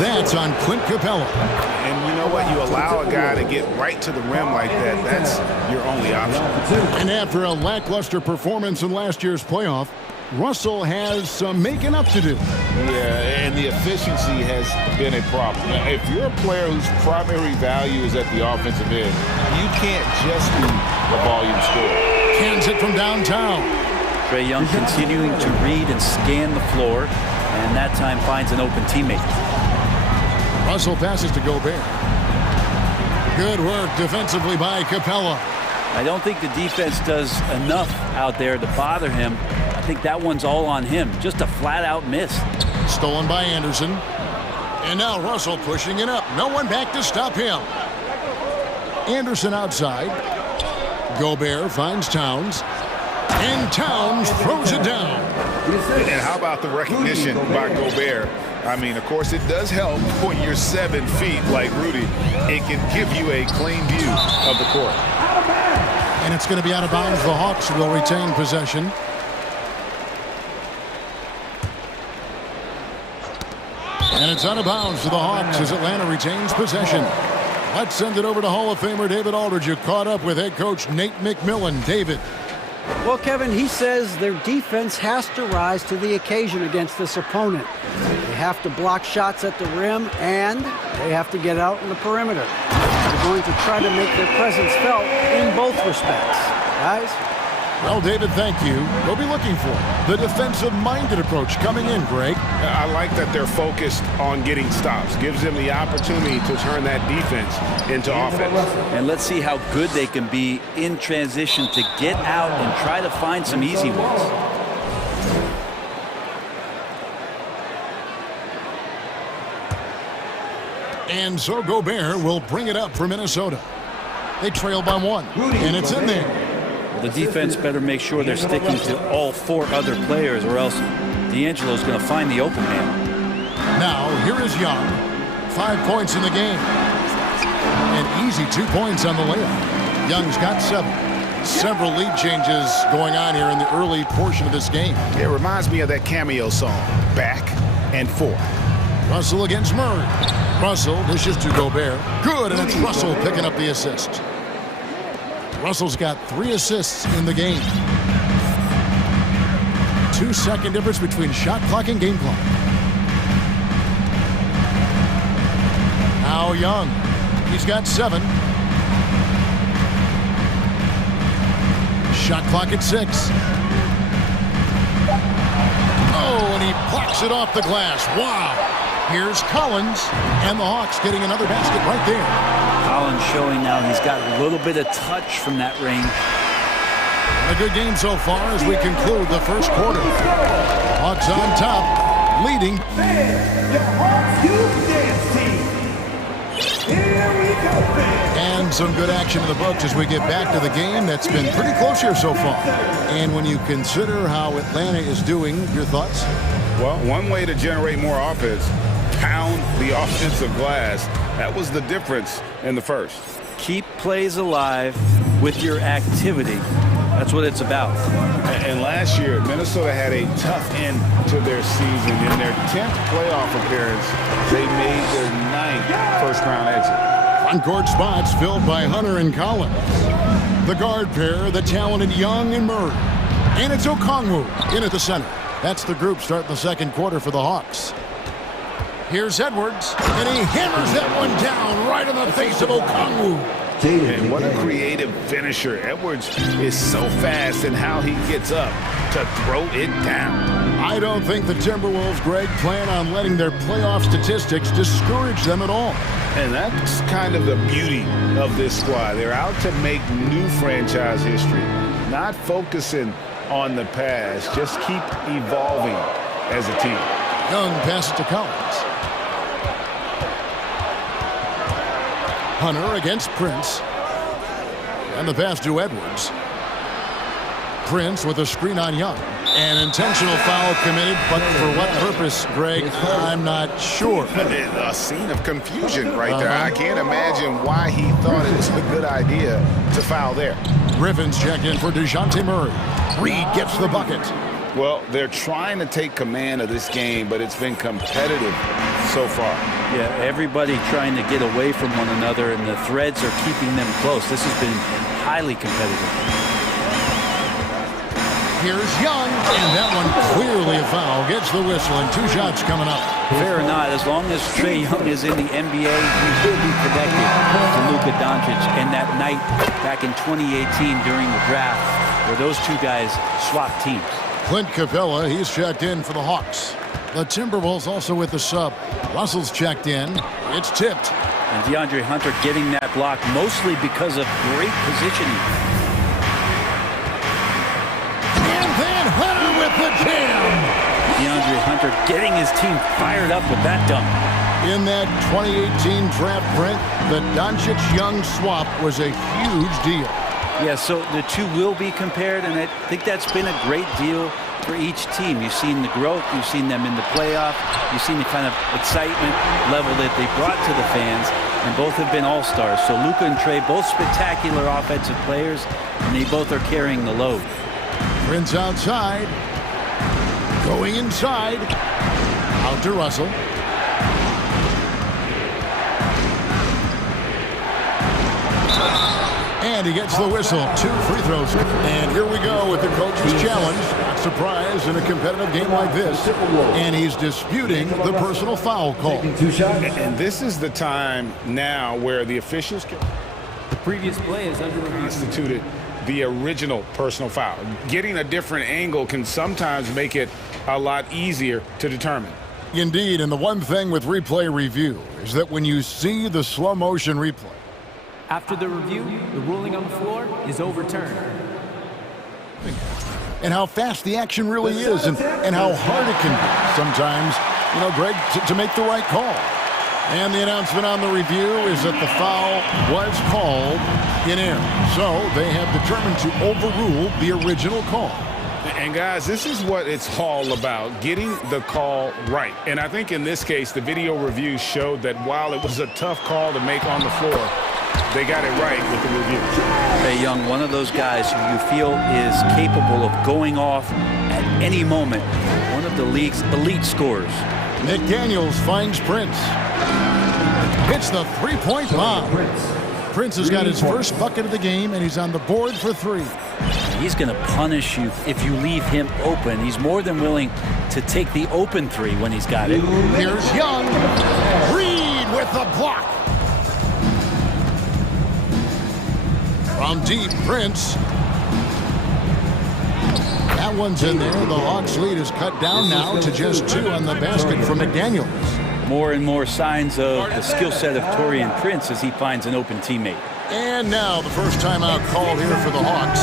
That's on Clint Capella. And you know what? You allow a guy to get right to the rim like that. That's your only option. And after a lackluster performance in last year's playoff, Russell has some making up to do. Yeah, and the efficiency has been a problem. Now, if you're a player whose primary value is at the offensive end, you can't just be a volume scorer. Cans it from downtown. Trae Young continuing to read and scan the floor, and that time finds an open teammate. Russell passes to Gobert. Good work defensively by Capella. I don't think the defense does enough out there to bother him. I think that one's all on him. Just a flat-out miss. Stolen by Anderson. And now Russell pushing it up. No one back to stop him. Anderson outside. Gobert finds Towns. And Towns throws it down. And how about the recognition by Gobert? I mean, of course, it does help when you're 7 feet like Rudy. It can give you a clean view of the court. And it's going to be out of bounds. The Hawks will retain And it's out of bounds to the Hawks as Atlanta retains possession. Let's send it over to Hall of Famer David Aldridge, who caught up with head coach Nate McMillan. David. Well, Kevin, he says their defense has to rise to the occasion against this opponent. They have to block shots at the rim, and they have to get out in the perimeter. They're going to try to make their presence felt in both respects. Guys? Well, David, thank you. We'll be looking for the defensive-minded approach coming in, Greg. I like that they're focused on getting stops. Gives them the opportunity to turn that defense into offense. And let's see how good they can be in transition to get out and try to find some easy ones. And so Gobert will bring it up for Minnesota. They trail by 1, and it's in there. The defense better make sure they're sticking to all 4 other players, or else D'Angelo's going to find the open man. Now, here is Young. 5 points in the game. An easy 2 points on the layup. Young's got 7. Several lead changes going on here in the early portion of this game. It reminds me of that cameo song, Back and Forth. Russell against Murray. Russell dishes to Gobert. Good, and it's Russell picking up the assist. Russell's got 3 assists in the game. 2-second difference between shot clock and game clock. Now Young. He's got 7. Shot clock at 6. Oh, and he blocks it off the glass. Wow. Here's Collins, and the Hawks getting another basket right there. Collins showing now he's got a little bit of touch from that range. A good game so far as we conclude the first quarter. Hawks on top, leading. And some good action in the books as we get back to the game that's been pretty close here so far. And when you consider how Atlanta is doing, your thoughts? Well, one way to generate more offense, pound the offensive glass. That was the difference in the first. Keep plays alive with your activity. That's what it's about. And last year, Minnesota had a tough end to their season. In their 10th playoff appearance, they made their 9th first-round exit. Front-court spots filled by Hunter and Collins. The guard pair, the talented Young and Murray. And it's Okongwu in at the center. That's the group starting the second quarter for the Hawks. Here's Edwards, and he hammers that one down right in the face of Okongwu. And what a creative finisher. Edwards is so fast in how he gets up to throw it down. I don't think the Timberwolves, Greg, plan on letting their playoff statistics discourage them at all. And that's kind of the beauty of this squad. They're out to make new franchise history, not focusing on the past. Just keep evolving as a team. Young passes to Collins. Hunter against Prince. And the pass to Edwards. Prince with a screen on Young. An intentional foul committed, but for what purpose, Greg, I'm not sure. A scene of confusion right there. I can't imagine why he thought it was a good idea to foul there. Griffin's checked in for DeJounte Murray. Reed gets the bucket. Well, they're trying to take command of this game, but it's been competitive so far. Yeah, everybody trying to get away from one another, and the threads are keeping them close. This has been highly competitive. Here's Young, and that one clearly a foul. Gets the whistle, and 2 shots coming up. Fair or not, as long as Trae Young is in the NBA, he will be connected to Luka Doncic. And that night back in 2018 during the draft, where those 2 guys swapped teams. Clint Capella, he's checked in for the Hawks. The Timberwolves also with the sub. Russell's checked in. It's tipped. And DeAndre Hunter getting that block mostly because of great positioning. And then Hunter with the jam. DeAndre Hunter getting his team fired up with that dunk. In that 2018 draft, Brent, the Doncic-Young swap was a huge deal. Yeah, so the 2 will be compared, and I think that's been a great deal for each team. You've seen the growth, you've seen them in the playoff, you've seen the kind of excitement level that they brought to the fans, and both have been all-stars. So Luka and Trae, both spectacular offensive players, and they both are carrying the load. Prince outside, going inside, out to Russell. And he gets the whistle. 2 free throws. And here we go with the coach's challenge. Not surprised in a competitive game like this. And he's disputing the personal foul call. And this is the time now where the officials can... The previous play is under review. Instituted the original personal foul. Getting a different angle can sometimes make it a lot easier to determine. Indeed, and the one thing with replay review is that when you see the slow motion replay, After the review, the ruling on the floor is overturned. and how fast the action really is and how hard it can be sometimes, you know, Greg, to make the right call. And the announcement on the review is that the foul was called in error. So they have determined to overrule the original call. And guys, this is what it's all about, getting the call right. And I think in this case, the video review showed that while it was a tough call to make on the floor, they got it right with the review. Hey, Young, one of those guys who you feel is capable of going off at any moment. One of the league's elite scorers. McDaniels finds Prince. Hits the three-point bomb. Prince has got his first bucket of the game, and he's on the board for 3. He's going to punish you if you leave him open. He's more than willing to take the open 3 when he's got it. Here's Young. Reed with the block. From deep, Prince. That one's in there. The Hawks' lead is cut down now to just 2 on the basket from McDaniels. More and more signs of the skill set of Taurean Prince as he finds an open teammate. And now the first timeout called here for the Hawks.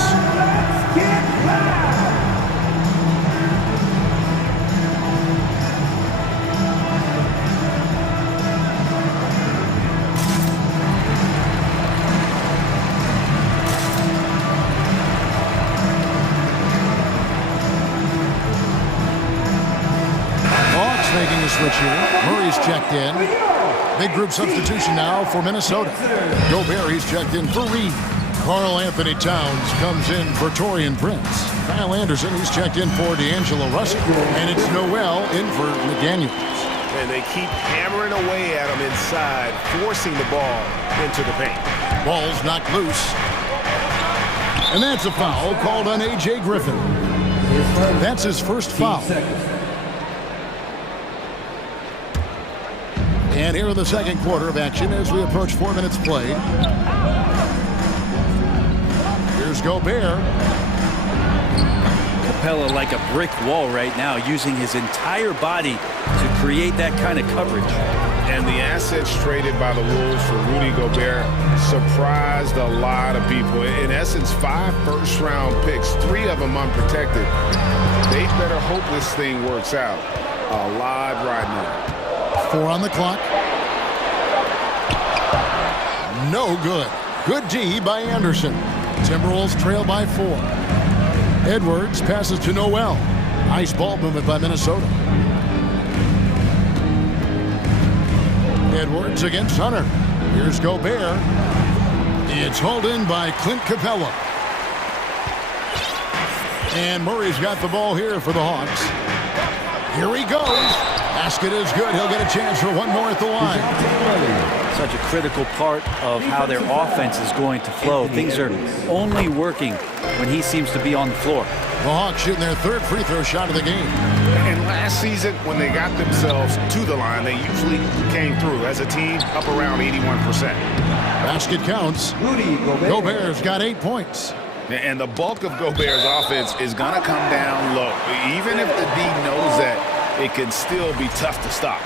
Making a switch here. Murray's checked in. Big group substitution now for Minnesota. Gobert, he's checked in for Reed. Karl Anthony Towns comes in for Taurean Prince. Kyle Anderson, he's checked in for D'Angelo Russell. And it's Noel in for McDaniels. And they keep hammering away at him inside, forcing the ball into the paint. Ball's knocked loose. And that's a foul called on A.J. Griffin. That's his first foul. And here in the second quarter of action as we approach 4 minutes played. Here's Gobert. Capella like a brick wall right now, using his entire body to create that kind of coverage. And the assets traded by the Wolves for Rudy Gobert surprised a lot of people. In essence, 5 first-round picks, 3 of them unprotected. They better hope this thing works out. A lot right now. 4 on the clock. No good. Good D by Anderson. Timberwolves trail by 4. Edwards passes to Noel. Nice ball movement by Minnesota. Edwards against Hunter. Here's Gobert. It's hauled in by Clint Capella. And Murray's got the ball here for the Hawks. Here he goes. Basket is good. He'll get a chance for 1 more at the line. Such a critical part of how their offense is going to flow. Things are only working when he seems to be on the floor. The Hawks shooting their 3rd free throw shot of the game. And last season, when they got themselves to the line, they usually came through as a team up around 81%. Basket counts. Gobert's got 8 points. And the bulk of Gobert's offense is going to come down low. Even if the D knows that, it can still be tough to stop.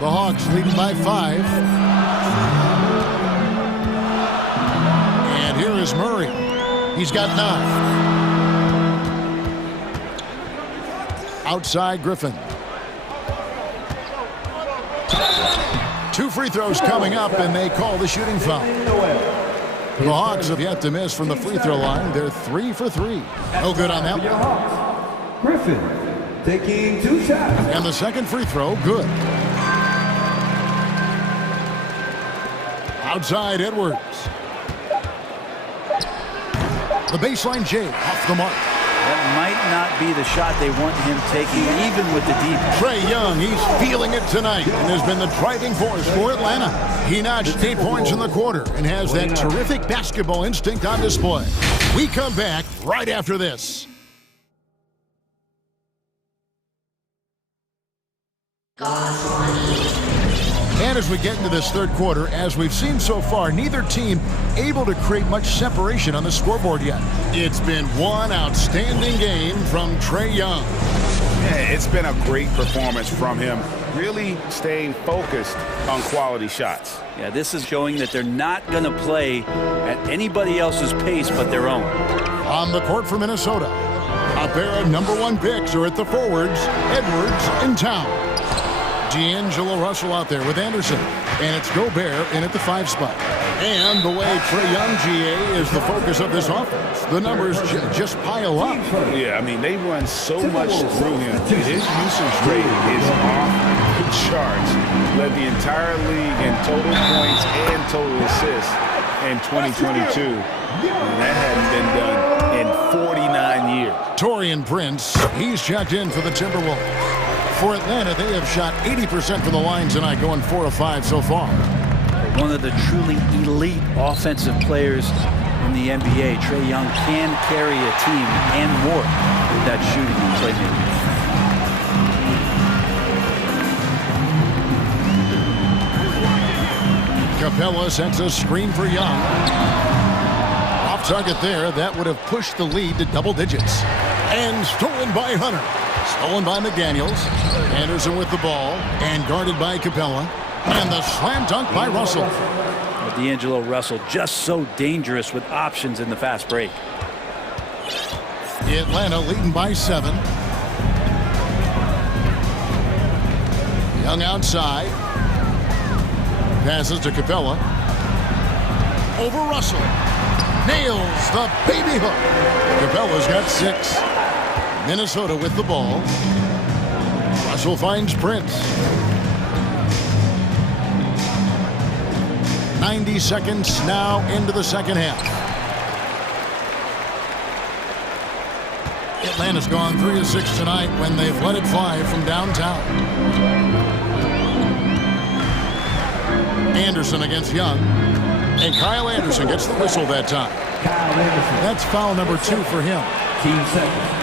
The Hawks leading by 5. And here is Murray. He's got 9. Outside Griffin. 2 free throws coming up, and they call the shooting foul. The Hawks have yet to miss from the free throw line. They're 3 for 3. No good on that one. Griffin taking 2 shots. And the second free throw, good. Outside Edwards. The baseline J off the mark. That might not be the shot they want him taking, even with the deep. Trae Young, he's feeling it tonight and has been the driving force for Atlanta. He notched 8 points in the quarter and has that terrific basketball instinct on display. We come back right after this. And as we get into this third quarter, as we've seen so far, neither team able to create much separation on the scoreboard yet. It's been one outstanding game from Trae Young. Yeah, it's been a great performance from him, really staying focused on quality shots. Yeah, this is showing that they're not going to play at anybody else's pace but their own. On the court for Minnesota, a pair of #1 picks are at the forwards, Edwards and Town. D'Angelo Russell out there with Anderson. And it's Gobert in at the 5 spot. And the way Trae Young, GA, is the focus of this offense. The numbers just pile up. Yeah, I mean, they run so much through him. His usage rate is off the charts. Led the entire league in total points and total assists in 2022. And that hadn't been done in 49 years. Taurean Prince, he's checked in for the Timberwolves. For Atlanta, they have shot 80% from the line tonight, going 4 of 5 so far. One of the truly elite offensive players in the NBA, Trae Young can carry a team and more with that shooting and playmaking. Capella sends a screen for Young. Off target there, that would have pushed the lead to double digits. And stolen by Hunter. Stolen by McDaniels. Anderson with the ball and guarded by Capella. And the slam dunk by Russell. D'Angelo Russell just so dangerous with options in the fast break. Atlanta leading by 7. Young outside. Passes to Capella. Over Russell. Nails the baby hook. Capella's got 6. Minnesota with the ball. Russell finds Prince. 90 seconds now into the second half. Atlanta's gone 3 of 6 tonight when they've let it fly from downtown. Anderson against Young. And Kyle Anderson gets the whistle that time. That's foul number 2 for him. Team second.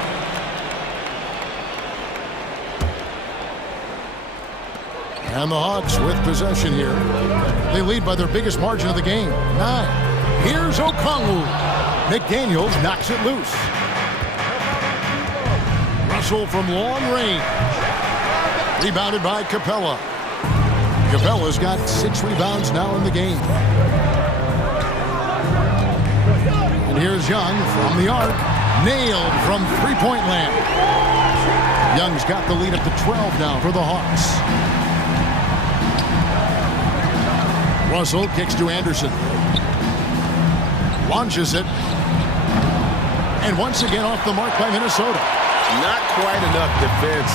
And the Hawks with possession here. They lead by their biggest margin of the game, 9. Here's Okongwu. McDaniels knocks it loose. Russell from long range. Rebounded by Capella. Capella's got 6 rebounds now in the game. And here's Young from the arc. Nailed from three-point land. Young's got the lead up to 12 now for the Hawks. Russell kicks to Anderson. Launches it. And once again off the mark by Minnesota. Not quite enough defense.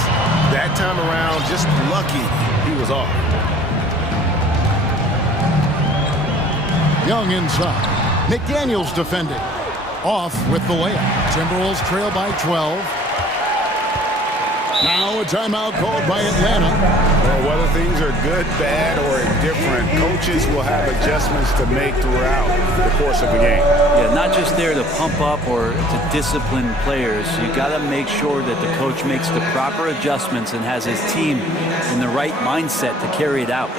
That time around, just lucky he was off. Young inside. McDaniels defending. Off with the layup. Timberwolves trail by 12. Now a timeout called by Atlanta. Well, whether things are good, bad, or indifferent, coaches will have adjustments to make throughout the course of the game. Yeah, not just there to pump up or to discipline players. You got to make sure that the coach makes the proper adjustments and has his team in the right mindset to carry it out.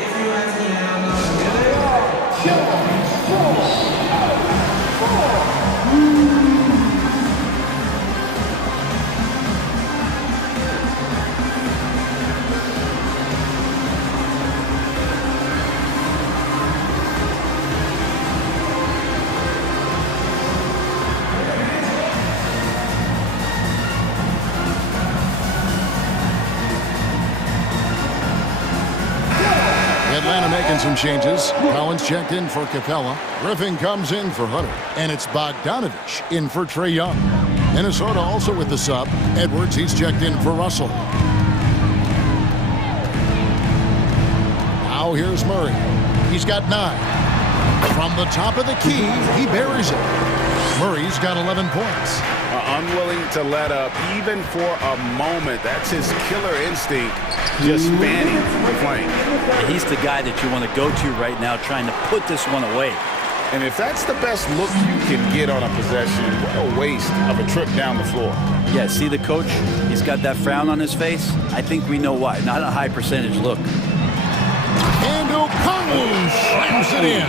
Atlanta making some changes. Collins checked in for Capella. Griffin comes in for Hunter. And it's Bogdanovich in for Trae Young. Minnesota also with the sub. Edwards, he's checked in for Russell. Now here's Murray. He's got 9. From the top of the key, he buries it. Murray's got 11 points. Unwilling to let up even for a moment. That's his killer instinct, just spanning the flame. He's the guy that you want to go to right now, trying to put this one away. And if that's the best look you can get on a possession, what a waste of a trip down the floor. Yeah, see the coach? He's got that frown on his face. I think we know why. Not a high percentage look. And O'Connell slams it in.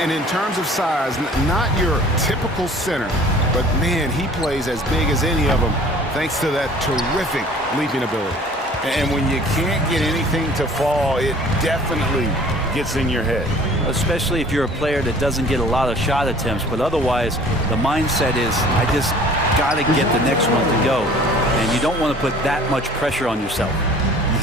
And in terms of size, not your typical center, but man, he plays as big as any of them thanks to that terrific leaping ability. And when you can't get anything to fall, it definitely gets in your head. Especially if you're a player that doesn't get a lot of shot attempts, but otherwise the mindset is, I just got to get the next one to go. And you don't want to put that much pressure on yourself.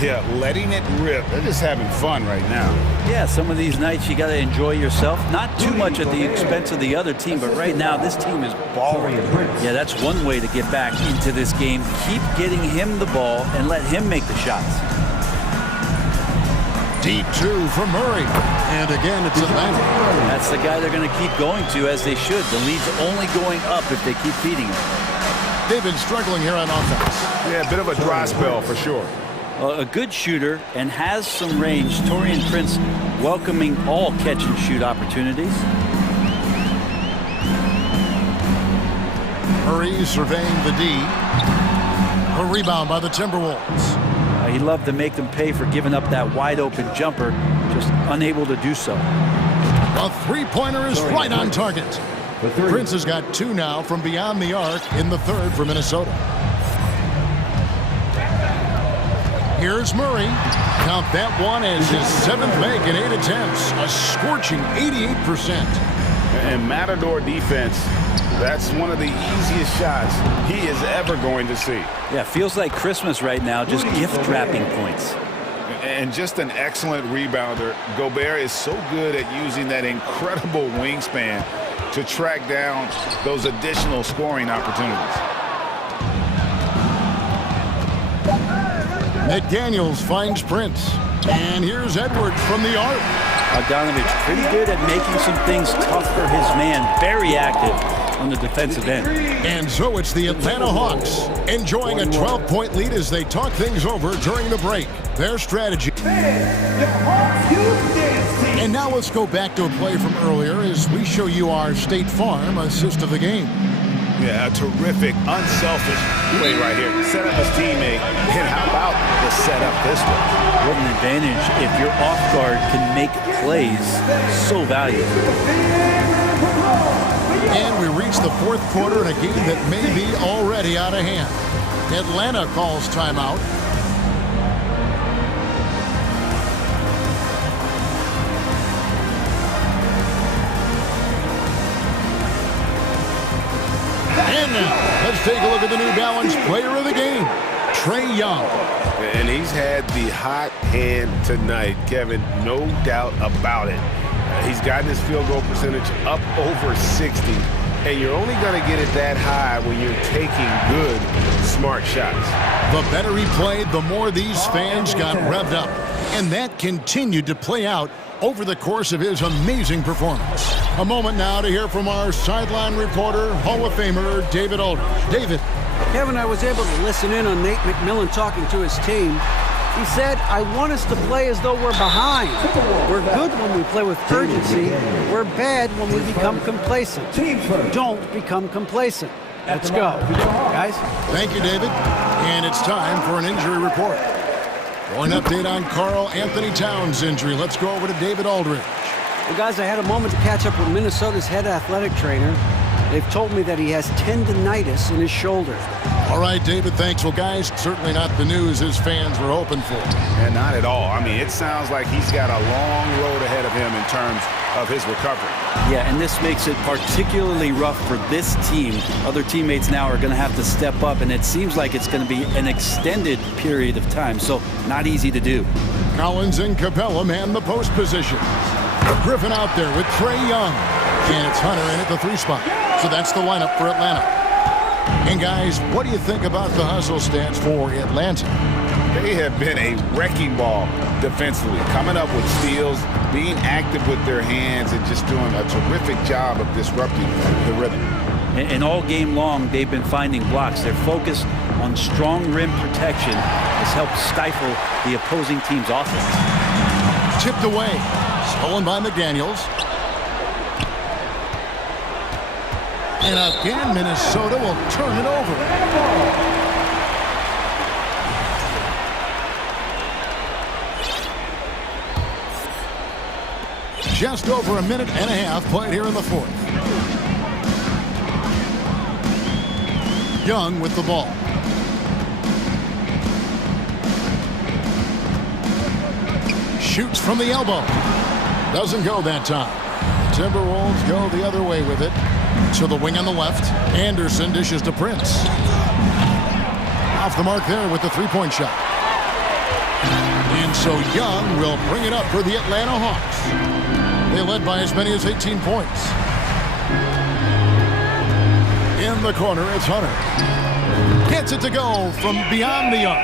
Yeah, letting it rip. They're just having fun right now. Yeah, some of these nights you got to enjoy yourself. Not too much at the expense of the other team, but right now this team is balling. Yeah, that's one way to get back into this game. Keep getting him the ball and let him make the shots. Deep two for Murray. And again, it's Atlanta. That's the guy they're going to keep going to, as they should. The lead's only going up if they keep feeding him. They've been struggling here on offense. Yeah, a bit of a dry spell for sure. A good shooter and has some range. Taurean Prince welcoming all catch-and-shoot opportunities. Murray surveying the D. A rebound by the Timberwolves. He loved to make them pay for giving up that wide-open jumper, just unable to do so. A three-pointer is right on target. Prince has got two now from beyond the arc in the third for Minnesota. Here's Murray. Count that one as his seventh make in 8 attempts. A scorching 88%. And Matador defense, that's one of the easiest shots he is ever going to see. Yeah, feels like Christmas right now, just gift-wrapping points. And just an excellent rebounder. Gobert is so good at using that incredible wingspan to track down those additional scoring opportunities. McDaniels finds Prince. And here's Edwards from the arc. Bogdanovich pretty good at making some things tough for his man. Very active on the defensive end. And so it's the Atlanta Hawks enjoying a 12-point lead as they talk things over during the break. Their strategy. And now let's go back to a play from earlier as we show you our State Farm assist of the game. Yeah, a terrific, unselfish play right here. Set up his teammate, and how about the setup this way? What an advantage if your off guard can make plays so valuable. And we reach the fourth quarter in a game that may be already out of hand. Atlanta calls timeout. And now, let's take a look at the New Balance player of the game, Trae Young. And he's had the hot hand tonight, Kevin, no doubt about it. He's gotten his field goal percentage up over 60, and you're only going to get it that high when you're taking good, smart shots. The better he played, the more these fans got revved up. And that continued to play out over the course of his amazing performance. A moment now to hear from our sideline reporter, Hall of Famer David Aldridge. David. Kevin, I was able to listen in on Nate McMillan talking to his team. He said, I want us to play as though we're behind. We're good when we play with urgency. We're bad when we become complacent. Don't become complacent. Let's go. Guys? Thank you, David. And it's time for an injury report. For an update on Karl Anthony Towns' injury, let's go over to David Aldridge. Well, guys, I had a moment to catch up with Minnesota's head athletic trainer. They've told me that he has tendinitis in his shoulder. All right, David, thanks. Well, guys, certainly not the news his fans were hoping for. And not at all. I mean, it sounds like he's got a long road ahead of him in terms of his recovery. Yeah, and this makes it particularly rough for this team. Other teammates now are going to have to step up, and it seems like it's going to be an extended period of time, so not easy to do. Collins and Capella man the post position. Griffin out there with Trae Young. And it's Hunter in at the 3 spot. So that's the lineup for Atlanta. And guys, what do you think about the hustle stats for Atlanta? they have been a wrecking ball defensively, coming up with steals, being active with their hands, and just doing a terrific job of disrupting the rhythm. And all game long, they've been finding blocks. Their focus on strong rim protection has helped stifle the opposing team's offense. Tipped away. Stolen by McDaniels. And again, Minnesota will turn it over. Just over a minute and a half played here in the fourth. Young with the ball. Shoots from the elbow. Doesn't go that time. Timberwolves go the other way with it. To the wing on the left. Anderson dishes to Prince. Off the mark there with the three-point shot. And so Young will bring it up for the Atlanta Hawks. They led by as many as 18 points. In the corner, it's Hunter. Gets it to go from beyond the arc.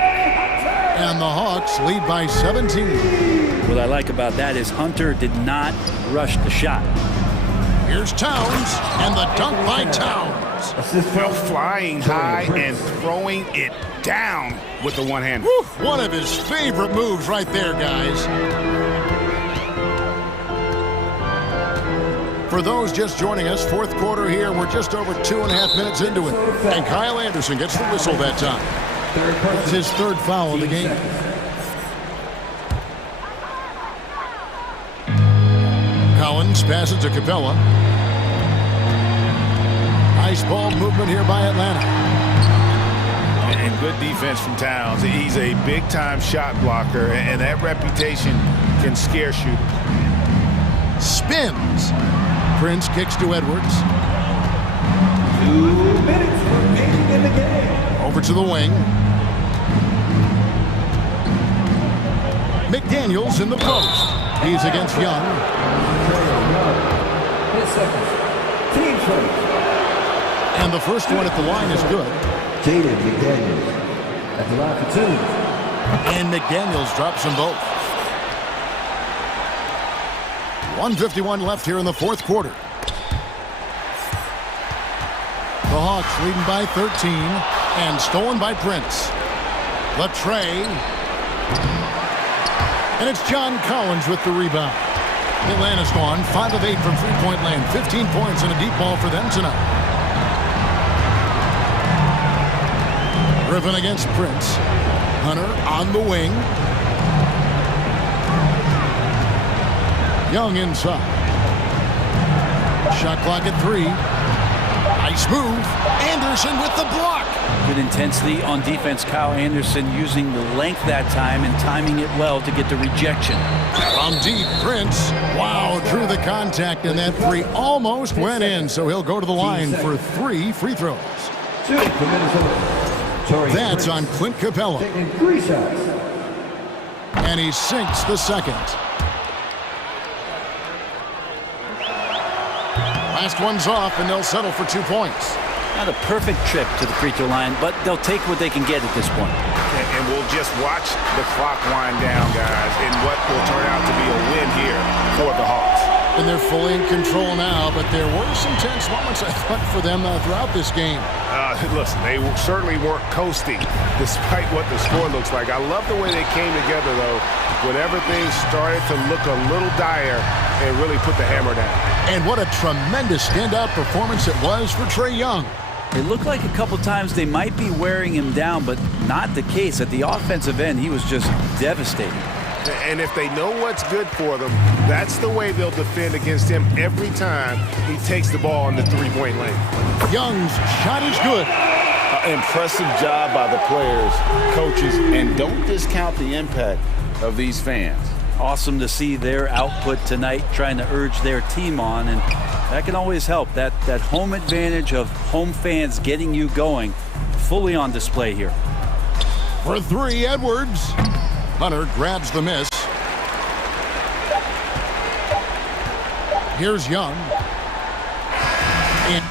And the Hawks lead by 17. What I like about that is Hunter did not rush the shot. Here's Towns, and the dunk by Towns. Well, flying high and throwing it down with the one hand. One of his favorite moves right there, guys. For those just joining us, fourth quarter here, we're just over 2.5 minutes into it. And Kyle Anderson gets the whistle that time. That's his third foul of the game. Collins passes to Capella. Nice ball movement here by Atlanta. And good defense from Towns. He's a big-time shot blocker, and that reputation can scare shooters. Spins. Prince kicks to Edwards. 2 minutes remaining in the game. Over to the wing. McDaniels in the post. He's against Young. His seconds. Team first. And the first one at the line is good. Jaden McDaniels at the line for 2. And McDaniels drops them both. 1:51 left here in the fourth quarter. The Hawks leading by 13 and stolen by Prince. The tray. And it's John Collins with the rebound. Atlanta's gone 5 of 8 from three-point land. 15 points and a deep ball for them tonight. Griffin against Prince. Hunter on the wing. Young inside. Shot clock at 3. Nice move. Anderson with the block. Good intensity on defense. Kyle Anderson using the length that time and timing it well to get the rejection. From deep, Prince. Wow, drew the contact, and that 3 almost went in, so he'll go to the line for 3 free throws. That's on Clint Capella. Taking 3 shots. And he sinks the second. Last one's off, and they'll settle for 2 points. Not a perfect trip to the free throw line, but they'll take what they can get at this point. And we'll just watch the clock wind down, guys, in what will turn out to be a win here for the Hawks. And they're fully in control now, but there were some tense moments, I thought, for them throughout this game. Listen, they certainly weren't coasting, despite what the score looks like. I love the way they came together, though, when everything started to look a little dire and really put the hammer down. And what a tremendous standout performance it was for Trae Young. It looked like a couple times they might be wearing him down, but not the case. At the offensive end, he was just devastating. And if they know what's good for them, that's the way they'll defend against him every time he takes the ball in the three-point lane. Young's shot is good. Impressive job by the players, coaches, and don't discount the impact of these fans. Awesome to see their output tonight, trying to urge their team on, and that can always help. That home advantage of home fans getting you going, fully on display here. For 3, Edwards. Hunter grabs the miss. Here's Young. And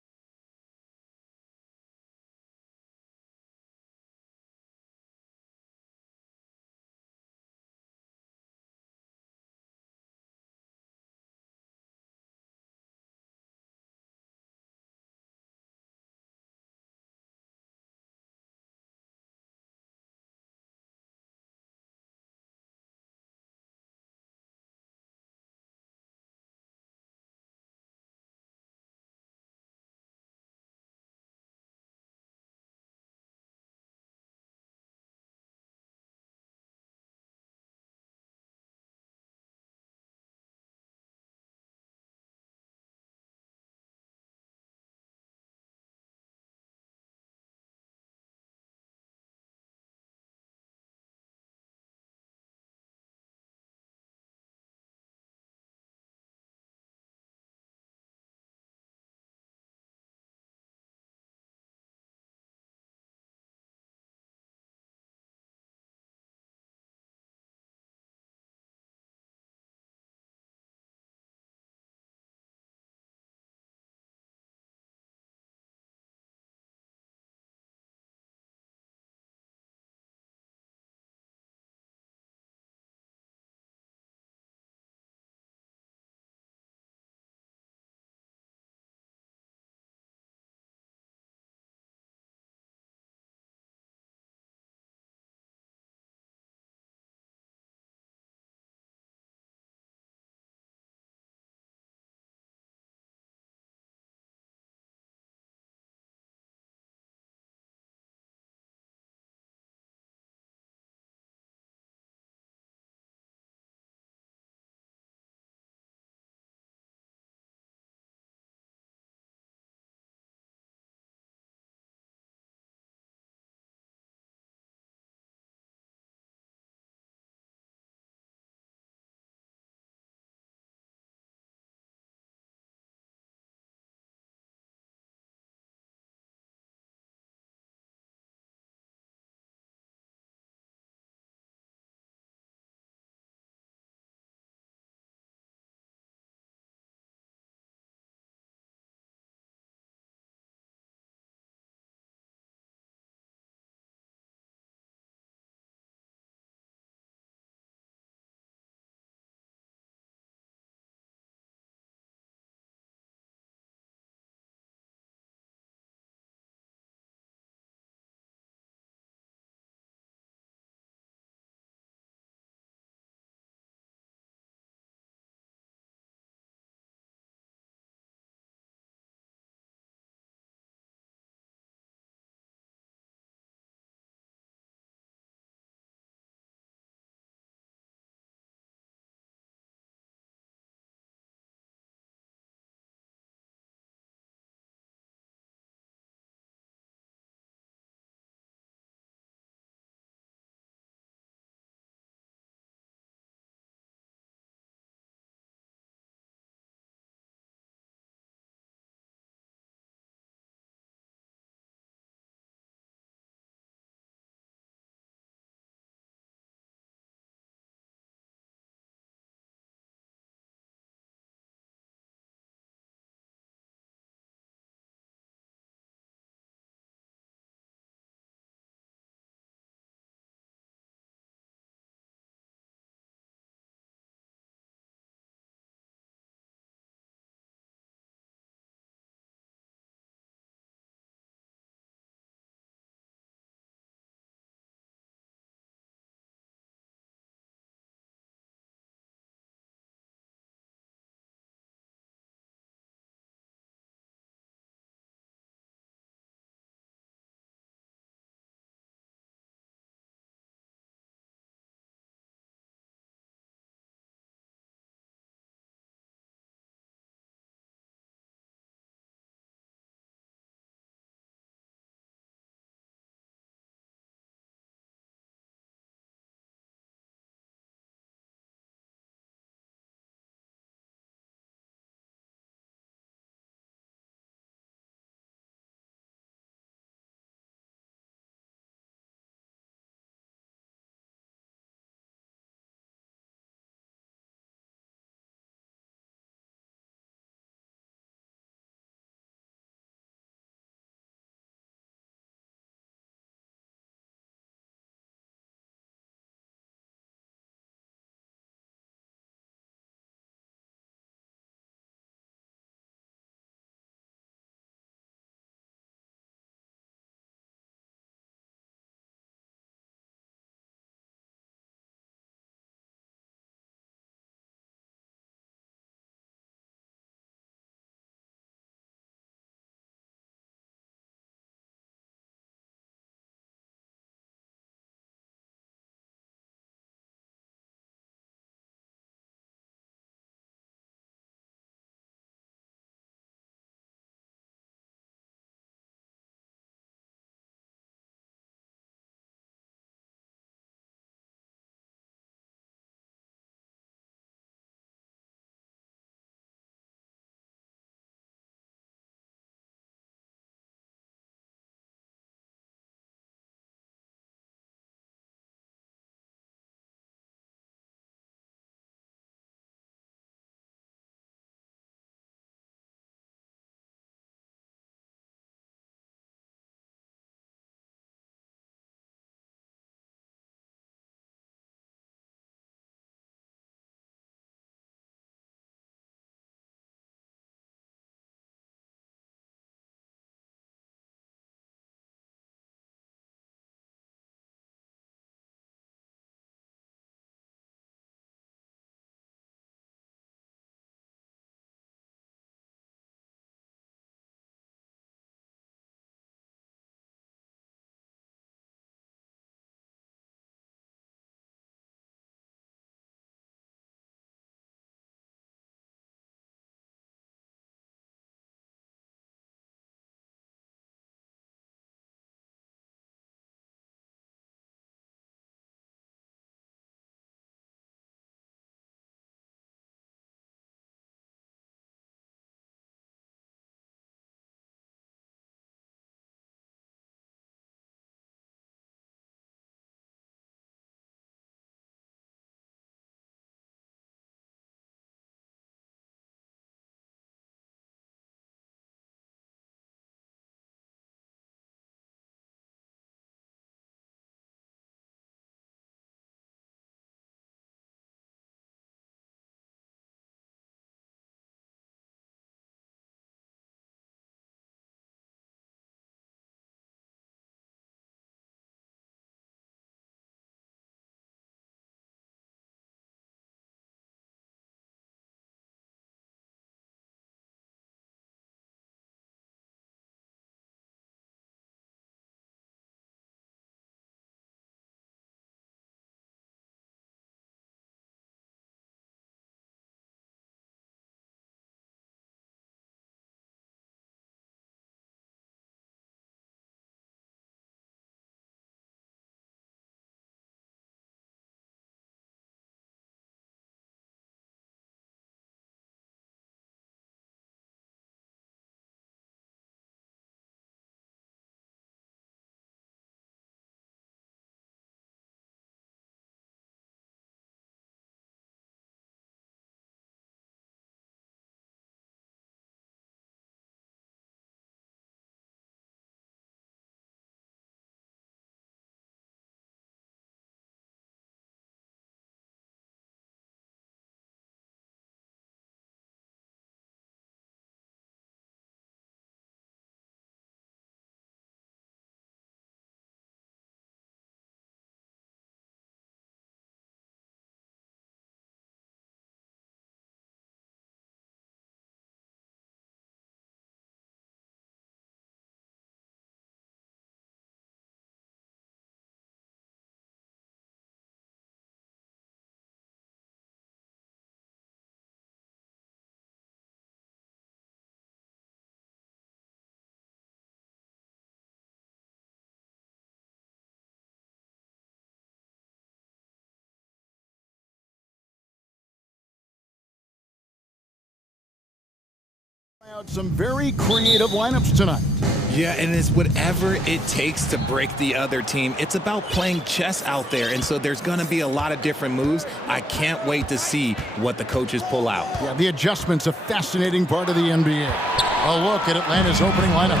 out some very creative lineups tonight. Yeah, and it's whatever it takes to break the other team. It's about playing chess out there, and so there's going to be a lot of different moves. I can't wait to see what the coaches pull out. Yeah, the adjustment's a fascinating part of the NBA. A look at Atlanta's opening lineup.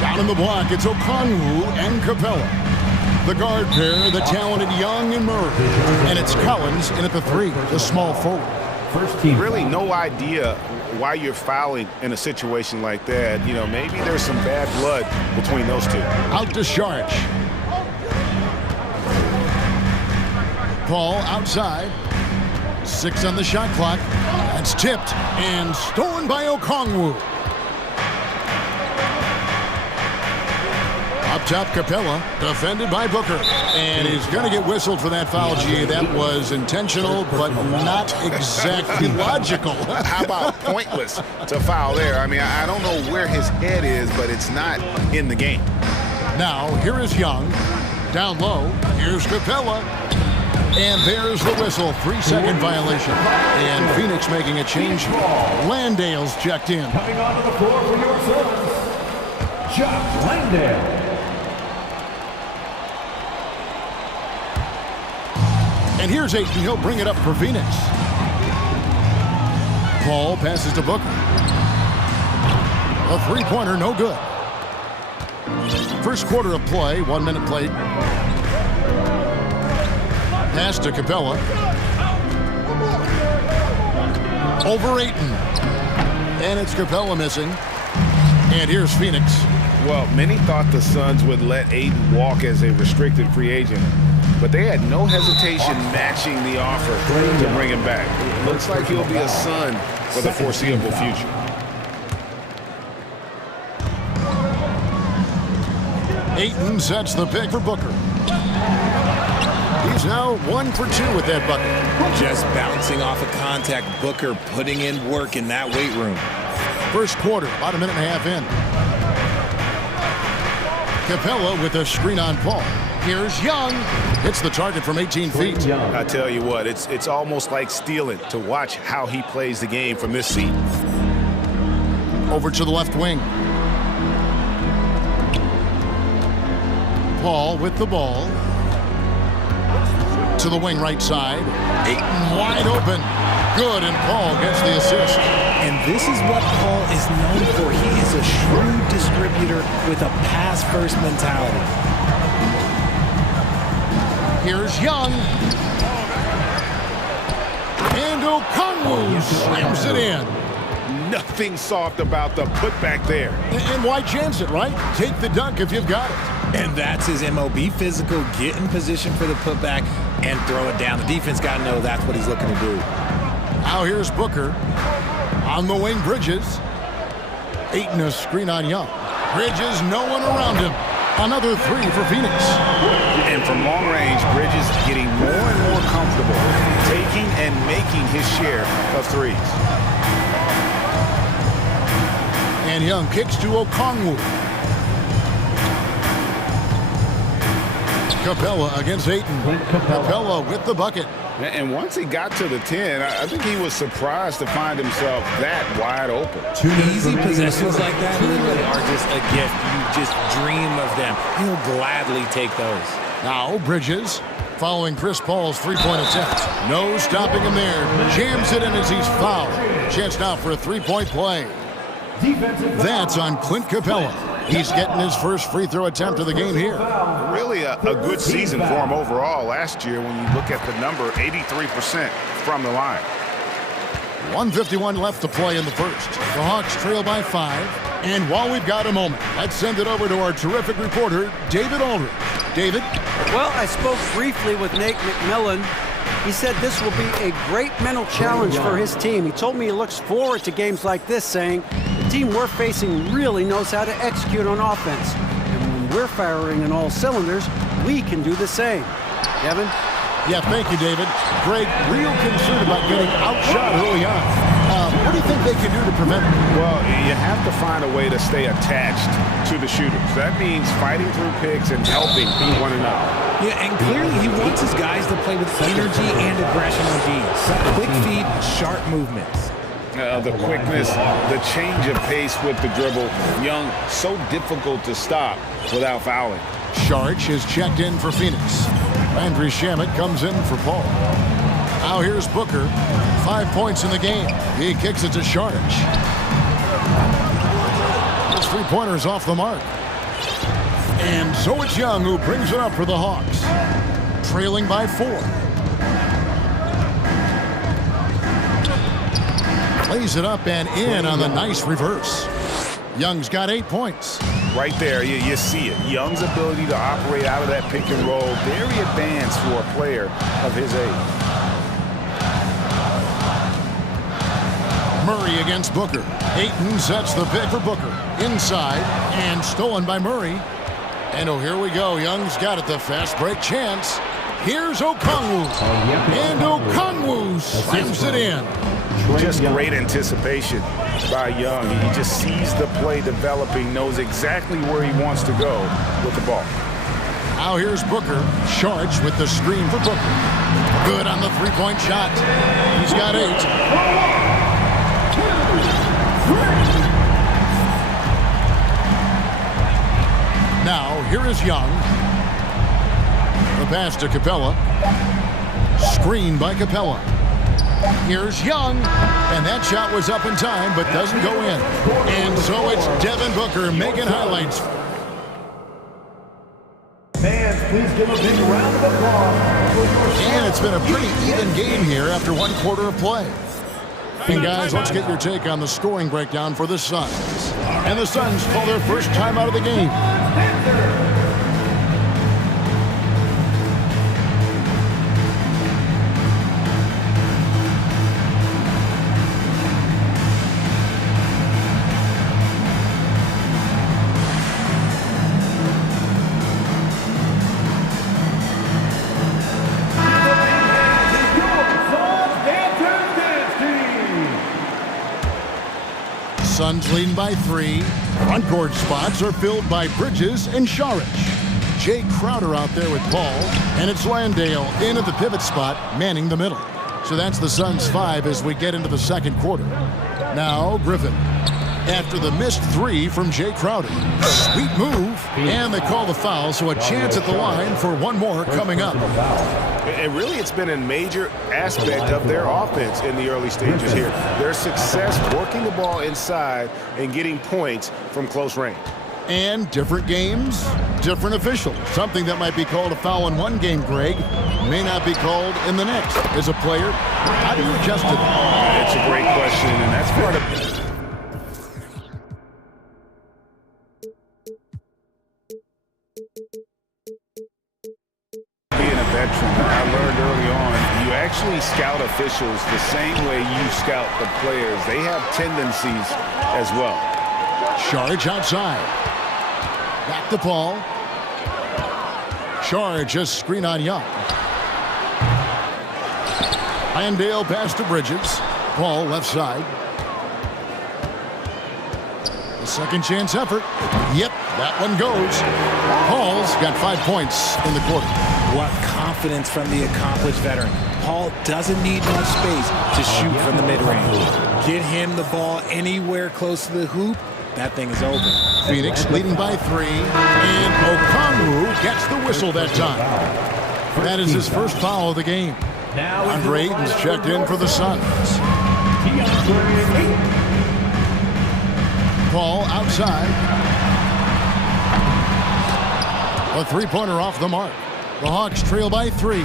Down in the block, it's Okongwu and Capella. The guard pair, the talented Young and Murray. And it's Collins in at the 3, the small forward. First team. Really no idea why you're fouling in a situation like that. You know, maybe there's some bad blood between those two. Out to Sharch. Paul outside. 6 on the shot clock. That's tipped and stolen by Okongwu. Up top, Capella, defended by Booker. And he's going to get whistled for that foul, G. That was intentional, but not exactly logical. How about pointless to foul there? I mean, I don't know where his head is, but it's not in the game. Now, here is Young. Down low, here's Capella. And there's the whistle, 3-second violation. And Phoenix making a change. Landale's checked in. Coming onto the floor for your Suns, Josh Landale. And here's Ayton. He'll bring it up for Phoenix. Paul passes to Booker. A three-pointer, no good. First quarter of play, 1 minute played. Pass to Capella. Over Ayton. And it's Capella missing. And here's Phoenix. Well, many thought the Suns would let Ayton walk as a restricted free agent, but they had no hesitation matching the offer to bring him back. Looks like he'll be a Sun for the foreseeable future. Ayton sets the pick for Booker. He's now 1 for 2 with that bucket. Just bouncing off of contact, Booker putting in work in that weight room. First quarter, about a minute and a half in. Capella with a screen on Paul. Here's Young. Hits the target from 18 feet. I tell you what, it's almost like stealing to watch how he plays the game from this seat. Over to the left wing. Paul with the ball. To the wing right side. Ayton wide open. Good, and Paul gets the assist. And this is what Paul is known for. He is a shrewd distributor with a pass-first mentality. Here's Young. And Okongwu slams it in. Nothing soft about the putback there. And why chance it, right? Take the dunk if you've got it. And that's his MO. Be physical, get in position for the putback, and throw it down. The defense got to know that's what he's looking to do. Now here's Booker. On the wing, Bridges. Ayton a screen on Young. Bridges, no one around him. Another 3 for Phoenix. And from long range, Bridges getting more and more comfortable taking and making his share of threes. And Young kicks to Okongwu. Capella against Ayton. Capella with the bucket. And once he got to the 10, I think he was surprised to find himself that wide open. Easy possessions like that literally are just a gift. You just dream of them. He'll gladly take those. Now Bridges following Chris Paul's three-point attempt. No stopping him there. Jams it in as he's fouled. Chance now for a three-point play. That's on Clint Capella. He's getting his first free throw attempt of the game here. Really a good season for him overall last year when you look at the number, 83% from the line. 1:51 left to play in the first. The Hawks trail by 5. And while we've got a moment, let's send it over to our terrific reporter, David Aldridge. David? Well, I spoke briefly with Nate McMillan. He said this will be a great mental challenge for his team. He told me he looks forward to games like this, saying the team we're facing really knows how to execute on offense. And when we're firing on all cylinders, we can do the same. Kevin? Yeah, thank you, David. Greg, real concerned about getting outshot early on. What do you think they can do to prevent it? Well, you have to find a way to stay attached to the shooters. That means fighting through picks and helping one another. Yeah, and clearly he wants his guys to play with energy and aggression on D. Quick feet, sharp movements. The quickness, the change of pace with the dribble. Young, so difficult to stop without fouling. Sharch is checked in for Phoenix. Landry Shamet comes in for Paul. Now here's Booker. 5 points in the game. He kicks it to Sharch. His three-pointer's off the mark. And so it's Young who brings it up for the Hawks. Trailing by 4. Plays it up and in on the nice reverse. Young's got 8 points. Right there, you see it. Young's ability to operate out of that pick and roll, very advanced for a player of his age. Murray against Booker. Ayton sets the pick for Booker. Inside and stolen by Murray. And oh, here we go. Young's got it. The fast break chance. Here's Okongwu. And Okongwu slams it in. Just great anticipation by Young. He just sees the play developing, knows exactly where he wants to go with the ball. Now here's Booker. Sharch with the screen for Booker. Good on the three-point shot. He's got 8. Now, here is Young. The pass to Capella. Screen by Capella. Here's Young. And that shot was up in time, but doesn't go in. And so it's Devin Booker making highlights. Fans, please give a big round of applause. And it's been a pretty even game here after 1 quarter of play. And guys, let's get your take on the scoring breakdown for the Suns. And the Suns call their first time out of the game. Suns leading by 3. Front court spots are filled by Bridges and Saric. Jay Crowder out there with Paul. And it's Landale in at the pivot spot, manning the middle. So that's the Suns 5 as we get into the second quarter. Now Griffin. After the missed 3 from Jay Crowder. Sweet move. And they call the foul, so a chance at the line for one more coming up. And really, it's been a major aspect of their offense in the early stages here. Their success working the ball inside and getting points from close range. And different games, different officials. Something that might be called a foul in one game, Greg, may not be called in the next. As a player, how do you adjust to that? It's a great question, and that's part of... I learned early on, you actually scout officials the same way you scout the players. They have tendencies as well. Sharch outside. Back to Paul. Sharch just screen on Young. Landale pass to Bridges. Paul left side. The second chance effort. Yep, that one goes. Paul's got 5 points in the quarter. What confidence from the accomplished veteran. Paul doesn't need much space to shoot from the mid-range. Get him the ball anywhere close to the hoop, that thing is over. Phoenix leading by 3, and Okongwu gets the whistle that time. That is his first foul of the game. Andre Ayton's checked in for the Suns. Paul outside. A three-pointer off the mark. The Hawks trail by 3.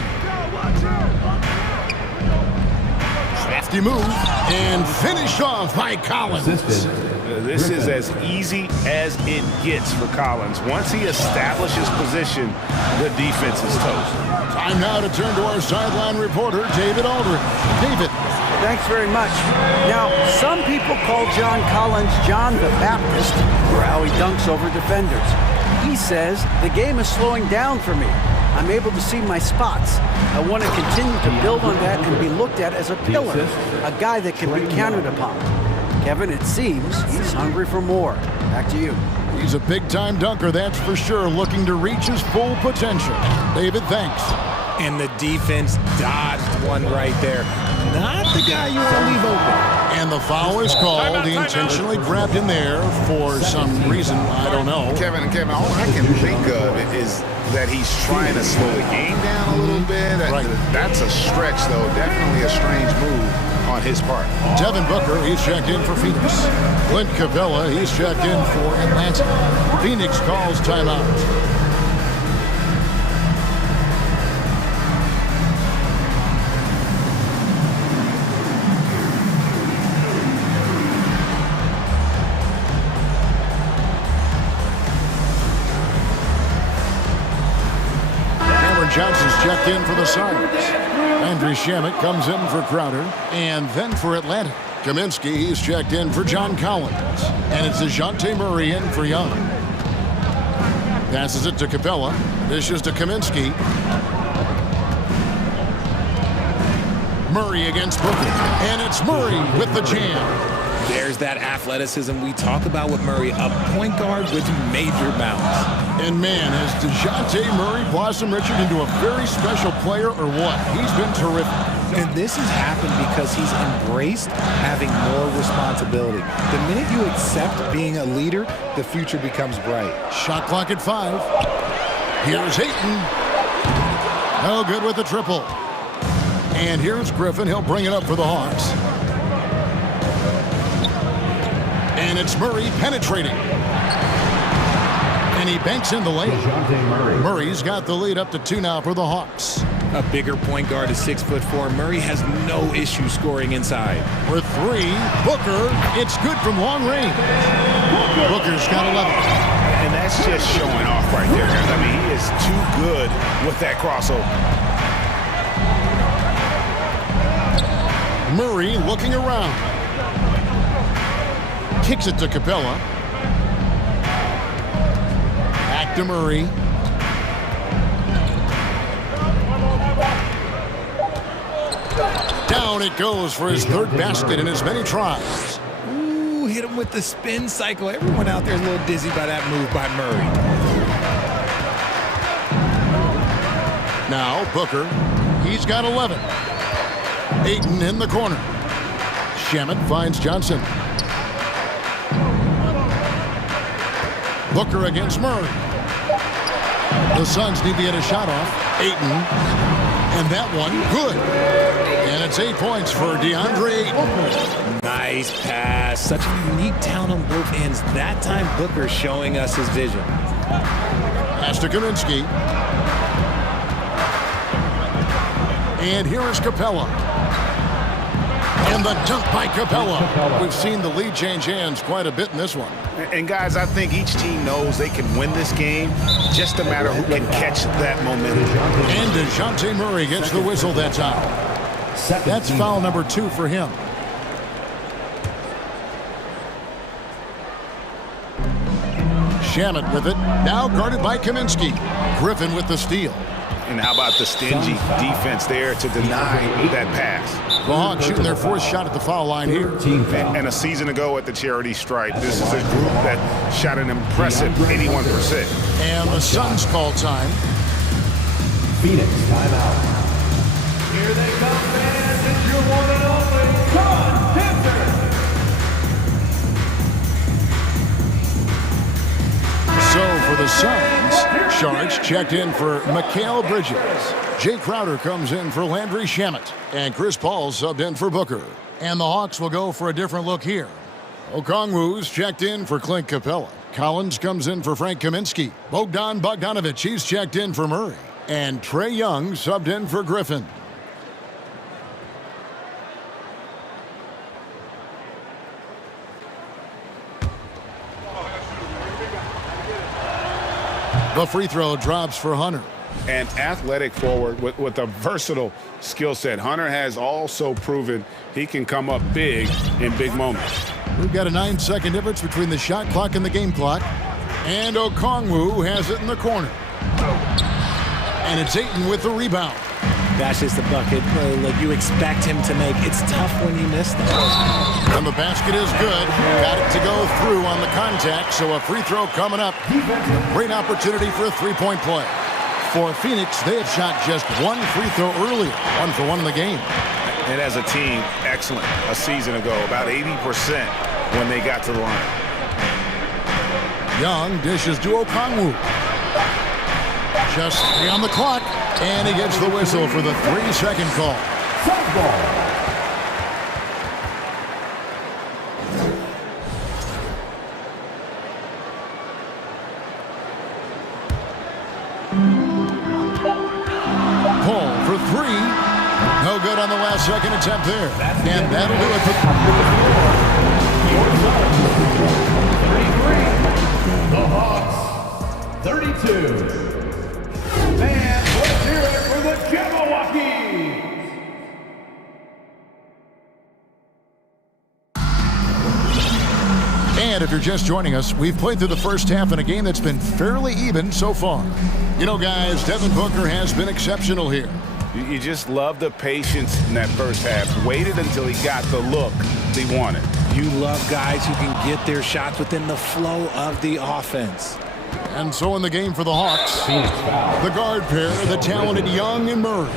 Crafty move and finished off by Collins. This is as easy as it gets for Collins. Once he establishes position, the defense is toast. Time now to turn to our sideline reporter, David Aldridge. David. Thanks very much. Now, some people call John Collins John the Baptist for how he dunks over defenders. He says, the game is slowing down for me. I'm able to see my spots. I want to continue to build on that and be looked at as a pillar, a guy that can be counted upon. Kevin, it seems he's hungry for more. Back to you. He's a big-time dunker, that's for sure, looking to reach his full potential. David, thanks. And the defense dodged one right there. not the guy you want to leave open. And the foul is called. He intentionally grabbed him there for some reason. I don't know. Kevin, all I can think of is that he's trying to slow the game down a little bit. Right. That's a stretch, though. Definitely a strange move on his part. Devin Booker, he's checked in for Phoenix. Clint Capella, he's checked in for Atlanta. Phoenix calls timeout. Johnson's checked in for the Suns. Andrew Shamet comes in for Crowder. And then for Atlanta, Kaminsky, he's checked in for John Collins. And it's DeJounte Murray in for Young. Passes it to Capella. Dishes to Kaminsky. Murray against Booker. And it's Murray with the jam. There's that athleticism we talk about with Murray, a point guard with major bounce. And man, has DeJounte Murray blossomed, Richard, into a very special player or what? He's been terrific. And this has happened because he's embraced having more responsibility. The minute you accept being a leader, the future becomes bright. Shot clock at 5. Here's Ayton. No good with the triple. And here's Griffin. He'll bring it up for the Hawks. And it's Murray penetrating. And he banks in the lane. Murray's got the lead up to 2 now for the Hawks. A bigger point guard is 6'4". Murray has no issue scoring inside. For 3, Booker. It's good from long range. Booker's got 11. And that's just showing off right there, guys. I mean, he is too good with that crossover. Murray looking around. Kicks it to Capella. Back to Murray. Down it goes for his 3rd basket in as many tries. Ooh, hit him with the spin cycle. Everyone out there is a little dizzy by that move by Murray. Now Booker. He's got 11. Ayton in the corner. Shamet finds Johnson. Booker against Murray. The Suns need to get a shot off. Ayton. And that one, good. And it's 8 points for DeAndre Ayton. Nice pass. Such a unique talent on both ends. That time, Booker showing us his vision. Pass to Kaminsky. And here is Capella. And the dunk by Capella. We've seen the lead change hands quite a bit in this one. And guys, I think each team knows they can win this game. Just a matter who can catch that momentum. And DeJounte Murray gets the whistle that time. That's foul number 2 for him. Shamet with it. Now guarded by Kaminsky. Griffin with the steal. And how about the stingy defense there to deny that pass? The Hawks shooting their 4th shot at the foul line here. And a season ago at the charity stripe, this is a group that shot an impressive 81%. And the Suns call time. Phoenix timeout. Here they come, fans. It's your one and only John Denver. So for the Suns, Sharks checked in for Mikal Bridges. Jay Crowder comes in for Landry Shamet. And Chris Paul subbed in for Booker. And the Hawks will go for a different look here. Okongwu's checked in for Clint Capella. Collins comes in for Frank Kaminsky. Bogdan Bogdanovic, he's checked in for Murray. And Trae Young subbed in for Griffin. The free throw drops for Hunter. An athletic forward with a versatile skill set. Hunter has also proven he can come up big in big moments. We've got a 9-second difference between the shot clock and the game clock. And Okongwu has it in the corner. And it's Ayton with the rebound. That's just a bucket like you expect him to make. It's tough when you miss them. And the basket is good. Got it to go through on the contact, so a free throw coming up. Great opportunity for a 3-point play. For Phoenix, they have shot just 1 free throw earlier, 1 for 1 in the game. And as a team, excellent a season ago, about 80% when they got to the line. Young dishes to Okongwu. Just 3 on the clock, and he gets the whistle for the 3-second call. Softball. Paul for 3. No good on the last second attempt there. And that'll do it for The Hawks, 32. And let's hear it for the Jabberwockies. And if you're just joining us, we've played through the first half in a game that's been fairly even so far. You know, guys, Devin Booker has been exceptional here. You just love the patience in that first half. Waited until he got the look he wanted. You love guys who can get their shots within the flow of the offense. And so in the game for the Hawks, the guard pair, the talented Young and Murray.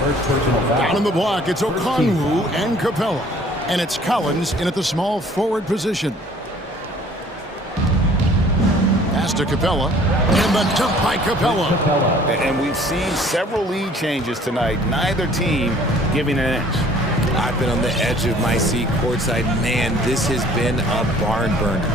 Down in the block, it's Okongwu and Capella. And it's Collins in at the small forward position. Pass to Capella, and the dunk by Capella. And we've seen several lead changes tonight. Neither team giving an inch. I've been on the edge of my seat courtside. Man, this has been a barn burner.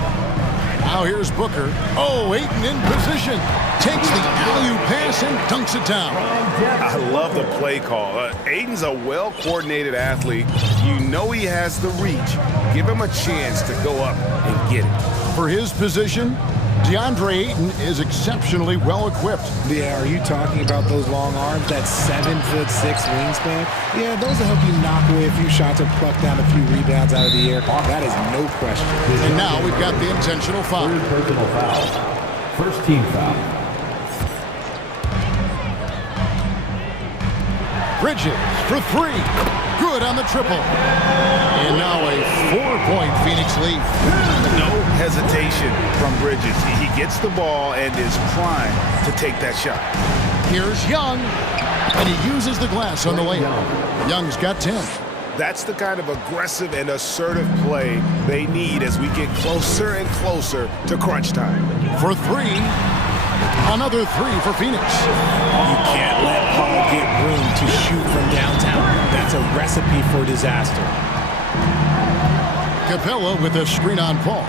Now here's Booker. Oh, Ayton in position. Takes the alley-oop pass and dunks it down. I love the play call. Ayton's a well-coordinated athlete. You know he has the reach. Give him a chance to go up and get it. For his position, DeAndre Ayton is exceptionally well-equipped. Yeah, are you talking about those long arms, that 7'6" wingspan? Yeah, those will help you knock away a few shots or pluck down a few rebounds out of the air. That is no question. And now we've got the intentional foul. Third personal foul. First team foul. Bridges for 3. Good on the triple. And now a 4-point Phoenix lead. No hesitation from Bridges. He gets the ball and is primed to take that shot. Here's Young, and he uses the glass on the layup. Young's got 10. That's the kind of aggressive and assertive play they need as we get closer and closer to crunch time. For 3. Another 3 for Phoenix. You can't let Paul get room to shoot from downtown. That's a recipe for disaster. Capella with a screen on Paul.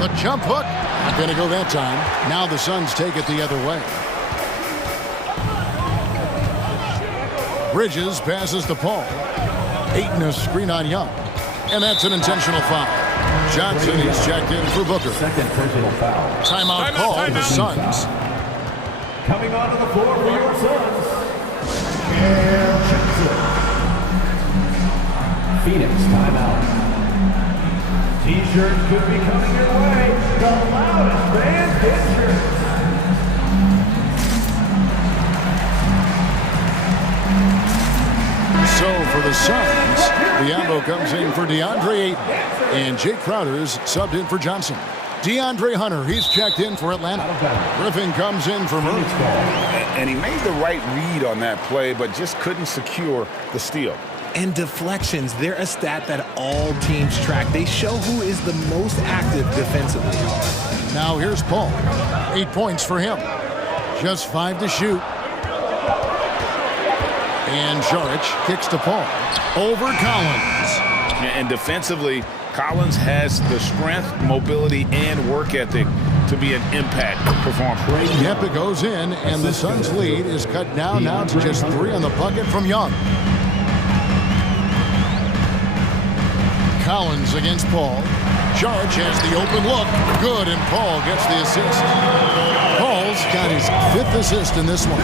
The jump hook. Not going to go that time. Now the Suns take it the other way. Bridges passes to Paul. Ayton a screen on Young. And that's an intentional foul. Johnson is checked in for Booker. Second personal foul. Timeout call for the Suns. Coming onto the floor for your Suns. And Johnson. Phoenix timeout. T-shirt could be coming your way. The loudest band get shirts. So for the Suns, Diallo comes in for DeAndre Ayton. And Jake Crowder's subbed in for Johnson. DeAndre Hunter, he's checked in for Atlanta. Griffin comes in for Murray. And he made the right read on that play, but just couldn't secure the steal. And deflections, they're a stat that all teams track. They show who is the most active defensively. Now here's Paul. 8 points for him. Just 5 to shoot. And Jaric kicks to Paul. Over Collins. And defensively, Collins has the strength, mobility, and work ethic to be an impact performer. Yep, it goes in, and the Suns' lead is cut down now to just 3 on the bucket from Young. Collins against Paul. Jaric has the open look. Good, and Paul gets the assist. Paul's got his 5th assist in this one.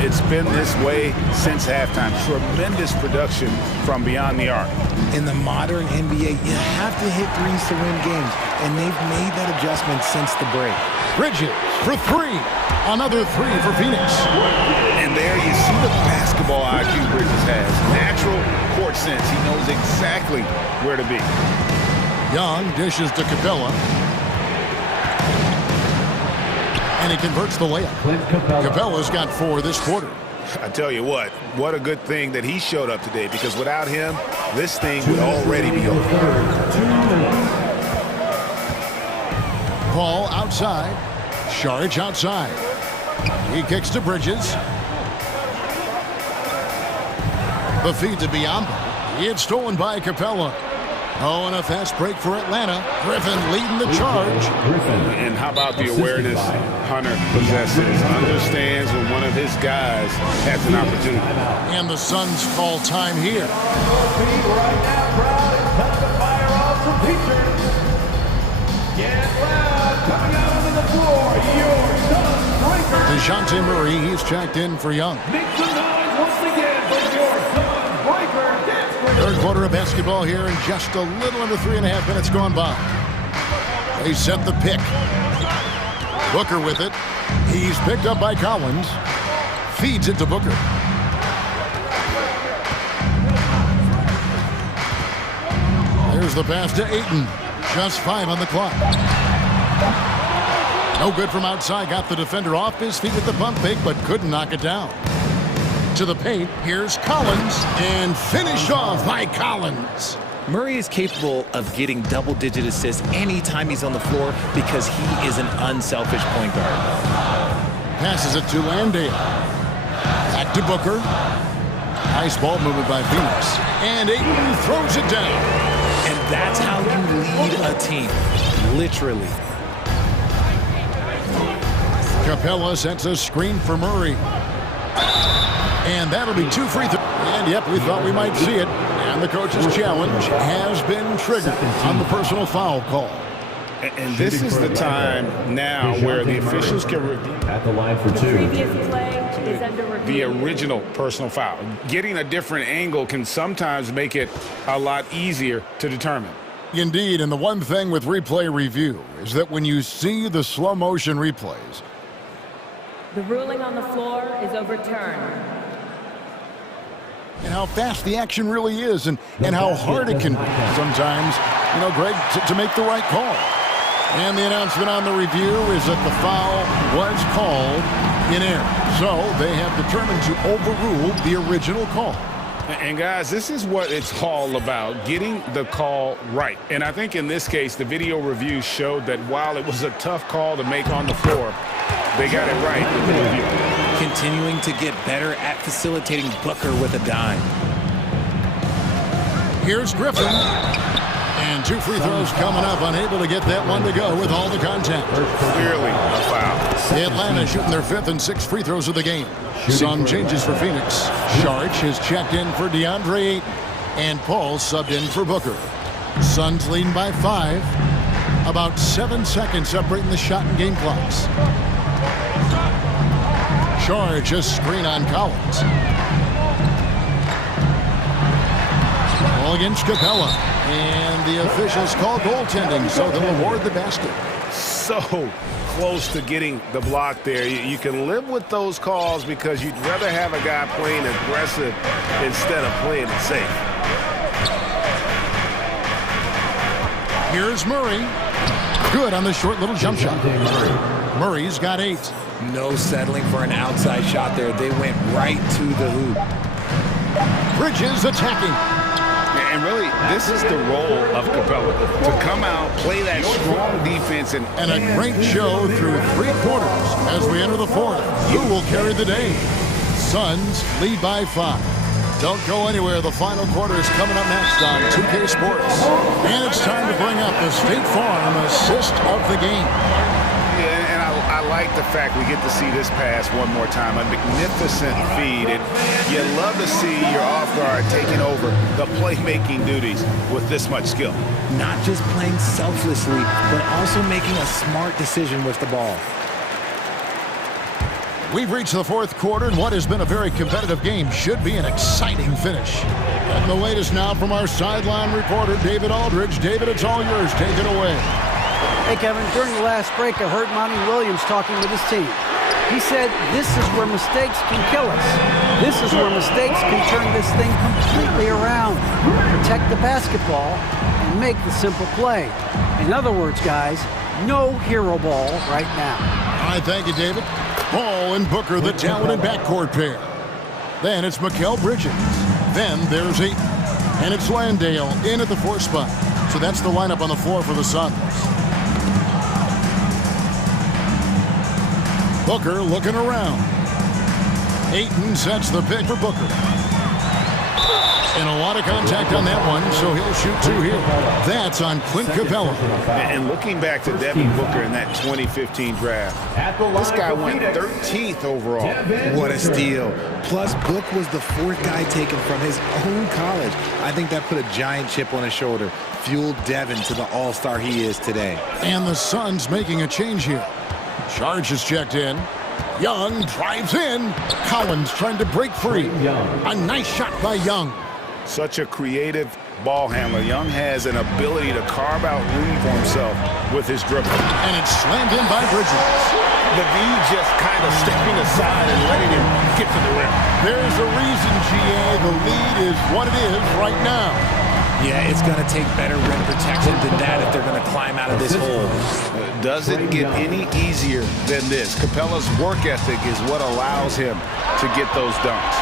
It's been this way since halftime. Tremendous production from beyond the arc. In the modern NBA, you have to hit threes to win games, and they've made that adjustment since the break. Bridges for 3. Another 3 for Phoenix. And there you see the basketball IQ Bridges has. Natural court sense. He knows exactly where to be. Young dishes to Capella. And he converts the layup. Capella's got 4 this quarter. I tell you what a good thing that he showed up today, because without him, this thing would already be over. Ball outside. Sharge outside. He kicks to Bridges. The feed to Biombo. It's stolen by Capella. Oh, and a fast break for Atlanta. Griffin leading the charge. And how about the awareness Hunter possesses? Understands when one of his guys has an opportunity. And the Suns call time here. Right now, crowd, it's time to fire off some features. Get loud, coming out onto the floor, your Suns breaker. DeJounte Murray, he's checked in for Young. Make some noise once again for your Suns breaker. Third quarter of basketball here, and just a little under 3.5 minutes gone by. They set the pick. Booker with it. He's picked up by Collins. Feeds it to Booker. There's the pass to Ayton. Just 5 on the clock. No good from outside. Got the defender off his feet with the pump fake, but couldn't knock it down. To the paint, here's Collins, and finished off by Collins. Murray is capable of getting double-digit assists anytime he's on the floor because he is an unselfish point guard. Passes it to Landale. Back to Booker. Nice ball movement by Phoenix. And Ayton throws it down. And that's how you lead a team, literally. Capella sets a screen for Murray. And that'll be 2 free throws. And yep, we thought we might see it. And the coach's challenge has been triggered on the personal foul call. And this is the time now where the officials can review at the line for 2. Previous play is under review. The original personal foul. Getting a different angle can sometimes make it a lot easier to determine. Indeed, and the one thing with replay review is that when you see the slow motion replays, the ruling on the floor is overturned. And how fast the action really is, and how hard it can be sometimes, you know, Greg, to make the right call. And the announcement on the review is that the foul was called in error. So they have determined to overrule the original call. And guys, this is what it's all about, getting the call right. And I think in this case, the video review showed that while it was a tough call to make on the floor, they got it right with the review. Continuing to get better at facilitating Booker with a dime. Here's Griffin. And 2 free throws coming up, unable to get that one to go with all the contact. Clearly a foul. Atlanta shooting their 5th and 6th free throws of the game. Some changes for Phoenix. Sharge has checked in for DeAndre Ayton, and Paul subbed in for Booker. Suns leading by 5. About 7 seconds separating the shot and game clocks. Sharge a screen on Collins. Ball against Capella. And the officials call goaltending, so they'll award the basket. So close to getting the block there. You can live with those calls because you'd rather have a guy playing aggressive instead of playing it safe. Here's Murray. Good on the short little jump shot. Murray's got 8. No settling for an outside shot there. They went right to the hoop. Bridges attacking. And really, this is the role of Capella, to come out, play that strong defense. And a great show through 3 quarters as we enter the 4th. Who will carry the day? Suns lead by 5. Don't go anywhere. The final quarter is coming up next on 2K Sports. And it's time to bring up the State Farm assist of the game. Yeah, and I like the fact we get to see this pass one more time. A magnificent feed. And you love to see your off guard taking over the playmaking duties with this much skill. Not just playing selflessly, but also making a smart decision with the ball. We've reached the 4th quarter, and what has been a very competitive game should be an exciting finish. And the latest now from our sideline reporter, David Aldridge. David, it's all yours. Take it away. Hey, Kevin, during the last break, I heard Monty Williams talking with his team. He said, this is where mistakes can kill us. This is where mistakes can turn this thing completely around. Protect the basketball and make the simple play. In other words, guys, no hero ball right now. All right, thank you, David. Ball and Booker, the talented backcourt pair. Then it's Mikal Bridges. Then there's Ayton. And it's Landale in at the 4 spot. So that's the lineup on the floor for the Suns. Booker looking around. Ayton sets the pick for Booker. And a lot of contact on that one, so he'll shoot 2 here. That's on Clint Capella. And looking back to Devin Booker in that 2015 draft, this guy went 13th overall. What a steal. Plus, Book was the 4th guy taken from his own college. I think that put a giant chip on his shoulder, fueled Devin to the all-star he is today. And the Suns making a change here. Charge is checked in. Young drives in. Collins trying to break free. A nice shot by Young. Such a creative ball handler. Young has an ability to carve out room for himself with his dribble. And it's slammed in by Bridges. The V just kind of stepping aside and letting him get to the rim. There's a reason, GA. The lead is what it is right now. Yeah, it's going to take better rim protection than that if they're going to climb out of this hole. Doesn't get any easier than this. Capella's work ethic is what allows him to get those dunks.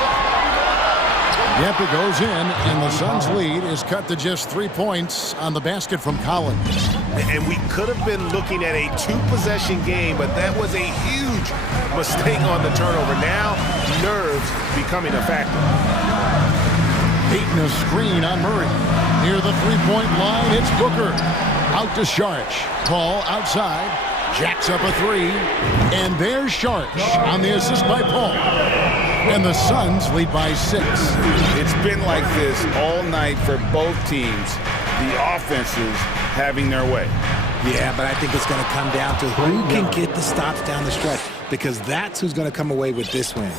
Yep, it goes in, and the Suns' lead is cut to just 3 points on the basket from Collins. And we could have been looking at a 2-possession game, but that was a huge mistake on the turnover. Now, nerves becoming a factor. Beating a screen on Murray. Near the 3-point line, it's Booker. Out to Sharch. Paul outside. Jacks up a 3. And there's Sharch on the assist by Paul. And the Suns lead by 6. It's been like this all night for both teams. The offenses having their way. Yeah, but I think it's going to come down to who can get the stops down the stretch, because that's who's going to come away with this win.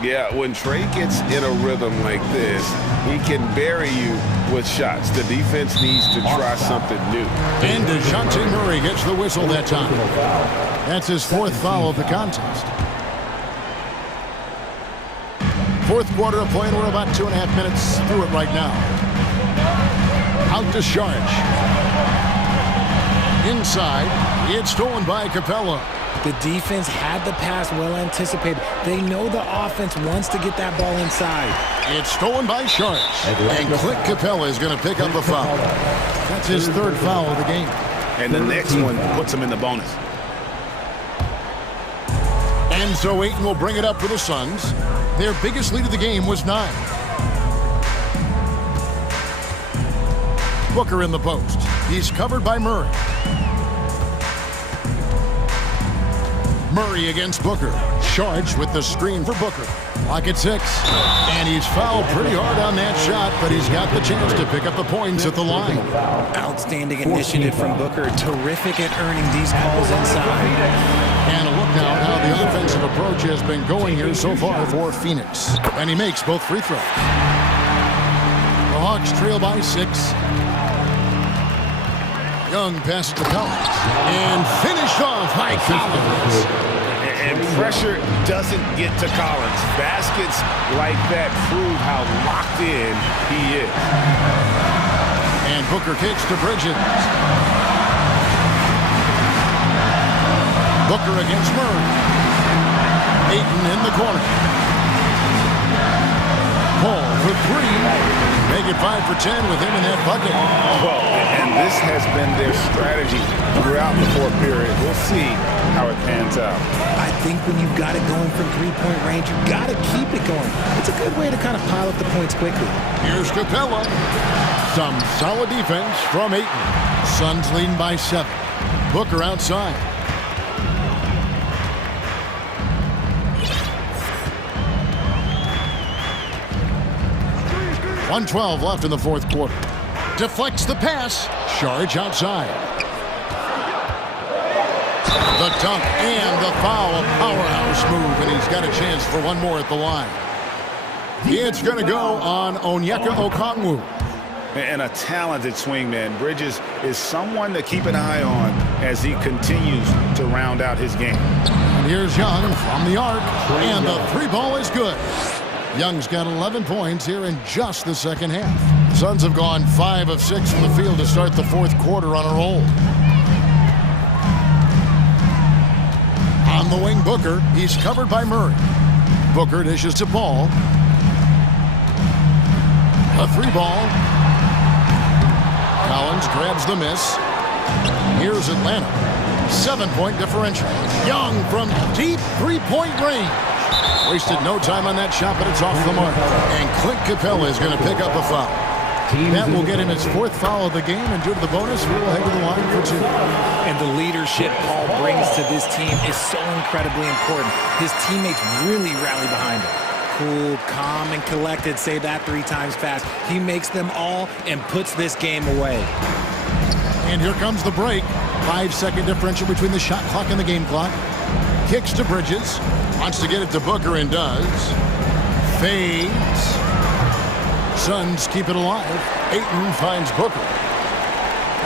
Yeah, when Trey gets in a rhythm like this, he can bury you with shots. The defense needs to try something new. And DeJounte Murray gets the whistle that time. That's his 4th foul of the contest. 4th quarter of play, and we're about 2.5 minutes through it right now. Out to Sharch. Inside, it's stolen by Capella. The defense had the pass well anticipated. They know the offense wants to get that ball inside. It's stolen by Sharch. And Clint Capella is going to pick up a foul. That's his 3rd foul of the game. And the next one puts him in the bonus. And so Ayton will bring it up for the Suns. Their biggest lead of the game was 9. Booker in the post. He's covered by Murray. Murray against Booker. Charged with the screen for Booker. Clock at 6. And he's fouled pretty hard on that shot, but he's got the chance to pick up the points at the line. Outstanding initiative from Booker. Terrific at earning these calls inside. And a look now at how the offensive approach has been going here so far for Phoenix. And he makes both free throws. The Hawks trail by 6. Young passes to Collins. And finished off by Collins. And pressure doesn't get to Collins. Baskets like that prove how locked in he is. And Booker kicks to Bridges. Booker against Murray. Ayton in the corner. Paul for 3. Make it 5 for 10 with him in that bucket. Well, and this has been their strategy throughout the 4th period. We'll see how it pans out. I think when you've got it going from 3-point range, you've got to keep it going. It's a good way to kind of pile up the points quickly. Here's Capella. Some solid defense from Ayton. Suns leading by 7. Booker outside. 1:12 left in the 4th quarter. Deflects the pass. Charge outside. The dunk and the foul. A powerhouse move, and he's got a chance for one more at the line. It's going to go on Onyeka Okongwu. And a talented swingman. Bridges is someone to keep an eye on as he continues to round out his game. And here's Young from the arc, and the 3-ball is good. Young's got 11 points here in just the second half. Suns have gone 5 of 6 from the field to start the 4th quarter on a roll. On the wing, Booker. He's covered by Murray. Booker dishes to Paul. A 3-ball. Collins grabs the miss. Here's Atlanta. 7-point differential. Young from deep 3-point range. Wasted no time on that shot, but it's off the mark. And Clint Capella is going to pick up a foul. That will get him his 4th foul of the game, and due to the bonus, we will head to the line for 2. And the leadership Paul brings to this team is so incredibly important. His teammates really rally behind him. Cool, calm, and collected. Say that 3 times fast. He makes them all and puts this game away. And here comes the break. 5-second differential between the shot clock and the game clock. Kicks to Bridges. Wants to get it to Booker and does. Fades. Suns keep it alive. Ayton finds Booker.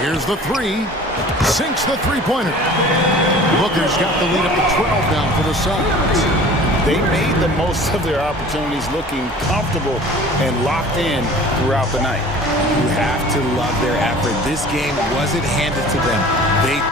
Here's the 3. Sinks the 3-pointer. Booker's got the lead up to 12 now for the Suns. They made the most of their opportunities, looking comfortable and locked in throughout the night. You have to love their effort. This game wasn't handed to them. They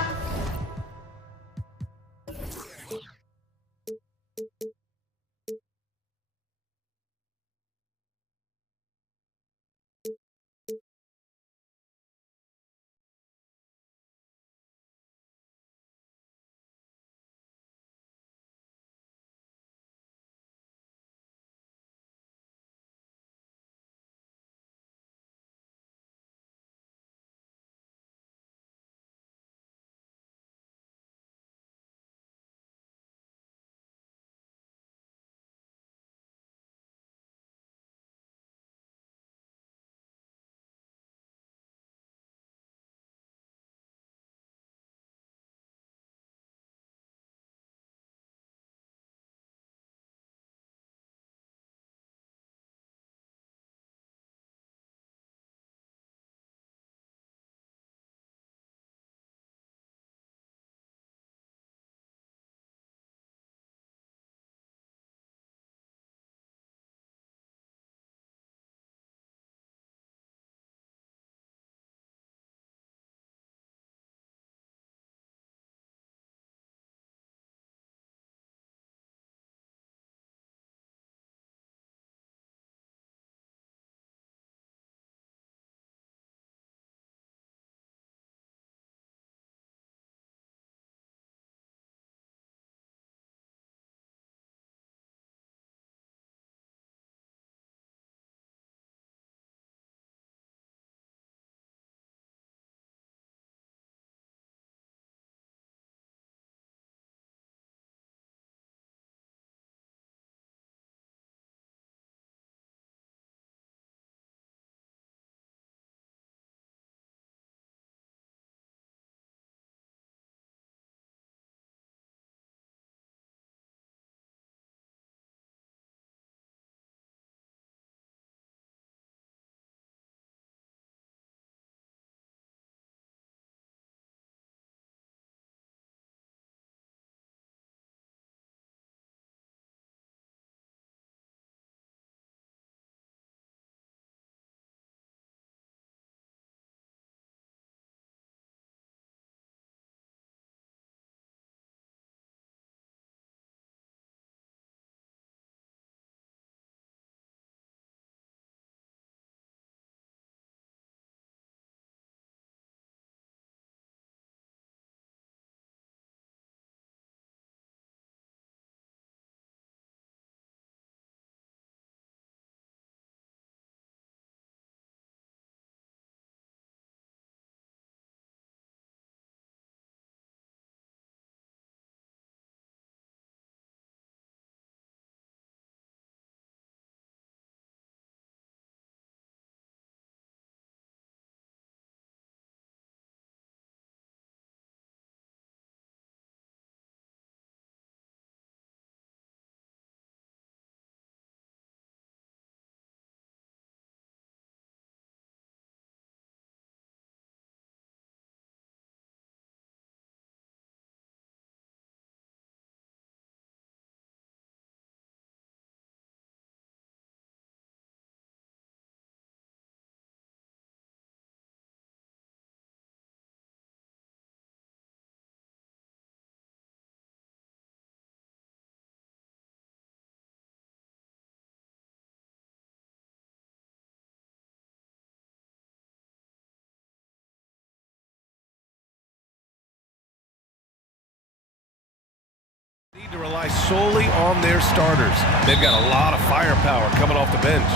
rely solely on their starters. They've got a lot of firepower coming off the bench.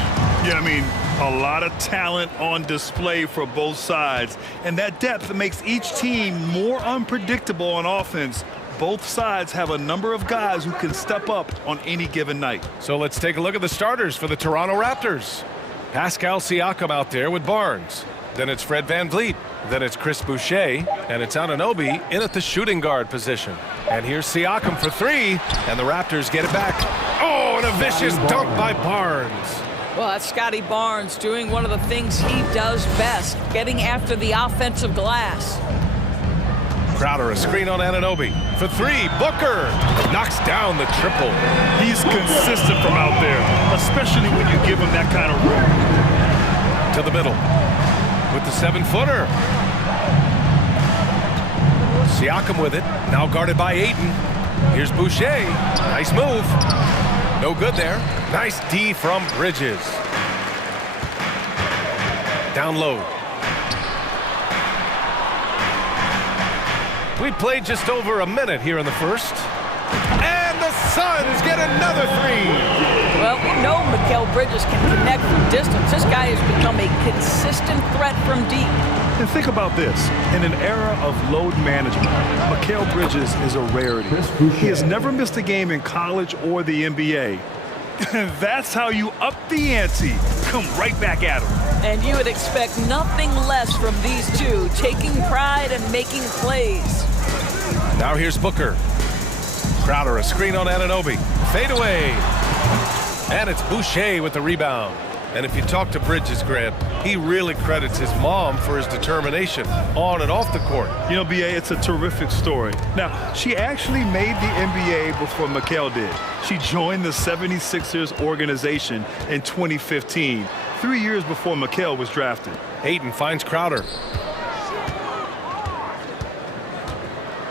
Yeah, I mean, a lot of talent on display for both sides. And that depth makes each team more unpredictable on offense. Both sides have a number of guys who can step up on any given night. So let's take a look at the starters for the Toronto Raptors. Pascal Siakam out there with Barnes. Then it's Fred VanVleet. Then it's Chris Boucher. And it's Anunoby in at the shooting guard position. And here's Siakam for three. And the Raptors get it back. Oh, and a vicious dunk by Barnes. Well, that's Scotty Barnes doing one of the things he does best, getting after the offensive glass. Crowder, a screen on Anunoby. For three, Booker knocks down the triple. He's consistent from out there, especially when you give him that kind of room. To the middle with the 7-footer. Siakam with it, now guarded by Ayton. Here's Boucher, nice move. No good there. Nice D from Bridges. Down low. We played just over a minute here in the first. And the Suns get another three. Well, we know Mikal Bridges can connect from distance. This guy has become a consistent threat from deep. And think about this. In an era of load management, Mikal Bridges is a rarity. He has never missed a game in college or the NBA. That's how you up the ante. Come right back at him. And you would expect nothing less from these two, taking pride and making plays. Now here's Booker. Crowder, a screen on Anunoby. Fade away. And it's Boucher with the rebound. And if you talk to Bridges, Grant, he really credits his mom for his determination on and off the court. You know, B.A., it's a terrific story. Now, she actually made the NBA before Mikal did. She joined the 76ers organization in 2015, 3 years before Mikal was drafted. Ayton finds Crowder.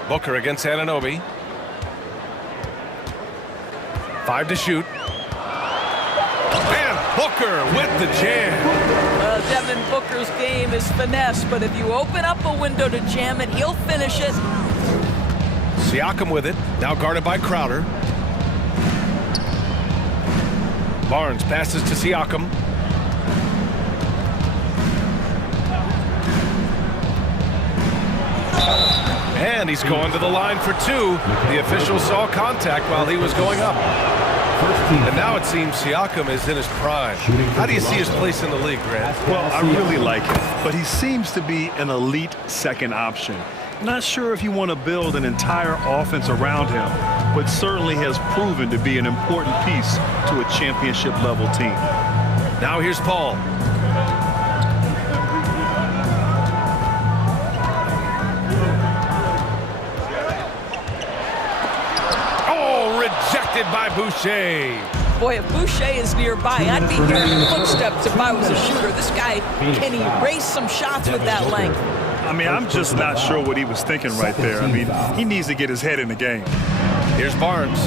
Booker against Anunoby. 5 to shoot. And Booker with the jam. Devin Booker's game is finesse, but if you open up a window to jam it, he'll finish it. Siakam with it, now guarded by Crowder. Barnes passes to Siakam. And he's going to the line for two. The official saw contact while he was going up. And now it seems Siakam is in his prime. How do you see his place in the league, Grant? Well, I really like him, but he seems to be an elite second option. Not sure if you want to build an entire offense around him, but certainly has proven to be an important piece to a championship-level team. Now here's Paul. Rejected by Boucher. Boy, if Boucher is nearby, I'd be hearing footsteps if I was a shooter. This guy can erase some shots with that length. I mean, I'm just not sure what he was thinking right there. I mean, he needs to get his head in the game. Here's Barnes.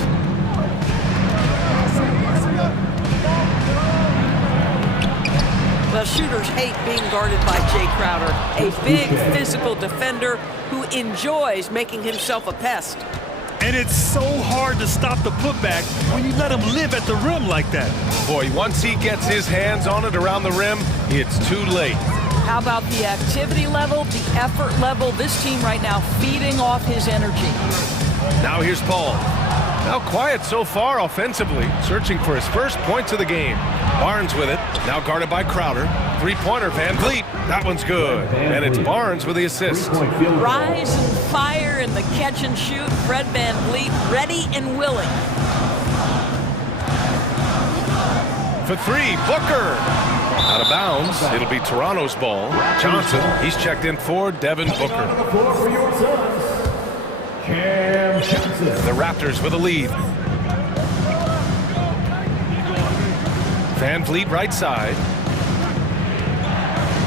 Well, shooters hate being guarded by Jay Crowder, a big physical defender who enjoys making himself a pest. And it's so hard to stop the putback when you let him live at the rim like that. Boy, once he gets his hands on it around the rim, it's too late. How about the activity level, the effort level? This team right now feeding off his energy. Now here's Paul. Now quiet so far offensively, searching for his first points of the game. Barnes with it, now guarded by Crowder. Three-pointer, VanVleet. That one's good. And it's Barnes with the assist. Rise and fire in the catch and shoot. Fred VanVleet ready and willing. For three, Booker. Out of bounds. It'll be Toronto's ball. Johnson, he's checked in for Devin Booker. The Raptors with a lead. VanVleet right side.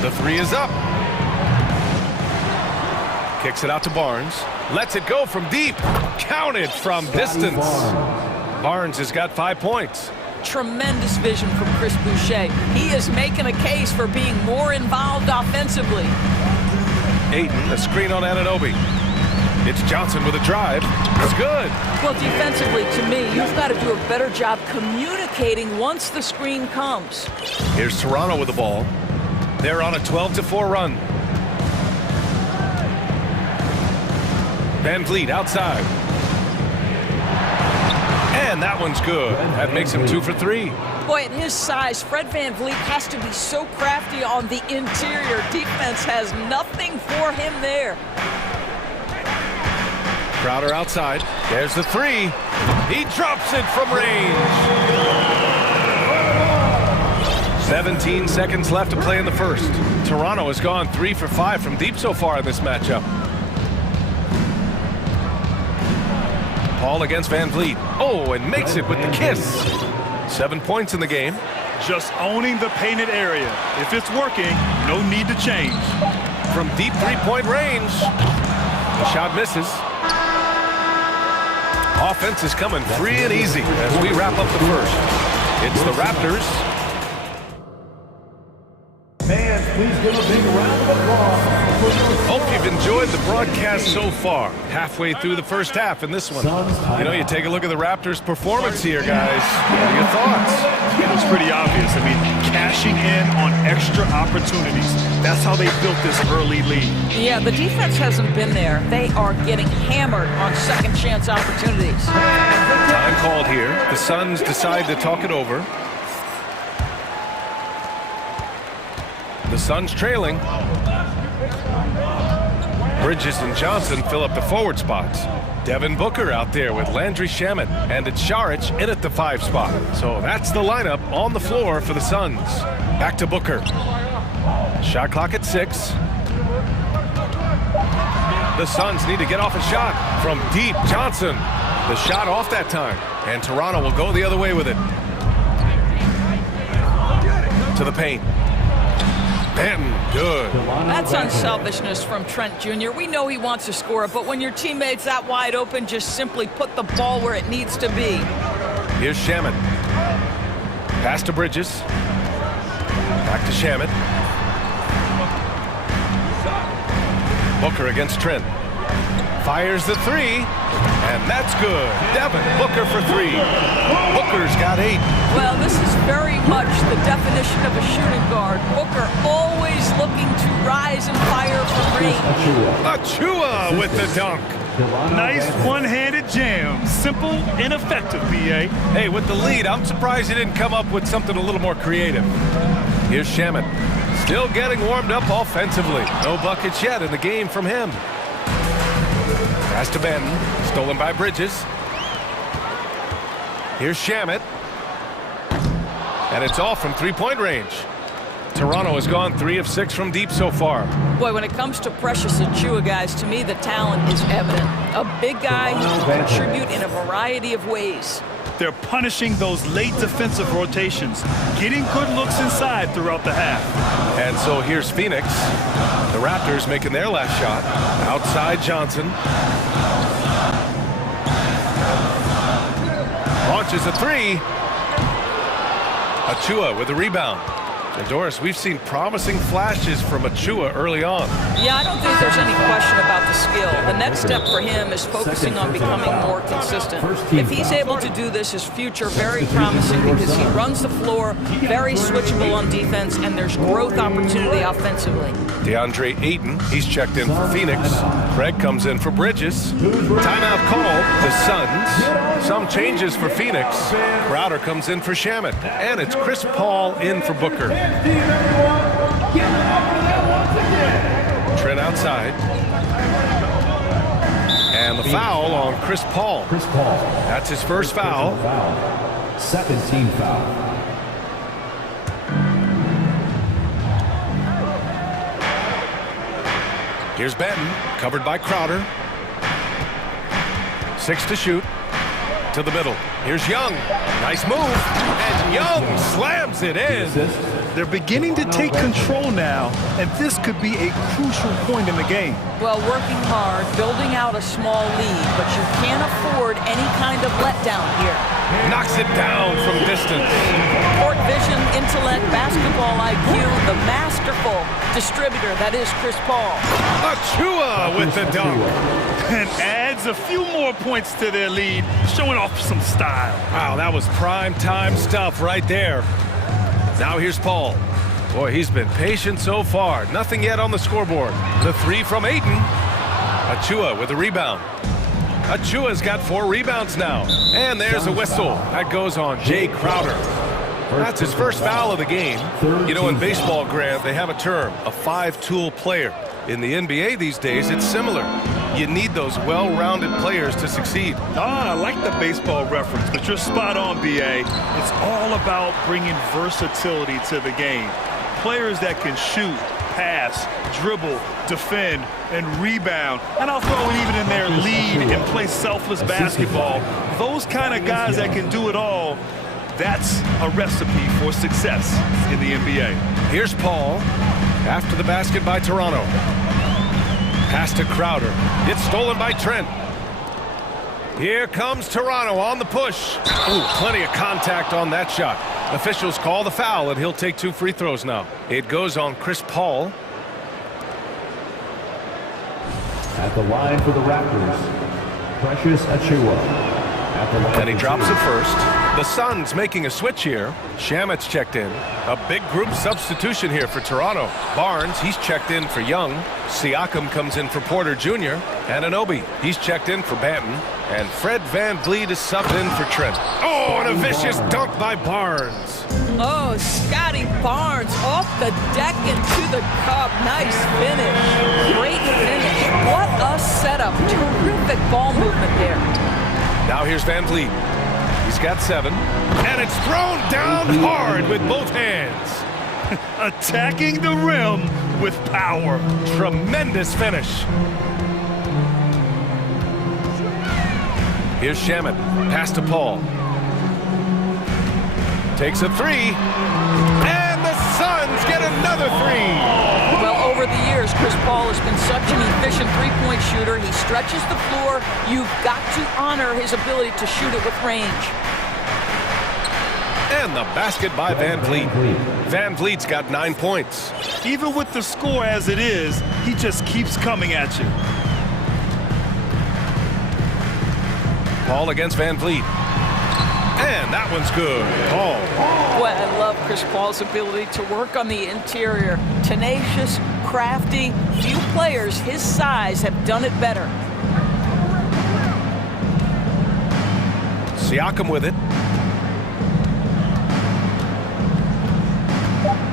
The three is up. Kicks it out to Barnes. Lets it go from deep. Counted from distance. Barnes has got 5 points. Tremendous vision from Chris Boucher. He is making a case for being more involved offensively. Ayton, a screen on Anunoby. It's Johnson with a drive. It's good. Well, defensively, to me, you've got to do a better job communicating once the screen comes. Here's Toronto with the ball. They're on a 12-4 run. Van Vliet outside. And that one's good. That makes him 2 for 3. Boy, at his size, Fred Van Vliet has to be so crafty on the interior. Defense has nothing for him there. Crowder outside. There's the 3. He drops it from range. 17 seconds left to play in the first. Toronto has gone 3 for 5 from deep so far in this matchup. Paul against Van Vliet. Oh, and makes it with the kiss. 7 points in the game. Just owning the painted area. If it's working, no need to change. From deep three-point range. The shot misses. Offense is coming free and easy as we wrap up the first. It's the Raptors. Fans, please give a big round of applause. Hope you've enjoyed the broadcast so far. Halfway through the first half in this one. You know, you take a look at the Raptors' performance here, guys. What are your thoughts? It was pretty obvious. I mean, cashing in on extra opportunities. That's how they built this early lead. Yeah, the defense hasn't been there. They are getting hammered on second chance opportunities. Time called here. The Suns decide to talk it over. The Suns trailing. Bridges and Johnson fill up the forward spots. Devin Booker out there with Landry Shamet, and it's Šarić in at the 5 spot. So that's the lineup on the floor for the Suns. Back to Booker. Shot clock at 6. The Suns need to get off a shot from deep. Johnson. The shot off that time, and Toronto will go the other way with it. To the paint. Benton, good. That's unselfishness from Trent Jr. We know he wants to score, but when your teammate's that wide open, just simply put the ball where it needs to be. Here's Shamet. Pass to Bridges. Back to Shamet. Booker against Trent. Fires the 3, and that's good. Devin Booker for 3. Booker's got 8. Well, this is very much the definition of a shooting guard. Booker always looking to rise and fire from range. Achua with the dunk. Nice one-handed jam. Simple and effective, B.A. Hey, with the lead, I'm surprised he didn't come up with something a little more creative. Here's Shamet. Still getting warmed up offensively. No buckets yet in the game from him. Pass to Benton. Stolen by Bridges. Here's Shamet. And it's off from three-point range. Toronto has gone 3 of 6 from deep so far. Boy, when it comes to Precious Achua, guys, to me the talent is evident. A big guy who can contribute in a variety of ways. They're punishing those late defensive rotations, getting good looks inside throughout the half. And so here's Phoenix. The Raptors making their last shot. Outside Johnson. Launches a 3. Achua with the rebound. And Doris, we've seen promising flashes from Achua early on. Yeah, I don't think there's any question about the skill. The next step for him is focusing on becoming more consistent. If he's able to do this, his future very promising because he runs the floor, very switchable on defense, and there's growth opportunity offensively. DeAndre Ayton, he's checked in for Phoenix. Craig comes in for Bridges. Timeout called, the Suns. Some changes for Phoenix. Crowder comes in for Shamet. And it's Chris Paul in for Booker. Trent outside. And the foul on Chris Paul. That's his first foul. Second team foul. Here's Benton, covered by Crowder. 6 to shoot. To the middle. Here's Young. Nice move. And Young slams it in. They're beginning to take control now, and this could be a crucial point in the game. Well, working hard, building out a small lead, but you can't afford any kind of letdown here. Knocks it down from distance. Court vision intellect, basketball IQ, the masterful distributor that is Chris Paul. Achua with the dunk. And adds a few more points to their lead, showing off some style. Wow, that was prime time stuff right there. Now here's Paul. Boy, he's been patient so far. Nothing yet on the scoreboard. The three from Ayton. Achua with a rebound. Achua's got 4 rebounds now. And there's a whistle. That goes on Jay Crowder. That's his first foul of the game. You know, in baseball, Grant, they have a term, a 5-tool player. In the NBA these days, it's similar. You need those well-rounded players to succeed. I like the baseball reference, but you're spot on, B.A. It's all about bringing versatility to the game. Players that can shoot, pass, dribble, defend, and rebound. And I'll throw it even in there, lead and play selfless basketball. Those kind of guys that can do it all, that's a recipe for success in the NBA. Here's Paul after the basket by Toronto. Pass to Crowder. It's stolen by Trent. Here comes Toronto on the push. Ooh, plenty of contact on that shot. Officials call the foul, and he'll take 2 free throws now. It goes on Chris Paul. At the line for the Raptors, Precious Achua. And he drops it first. The Suns making a switch here. Shamet's checked in. A big group substitution here for Toronto. Barnes, he's checked in for Young. Siakam comes in for Porter Jr. Anunoby, he's checked in for Banton. And Fred VanVleet is subbed in for Trent. Oh, and a vicious dunk by Barnes. Oh, Scotty Barnes off the deck into the cup. Nice finish. Great finish. What a setup. Terrific ball movement there. Now here's VanVleet. He's got 7. And it's thrown down hard with both hands. Attacking the rim with power. Tremendous finish. Here's Shamet. Pass to Paul. Takes a 3. And the Suns get another 3. Well, over the years, Chris Paul has been such an efficient three-point shooter. He stretches the floor. You've got to honor his ability to shoot it with range. And the basket by VanVleet. VanVleet's got 9 points. Even with the score as it is, he just keeps coming at you. Paul against VanVleet. And that one's good. Paul. Boy, I love Chris Paul's ability to work on the interior. Tenacious, crafty. Few players his size have done it better. Siakam with it.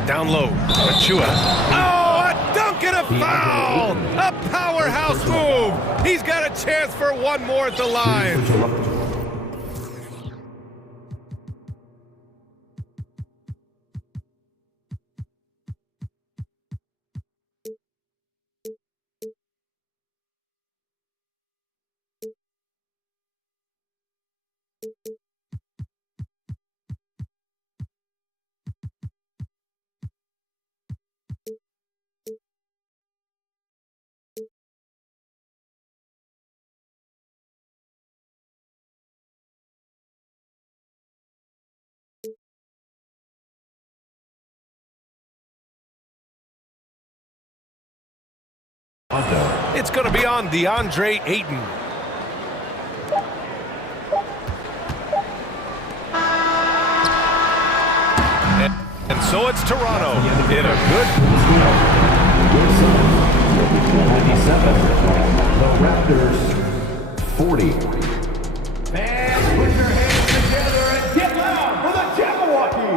Down low. Achua. Oh, a dunk and a foul! A powerhouse move! He's got a chance for one more at the line. It's going to be on DeAndre Ayton. And so it's Toronto in a good... The Raptors, 40. Fans, put your hands together and get loud for the Jabberwocky!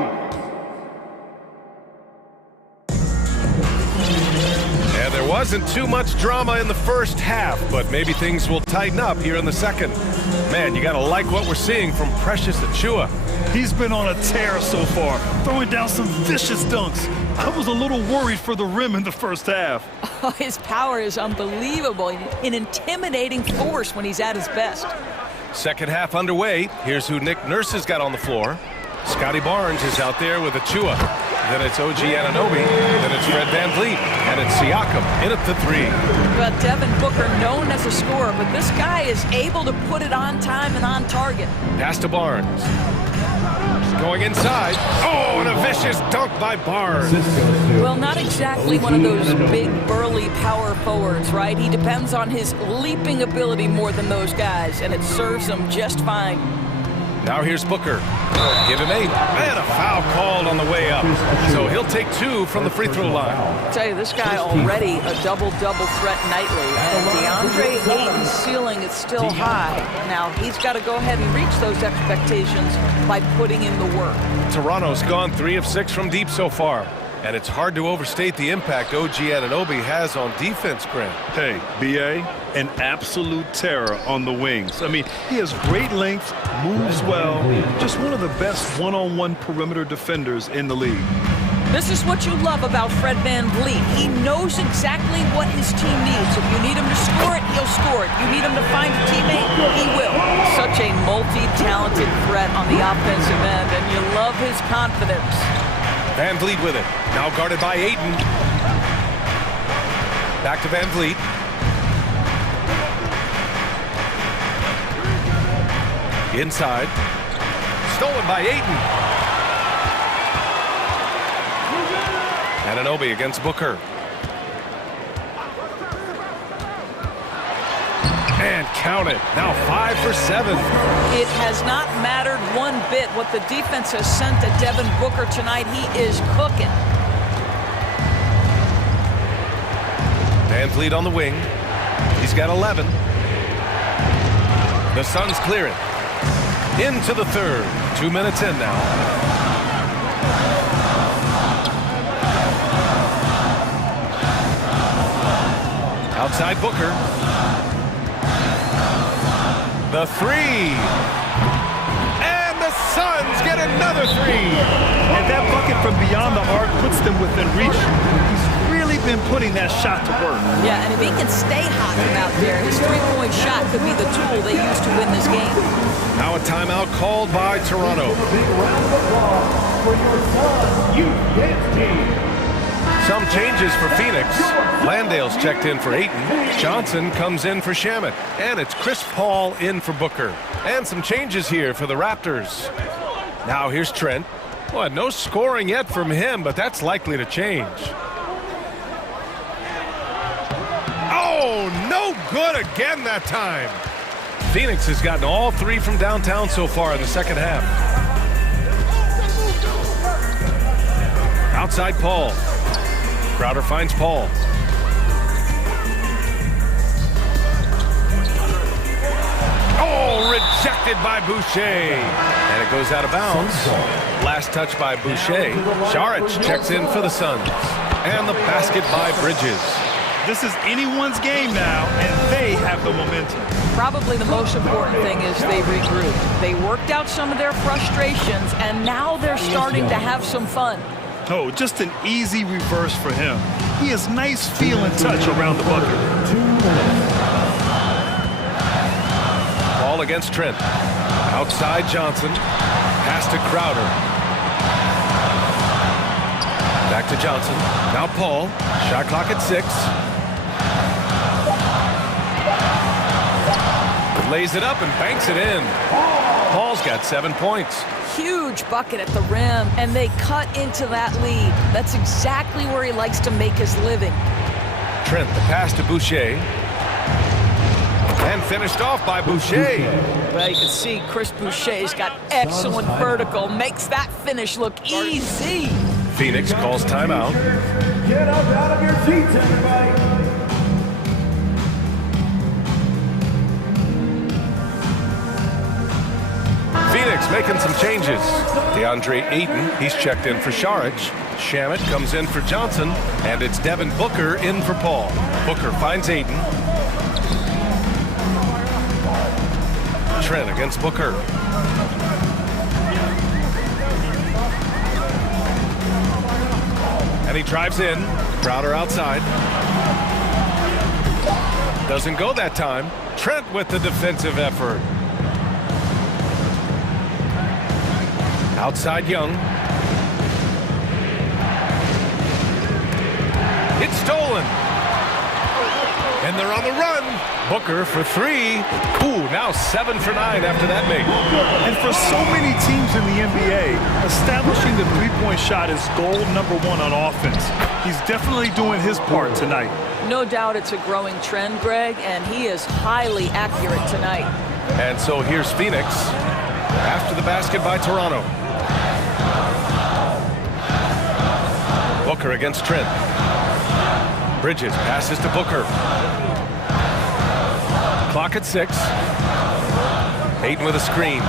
And there wasn't too much drama in the first half, but maybe things will tighten up here in the second. Man, you gotta like what we're seeing from Precious Achua. He's been on a tear so far, throwing down some vicious dunks. I was a little worried for the rim in the first half. Oh, his power is unbelievable. An intimidating force when he's at his best. Second half underway. Here's who Nick Nurse has got on the floor. Scotty Barnes is out there with Achua. Then it's OG Anunoby. Then it's Fred VanVleet. And it's Siakam in at the 3. Well, Devin Booker, known as a scorer, but this guy is able to put it on time and on target. Pass to Barnes. Going inside. Oh, and a vicious dunk by Barnes. Well, not exactly one of those big, burly power forwards, right? He depends on his leaping ability more than those guys, and it serves him just fine. Now here's Booker. Give him 8. And a foul called on the way up. So he'll take 2 from the free throw line. I tell you, this guy already a double-double threat nightly. And DeAndre Ayton's ceiling is still high. Now, he's got to go ahead and reach those expectations by putting in the work. Toronto's gone 3 of 6 from deep so far. And it's hard to overstate the impact OG Anunoby has on defense, Grant. Hey, B.A., an absolute terror on the wings. I mean, he has great length, moves well, just one of the best one-on-one perimeter defenders in the league. This is what you love about Fred VanVleet. He knows exactly what his team needs. If you need him to score it, he'll score it. You need him to find a teammate, he will. Such a multi-talented threat on the offensive end, and you love his confidence. VanVleet with it. Now guarded by Ayton. Back to VanVleet. Inside. Stolen by Ayton. Anunoby against Booker. And count it. Now 5 for 7. It has not mattered one bit what the defense has sent to Devin Booker tonight. He is cooking. VanVleet on the wing. He's got 11. The Suns clear it. Into the third. 2 minutes in now. Outside Booker. The 3. And the Suns get another 3. And that bucket from beyond the arc puts them within reach. He's really been putting that shot to work. Yeah, and if he can stay hot from out there, his three-point shot could be the tool they use to win this game. Now a timeout called by Toronto. Some changes for Phoenix. Landale's checked in for Ayton. Johnson comes in for Shamet. And it's Chris Paul in for Booker. And some changes here for the Raptors. Now here's Trent. Well, no scoring yet from him, but that's likely to change. Oh, no good again that time. Phoenix has gotten all 3 from downtown so far in the second half. Outside Paul. Crowder finds Paul. Oh, rejected by Boucher. And it goes out of bounds. Last touch by Boucher. Saric checks in for the Suns. And the basket by Bridges. This is anyone's game now, and they have the momentum. Probably the most important thing is they regrouped. They worked out some of their frustrations, and now they're starting to have some fun. Oh, just an easy reverse for him. He has nice feel and touch around the bucket. Ball against Trent. Outside Johnson. Pass to Crowder. Back to Johnson. Now Paul. Shot clock at 6. Lays it up and banks it in. Paul's got 7 points. Huge bucket at the rim, and they cut into that lead. That's exactly where he likes to make his living. Trent, the pass to Boucher. And finished off by Boucher. Well, you can see Chris Boucher's got excellent vertical. Makes that finish look easy. Phoenix calls timeout. Get up out of your seats, everybody. Phoenix making some changes. DeAndre Ayton, he's checked in for Saric. Shamet comes in for Johnson. And it's Devin Booker in for Paul. Booker finds Ayton. Trent against Booker. And he drives in. Crowder outside. Doesn't go that time. Trent with the defensive effort. Outside Young. It's stolen. And they're on the run. Booker for three. Ooh, now 7 for 9 after that make. And for so many teams in the NBA, establishing the three-point shot is goal number one on offense. He's definitely doing his part tonight. No doubt it's a growing trend, Greg, and he is highly accurate tonight. And so here's Phoenix after the basket by Toronto. Booker against Trent. Bridges passes to Booker. Clock at 6. Ayton with a screen.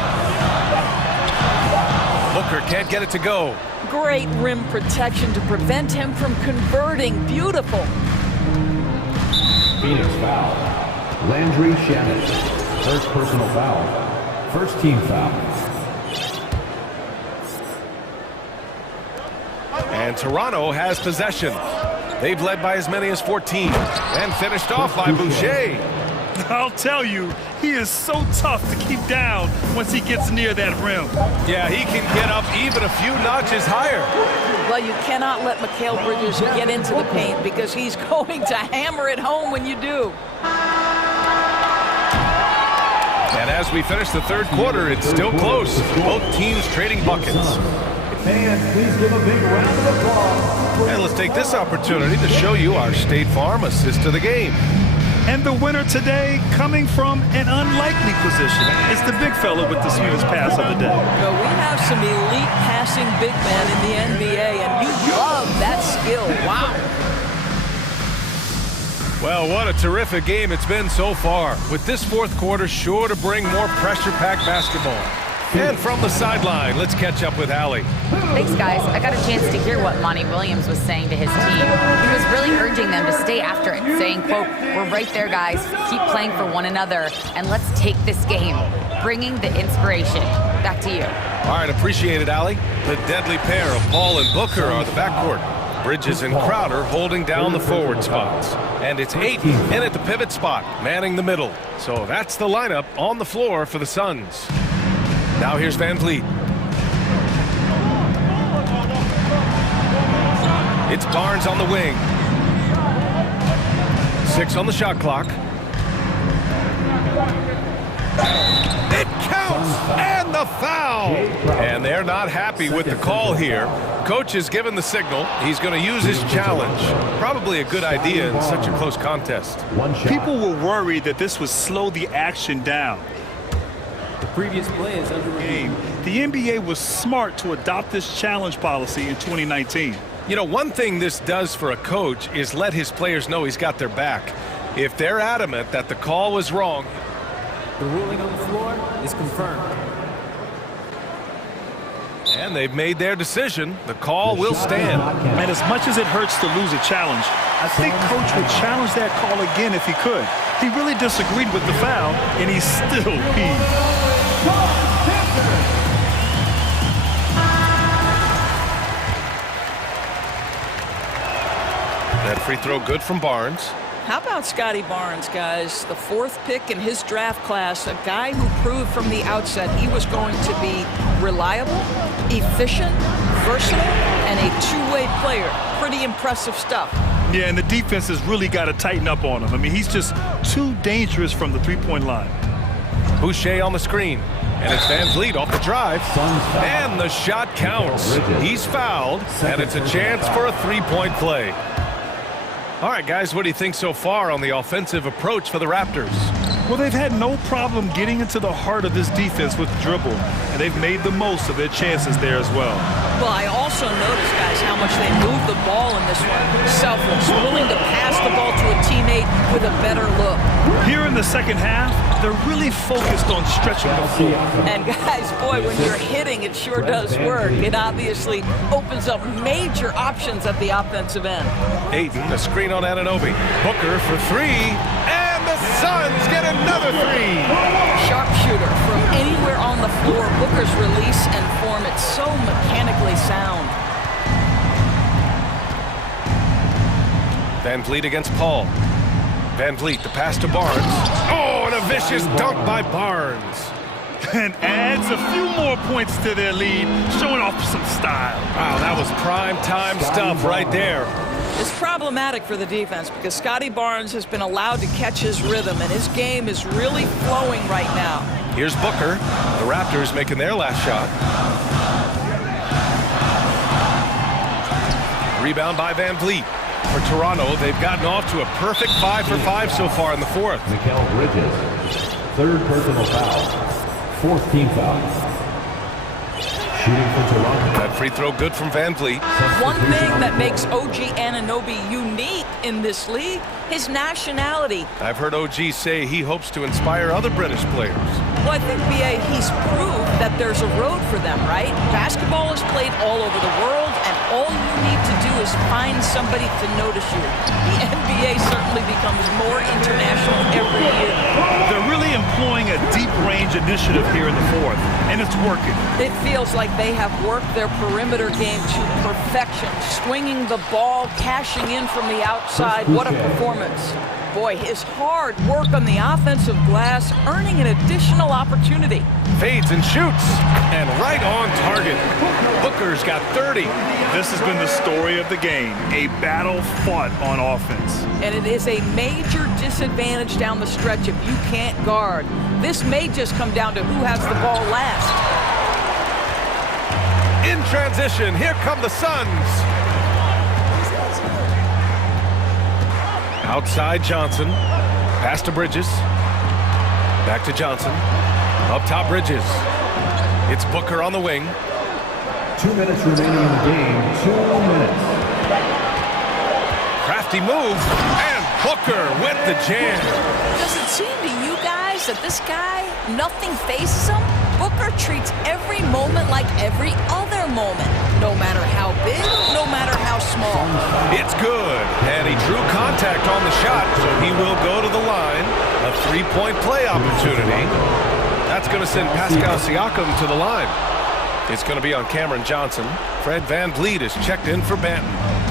Booker can't get it to go. Great rim protection to prevent him from converting. Beautiful. Phoenix foul. Landry Shamet. First personal foul. First team foul. And Toronto has possession. They've led by as many as 14 and finished off by Boucher. I'll tell you, he is so tough to keep down once he gets near that rim. Yeah, he can get up even a few notches higher. Well, you cannot let Mikal Bridges get into the paint because he's going to hammer it home when you do. And as we finish the third quarter, it's still close. Both teams trading buckets. Fans, please give a big round of applause. And let's take this opportunity to show you our State Farm assist of the game. And the winner today coming from an unlikely position. It's the big fella with the sweetest pass of the day. Well, we have some elite passing big men in the NBA, and you love that skill. Wow. Well, what a terrific game it's been so far, with this fourth quarter sure to bring more pressure-packed basketball. And from the sideline, let's catch up with Allie. Thanks, guys. I got a chance to hear what Monty Williams was saying to his team. He was really urging them to stay after it, saying, quote, "We're right there, guys. Keep playing for one another, and let's take this game." Bringing the inspiration. Back to you. All right, appreciate it, Allie. The deadly pair of Paul and Booker are the backcourt. Bridges and Crowder holding down the forward spots. And it's Ayton in at the pivot spot, manning the middle. So that's the lineup on the floor for the Suns. Now here's Van Vliet. It's Barnes on the wing. 6 on the shot clock. It counts, and the foul! And they're not happy with the call here. Coach has given the signal. He's going to use his challenge. Probably a good idea in such a close contest. People were worried that this would slow the action down. The previous play is under review. The NBA was smart to adopt this challenge policy in 2019. You know, one thing this does for a coach is let his players know he's got their back. If they're adamant that the call was wrong, the ruling on the floor is confirmed. And they've made their decision. The call will stand. And as much as it hurts to lose a challenge, I think Coach would challenge that call again if he could. He really disagreed with the foul, and he still peed. That free throw good from Barnes. How about Scotty Barnes, guys? The 4th pick in his draft class, a guy who proved from the outset he was going to be reliable, efficient, versatile, and a two-way player. Pretty impressive stuff. Yeah, and the defense has really got to tighten up on him. I mean, he's just too dangerous from the three-point line. Boucher on the screen. And it's Van Vliet off the drive. And the shot counts. He's fouled, and it's a chance for a three-point play. All right, guys, what do you think so far on the offensive approach for the Raptors? Well, they've had no problem getting into the heart of this defense with the dribble, and they've made the most of their chances there as well. Well, I also noticed, guys, how much they moved the ball in this one. Selfless, willing to pass the ball to a teammate with a better look. Here in the second half, they're really focused on stretching the floor. And guys, boy, when you're hitting, it sure does work. It obviously opens up major options at the offensive end. Ayton, a screen on Anunoby. Booker for 3, and the Suns get another 3. Sharpshooter from anywhere on the floor. Booker's release and form, it's so mechanically sound. Van Vliet against Paul. Van Vliet, the pass to Barnes. Oh, and a vicious dunk by Barnes. And adds a few more points to their lead, showing off some style. Wow, that was prime time stuff right there. It's problematic for the defense because Scotty Barnes has been allowed to catch his rhythm, and his game is really flowing right now. Here's Booker. The Raptors making their last shot. Rebound by Van Vliet. For Toronto, they've gotten off to a perfect 5 for 5 so far in the fourth. Mikal Bridges, third personal foul, fourth team foul. Shooting for Toronto. That free throw good from Van Vliet. One thing that makes OG Anunoby unique in this league, his nationality. I've heard OG say he hopes to inspire other British players. Well, I think, B.A., he's proved that there's a road for them, right? Basketball is played all over the world, and all you need to do is find somebody to notice you. The NBA certainly becomes more international every year. They're really employing a deep-range initiative here in the fourth, and it's working. It feels like they have worked their perimeter game to perfection, swinging the ball, cashing in from the outside. What a performance. Boy, his hard work on the offensive glass, earning an additional opportunity. Fades and shoots, and right on target. Booker's got 30. This has been the story of the game, a battle fought on offense. And it is a major disadvantage down the stretch if you can't guard. This may just come down to who has the ball last. In transition, here come the Suns. Outside Johnson, pass to Bridges, back to Johnson, up top Bridges. It's Booker on the wing. 2 minutes remaining in the game, 2 minutes. Crafty move, and Booker with the jam. Does it seem to you guys that this guy, nothing phases him? Booker treats every moment like every other moment, no matter how big, no matter how small. It's good, and he drew contact on the shot, so he will go to the line. A three-point play opportunity. That's going to send Pascal Siakam to the line. It's going to be on Cameron Johnson. Fred Van Vliet is checked in for Banton.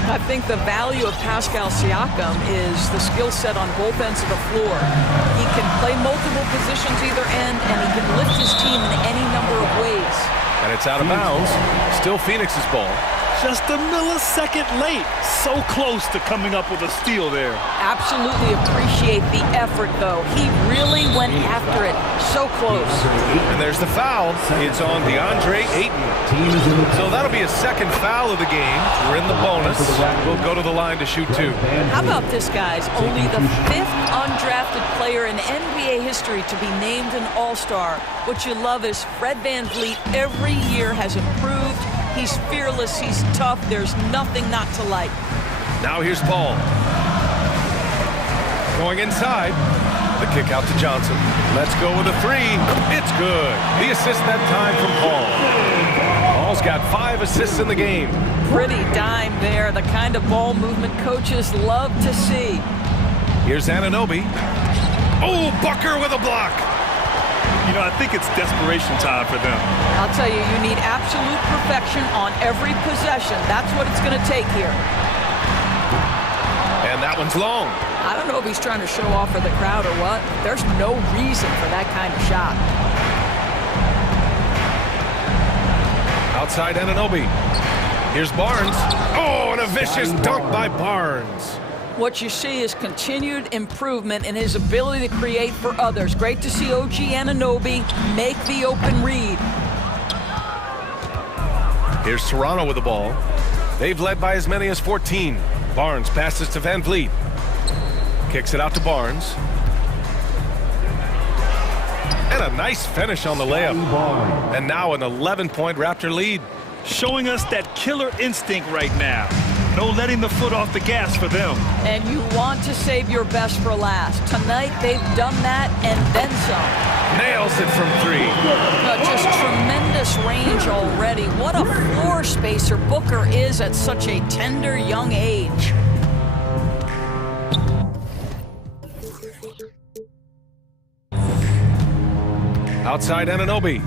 I think the value of Pascal Siakam is the skill set on both ends of the floor. He can play multiple positions either end, and he can lift his team in any number of ways. And it's out of bounds. Still Phoenix's ball. Just a millisecond late. So close to coming up with a steal there. Absolutely appreciate the effort, though. He really went after it. So close. And there's the foul. It's on DeAndre Ayton. So that'll be a second foul of the game. We're in the bonus. We'll go to the line to shoot two. How about this, guys? Only the 5th undrafted player in NBA history to be named an All-Star. What you love is Fred Van Vliet every year has improved. He's fearless, he's tough, there's nothing not to like. Now here's Paul. Going inside. The kick out to Johnson. Let's go with a three. It's good. The assist that time from Paul. Paul's got 5 assists in the game. Pretty dime there, the kind of ball movement coaches love to see. Here's Anunoby. Oh, Booker with a block. You know, I think it's desperation time for them. I'll tell you, you need absolute perfection on every possession. That's what it's going to take here. And that one's long. I don't know if he's trying to show off for the crowd or what. There's no reason for that kind of shot. Outside Anunoby. Here's Barnes. Oh, and a vicious dunk by Barnes. What you see is continued improvement in his ability to create for others. Great to see OG Anunoby make the open read. Here's Toronto with the ball. They've led by as many as 14. Barnes passes to Van Vliet. Kicks it out to Barnes. And a nice finish on the layup. And now an 11-point Raptor lead. Showing us that killer instinct right now. No letting the foot off the gas for them. And you want to save your best for last. Tonight, they've done that and then some. Nails it from 3. Just tremendous range already. What a floor spacer Booker is at such a tender young age. Outside Anunoby.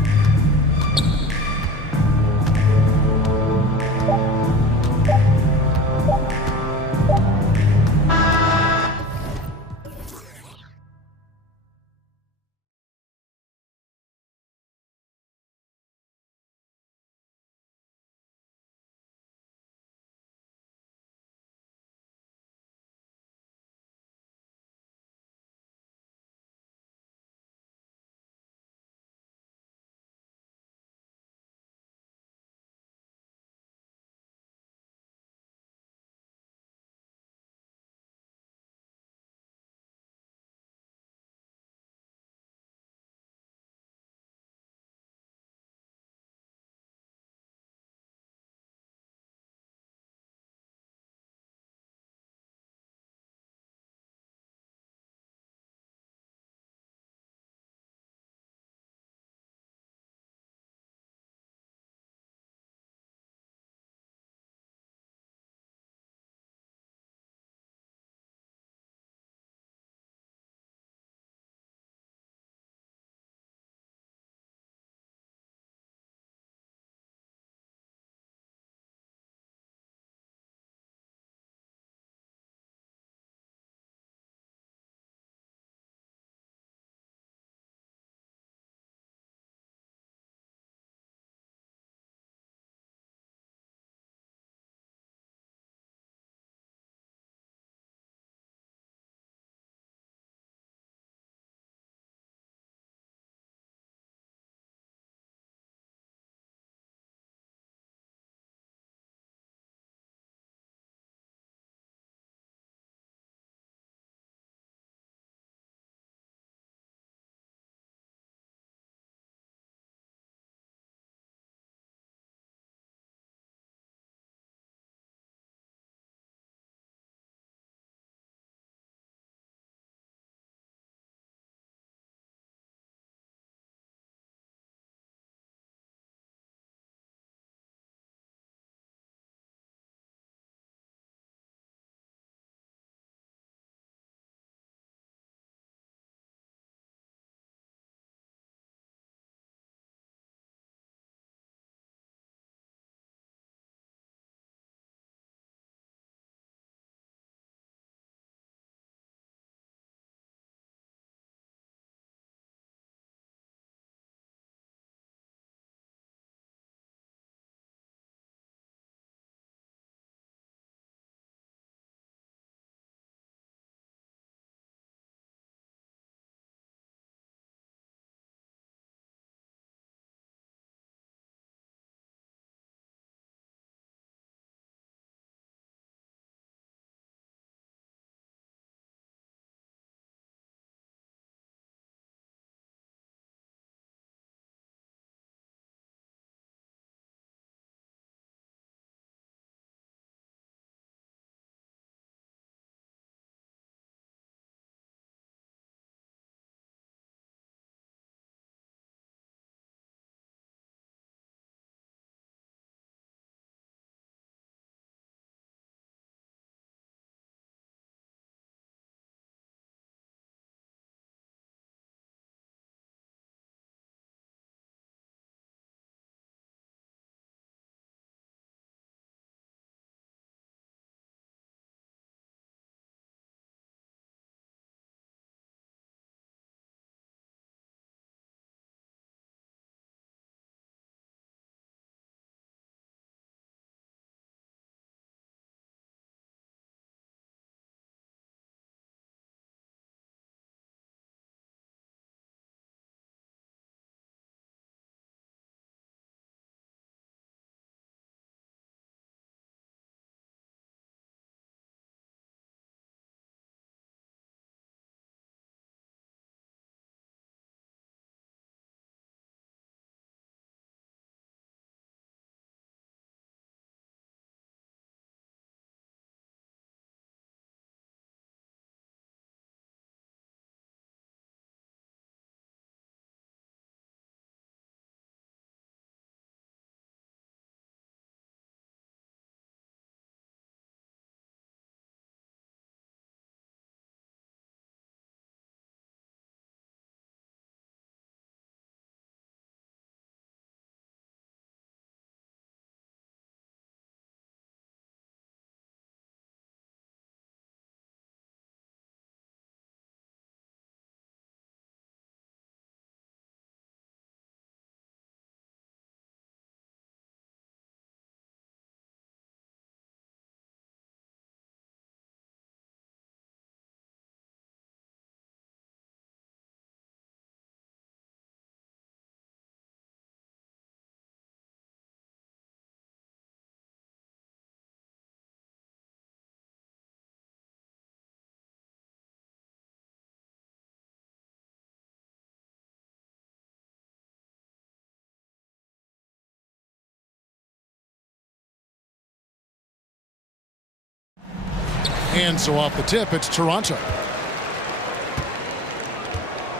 And so off the tip, it's Toronto.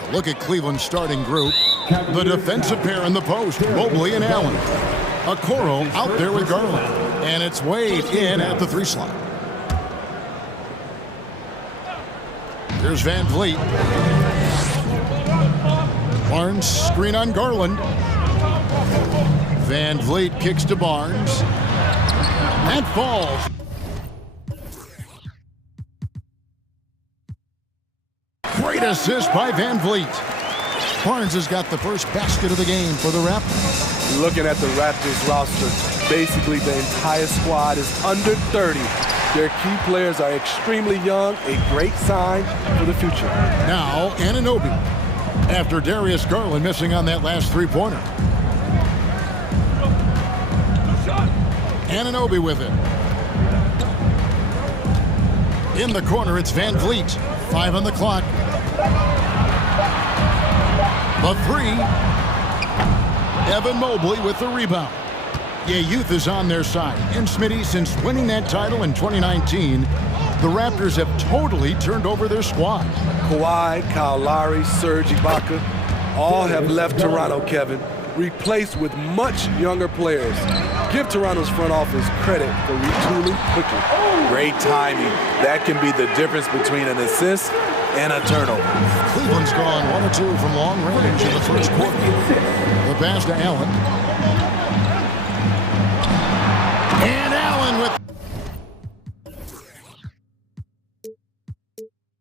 A look at Cleveland's starting group. The defensive pair in the post, Mobley and Allen. Okoro out there with Garland. And it's Wade in at the 3 slot. Here's Van Vliet. Barnes screen on Garland. Van Vliet kicks to Barnes. And falls. Great assist by Van Vliet. Barnes has got the first basket of the game for the Raptors. Looking at the Raptors roster, basically the entire squad is under 30. Their key players are extremely young, a great sign for the future. Now, Anunoby, after Darius Garland missing on that last three-pointer. Anunoby with it. In the corner, it's Van Vliet. 5 on the clock. The 3. Evan Mobley with the rebound. Yeah, youth is on their side. And Smitty, since winning that title in 2019, the Raptors have totally turned over their squad. Kawhi, Kyle Lowry, Serge Ibaka, all have left Toronto, Kevin, replaced with much younger players. Give Toronto's front office credit for retooling quickly. Great timing. That can be the difference between an assist and a turnover. Cleveland's gone 1 or 2 from long range in the first quarter. The pass to Allen. And Allen with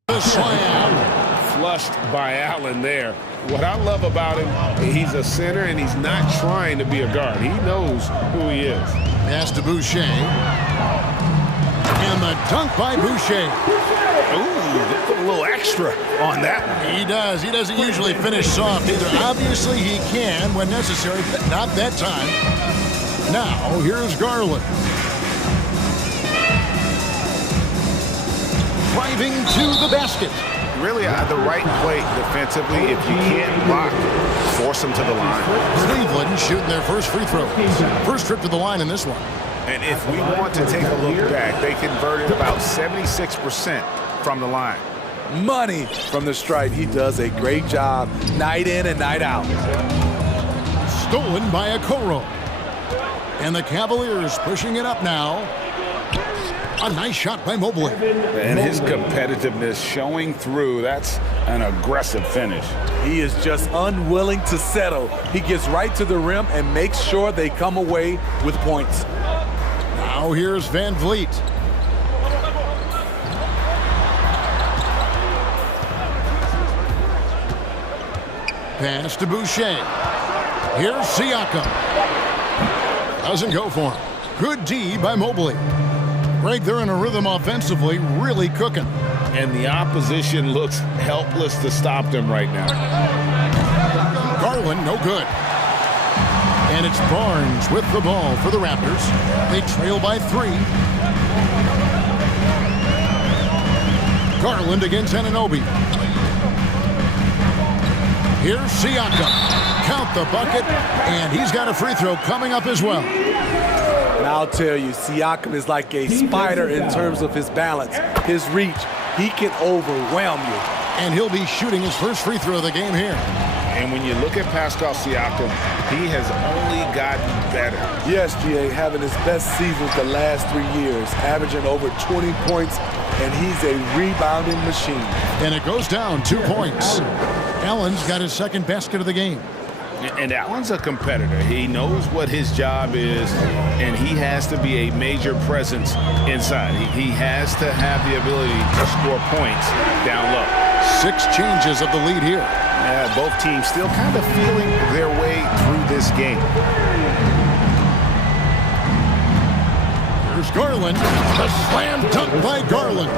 the slam. Flushed by Allen there. What I love about him, he's a center and he's not trying to be a guard. He knows who he is. Pass to Boucher. And the dunk by Boucher. Ooh, they put a little extra on that one. He does. He doesn't usually finish soft either. Obviously, he can when necessary, but not that time. Now, here's Garland. Driving to the basket. Really the right play defensively. If you can't block, force them to the line. Cleveland shooting their first free throw. First trip to the line in this one. And if we want to take a look back, they converted about 76% from the line. Money from the stripe. He does a great job night in and night out. Stolen by Okoro. And the Cavaliers pushing it up now. A nice shot by Mobley. And his competitiveness showing through. That's an aggressive finish. He is just unwilling to settle. He gets right to the rim and makes sure they come away with points. Now here's Van Vliet. Pass to Boucher. Here's Siakam. Doesn't go for him. Good D by Mobley. Greg, they're in a rhythm offensively, really cooking. And the opposition looks helpless to stop them right now. Garland, no good. And it's Barnes with the ball for the Raptors. They trail by 3. Garland against Anunoby. Here's Siakam. Count the bucket, and he's got a free throw coming up as well. And I'll tell you, Siakam is like a spider in terms of his balance, his reach. He can overwhelm you. And he'll be shooting his first free throw of the game here. And when you look at Pascal Siakam, he has only gotten better. Yes, GA, having his best seasons the last 3 years, averaging over 20 points, and he's a rebounding machine. And it goes down 2 points. Allen's got his second basket of the game. And Allen's a competitor. He knows what his job is, and he has to be a major presence inside. He has to have the ability to score points down low. 6 changes of the lead here. Both teams still kind of feeling their way through this game. Here's Garland. The slam dunk by Garland.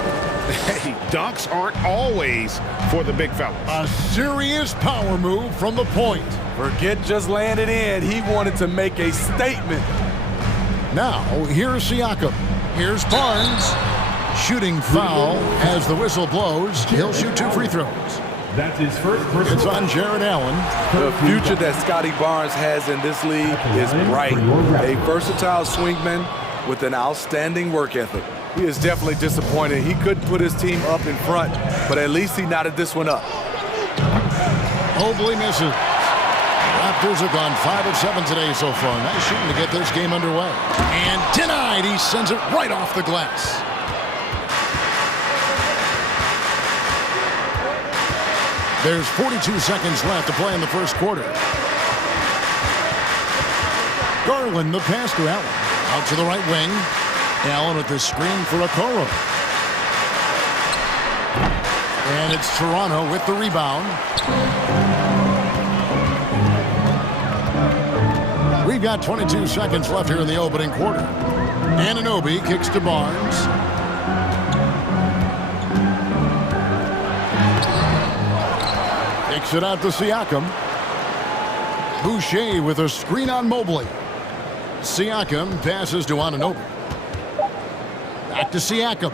Hey, dunks aren't always for the big fellas. A serious power move from the point. Forget just laying it in. He wanted to make a statement. Now, here's Siakam. Here's Barnes. Shooting foul as the whistle blows. He'll shoot 2 free throws. That's his first personal. It's on Jared Allen. The future that Scotty Barnes has in this league is bright. A versatile swingman with an outstanding work ethic. He is definitely disappointed. He couldn't put his team up in front, but at least he knotted this one up. Mobley misses. Raptors have gone 5 of 7 today so far. Nice shooting to get this game underway. And denied. He sends it right off the glass. There's 42 seconds left to play in the first quarter. Garland, the pass to Allen. Out to the right wing. Allen with the screen for Okoro. And it's Toronto with the rebound. We've got 22 seconds left here in the opening quarter. Anunoby kicks to Barnes. Kicks it out to Siakam. Boucher with a screen on Mobley. Siakam passes to Anunoby. Back to Siakam.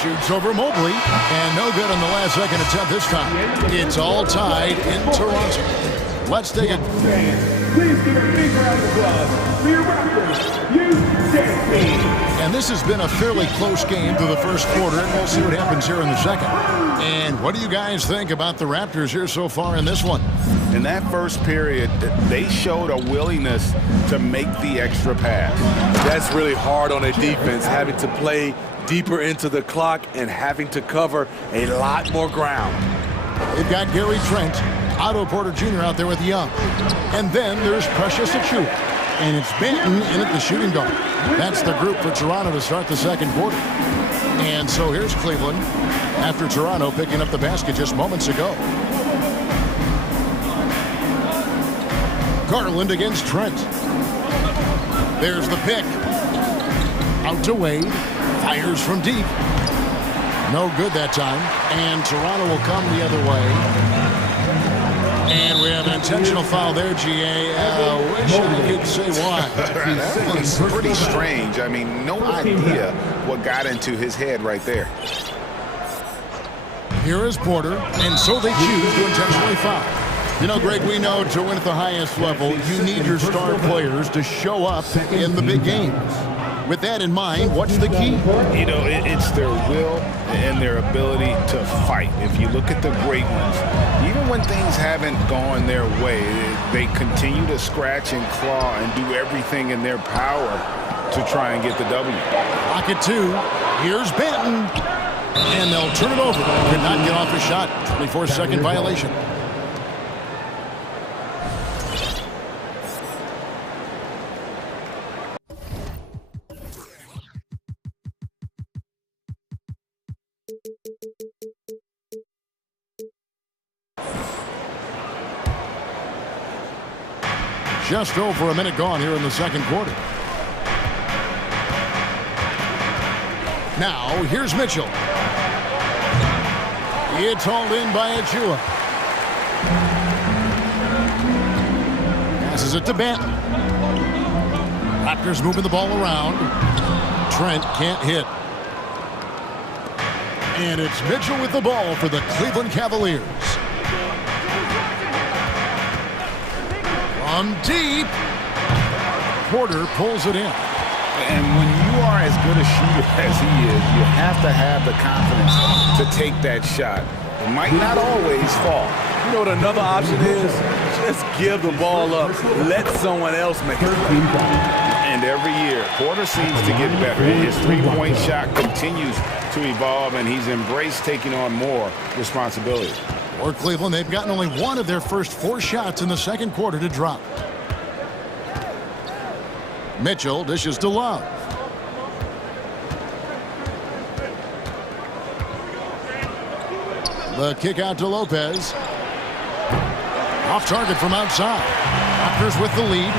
Shoots over Mobley. And no good on the last second attempt this time. It's all tied in Toronto. Let's take it. Please give a big round of applause for your Raptors. You dare me. And this has been a fairly close game through the first quarter, and we'll see what happens here in the second. And what do you guys think about the Raptors here so far in this one? In that first period, they showed a willingness to make the extra pass. That's really hard on a defense, having to play deeper into the clock and having to cover a lot more ground. They've got Gary Trent, Otto Porter Jr. out there with Young. And then there's Precious Achiuwa. And it's Benton in at the shooting guard. That's the group for Toronto to start the second quarter. And so here's Cleveland after Toronto picking up the basket just moments ago. Garland against Trent. There's the pick. Out to Wade. Fires from deep. No good that time. And Toronto will come the other way. And we have an intentional foul there, GA. Wish I could say why. That was pretty strange. I mean, no idea what got into his head right there. Here is Porter, and so they choose to intentionally foul. You know, Greg, we know to win at the highest level, you need your star players to show up in the big games. With that in mind, what's the key? You know, it's their will and their ability to fight. If you look at the great ones, even when things haven't gone their way, they continue to scratch and claw and do everything in their power to try and get the W. Pocket two. Here's Benton. And they'll turn it over. Could not get off the shot. 24-second violation. Just over a minute gone here in the second quarter. Now, here's Mitchell. It's hauled in by Achiuwa. Passes it to Benton. Raptors moving the ball around. Trent can't hit. And it's Mitchell with the ball for the Cleveland Cavaliers. From deep, Porter pulls it in. And when you are as good a shooter as he is, you have to have the confidence to take that shot. It might not always fall. You know what another option is? Just give the ball up. Let someone else make it. And every year, Porter seems to get better. His three-point shot continues to evolve, and he's embraced taking on more responsibility. For Cleveland, they've gotten only one of their first 4 shots in the second quarter to drop. Mitchell dishes to Love. The kick out to Lopez. Off target from outside. Raptors with the lead.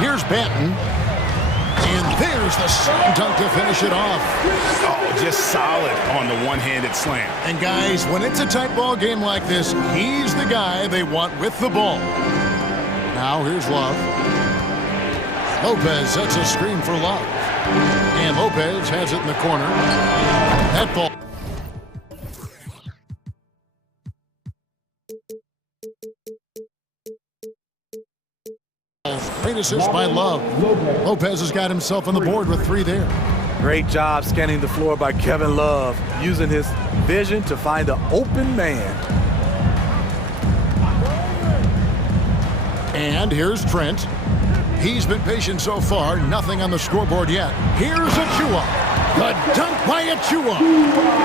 Here's Benton. And there's the slam dunk to finish it off. Oh, just solid on the one-handed slam. And guys, when it's a tight ball game like this, he's the guy they want with the ball. Now here's Love. Lopez sets a screen for Love. And Lopez has it in the corner. That ball. Great assist by Love. Lopez has got himself on the board with 3 there. Great job scanning the floor by Kevin Love, using his vision to find an open man. And here's Trent. He's been patient so far, nothing on the scoreboard yet. Here's Achua. The dunk by Achua.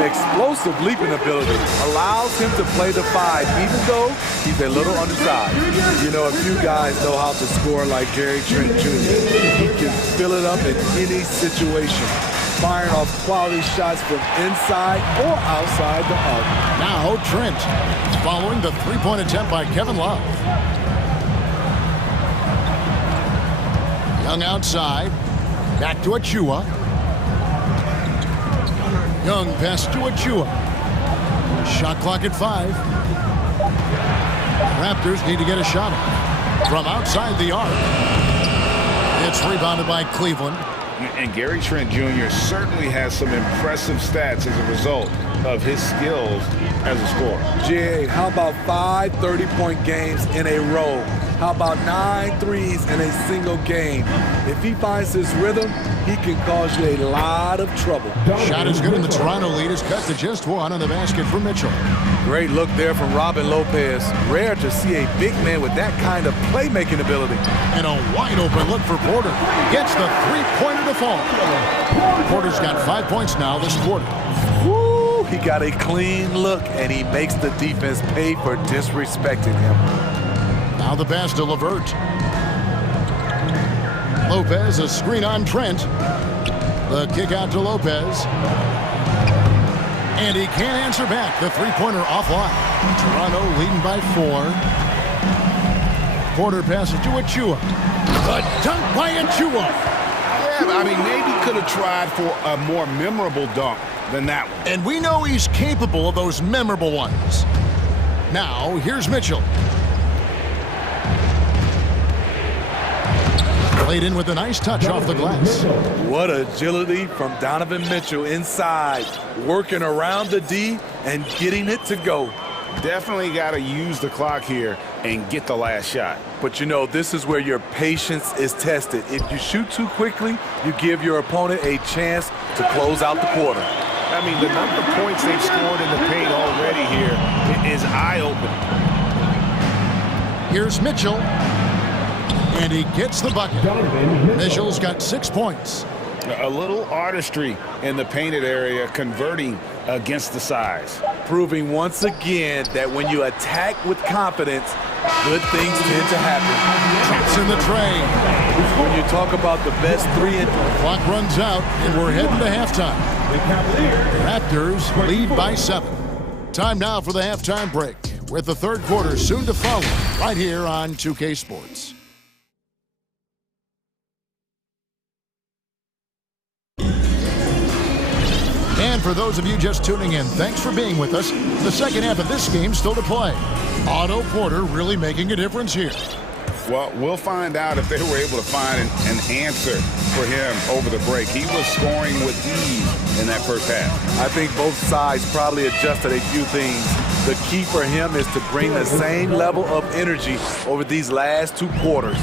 Explosive leaping ability allows him to play the 5, even though he's a little undersized. You know, a few guys know how to score like Gary Trent Jr. He can fill it up in any situation, firing off quality shots from inside or outside the arc. Now Trent, following the 3-point attempt by Kevin Love. Young outside, back to Achua. Young pass to Achua. Shot clock at 5. Raptors need to get a shot from outside the arc. It's rebounded by Cleveland. And Gary Trent Jr. certainly has some impressive stats as a result of his skills as a scorer. Jay, how about 5 30-point games in a row? How about 9 threes in a single game? If he finds his rhythm, he can cause you a lot of trouble. Shot is good, and the Toronto lead is cut to just 1 on the basket for Mitchell. Great look there from Robin Lopez. Rare to see a big man with that kind of playmaking ability. And a wide open look for Porter. Gets the 3-pointer to fall. Porter's got 5 points now this quarter. Woo, he got a clean look, and he makes the defense pay for disrespecting him. Now the pass to LeVert. Lopez, a screen on Trent. The kick out to Lopez. And he can't answer back. The 3-pointer offline. Toronto leading by 4. Porter passes to Achua. The dunk by Achua. Yeah, I mean, maybe could have tried for a more memorable dunk than that one. And we know he's capable of those memorable ones. Now, here's Mitchell. Played in with a nice touch off the glass. What agility from Donovan Mitchell inside, working around the D and getting it to go. Definitely got to use the clock here and get the last shot. But you know, this is where your patience is tested. If you shoot too quickly, you give your opponent a chance to close out the quarter. I mean, the number of points they've scored in the paint already here is eye-opening. Here's Mitchell. And he gets the bucket. Mitchell's got 6 points. A little artistry in the painted area, converting against the size. Proving once again that when you attack with confidence, good things tend to happen. Traps in the tray. When you talk about the best 3 and clock runs out, and we're heading to halftime. Raptors lead by 7. Time now for the halftime break, with the third quarter soon to follow, right here on 2K Sports. And for those of you just tuning in, thanks for being with us. The second half of this game still to play. Otto Porter really making a difference here. Well, we'll find out if they were able to find an answer for him over the break. He was scoring with ease in that first half. I think both sides probably adjusted a few things. The key for him is to bring the same level of energy over these last 2 quarters.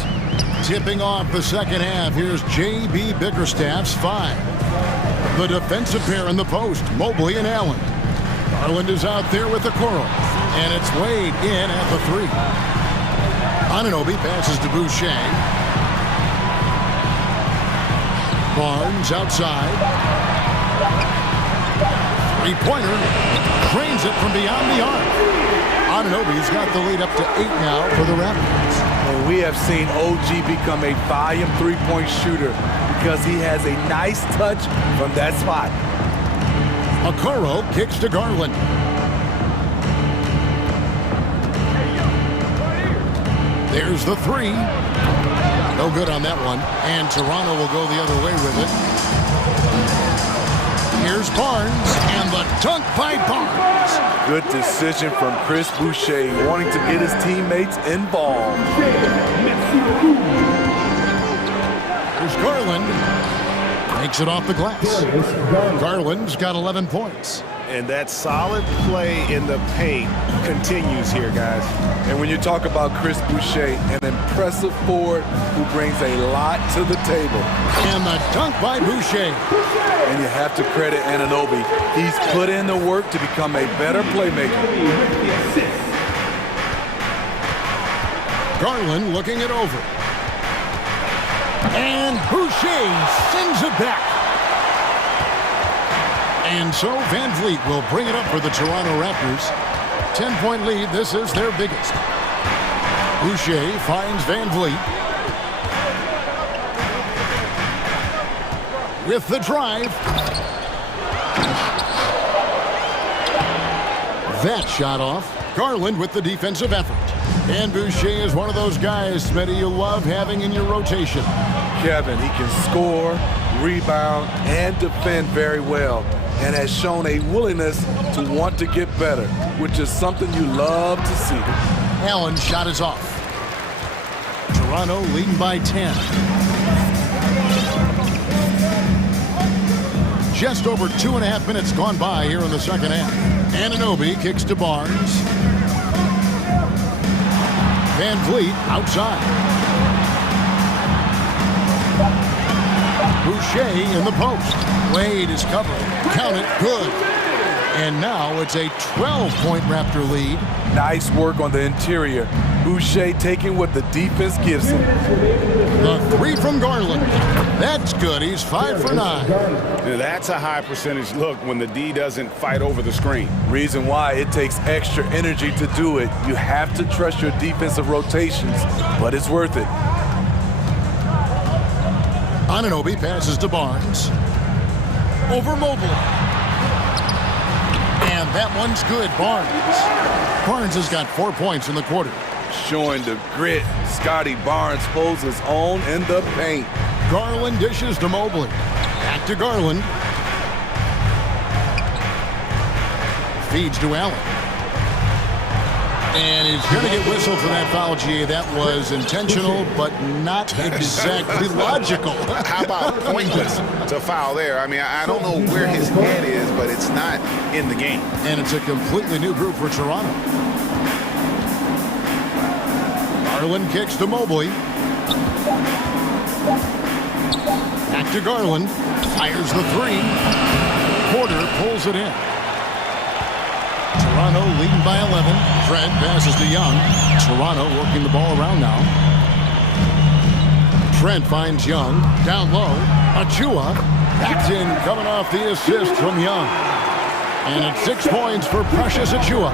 Tipping off the second half, here's J.B. Bickerstaff's 5. The defensive pair in the post, Mobley and Allen. Garland is out there with the Coral, and it's Wade in at the 3. Anunoby passes to Boucher. Barnes outside. 3-pointer. Trains it from beyond the arc. Anunoby's got the lead up to 8 now for the Raptors. And we have seen OG become a volume 3-point shooter because he has a nice touch from that spot. Okoro kicks to Garland. There's the 3. No good on that one. And Toronto will go the other way with it. Here's Barnes, and the dunk by Barnes. Good decision from Chris Boucher, wanting to get his teammates involved. Here's Garland. Makes it off the glass. Garland's got 11 points. And that solid play in the paint continues here, guys. And when you talk about Chris Boucher, an impressive forward who brings a lot to the table. And the dunk by Boucher. And you have to credit Anunoby. He's put in the work to become a better playmaker. Garland looking it over. And Boucher sends it back. And so Van Vliet will bring it up for the Toronto Raptors. 10-point lead. This is their biggest. Boucher finds Van Vliet. With the drive. That shot off. Garland with the defensive effort. And Boucher is one of those guys, Smitty, you love having in your rotation. Kevin, he can score, rebound, and defend very well, and has shown a willingness to want to get better, which is something you love to see. Allen's shot is off. Toronto leading by 10. Just over 2.5 minutes gone by here in the second half. Anunoby kicks to Barnes. Van Vliet outside. Boucher in the post. Wade is covered. Count it, good. And now it's a 12-point Raptor lead. Nice work on the interior. Boucher taking what the defense gives him. The three from Garland. That's good. He's 5 for 9. Now that's a high percentage look when the D doesn't fight over the screen. Reason why it takes extra energy to do it. You have to trust your defensive rotations, but it's worth it. Anunoby passes to Barnes. Over Mobley. And that one's good. Barnes has got 4 points in the quarter. Showing the grit, Scotty Barnes holds his own in the paint. Garland dishes to Mobley. Back to Garland. Feeds to Allen. And he's going to get whistled for that foul, GA. That was intentional, but not exactly logical. How about pointless to foul there? I mean, I don't know where his head is, but it's not in the game. And it's a completely new group for Toronto. Garland kicks to Mobley. Back to Garland. Fires the three. Porter pulls it in. Toronto leading by 11. Trent passes to Young. Toronto working the ball around now. Trent finds Young. Down low. Achua. That's in, coming off the assist from Young. And it's 6 points for Precious Achua.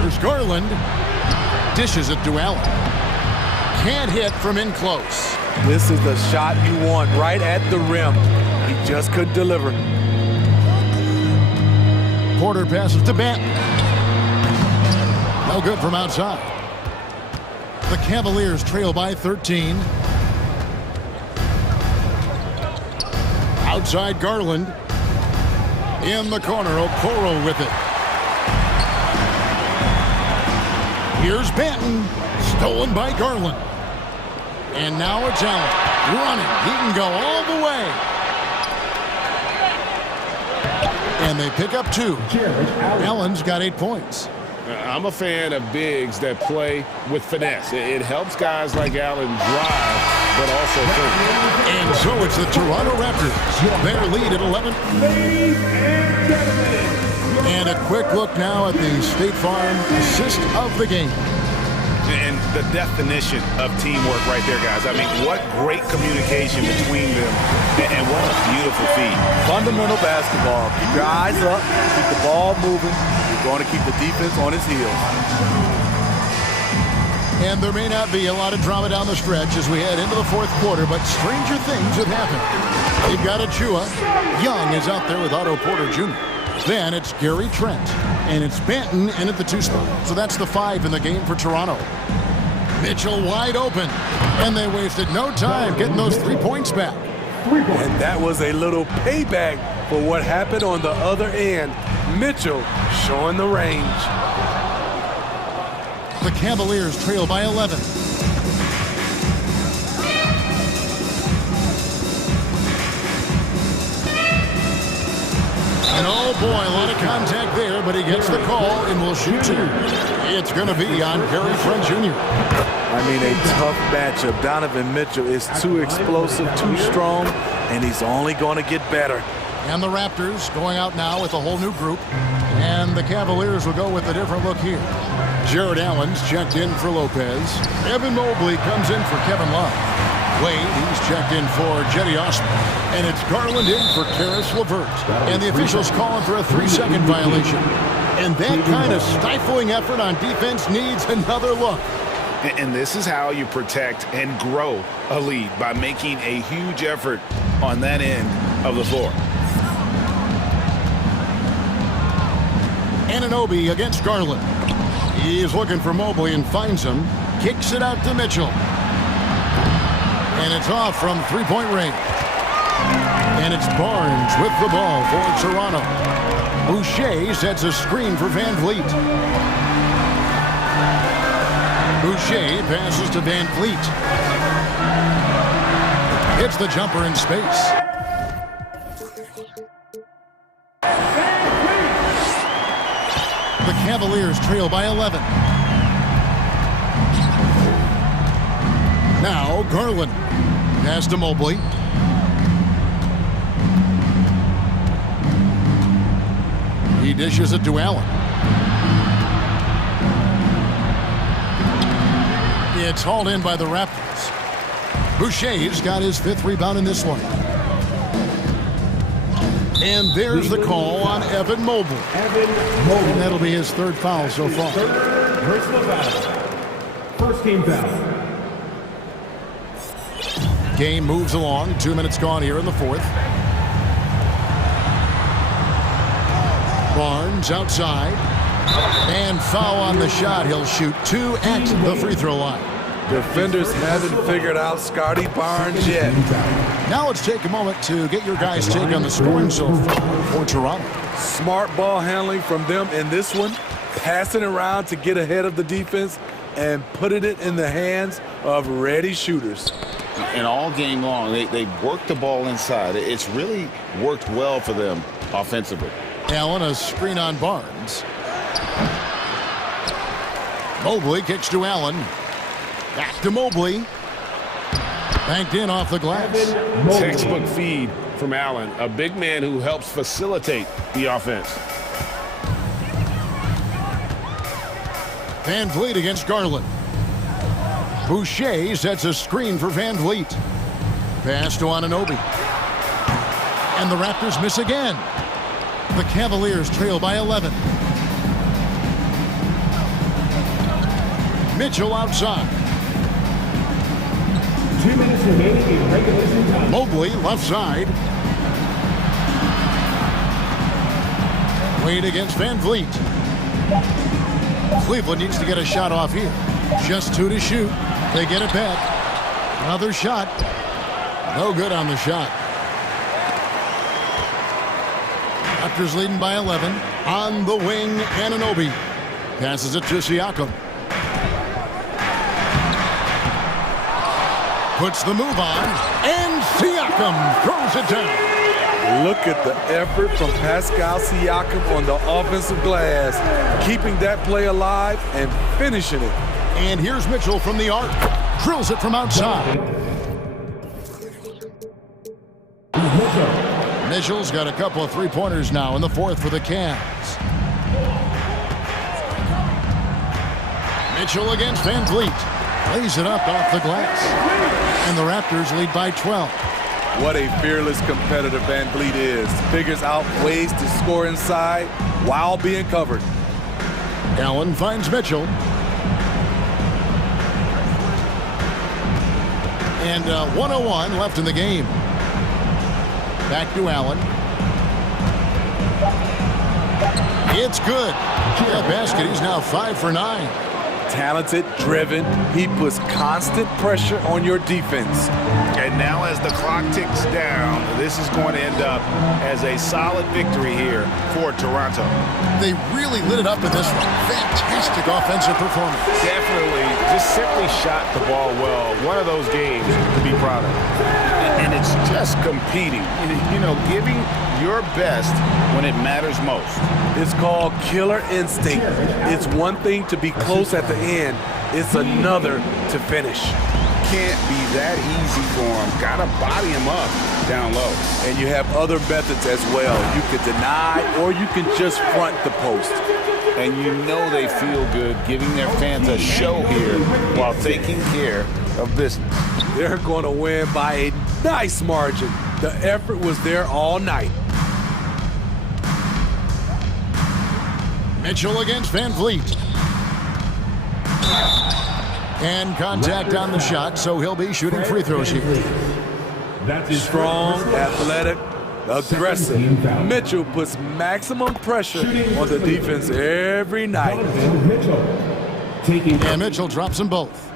There's Garland. Dishes it to Allen. Can't hit from in close. This is the shot you want right at the rim. He just couldn't deliver. Porter passes to Benton. No good from outside. The Cavaliers trail by 13. Outside Garland. In the corner, Okoro with it. Here's Benton. Stolen by Garland. And now it's Allen. Running. He can go all the way. And they pick up 2. Allen's got 8 points. I'm a fan of bigs that play with finesse. It helps guys like Allen drive, but also think. And so it's the Toronto Raptors. Their lead at 11. Ladies and gentlemen. And a quick look now at the State Farm assist of the game. And the definition of teamwork right there, guys. I mean, what great communication between them, and what a beautiful feed. Fundamental basketball. Keep your eyes up, keep the ball moving. You're going to keep the defense on its heels. And there may not be a lot of drama down the stretch as we head into the fourth quarter, but stranger things have happened. They've got Achua. Young is out there with Otto Porter Jr. Then it's Gary Trent. And it's Benton in at the 2 spot. So that's the 5 in the game for Toronto. Mitchell wide open. And they wasted no time getting those 3 points back. And that was a little payback for what happened on the other end. Mitchell showing the range. The Cavaliers trail by 11. And oh boy, a lot of contact there, but he gets the call and will shoot two. It's going to be on Gary Friend Jr. I mean, a tough matchup. Donovan Mitchell is too explosive, too strong, and he's only going to get better. And the Raptors going out now with a whole new group. And the Cavaliers will go with a different look here. Jared Allen's checked in for Lopez. Evan Mobley comes in for Kevin Love. Wade, he's checked in for Jetty Osman. And it's Garland in for Karis LeVert. And the officials calling for a 3-second violation. And that kind of stifling effort on defense needs another look. And this is how you protect and grow a lead, by making a huge effort on that end of the floor. Anunoby against Garland. He's looking for Mobley and finds him. Kicks it out to Mitchell. And it's off from three-point range. And it's Barnes with the ball for Toronto. Boucher sets a screen for Van Vliet. Boucher passes to Van Vliet. Hits the jumper in space. The Cavaliers trail by 11. Now Garland. Pass to Mobley. He dishes it to Allen. It's hauled in by the Raptors. Boucher's got his 5th rebound in this one. And there's the call on Evan Mobley. And that'll be his 3rd foul so far. First team foul. Game moves along. 2 minutes gone here in the 4th. Barnes outside. And foul on the shot. He'll shoot 2 at the free throw line. Defenders haven't figured out Scotty Barnes yet. Now let's take a moment to get your guys' take on the scoring so far for Toronto. Smart ball handling from them in this one. Passing around to get ahead of the defense and putting it in the hands of ready shooters. And all game long, they worked the ball inside. It's really worked well for them offensively. Allen, a screen on Barnes. Mobley kicks to Allen. Back to Mobley. Banked in off the glass. Textbook feed from Allen, a big man who helps facilitate the offense. Van Vliet against Garland. Boucher sets a screen for Van Vliet. Pass to Anunoby. And the Raptors miss again. The Cavaliers trail by 11. Mitchell outside. 2 minutes remaining in regulation time. Mobley left side. Wade against Van Vliet. Cleveland needs to get a shot off here. Just 2 to shoot. They get it back. Another shot. No good on the shot. Raptors leading by 11. On the wing, Anunoby. Passes it to Siakam. Puts the move on, and Siakam throws it down. Look at the effort from Pascal Siakam on the offensive glass, keeping that play alive and finishing it. And here's Mitchell from the arc. Drills it from outside. Mitchell's got a couple of three-pointers now in the 4th for the Cavs. Mitchell against Van Vliet. Lays it up off the glass. And the Raptors lead by 12. What a fearless competitor Van Vliet is. Figures out ways to score inside while being covered. Allen finds Mitchell. And 1:01 left in the game. Back to Allen. It's good. That basket, he's now 5 for 9. talented, driven. He puts constant pressure on your defense. And now as the clock ticks down, this is going to end up as a solid victory here for Toronto. They really lit it up in this one. Fantastic offensive performance. Definitely just simply shot the ball well. One of those games to be proud of. And it's just competing, you know, giving your best when it matters most. It's called killer instinct. It's one thing to be close at the end. It's another to finish. Can't be that easy for him. Gotta body him up down low. And you have other methods as well. You can deny or you can just front the post. And you know they feel good giving their fans a show here while taking care of business. They're going to win by a nice margin. The effort was there all night. Mitchell against Van Vliet. And contact on the shot, so he'll be shooting free throws here. That's strong, athletic, aggressive. Mitchell puts maximum pressure on the defense every night. And Mitchell drops them both.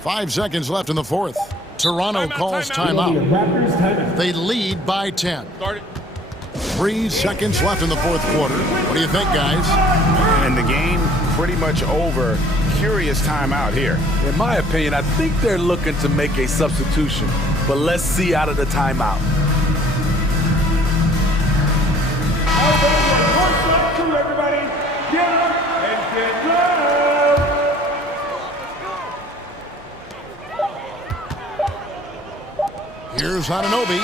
5 seconds left in the fourth. Toronto calls timeout. They lead by 10. 3 seconds left in the fourth quarter. What do you think, guys? And the game pretty much over. Curious timeout here. In my opinion, I think they're looking to make a substitution, but let's see out of the timeout. Everybody, get up and get low. Here's Anunoby.